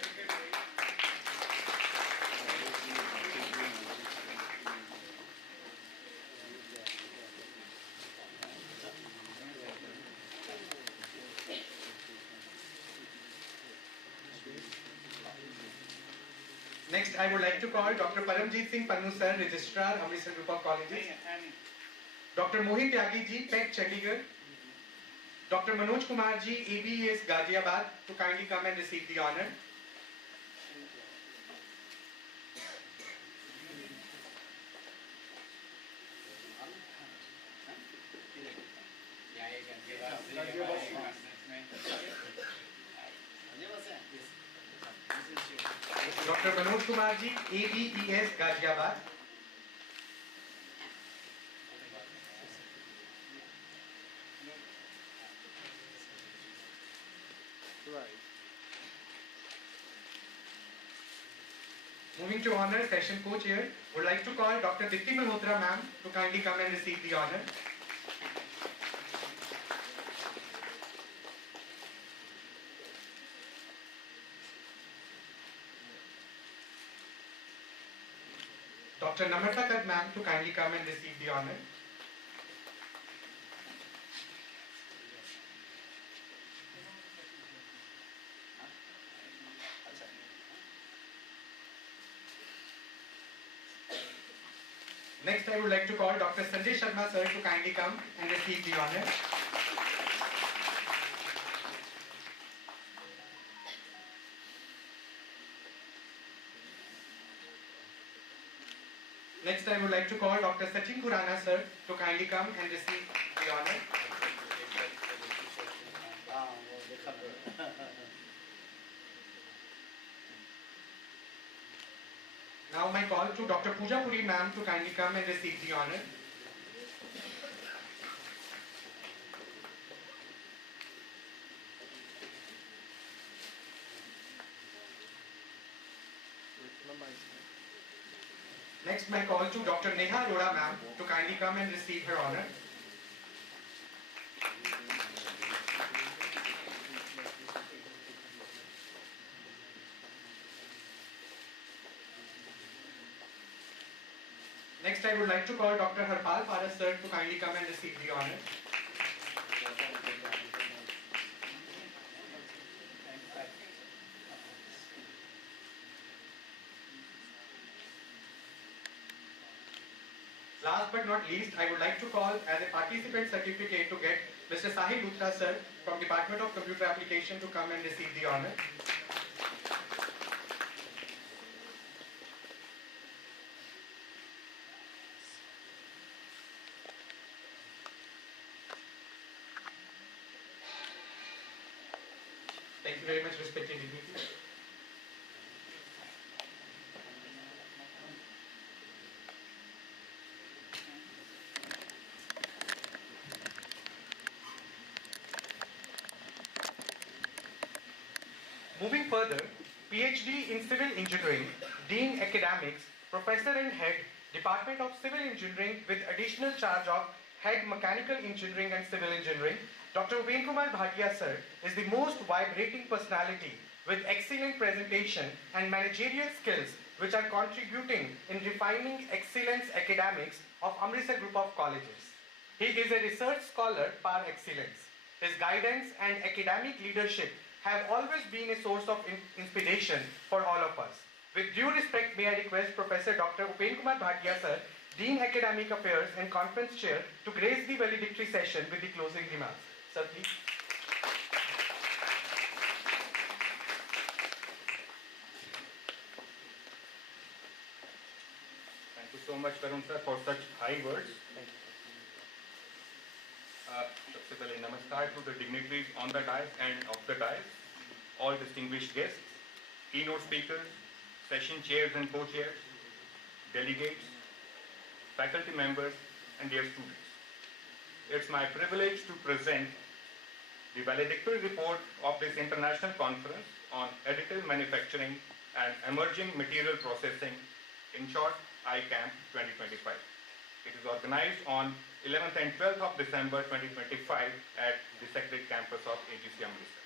Next, I would like to call Dr. Paramjeet Singh Pannu sir, Registrar, Amritsar Group of Colleges. Dr. Mohit Tyagi ji, PEC, Chandigarh. Dr. Manoj Kumar ji, ABES, Ghaziabad, to kindly come and receive the honor. Dr. Manoj Kumar ji, ABES, Ghaziabad. Moving to honor session co-chair, would like to call Dr. Dipti Malhotra ma'am to kindly come and receive the honor. Dr. Namrata Kad ma'am to kindly come and receive the honor. Next, I would like to call Dr. Sanjay Sharma sir to kindly come and receive the honor. Next, I would like to call Dr. Sachin Khurana sir to kindly come and receive the honor. Now my call to Dr. Pooja Puri ma'am to kindly come and receive the honor. Next, my call to Dr. Neha Arora ma'am to kindly come and receive her honor. Next, I would like to call Dr. Harpal Paras sir to kindly come and receive the honor. Last but not least, I would like to call as a participant certificate to get Mr. Sahil Luthra sir from Department of Computer Application to come and receive the honor. Thank you very much, respected dignitaries. Moving further, PhD in Civil Engineering, Dean Academics, Professor and Head, Department of Civil Engineering with additional charge of Head Mechanical Engineering and Civil Engineering, Dr. Upen Kumar Bhatia sir is the most vibrating personality with excellent presentation and managerial skills which are contributing in refining excellence academics of Amritsar Group of Colleges. He is a research scholar par excellence. His guidance and academic leadership have always been a source of inspiration for all of us. With due respect, may I request Professor Dr. Upen Kumar Bhatia sir, Dean Academic Affairs and Conference Chair, to grace the valedictory session with the closing remarks. Sir, please. Thank you so much, Varun sir, for such high words. Thank you. सबसे पहले नमस्कार to the dignitaries on the dais and off the dais, all distinguished guests, keynote speakers, session chairs and co-chairs, delegates, faculty members, and dear students. It's my privilege to present the valedictory report of this international conference on additive manufacturing and emerging material processing, in short, Icammp 2025. It is organized on 11th and 12th of December 2025 at the Sacred Campus of AGC Amritsar.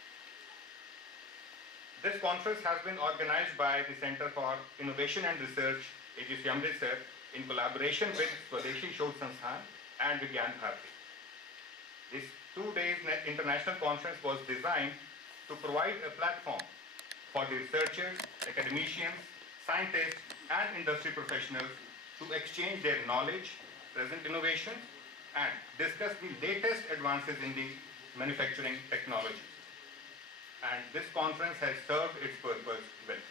This conference has been organized by the Center for Innovation and Research, AGC Amritsar, in collaboration with Swadeshi Shod Sansthan and Vigyan Bharati. This 2 days international conference was designed to provide a platform for the researchers, academicians, scientists, and industry professionals to exchange their knowledge, present innovations, and discuss the latest advances in the manufacturing technology. And this conference has served its purpose well.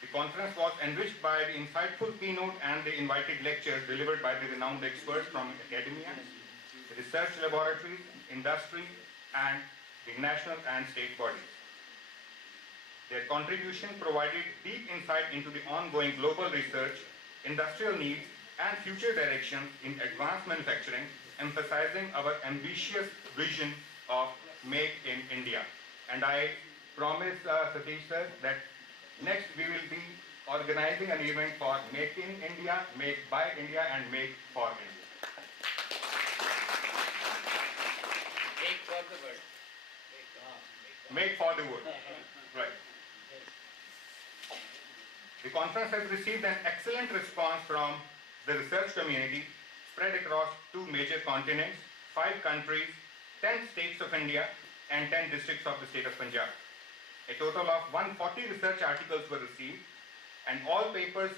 The conference was enriched by the insightful keynote and the invited lectures delivered by the renowned experts from academia, research laboratories, industry, and the national and state bodies. Their contribution provided deep insight into the ongoing global research, industrial needs, and future directions in advanced manufacturing, emphasizing our ambitious vision of Make in India. And I promise Satish sir that next we will be organizing an event for Make in India, Make by India, and Make for India. Make for the world. Make for the world. Right. The conference has received an excellent response from the research community spread across 2 major continents, 5 countries, 10 states of India, and 10 districts of the state of Punjab. A total of 140 research articles were received, and all papers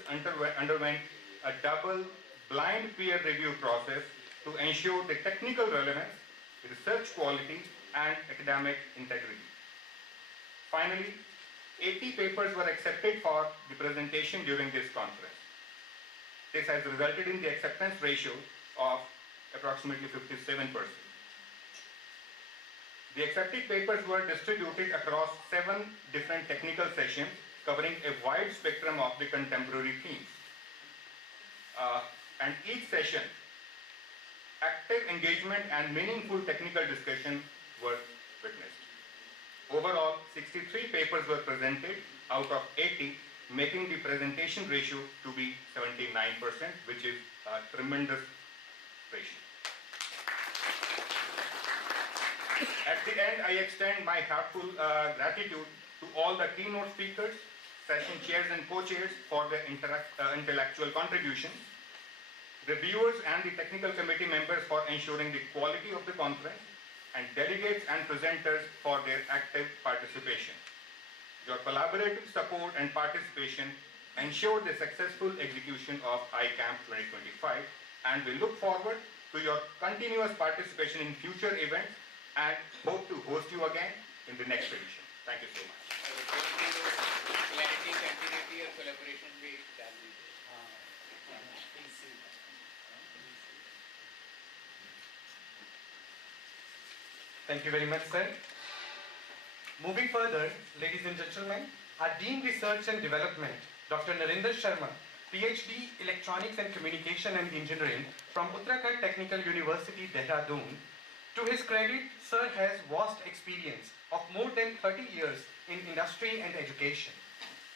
underwent a double blind peer review process to ensure the technical relevance, research quality, and academic integrity. Finally, 80 papers were accepted for the presentation during this conference. This has resulted in the acceptance ratio of approximately 57%. The accepted papers were distributed across 7 different technical sessions covering a wide spectrum of the contemporary themes. And each session, active engagement and meaningful technical discussion were witnessed. Overall, 63 papers were presented out of 80, making the presentation ratio to be 79%, which is a tremendous ratio. At the end, I extend my heartful gratitude to all the keynote speakers, session chairs and co-chairs for their intellectual contribution, reviewers and the technical committee members for ensuring the quality of the conference, and delegates and presenters for their active participation. Your collaborative support and participation ensure the successful execution of Icammp 2025, and we look forward to your continuous participation in future events and hope to host you again in the next edition. Thank you so much. Clarity, continuity, or collaboration be done. Thank you very much, sir. Moving further, ladies and gentlemen, our Dean Research and Development, Dr. Narinder Sharma, PhD Electronics and Communication and Engineering from Uttarakhand Technical University, Dehradun. To his credit, sir has vast experience of more than 30 years in industry and education.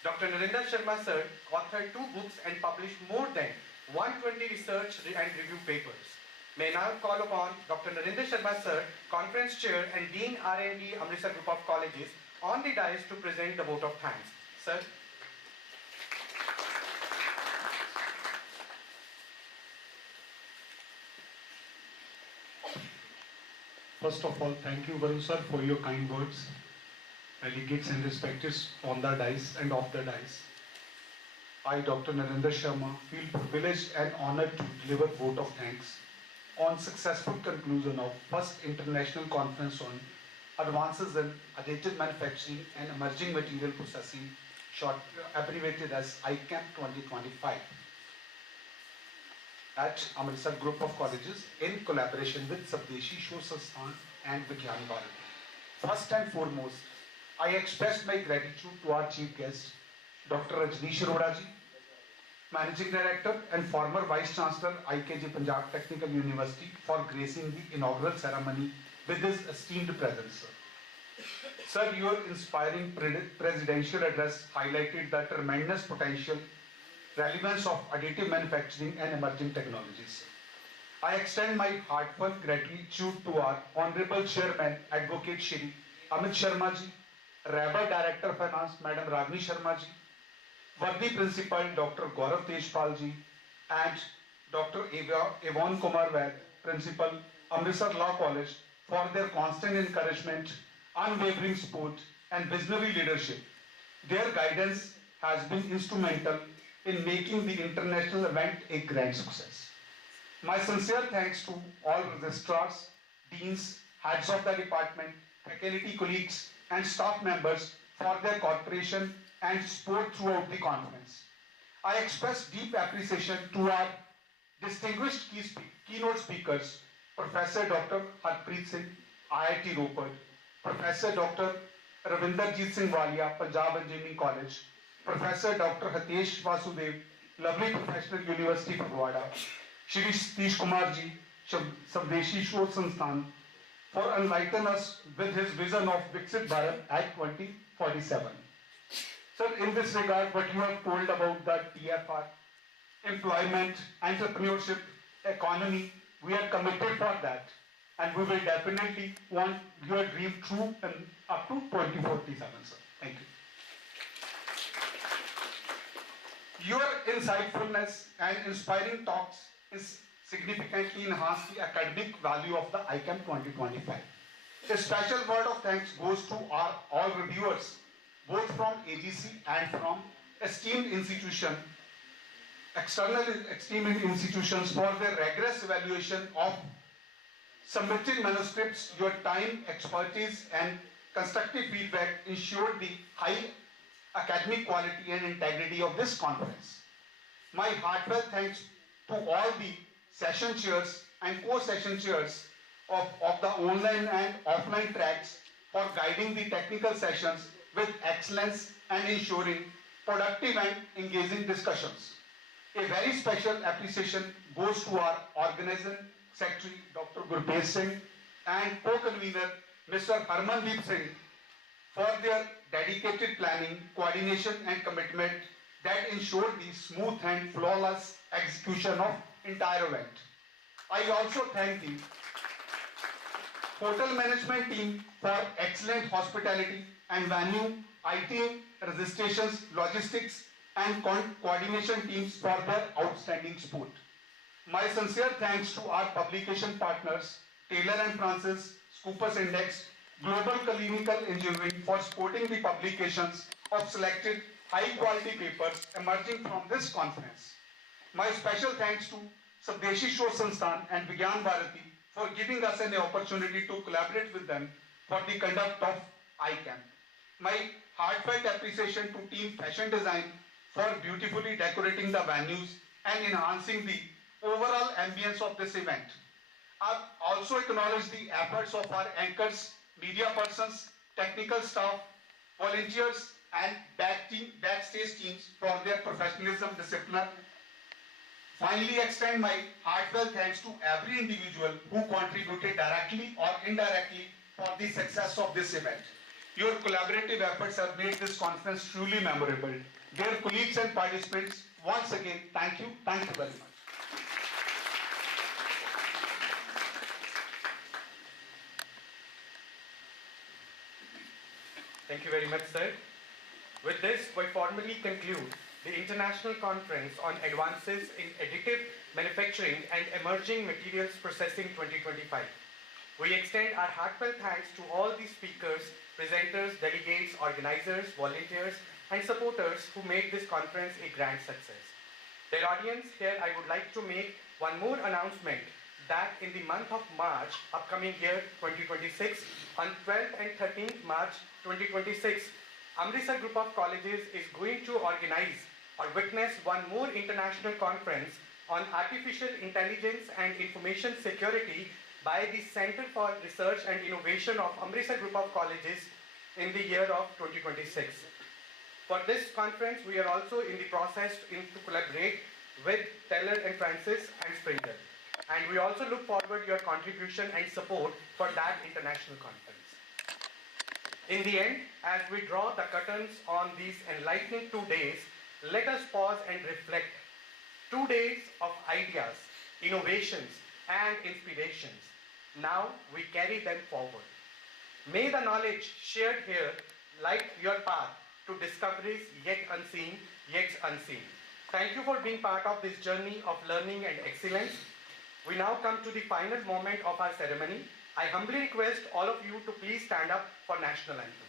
Dr. Narinder Sharma, sir, authored 2 books and published more than 120 research and review papers. May now call upon Dr. Narinder Sharma, sir, Conference Chair and Dean R&D Amritsar Group of Colleges, on the dais to present the vote of thanks. Sir. First of all, thank you, Varun sir, for your kind words. Delegates and respecteds on the dais and off the dais. I, Dr. Narinder Sharma, feel privileged and honored to deliver vote of thanks on successful conclusion of first international conference on advances in additive manufacturing and emerging material processing, short abbreviated as Icammp 2025, at Amritsar Group of Colleges in collaboration with Savdeshi Shod Sansthan and Vigyan Bharati. First and foremost, I express my gratitude to our chief guest, Dr. Rajneesh Arora ji, Managing Director and former Vice Chancellor, IKG Punjab Technical University, for gracing the inaugural ceremony with his esteemed presence. Sir, your inspiring presidential address highlighted the tremendous potential relevance of additive manufacturing and emerging technologies. I extend my heartfelt gratitude to our Honorable Chairman, Advocate Shri Amit Sharma ji, Rebel Director Finance, Madam Ragini Sharma ji, Worthy Principal Dr. Gaurav Tejpal ji, and Dr. Yvonne Kumar Vaid, Principal, Amritsar Law College, for their constant encouragement, unwavering support, and visionary leadership. Their guidance has been instrumental in making the international event a grand success. My sincere thanks to all registrars, deans, heads of the department, faculty colleagues, and staff members for their cooperation and support throughout the conference. I express deep appreciation to our distinguished keynote speakers, Professor Dr. Harpreet Singh, IIT Ropar, Professor Dr. Ravinderjeet Singh Walia, Punjab Engineering College, Professor Dr. Hitesh Vasudev, Lovely Professional University, Fagwada, Shri Satish Kumar ji, Savdeshi Shod Sansthan, for enlightening us with his vision of Viksit Bharat at 2047. Sir, in this regard, what you have told about the TFR, employment, entrepreneurship, economy, we are committed for that. And we will definitely want your dream true and up to 2047, sir. Thank you. Your insightfulness and inspiring talks is significantly enhance the academic value of the Icammp 2025. A special word of thanks goes to our all reviewers, both from AGC and from esteemed institution external esteemed institutions for their rigorous evaluation of submitted manuscripts. Your time, expertise, and constructive feedback ensured the high academic quality and integrity of this conference. My heartfelt thanks to all the session chairs and co-session chairs of the online and offline tracks for guiding the technical sessions with excellence and ensuring productive and engaging discussions. A very special appreciation goes to our organizing secretary, Dr. Gurpreet Singh, and co-convener, Mr. Harmandeep Singh, for their dedicated planning, coordination, and commitment that ensured the smooth and flawless execution of entire event. I also thank the hotel management team for excellent hospitality and venue, IT, registrations, logistics, and coordination teams for their outstanding support. My sincere thanks to our publication partners, Taylor & Francis, Scopus Index, Global Clinical Engineering for supporting the publications of selected high-quality papers emerging from this conference. My special thanks to Sabdeshi Shor Sansthan and Vigyan Bharati for giving us an opportunity to collaborate with them for the conduct of Icammp. My heartfelt appreciation to Team Fashion Design for beautifully decorating the venues and enhancing the overall ambience of this event. I also acknowledge the efforts of our anchors, media persons, technical staff, volunteers, and backstage teams for their professionalism, discipline. Finally, extend my heartfelt thanks to every individual who contributed directly or indirectly for the success of this event. Your collaborative efforts have made this conference truly memorable. Dear colleagues and participants, once again, thank you very much. Thank you very much, sir. With this, we formally conclude the International Conference on Advances in Additive Manufacturing and Emerging Materials Processing 2025. We extend our heartfelt thanks to all the speakers, presenters, delegates, organizers, volunteers, and supporters who made this conference a grand success. Dear audience, here I would like to make one more announcement that in the month of March, upcoming year 2026, on 12th and 13th March 2026, Amritsar Group of Colleges is going to organize or witness one more international conference on artificial intelligence and information security by the Center for Research and Innovation of Amritsar Group of Colleges in the year of 2026. For this conference, we are also in the process to collaborate with Taylor & Francis and Springer. And we also look forward to your contribution and support for that international conference. In the end, as we draw the curtains on these enlightening 2 days, let us pause and reflect. 2 days of ideas, innovations, and inspirations. Now we carry them forward. May the knowledge shared here light your path to discoveries yet unseen. Thank you for being part of this journey of learning and excellence. We now come to the final moment of our ceremony. I humbly request all of you to please stand up for national anthem.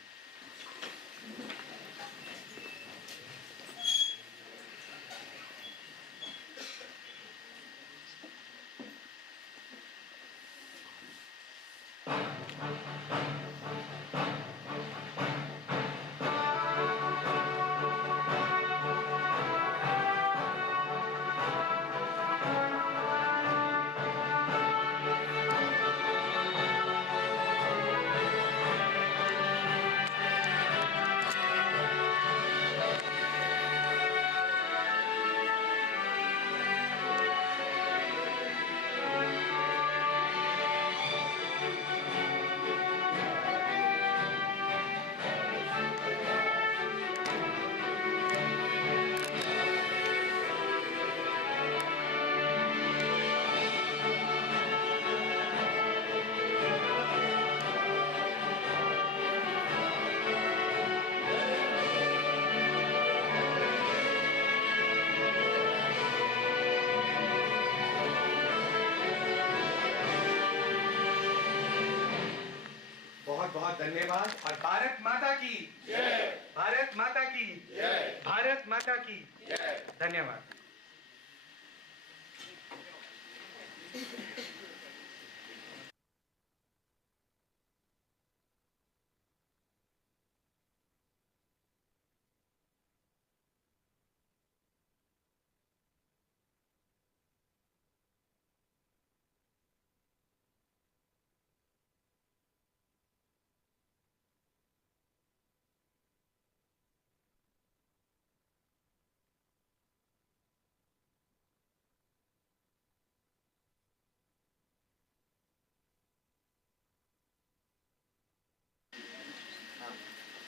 बहुत धन्यवाद और भारत माता की जय, भारत माता की जय, भारत माता की जय। धन्यवाद।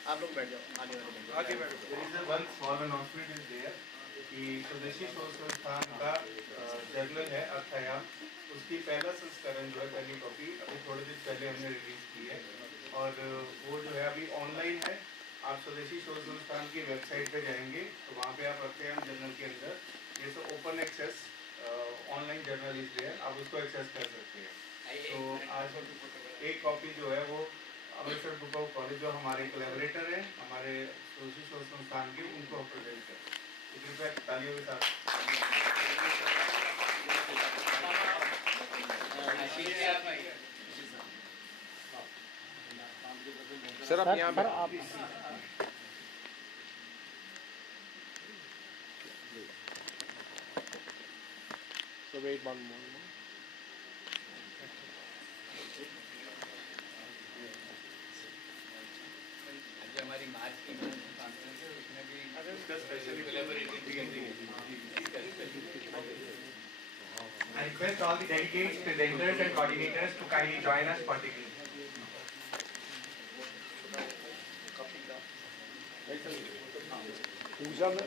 आप लोग बैठ जाओ आगे आगे बैठो। There is a one small announcement is there कि स्वदेशी शोध संस्थान का जर्नल है अर्थायाम, उसकी पहला संस्करण जो है पहली कॉपी अभी थोड़े दिन पहले हमने रिलीज की है और वो जो है अभी ऑनलाइन है। आप स्वदेशी शोध संस्थान की वेबसाइट पे जाएंगे तो वहाँ पे आप अर्थायाम जर्नल के अंदर जैसे open access online journal is there, आप उसको एक्सेस कर सकते हैं। तो आज एक कॉपी जो है वो अमृतसर ग्रुप ऑफ कॉलेज जो हमारे कोलैबोरेटर हैं हमारे स्वदेशी शोध संस्थान के, उनको प्रेजेंट करें। तो कृपया तालियों के साथ सर आप यहाँ पे So wait one more. हमारी मार्च की कॉन्फ्रेंस है उसमें भी उसका special collaborative I request all the delegates, presenters and coordinators to kindly join us for the meeting. पूजा में